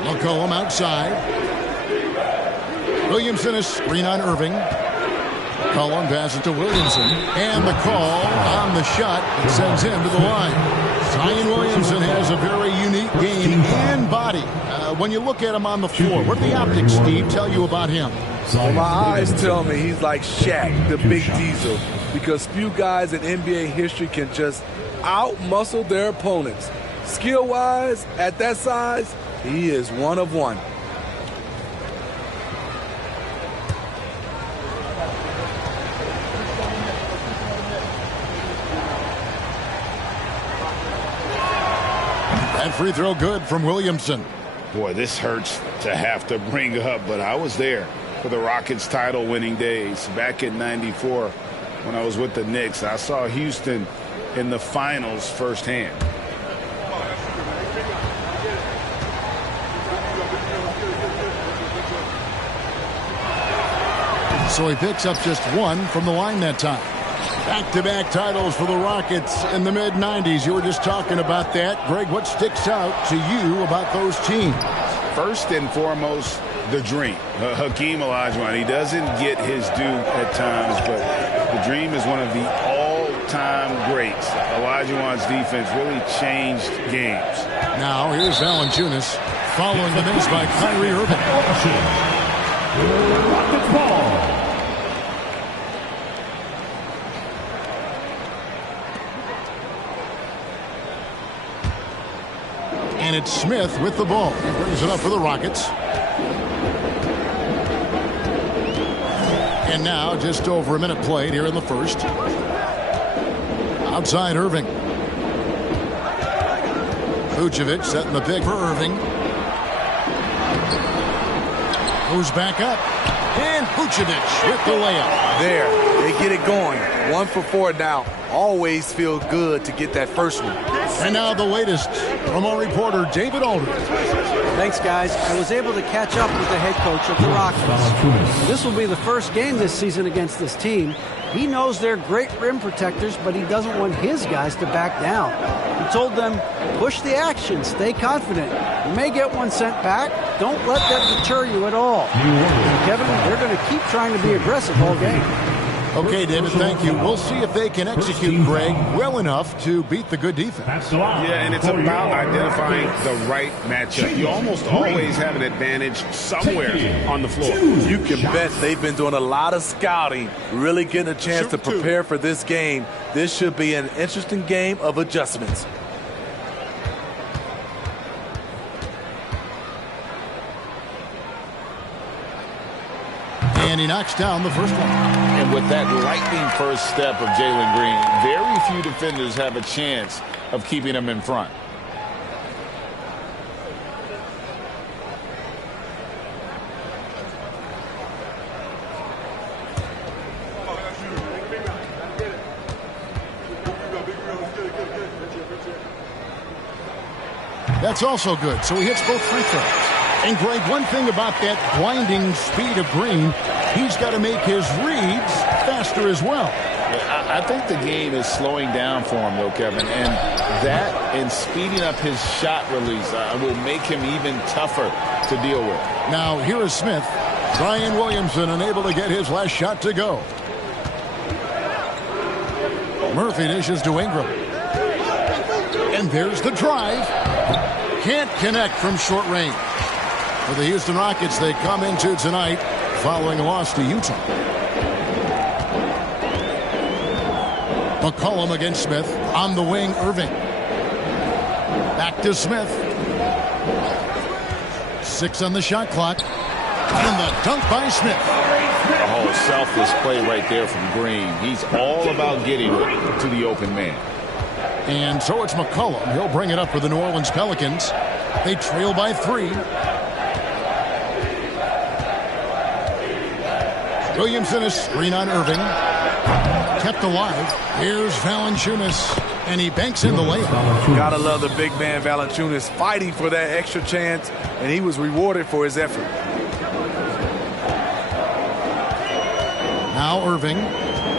McCollum outside. Williamson is screen on Irving. McCollum passes to Williamson. And the call on the shot that sends him to the line. Zion Williamson has a very unique game and body. When you look at him on the floor, what do the optics, Steve, tell you about him? Well, my eyes tell me he's like Shaq, the big diesel, because few guys in NBA history can just out-muscle their opponents. Skill-wise, at that size, he is one of one. That free throw good from Williamson. Boy, this hurts to have to bring up, but I was there for the Rockets title winning days back in '94 when I was with the Knicks. I saw Houston in the finals firsthand. So he picks up just one from the line that time. Back-to-back titles for the Rockets in the mid-'90s. You were just talking about that. Greg, what sticks out to you about those teams? First and foremost, the dream. Hakeem Olajuwon, he doesn't get his due at times, but the dream is one of the all-time greats. Olajuwon's defense really changed games. Now here's Valanciunas following the miss by Kyrie Irving. Rockets ball. And it's Smith with the ball. He brings it up for the Rockets. And now just over a minute played here in the first. Outside Irving. Vucevic setting the pick for Irving. Goes back up. And Vucevic with the layup. There, they get it going. 1 for 4 now. Always feel good to get that first one. And now the latest From our reporter, David Aldridge. Thanks, guys. I was able to catch up with the head coach of the Rockets. This will be the first game this season against this team. He knows they're great rim protectors, but he doesn't want his guys to back down. He told them, push the action, stay confident. You may get one sent back. Don't let that deter you at all. And Kevin, they're going to keep trying to be aggressive all game. Okay, David, thank you. We'll see if they can execute, Greg, well enough to beat the good defense. Yeah, and it's about identifying the right matchup. You almost always have an advantage somewhere on the floor. You can bet they've been doing a lot of scouting, really getting a chance to prepare for this game. This should be an interesting game of adjustments. And he knocks down the first one. And with that lightning first step of Jalen Green, very few defenders have a chance of keeping him in front. That's also good. So he hits both free throws. And, Greg, one thing about that blinding speed of Green, he's got to make his reads faster as well. I think the game is slowing down for him, though, Kevin. And that and speeding up his shot release will make him even tougher to deal with. Now, here is Smith. Zion Williamson unable to get his last shot to go. Murphy dishes to Ingram. And there's the drive. Can't connect from short range. For the Houston Rockets, they come into tonight following a loss to Utah. McCollum against Smith. On the wing, Irving. Back to Smith. 6 on the shot clock. And the dunk by Smith. Oh, selfless play right there from Green. He's all about getting it to the open man. And so it's McCollum. He'll bring it up for the New Orleans Pelicans. They trail by 3. Williamson is screen on Irving. Kept alive. Here's Valanciunas. And he banks in the layup. Gotta love the big man Valanciunas fighting for that extra chance, and he was rewarded for his effort. Now Irving.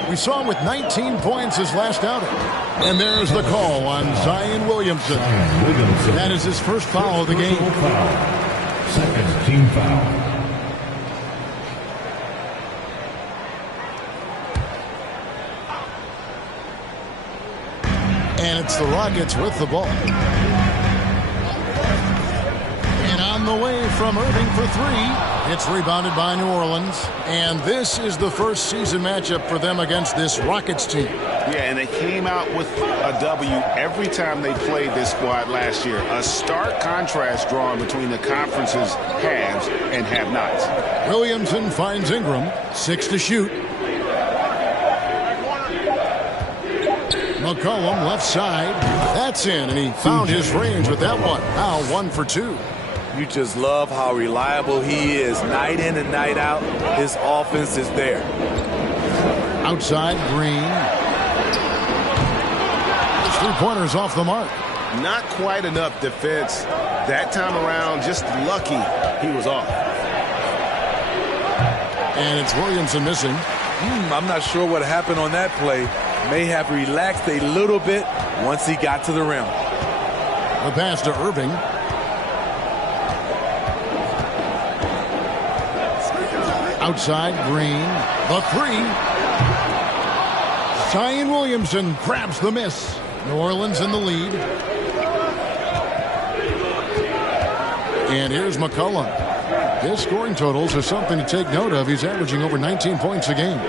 We saw him with 19 points his last outing. And there's the call on Zion Williamson. That is his first foul of the game. Second team foul. And it's the Rockets with the ball. And on the way from Irving for 3. It's rebounded by New Orleans. And this is the first season matchup for them against this Rockets team. Yeah, and they came out with a W every time they played this squad last year. A stark contrast drawn between the conference's haves and have-nots. Williamson finds Ingram. 6 to shoot. McCollum left side. That's in, and he found his range with that one. Now 1 for 2. You just love how reliable he is. Night in and night out, his offense is there. Outside, Green. 3-pointers off the mark. Not quite enough defense. That time around, just lucky he was off. And it's Williamson missing. I'm not sure what happened on that play. May have relaxed a little bit once he got to the rim. The pass to Irving. Outside, Green. The 3. Zion Williamson grabs the miss. New Orleans in the lead. And here's McCollum. His scoring totals are something to take note of. He's averaging over 19 points a game.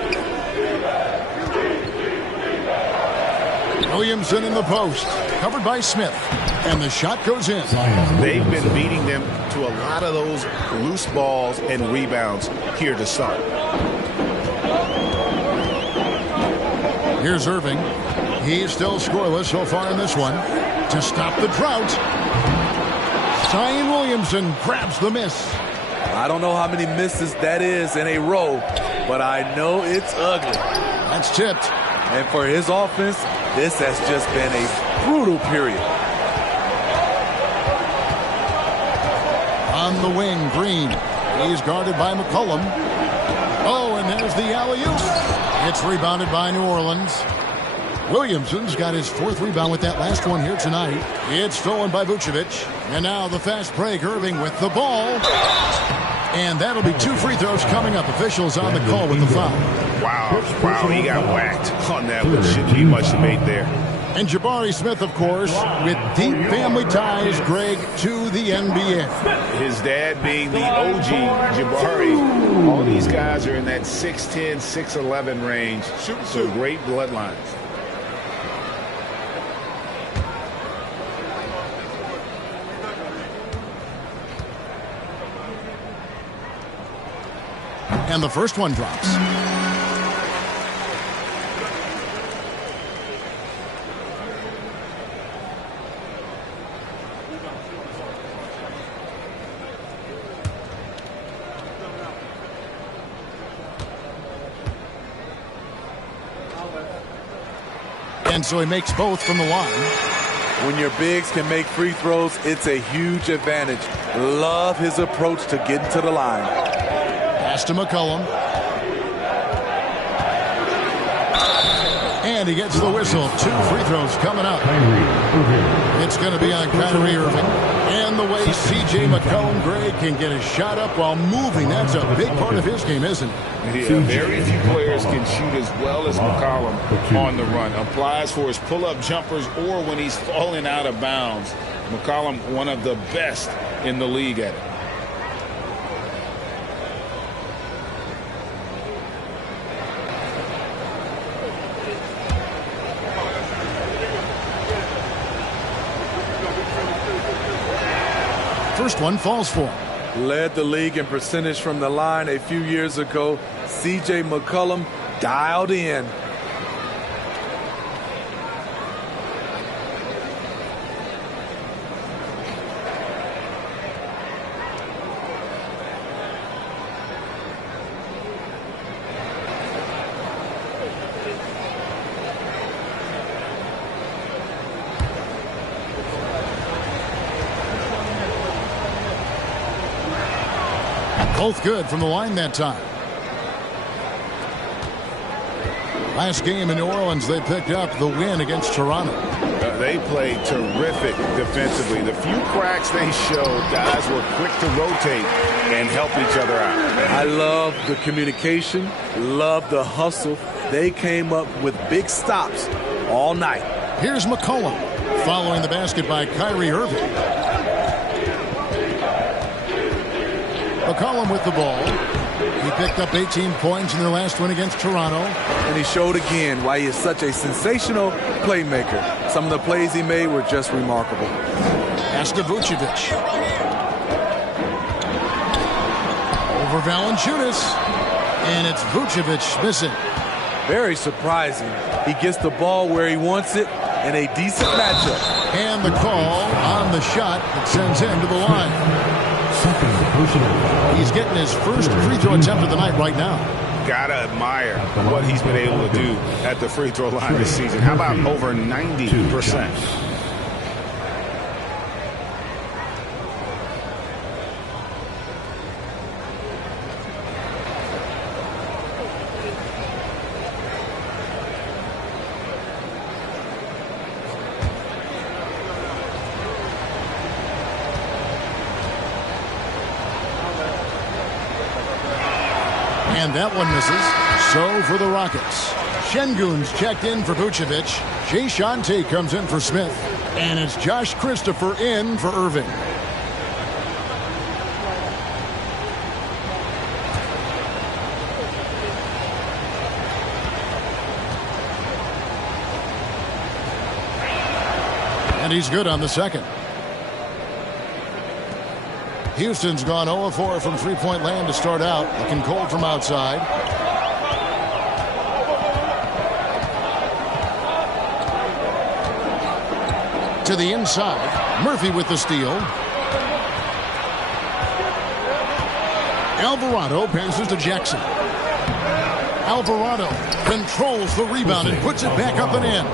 Williamson in the post. Covered by Smith. And the shot goes in. They've been beating them to a lot of those loose balls and rebounds here to start. Here's Irving. He's still scoreless so far in this one. To stop the drought, Zion Williamson grabs the miss. I don't know how many misses that is in a row, but I know it's ugly. That's tipped. And for his offense, this has just been a brutal period. On the wing, Green. He's guarded by McCollum. Oh, and there's the alley-oop. It's rebounded by New Orleans. Williamson's got his 4th rebound with that last one here tonight. It's stolen by Vucevic. And now the fast break, Irving with the ball. And that'll be 2 free throws coming up. Officials on the call with the foul. Wow, he got whacked on that one. Shouldn't be much debate there. And Jabari Smith, of course, with deep family ties, Greg, to the NBA. His dad being the OG Jabari. All these guys are in that 6'10", 6'11" range. So great bloodlines. And the first one drops. And so he makes both from the line. When your bigs can make free throws, it's a huge advantage. Love his approach to getting to the line. Pass to McCollum. And he gets the whistle. 2 free throws coming up. It's going to be on Kyrie Irving. And the way C.J. McCollum, Greg, can get a shot up while moving, that's a big part of his game, isn't it? Yeah, very few players can shoot as well as McCollum on the run. Applies for his pull-up jumpers or when he's falling out of bounds. McCollum, one of the best in the league at it. First one falls for him. Led the league in percentage from the line a few years ago. C.J. McCollum dialed in. Both good from the line that time. Last game in New Orleans, they picked up the win against Toronto. They played terrific defensively. The few cracks they showed, guys were quick to rotate and help each other out. I love the communication, love the hustle. They came up with big stops all night. Here's McCollum following the basket by Kyrie Irving. McCollum with the ball. He picked up 18 points in their last win against Toronto. And he showed again why he is such a sensational playmaker. Some of the plays he made were just remarkable. Pass to Vucevic. Over Valanciunas. And it's Vucevic missing. Very surprising. He gets the ball where he wants it in a decent matchup. And the call on the shot that sends him to the line. He's getting his first free throw attempt of the night right now. Gotta admire what he's been able to do at the free throw line this season. How about over 90%? And that one misses. So for the Rockets, Şengün's checked in for Vucevic. Jae'Sean Tate comes in for Smith. And it's Josh Christopher in for Irving. And he's good on the second. Houston's gone 0-4 from three-point land to start out. Looking cold from outside. To the inside. Murphy with the steal. Alvarado passes to Jackson. Alvarado controls the rebound and puts it back up and in.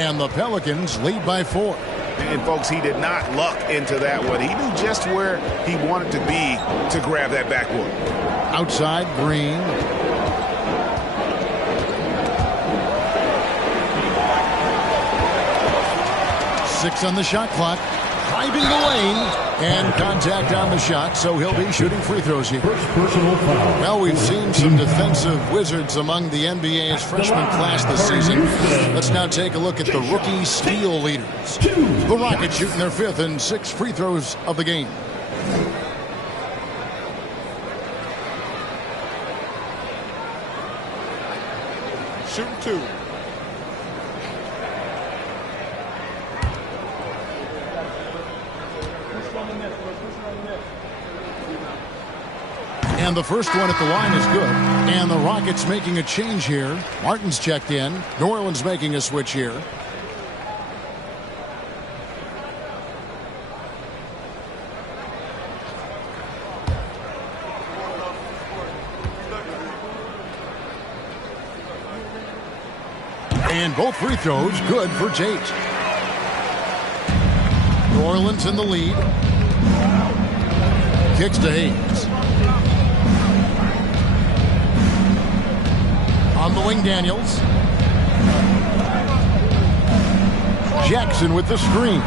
And the Pelicans lead by 4. And folks, he did not luck into that one. He knew just where he wanted to be to grab that backboard. Outside, Green. Six on the shot clock. Driving the lane. And contact on the shot, so he'll be shooting free throws here. Well, we've seen some defensive wizards among the NBA's freshman class this season. Let's now take a look at the rookie steal leaders. The Rockets shooting their 5th and 6th free throws of the game. Shooting 2. And the first one at the line is good. And the Rockets making a change here. Martin's checked in. New Orleans making a switch here. And both free throws good for Tate. New Orleans in the lead. Kicks to Hayes. On the wing, Daniels. Jackson with the screen.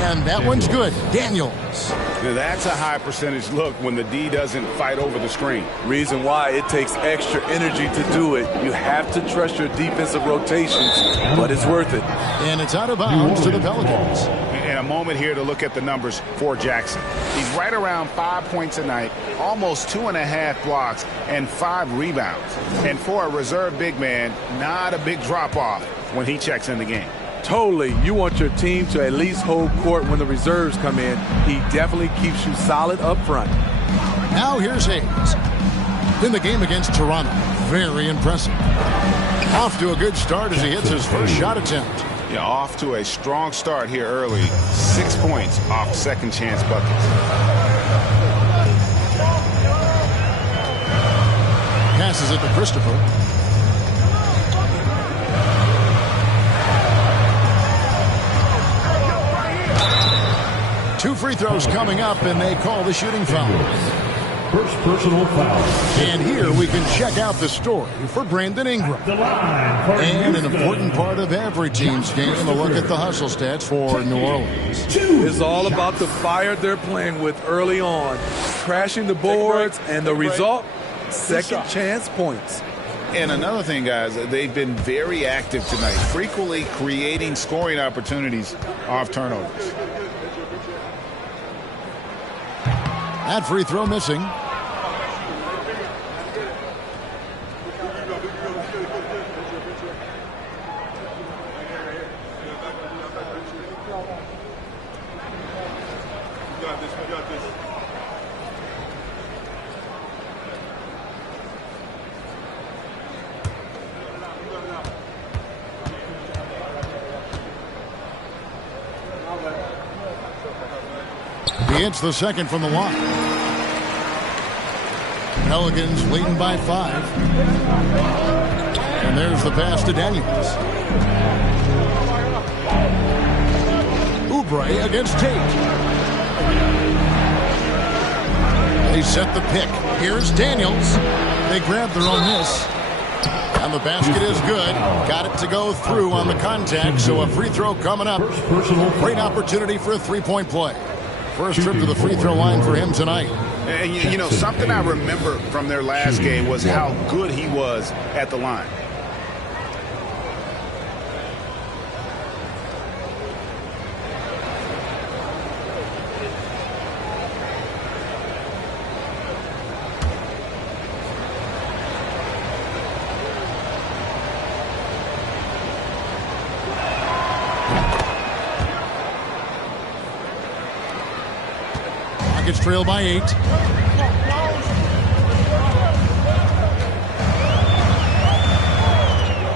And that one's good. Daniels. That's a high percentage look when the D doesn't fight over the screen. Reason why it takes extra energy to do it. You have to trust your defensive rotations, but it's worth it. And it's out of bounds to the Pelicans. And a moment here to look at the numbers for Jackson. He's right around 5 points a night, almost 2.5 blocks, and 5 rebounds. And for a reserve big man, not a big drop-off when he checks in the game. Totally. You want your team to at least hold court when the reserves come in. He definitely keeps you solid up front. Now here's Hayes. In the game against Toronto. Very impressive. Off to a good start as he hits his first shot attempt. Yeah, off to a strong start here early. 6 points off second chance buckets. Passes it to Christopher. Two free throws coming up, and they call the shooting foul. First personal foul. And here we can check out the story for Brandon Ingram. And an important part of every team's game, a look at the hustle stats for New Orleans. It's all about the fire they're playing with early on. Crashing the boards, and the result, second chance points. And another thing, guys, they've been very active tonight, frequently creating scoring opportunities off turnovers. That free throw missing. He hits the second from the line. Pelicans leading by 5. And there's the pass to Daniels. Oubre against Tate. They set the pick. Here's Daniels. They grab their own miss. And the basket is good. Got it to go through on the contact, so a free throw coming up. Great opportunity for a three-point play. First trip to the free throw line for him tonight. And you know, something I remember from their last game was how good he was at the line. Rockets trail by 8.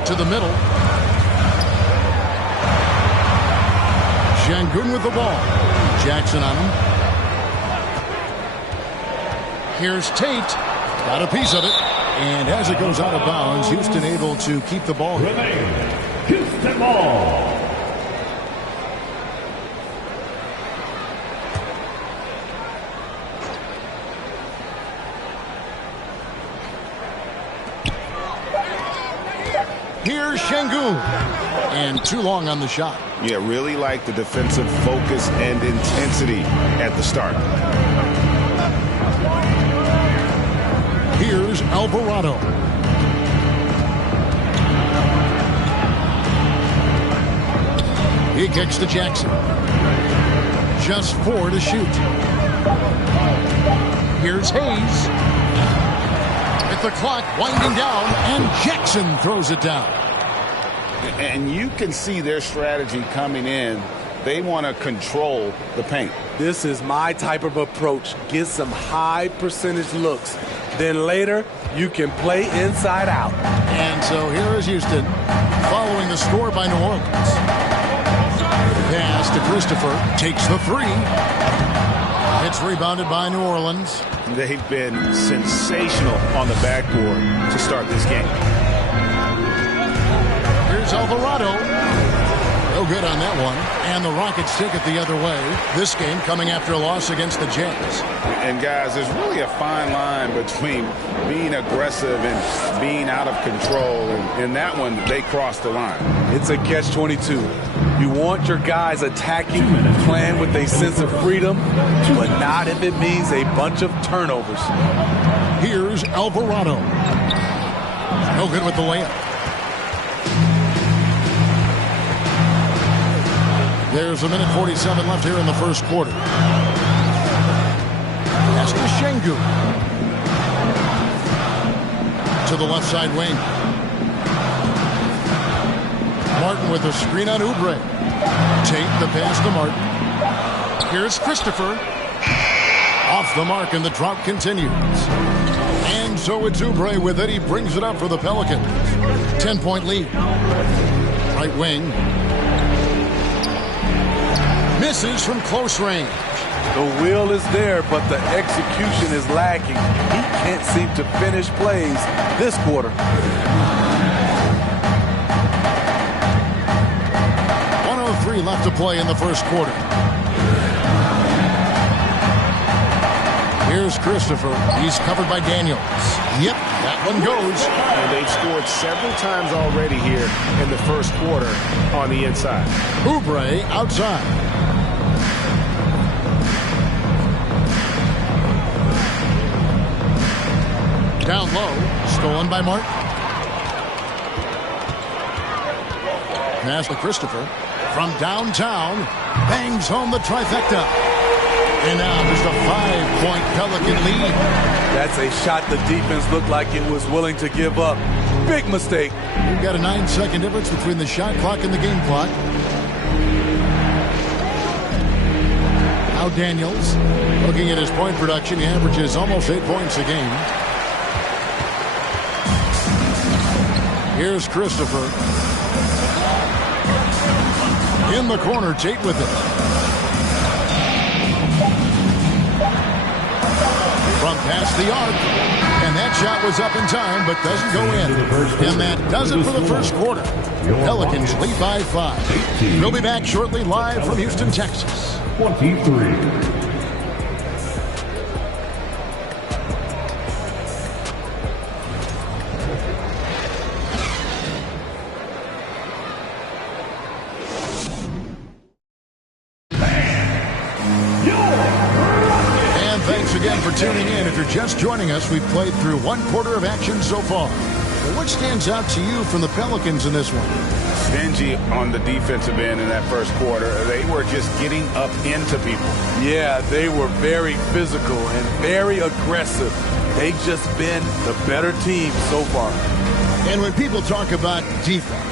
To the middle. Şengün with the ball. Jackson on him. Here's Tate. Got a piece of it. And as it goes out of bounds, Houston able to keep the ball. Houston ball. Here's Şengün. And too long on the shot. Yeah, really like the defensive focus and intensity at the start. Here's Alvarado. He kicks to Jackson. Just 4 to shoot. Here's Hayes. With the clock winding down, and Jackson throws it down. And you can see their strategy coming in. They want to control the paint. This is my type of approach. Get some high percentage looks. Then later, you can play inside out. And so here is Houston following the score by New Orleans. Pass to Christopher. Takes the 3. It's rebounded by New Orleans. They've been sensational on the backboard to start this game. Here's Alvarado. No good on that one. And the Rockets take it the other way. This game coming after a loss against the Jazz. And guys, there's really a fine line between being aggressive and being out of control. And in that one, they crossed the line. It's a catch-22. You want your guys attacking, playing with a sense of freedom, but not if it means a bunch of turnovers. Here's Alvarado. No good with the layup. There's a minute 47 left here in the first quarter. Pass to Şengün. To the left side wing. Martin with a screen on Oubre. Take the pass to Martin. Here's Christopher. Off the mark, and the drought continues. And so it's Oubre with it. He brings it up for the Pelicans. 10-point lead. Right wing. Misses from close range. The will is there, but the execution is lacking. He can't seem to finish plays this quarter. 1:03 left to play in the first quarter. Here's Christopher. He's covered by Daniels. Yep, that one goes. And they've scored several times already here in the first quarter on the inside. Oubre outside. Down low, stolen by Martin. Pass to Christopher. From downtown, bangs home the trifecta. And now there's a 5-point Pelican lead. That's a shot the defense looked like it was willing to give up. Big mistake. We've got a 9-second difference between the shot clock and the game clock. Now Daniels, looking at his point production, he averages almost 8 points a game. Here's Christopher. In the corner, Tate with it. From past the arc. And that shot was up in time, but doesn't go in. And that does it for the first quarter. Pelicans lead by 5. We'll be back shortly live from Houston, Texas. 23. Tuning in. If you're just joining us, we've played through 1 quarter of action so far. Well, what stands out to you from the Pelicans in this one? Stingy on the defensive end in that first quarter. They were just getting up into people. Yeah, they were very physical and very aggressive. They've just been the better team so far. And when people talk about defense,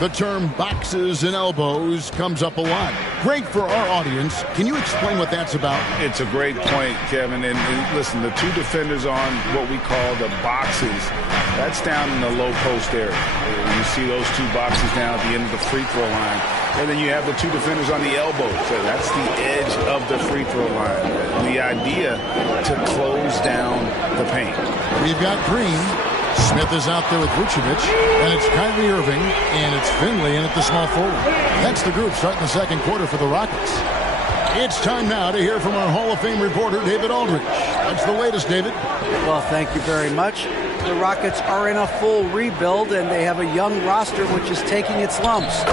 the term boxes and elbows comes up a lot. Great for our audience. Can you explain what that's about? It's a great point, Kevin. And listen, the 2 defenders on what we call the boxes, that's down in the low post area. You see those 2 boxes down at the end of the free throw line. And then you have the 2 defenders on the elbows. So that's the edge of the free throw line. The idea to close down the paint. We've got Green. Smith is out there with Vucevic, and it's Kyrie Irving, and it's Finley in at the small forward. That's the group starting the second quarter for the Rockets. It's time now to hear from our Hall of Fame reporter, David Aldridge. What's the latest, David? Well, thank you very much. the Rockets are in a full rebuild and they have a young roster which is taking its lumps.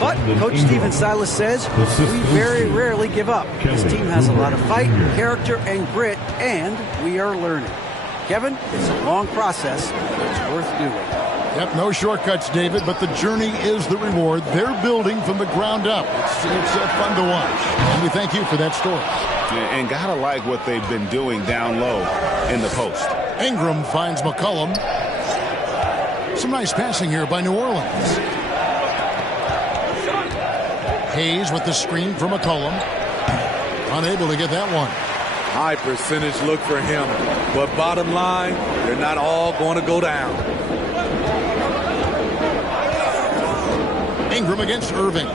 But Coach Stephen Silas says we very rarely give up. This team has a lot of fight, character, and grit, and we are learning. Kevin, it's a long process, but it's worth doing. Yep, no shortcuts, David, but the journey is the reward. They're building from the ground up. It's fun to watch, and we thank you for that story. And gotta like what they've been doing down low in the post. Ingram finds McCollum. Some nice passing here by New Orleans. Hayes with the screen for McCollum. Unable to get that one. High percentage look for him. But bottom line, they're not all going to go down. Ingram against Irving.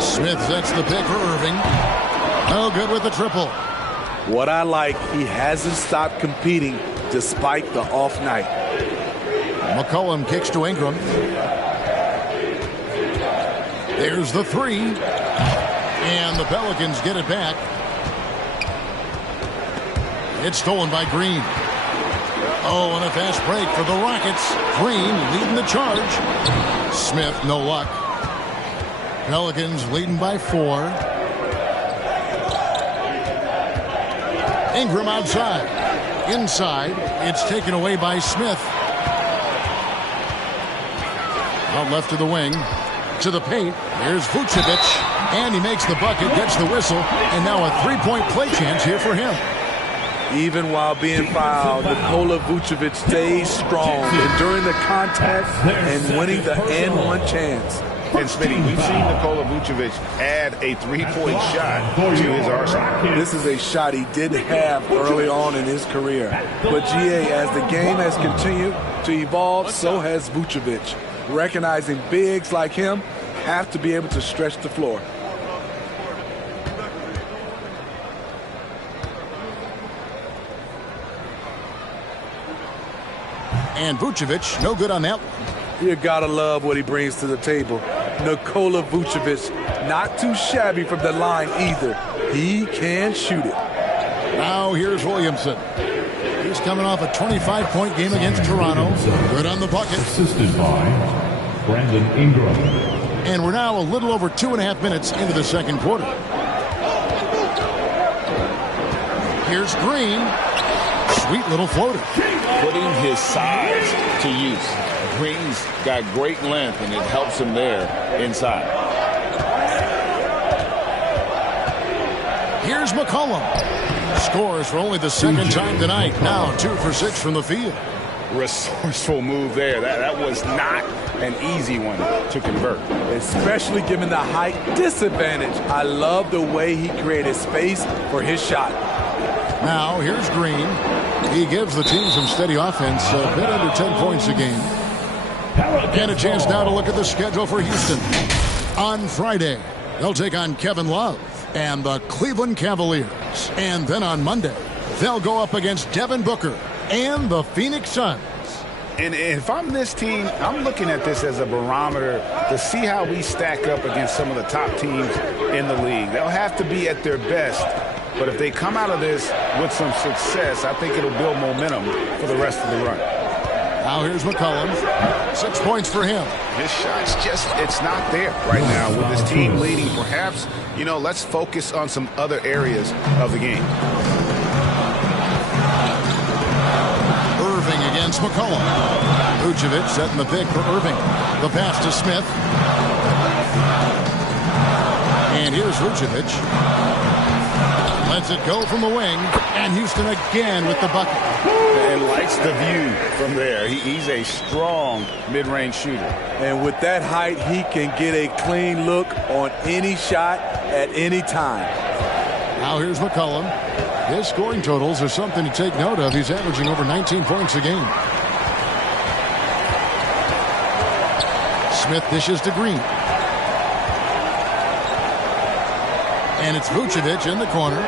Smith sets the pick for Irving. No good with the triple. What I like, he hasn't stopped competing despite the off night. McCollum kicks to Ingram. There's the three. And the Pelicans get it back. It's stolen by Green. Oh, and a fast break for the Rockets. Green leading the charge. Smith, no luck. Pelicans leading by 4. Ingram outside. Inside, it's taken away by Smith. Out left to the wing. To the paint. Here's Vucevic. And he makes the bucket, gets the whistle, and now a three-point play chance here for him. Even while being fouled, Nikola Vucevic stays strong, enduring the contact and winning the and-one chance. And Smitty, we've seen Nikola Vucevic add a three-point shot to his arsenal. This is a shot he didn't have early on in his career. But GA, as the game has continued to evolve, so has Vucevic. Recognizing bigs like him have to be able to stretch the floor. And Vucevic, no good on that one. You gotta love what he brings to the table. Nikola Vucevic, not too shabby from the line either. He can shoot it. Now here's Williamson. He's coming off a 25-point game against Toronto. Good on the bucket. Assisted by Brandon Ingram. And we're now a little over 2.5 minutes into the second quarter. Here's Green. Sweet little floater. Putting his size to use. Green's got great length, and it helps him there inside. Here's McCollum. Scores for only the second time tonight. Now 2 for 6 from the field. Resourceful move there. That was not an easy one to convert. Especially given the height disadvantage. I love the way he created space for his shot. Now here's Green. He gives the team some steady offense, a bit under 10 points a game. And a chance now to look at the schedule for Houston. On Friday, they'll take on Kevin Love and the Cleveland Cavaliers. And then on Monday, they'll go up against Devin Booker and the Phoenix Suns. And if I'm this team, I'm looking at this as a barometer to see how we stack up against some of the top teams in the league. They'll have to be at their best. But if they come out of this with some success, I think it'll build momentum for the rest of the run. Now here's McCollum. 6 points for him. His shot's it's not there right now with his team leading. Perhaps, let's focus on some other areas of the game. Irving against McCollum. Vucevic setting the pick for Irving. The pass to Smith. And here's Vucevic. Lets it go from the wing, and Houston again with the bucket. And likes the view from there. He's a strong mid-range shooter. And with that height, he can get a clean look on any shot at any time. Now here's McCollum. His scoring totals are something to take note of. He's averaging over 19 points a game. Smith dishes to Green. And it's Vucevic in the corner.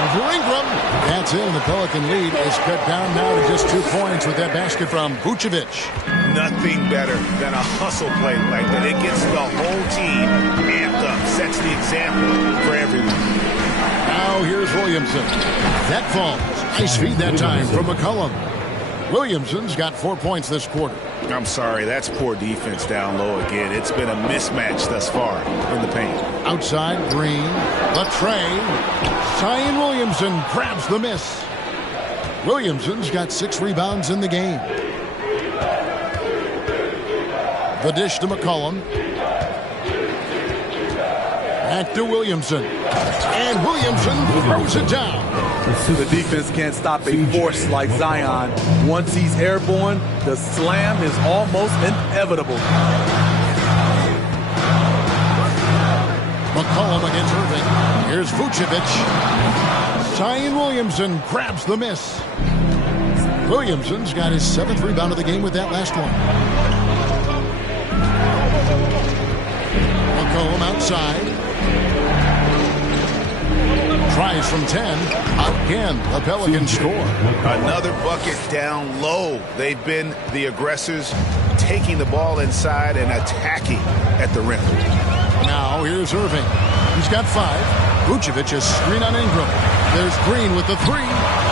Over Ingram. That's it, and the Pelican lead is cut down now to just 2 points with that basket from Vucevic. Nothing better than a hustle play like that. It gets the whole team amped up, sets the example for everyone. Now here's Here's Williamson. That falls. Nice feed that time from McCollum. Williamson's got 4 points this quarter. I'm sorry, that's poor defense down low again. It's been a mismatch thus far in the paint. Outside, Green. The tray. Zion Williamson grabs the miss. Williamson's got 6 rebounds in the game. The dish to McCollum. Back to Williamson. And Williamson throws it down. The defense can't stop a force like Zion. Once he's airborne, the slam is almost inevitable. McCollum against Irving. Here's Vucevic. Zion Williamson grabs the miss. Williamson's got his 7th rebound of the game with that last one. McCollum outside. Tries from 10. Again, the Pelicans score. Another bucket down low. They've been the aggressors, taking the ball inside and attacking at the rim. Now here's Irving. He's got 5. Vucevic is screen on Ingram. There's Green with the 3.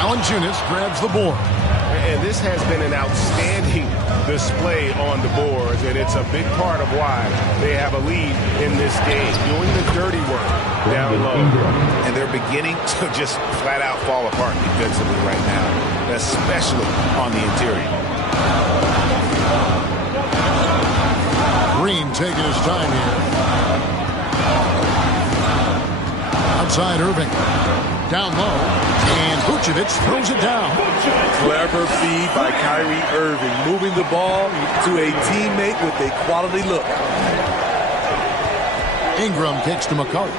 Valanciunas grabs the board. And this has been an outstanding display on the boards, and it's a big part of why they have a lead in this game, doing the dirty work down low. And they're beginning to just flat out fall apart defensively right now, especially on the interior. Green taking his time here. Outside Irving. Down low. And Vucevic throws it down. Clever feed by Kyrie Irving, moving the ball to a teammate with a quality look. Ingram kicks to McCollum.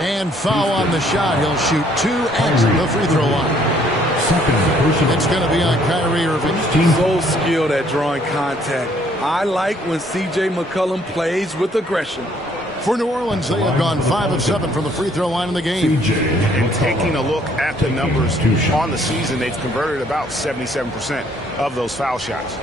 And foul on the shot. He'll shoot 2 at the free throw line. It's going to be on Kyrie Irving. So skilled at drawing contact. I like when C.J. McCollum plays with aggression. For New Orleans, they have gone 5 of 7 from the free throw line in the game. And taking a look at the numbers on the season, they've converted about 77% of those foul shots.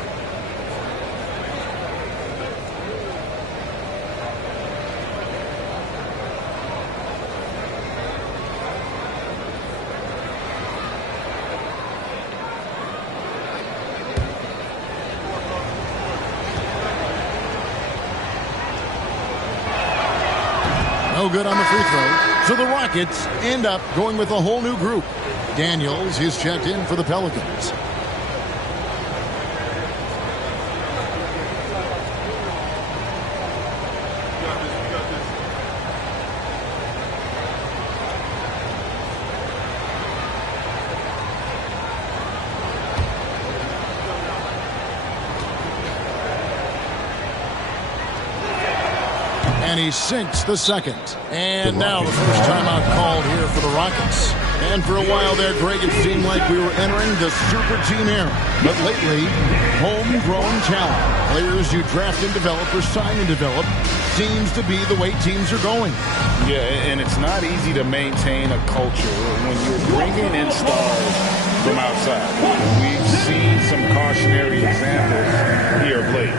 No good on the free throw. So the Rockets end up going with a whole new group. Daniels is checked in for the Pelicans. And he sinks the second. And now the first timeout called here for the Rockets. And for a while there, Greg, it seemed like we were entering the super team era. But lately, homegrown talent, players you draft and develop or sign and develop, seems to be the way teams are going. Yeah, and it's not easy to maintain a culture when you're bringing in stars from outside. We've seen some cautionary examples here of late.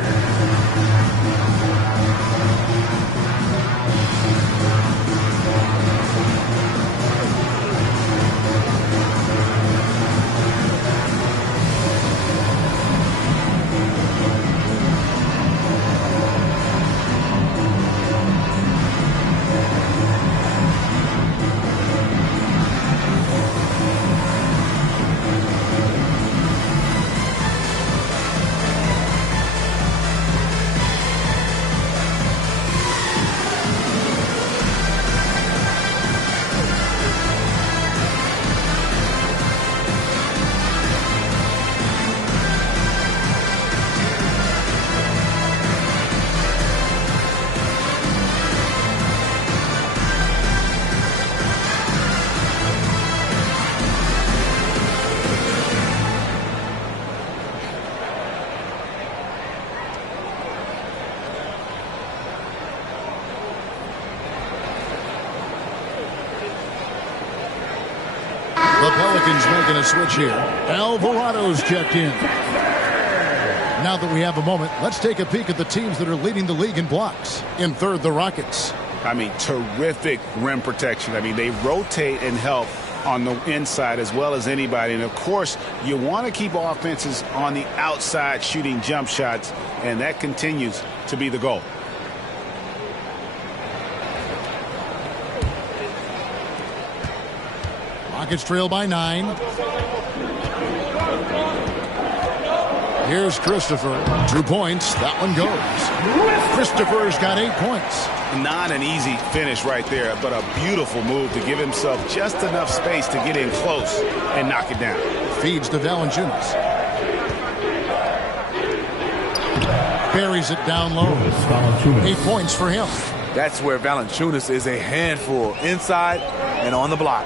The Pelicans making a switch here. Alvarado's checked in. Now that we have a moment, let's take a peek at the teams that are leading the league in blocks. In third, the Rockets. I mean, terrific rim protection. I mean, they rotate and help on the inside as well as anybody. And, of course, you want to keep offenses on the outside shooting jump shots, and that continues to be the goal. Rockets trail by 9. Here's Christopher. 2 points. That one goes. Christopher's got 8 points. Not an easy finish right there, but a beautiful move to give himself just enough space to get in close and knock it down. Feeds to Valanciunas. Buries it down low. 8 points for him. That's where Valanciunas is a handful, inside and on the block.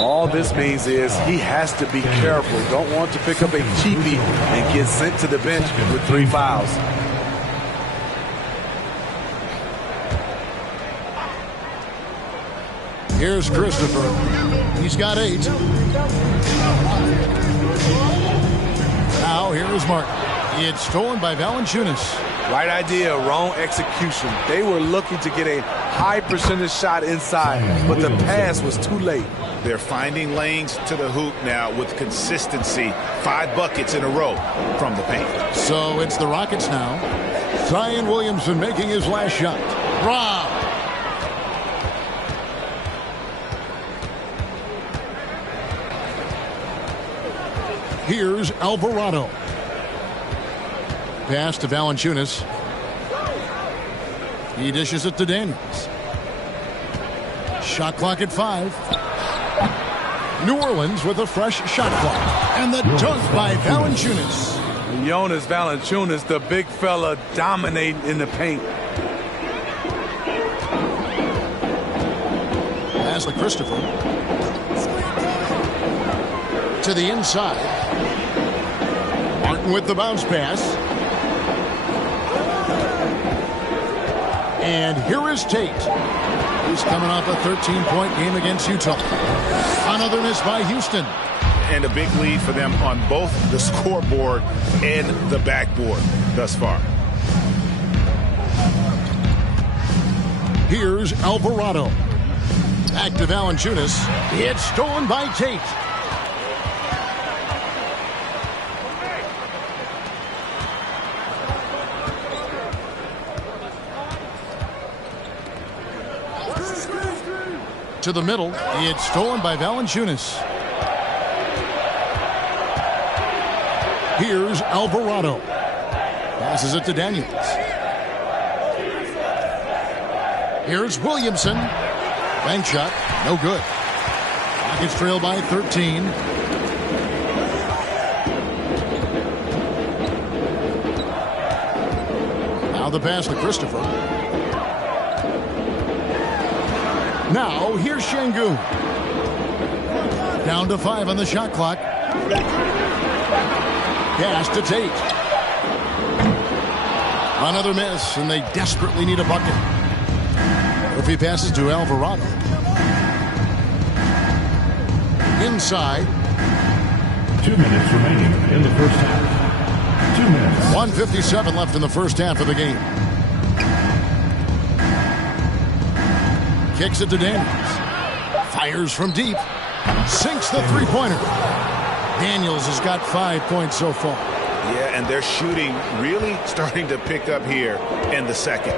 All this means is he has to be careful. Don't want to pick up a cheapie and get sent to the bench with 3 fouls. Here's Christopher. He's got 8. Now here is Martin. It's stolen by Valanciunas. Right idea, wrong execution. They were looking to get a high percentage shot inside, but the pass was too late. They're finding lanes to the hoop now with consistency. 5 buckets in a row from the paint. So it's the Rockets now. Zion Williamson making his last shot. Rob. Here's Alvarado. Pass to Valanciunas. He dishes it to Daniels. Shot clock at 5. New Orleans with a fresh shot clock. And the dunk by Valanciunas. Jonas Valanciunas, the big fella, dominating in the paint. Pass to Christopher. To the inside. Martin with the bounce pass. And here is Tate. He's coming off a 13-point game against Utah. Another miss by Houston. And a big lead for them on both the scoreboard and the backboard thus far. Here's Alvarado. Back to Valanciunas. It's stolen by Tate. To the middle. It's stolen by Valanciunas. Here's Alvarado. Passes it to Daniels. Here's Williamson. Bank shot. No good. Rockets trail by 13. Now the pass to Christopher. Now, here's Şengün. Down to 5 on the shot clock. Pass to Tate. Another miss, and they desperately need a bucket. If he passes to Alvarado. Inside. 2 minutes remaining in the first half. 2 minutes. 1:57 left in the first half of the game. Kicks it to Daniels. Fires from deep. Sinks the three-pointer. Daniels has got 5 points so far. Yeah, and their shooting really starting to pick up here in the second.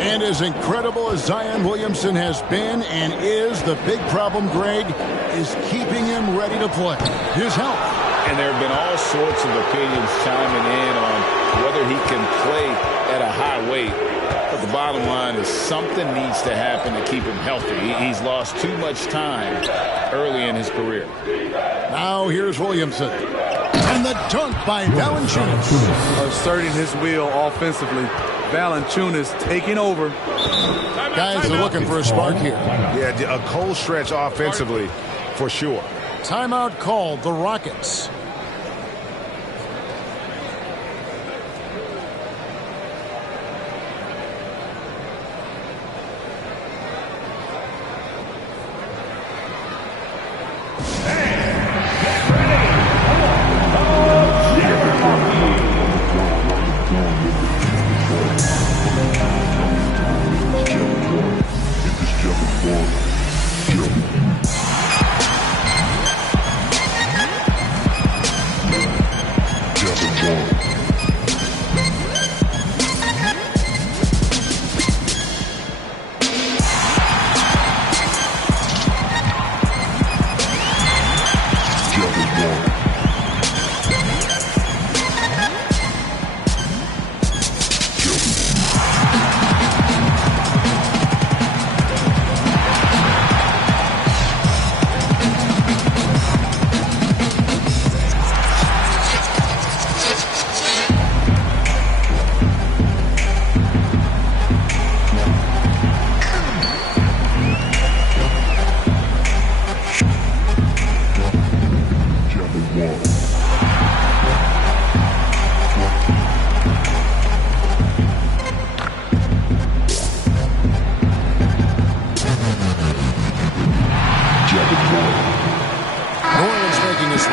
And as incredible as Zion Williamson has been and is, the big problem, Greg, is keeping him ready to play. His health. And there have been all sorts of opinions chiming in on whether he can play at a high weight. But the bottom line is something needs to happen to keep him healthy. He's lost too much time early in his career. Now here's Williamson. And the dunk by Valanciunas. Asserting his will offensively. Valanciunas taking over. Guys are looking for a spark here. Yeah, a cold stretch offensively for sure. Timeout called, the Rockets.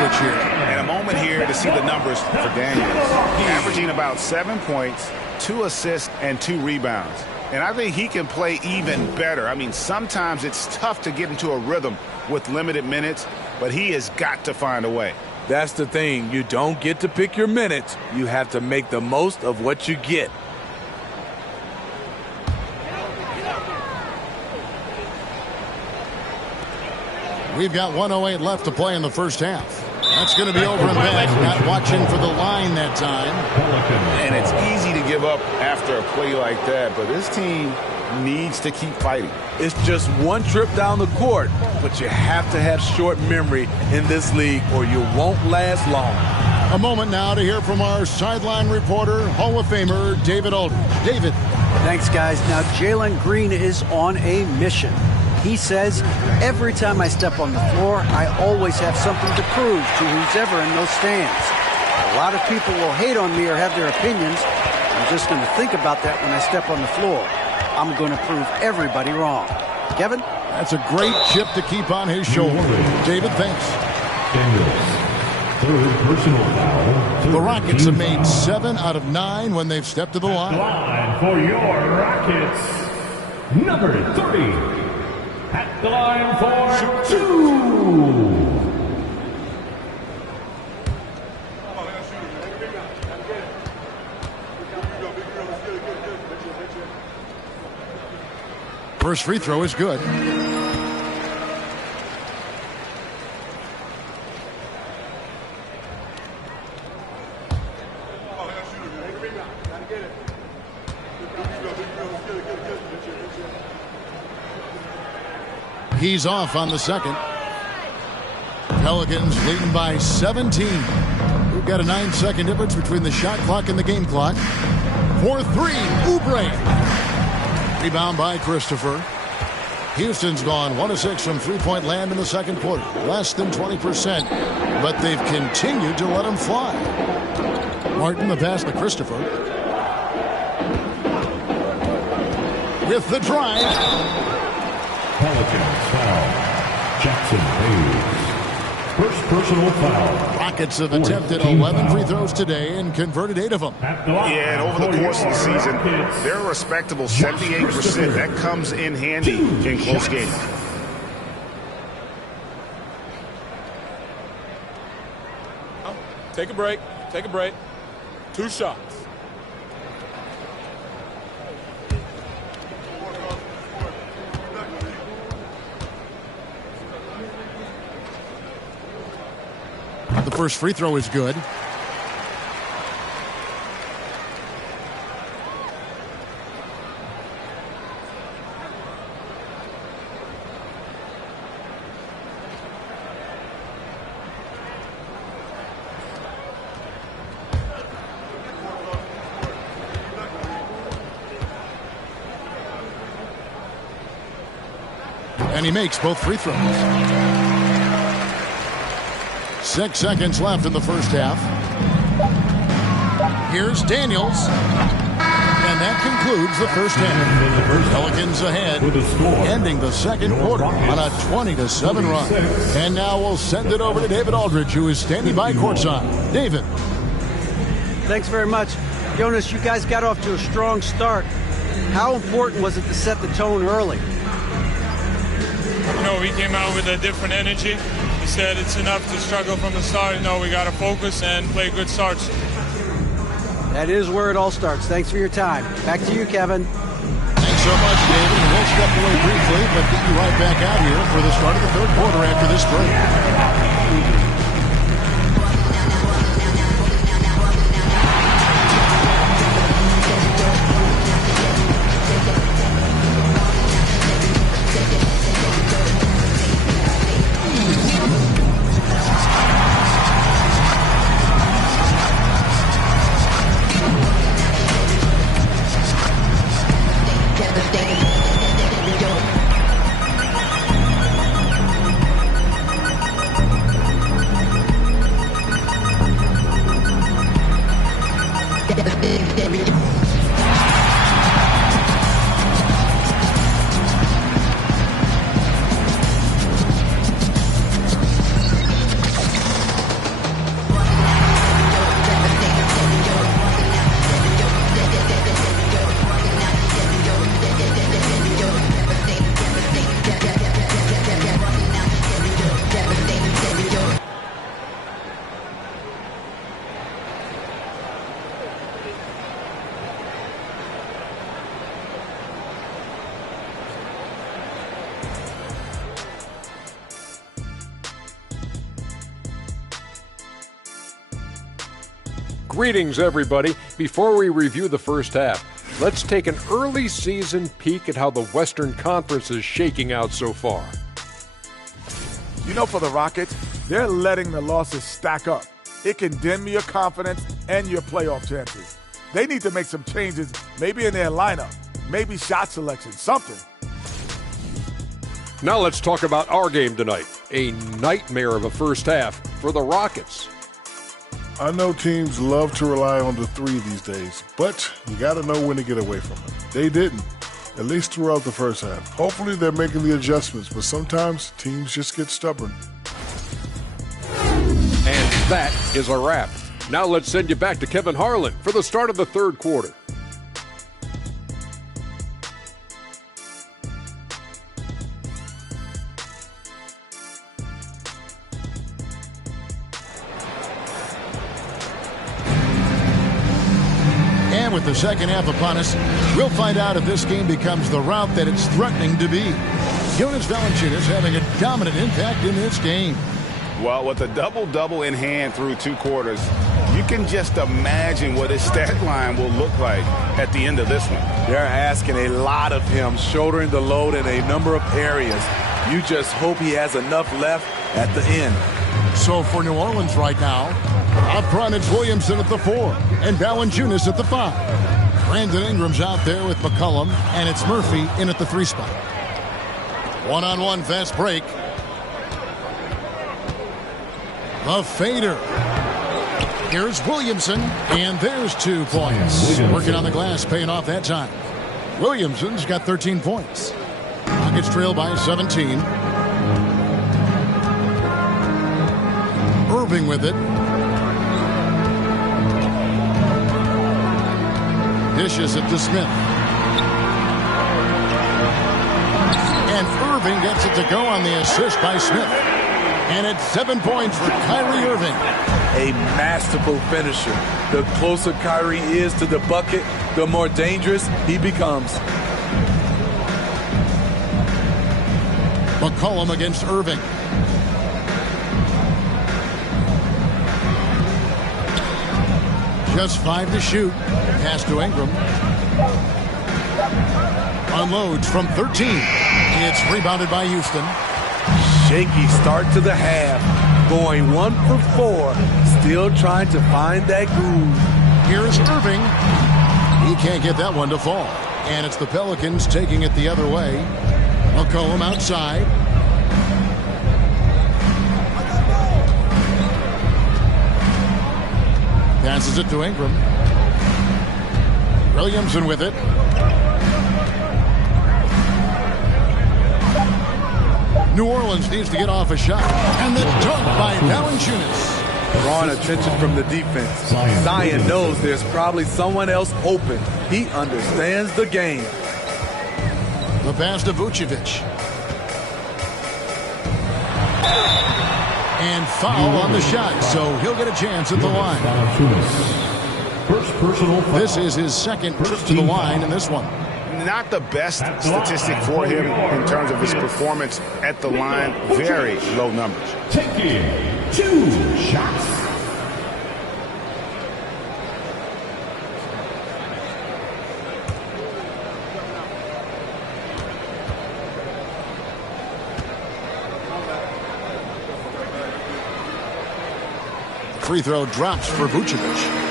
switch here. And a moment here to see the numbers for Daniels. Averaging about 7 points, 2 assists, and 2 rebounds. And I think he can play even better. I mean, sometimes it's tough to get into a rhythm with limited minutes, but he has got to find a way. That's the thing. You don't get to pick your minutes. You have to make the most of what you get. We've got 1:08 left to play in the first half. That's going to be over and back. Not watching for the line that time. And it's easy to give up after a play like that, but this team needs to keep fighting. It's just one trip down the court, but you have to have short memory in this league or you won't last long. A moment now to hear from our sideline reporter, Hall of Famer David Aldridge. David. Thanks, guys. Now, Jalen Green is on a mission. He says, every time I step on the floor, I always have something to prove to who's ever in those stands. A lot of people will hate on me or have their opinions. I'm just going to think about that when I step on the floor. I'm going to prove everybody wrong. Kevin? That's a great chip to keep on his shoulder. David, thanks. Third personal foul. The Rockets have made 7 out of 9 when they've stepped to the line. Line for your Rockets, number 30. At the line for 2. First free throw is good. He's off on the second. Pelicans leading by 17. We've got a 9-second difference between the shot clock and the game clock. For 3, Oubre. Rebound by Christopher. Houston's gone 1 of 6 from three-point land in the second quarter. Less than 20%, but they've continued to let him fly. Martin, the pass to Christopher. With the drive. Pelicans foul. Jackson Hayes. First personal foul. Rockets have attempted 11 free throws today and converted 8 of them. Yeah, and over the course of the season, they're a respectable 78%. That comes in handy in close games. Take a break. Take a break. 2 shots. The first free throw is good. And he makes both free throws. 6 seconds left in the first half. Here's Daniels. And that concludes the first half. Pelicans ahead, ending the second quarter on a 20-7 run. And now we'll send it over to David Aldridge, who is standing by courtside. David. Thanks very much. Jonas, you guys got off to a strong start. How important was it to set the tone early? You know, we came out with a different energy. We said it's enough to struggle from the start. You know, we got to focus and play good starts. That is where it all starts. Thanks for your time. Back to you, Kevin. Thanks so much, David. And we'll step away briefly, but get you right back out here for the start of the third quarter after this break. Greetings, everybody. Before we review the first half, let's take an early season peek at how the Western Conference is shaking out so far. You know, for the Rockets, they're letting the losses stack up. It can dim your confidence and your playoff chances. They need to make some changes, maybe in their lineup, maybe shot selection, something. Now let's talk about our game tonight. A nightmare of a first half for the Rockets. I know teams love to rely on the three these days, but you got to know when to get away from it. They didn't, at least throughout the first half. Hopefully they're making the adjustments, but sometimes teams just get stubborn. And that is a wrap. Now let's send you back to Kevin Harlan for the start of the third quarter. And with the second half upon us, we'll find out if this game becomes the route that it's threatening to be. Jonas Valanciunas having a dominant impact in this game. Well, with a double-double in hand through 2 quarters, you can just imagine what his stat line will look like at the end of this one. They're asking a lot of him, shouldering the load in a number of areas. You just hope he has enough left at the end. So for New Orleans right now, up front it's Williamson at the 4 and Valanciunas at the 5. Brandon Ingram's out there with McCollum, and it's Murphy in at the 3 spot. One-on-one fast break. The fader. Here's Williamson, and there's 2 points. Working on the glass, paying off that time. Williamson's got 13 points. Rockets trail by 17. Irving with it. Dishes it to Smith. And Irving gets it to go on the assist by Smith. And it's 7 points for Kyrie Irving. A masterful finisher. The closer Kyrie is to the bucket, the more dangerous he becomes. McCollum against Irving. Just 5 to shoot. Pass to Ingram. Unloads from 13. It's rebounded by Houston. Shaky start to the half. Going 1 for 4. Still trying to find that groove. Here's Irving. He can't get that one to fall. And it's the Pelicans taking it the other way. McCollum outside. Passes it to Ingram. Williamson with it. New Orleans needs to get off a shot. And the dunk by Valanciunas. Drawing attention from the defense. Zion knows there's probably someone else open. He understands the game. The pass to Vucevic. And foul on the shot, so he'll get a chance at the line. This is his second trip to the line in this one. Not the best statistic for him in terms of his performance at the line. Very low numbers. Taking 2 shots. Free throw drops for Vucevic.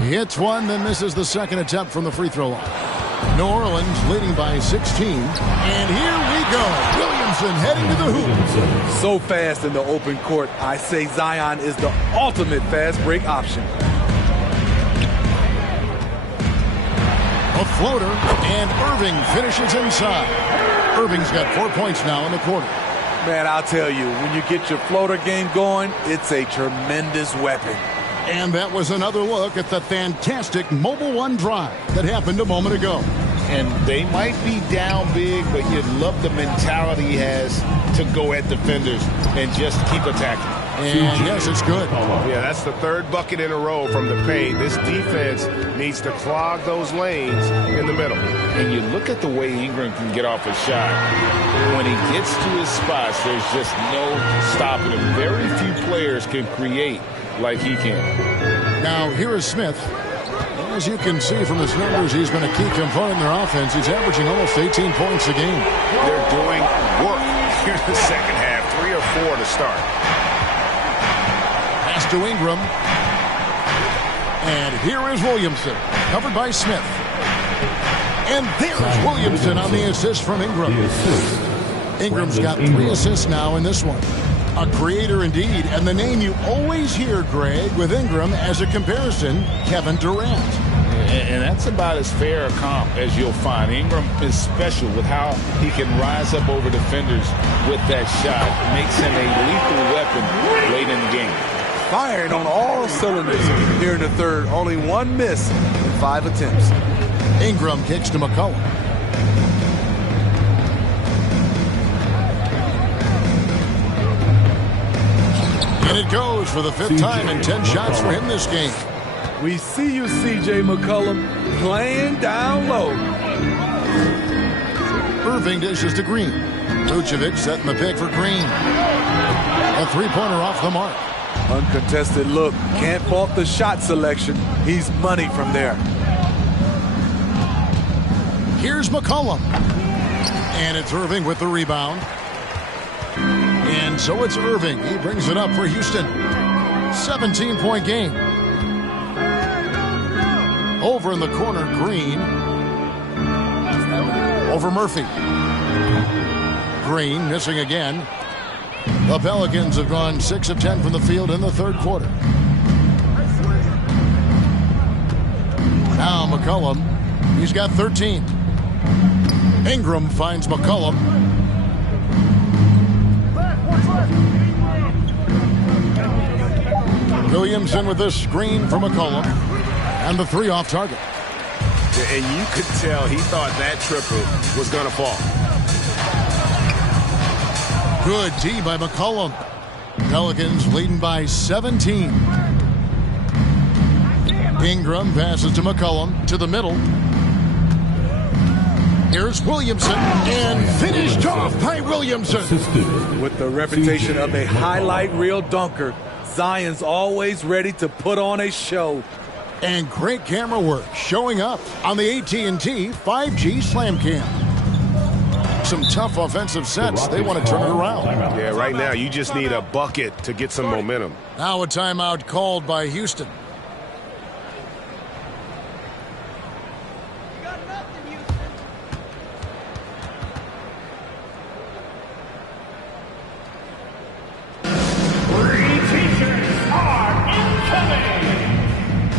He hits one, then misses the second attempt from the free throw line. New Orleans leading by 16. And here we go. Williamson heading to the hoop. So fast in the open court. I say Zion is the ultimate fast break option. A floater, and Irving finishes inside. Irving's got 4 points now in the quarter. Man, I'll tell you, when you get your floater game going, it's a tremendous weapon. And that was another look at the fantastic Mobile One drive that happened a moment ago. And they might be down big, but you love the mentality he has to go at defenders and just keep attacking. And yes, it's good. Yeah, that's the third bucket in a row from the paint. This defense needs to clog those lanes in the middle. And you look at the way Ingram can get off a shot. When he gets to his spots, there's just no stopping him. Very few players can create like he can. Now, here is Smith. As you can see from his numbers, he's been a key component in their offense. He's averaging almost 18 points a game. They're doing work here in the second half. 3 or 4 to start. Pass to Ingram. And here is Williamson, covered by Smith. And there's Williamson on the assist from Ingram. Ingram's got 3 assists now in this one. A creator indeed, and the name you always hear, Greg, with Ingram as a comparison, Kevin Durant. And that's about as fair a comp as you'll find. Ingram is special with how he can rise up over defenders with that shot. It makes him a lethal weapon late in the game. Firing on all cylinders here in the third. Only 1 miss in 5 attempts. Ingram kicks to McCollum. And it goes for the 5th time in 10 shots for him this game. We see you, C.J. McCollum, playing down low. Irving dishes to Green. Vucevic setting the pick for Green. A 3-pointer off the mark. Uncontested look. Can't fault the shot selection. He's money from there. Here's McCollum. And it's Irving with the rebound. And so it's Irving. He brings it up for Houston. 17-point game. Over in the corner, Green. Over Murphy. Green missing again. The Pelicans have gone 6 of 10 from the field in the third quarter. Now McCollum. He's got 13. Ingram finds McCollum. Williamson with this screen for McCollum. And the 3 off target. And you could tell he thought that triple was going to fall. Good D by McCollum. Pelicans leading by 17. Ingram passes to McCollum to the middle. Here's Williamson, and finished off by Williamson. With the reputation of a highlight reel dunker, Zion's always ready to put on a show. And great camera work showing up on the AT&T 5G Slam Cam. Some tough offensive sets. They want to turn it around. Yeah, right now you just need a bucket to get some momentum. Now a timeout called by Houston.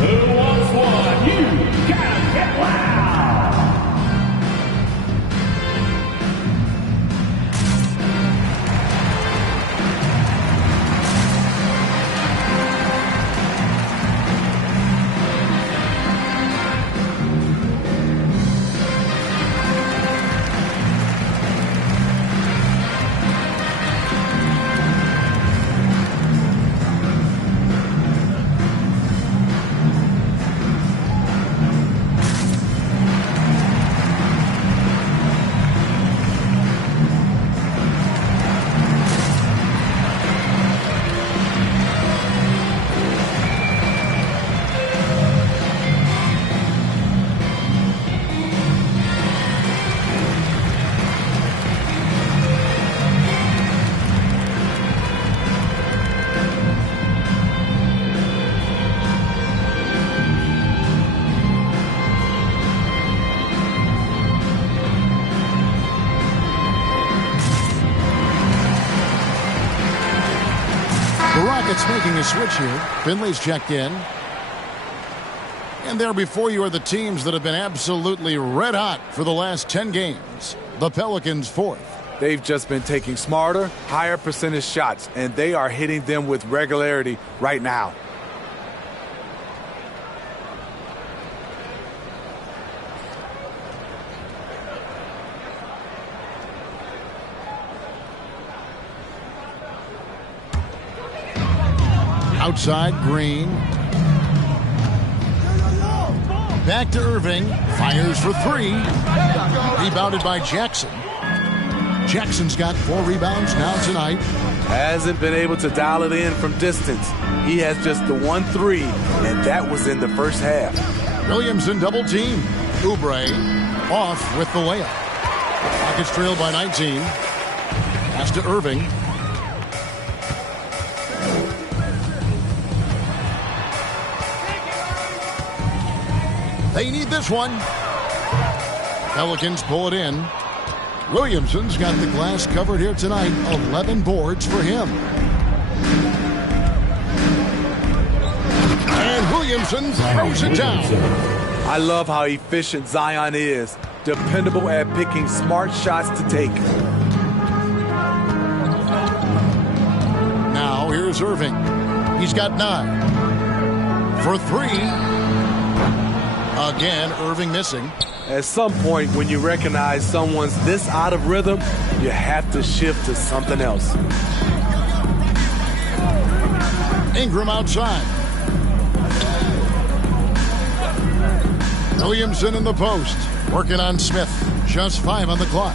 Who wants one? You gotta get loud! Rockets making a switch here. Finley's checked in. And there before you are the teams that have been absolutely red hot for the last 10 games. The Pelicans 4th. They've just been taking smarter, higher percentage shots, and they are hitting them with regularity right now. Outside, Green. Back to Irving. Fires for three. Rebounded by Jackson. Jackson's got 4 rebounds now tonight. Hasn't been able to dial it in from distance. He has just the 1-3, and that was in the first half. Williamson double team. Oubre off with the layup. Rockets trailed by 19. Pass to Irving. They need this one. Pelicans pull it in. Williamson's got the glass covered here tonight. 11 boards for him. And Williamson throws it down. I love how efficient Zion is. Dependable at picking smart shots to take. Now here's Irving. He's got 9. For 3. Again, Irving missing. At some point, when you recognize someone's this out of rhythm, you have to shift to something else. Ingram outside. Williamson in the post. Working on Smith. Just 5 on the clock.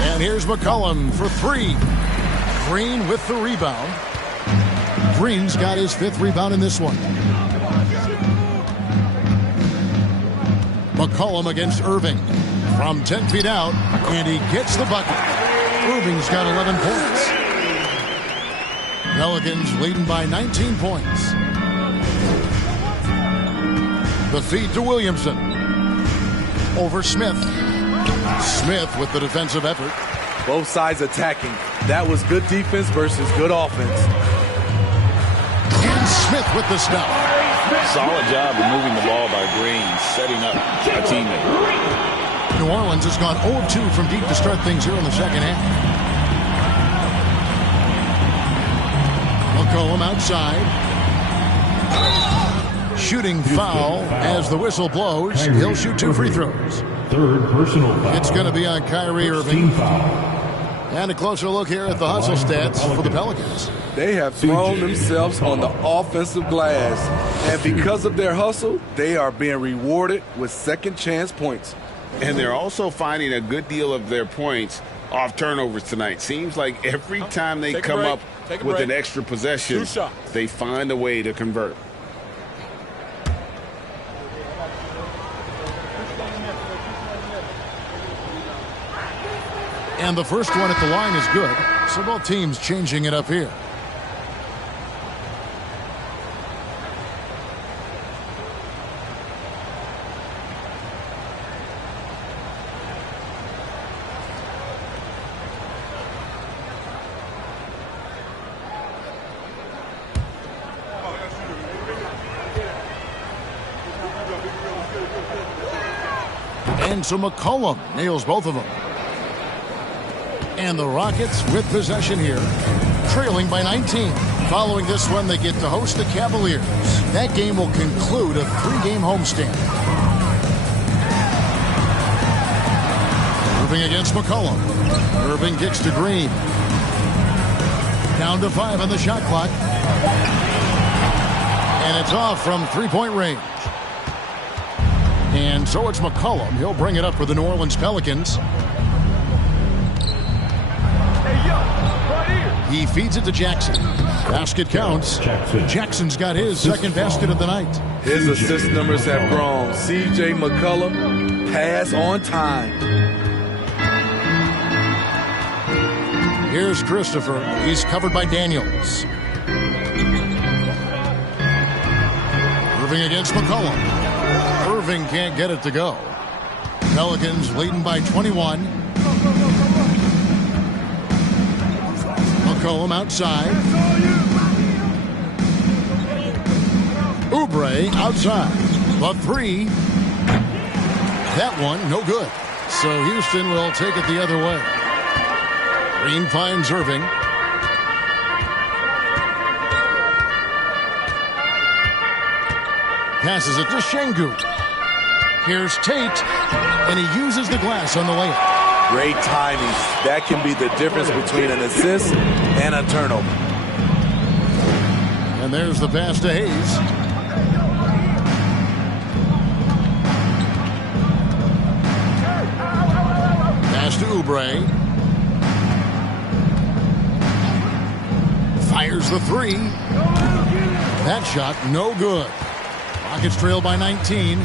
And here's McCollum for 3. Green with the rebound. Green's got his 5th rebound in this one. McCollum against Irving. From 10 feet out, and he gets the bucket. Irving's got 11 points. Pelicans leading by 19 points. The feed to Williamson. Over Smith. Smith with the defensive effort. Both sides attacking. That was good defense versus good offense. And Smith with the stop. Solid job of moving the ball by Green, setting up a teammate. New Orleans has gone 0-2 from deep to start things here in the second half. McCollum outside. Shooting foul as the whistle blows. He'll shoot 2 free throws. 3rd personal foul. It's going to be on Kyrie Irving. And a closer look here at the hustle stats for the Pelicans. They have thrown themselves on the offensive glass. And because of their hustle, they are being rewarded with second chance points. And they're also finding a good deal of their points off turnovers tonight. Seems like every time they come up with an extra possession, they find a way to convert. And the first one at the line is good. So both teams changing it up here. And so McCollum nails both of them. And the Rockets with possession here, trailing by 19. Following this one, they get to host the Cavaliers. That game will conclude a 3-game homestand. Irving against McCollum. Irving kicks to Green. Down to 5 on the shot clock. And it's off from 3-point range. And so it's McCollum. He'll bring it up for the New Orleans Pelicans. He feeds it to Jackson. Basket counts. Jackson's got his second basket of the night. His assist numbers have grown. C.J. McCollum, pass on time. Here's Christopher. He's covered by Daniels. Irving against McCollum. Irving can't get it to go. Pelicans leading by 21. McCollum outside. Oubre outside. The 3. That one, no good. So Houston will take it the other way. Green finds Irving. Passes it to Şengün. Here's Tate, and he uses the glass on the layup. Great timing. That can be the difference between an assist and a turnover. And there's the pass to Hayes. Pass to Oubre. Fires the three. That shot no good. Rockets trail by 19.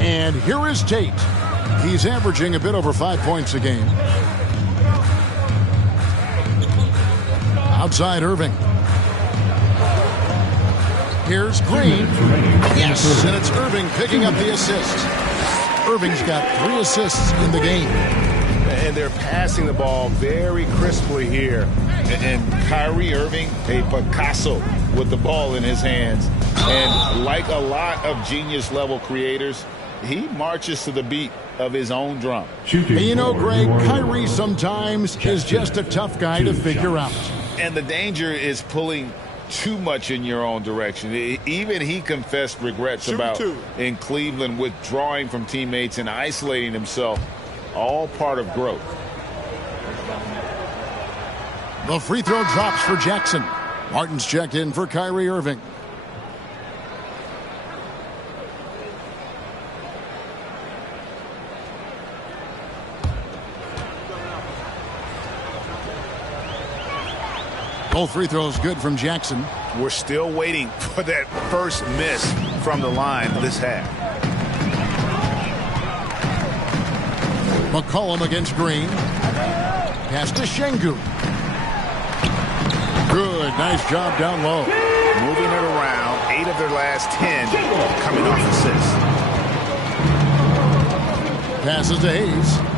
And here is Tate. He's averaging a bit over 5 points a game. Outside Irving. Here's Green. Yes, and it's Irving picking up the assist. Irving's got 3 assists in the game. And they're passing the ball very crisply here. And Kyrie Irving, a Picasso with the ball in his hands. And like a lot of genius-level creators, he marches to the beat of his own drum. And you know, Greg, Kyrie sometimes is just a tough guy to figure out. And the danger is pulling too much in your own direction. Even he confessed regrets about in Cleveland withdrawing from teammates and isolating himself. All part of growth. The free throw drops for Jackson. Martin's checked in for Kyrie Irving. Both free throws good from Jackson. We're still waiting for that first miss from the line this half. McCollum against Green. Pass to Şengün. Good, nice job down low. Moving it around, 8 of their last 10 coming off assists. Passes to Hayes.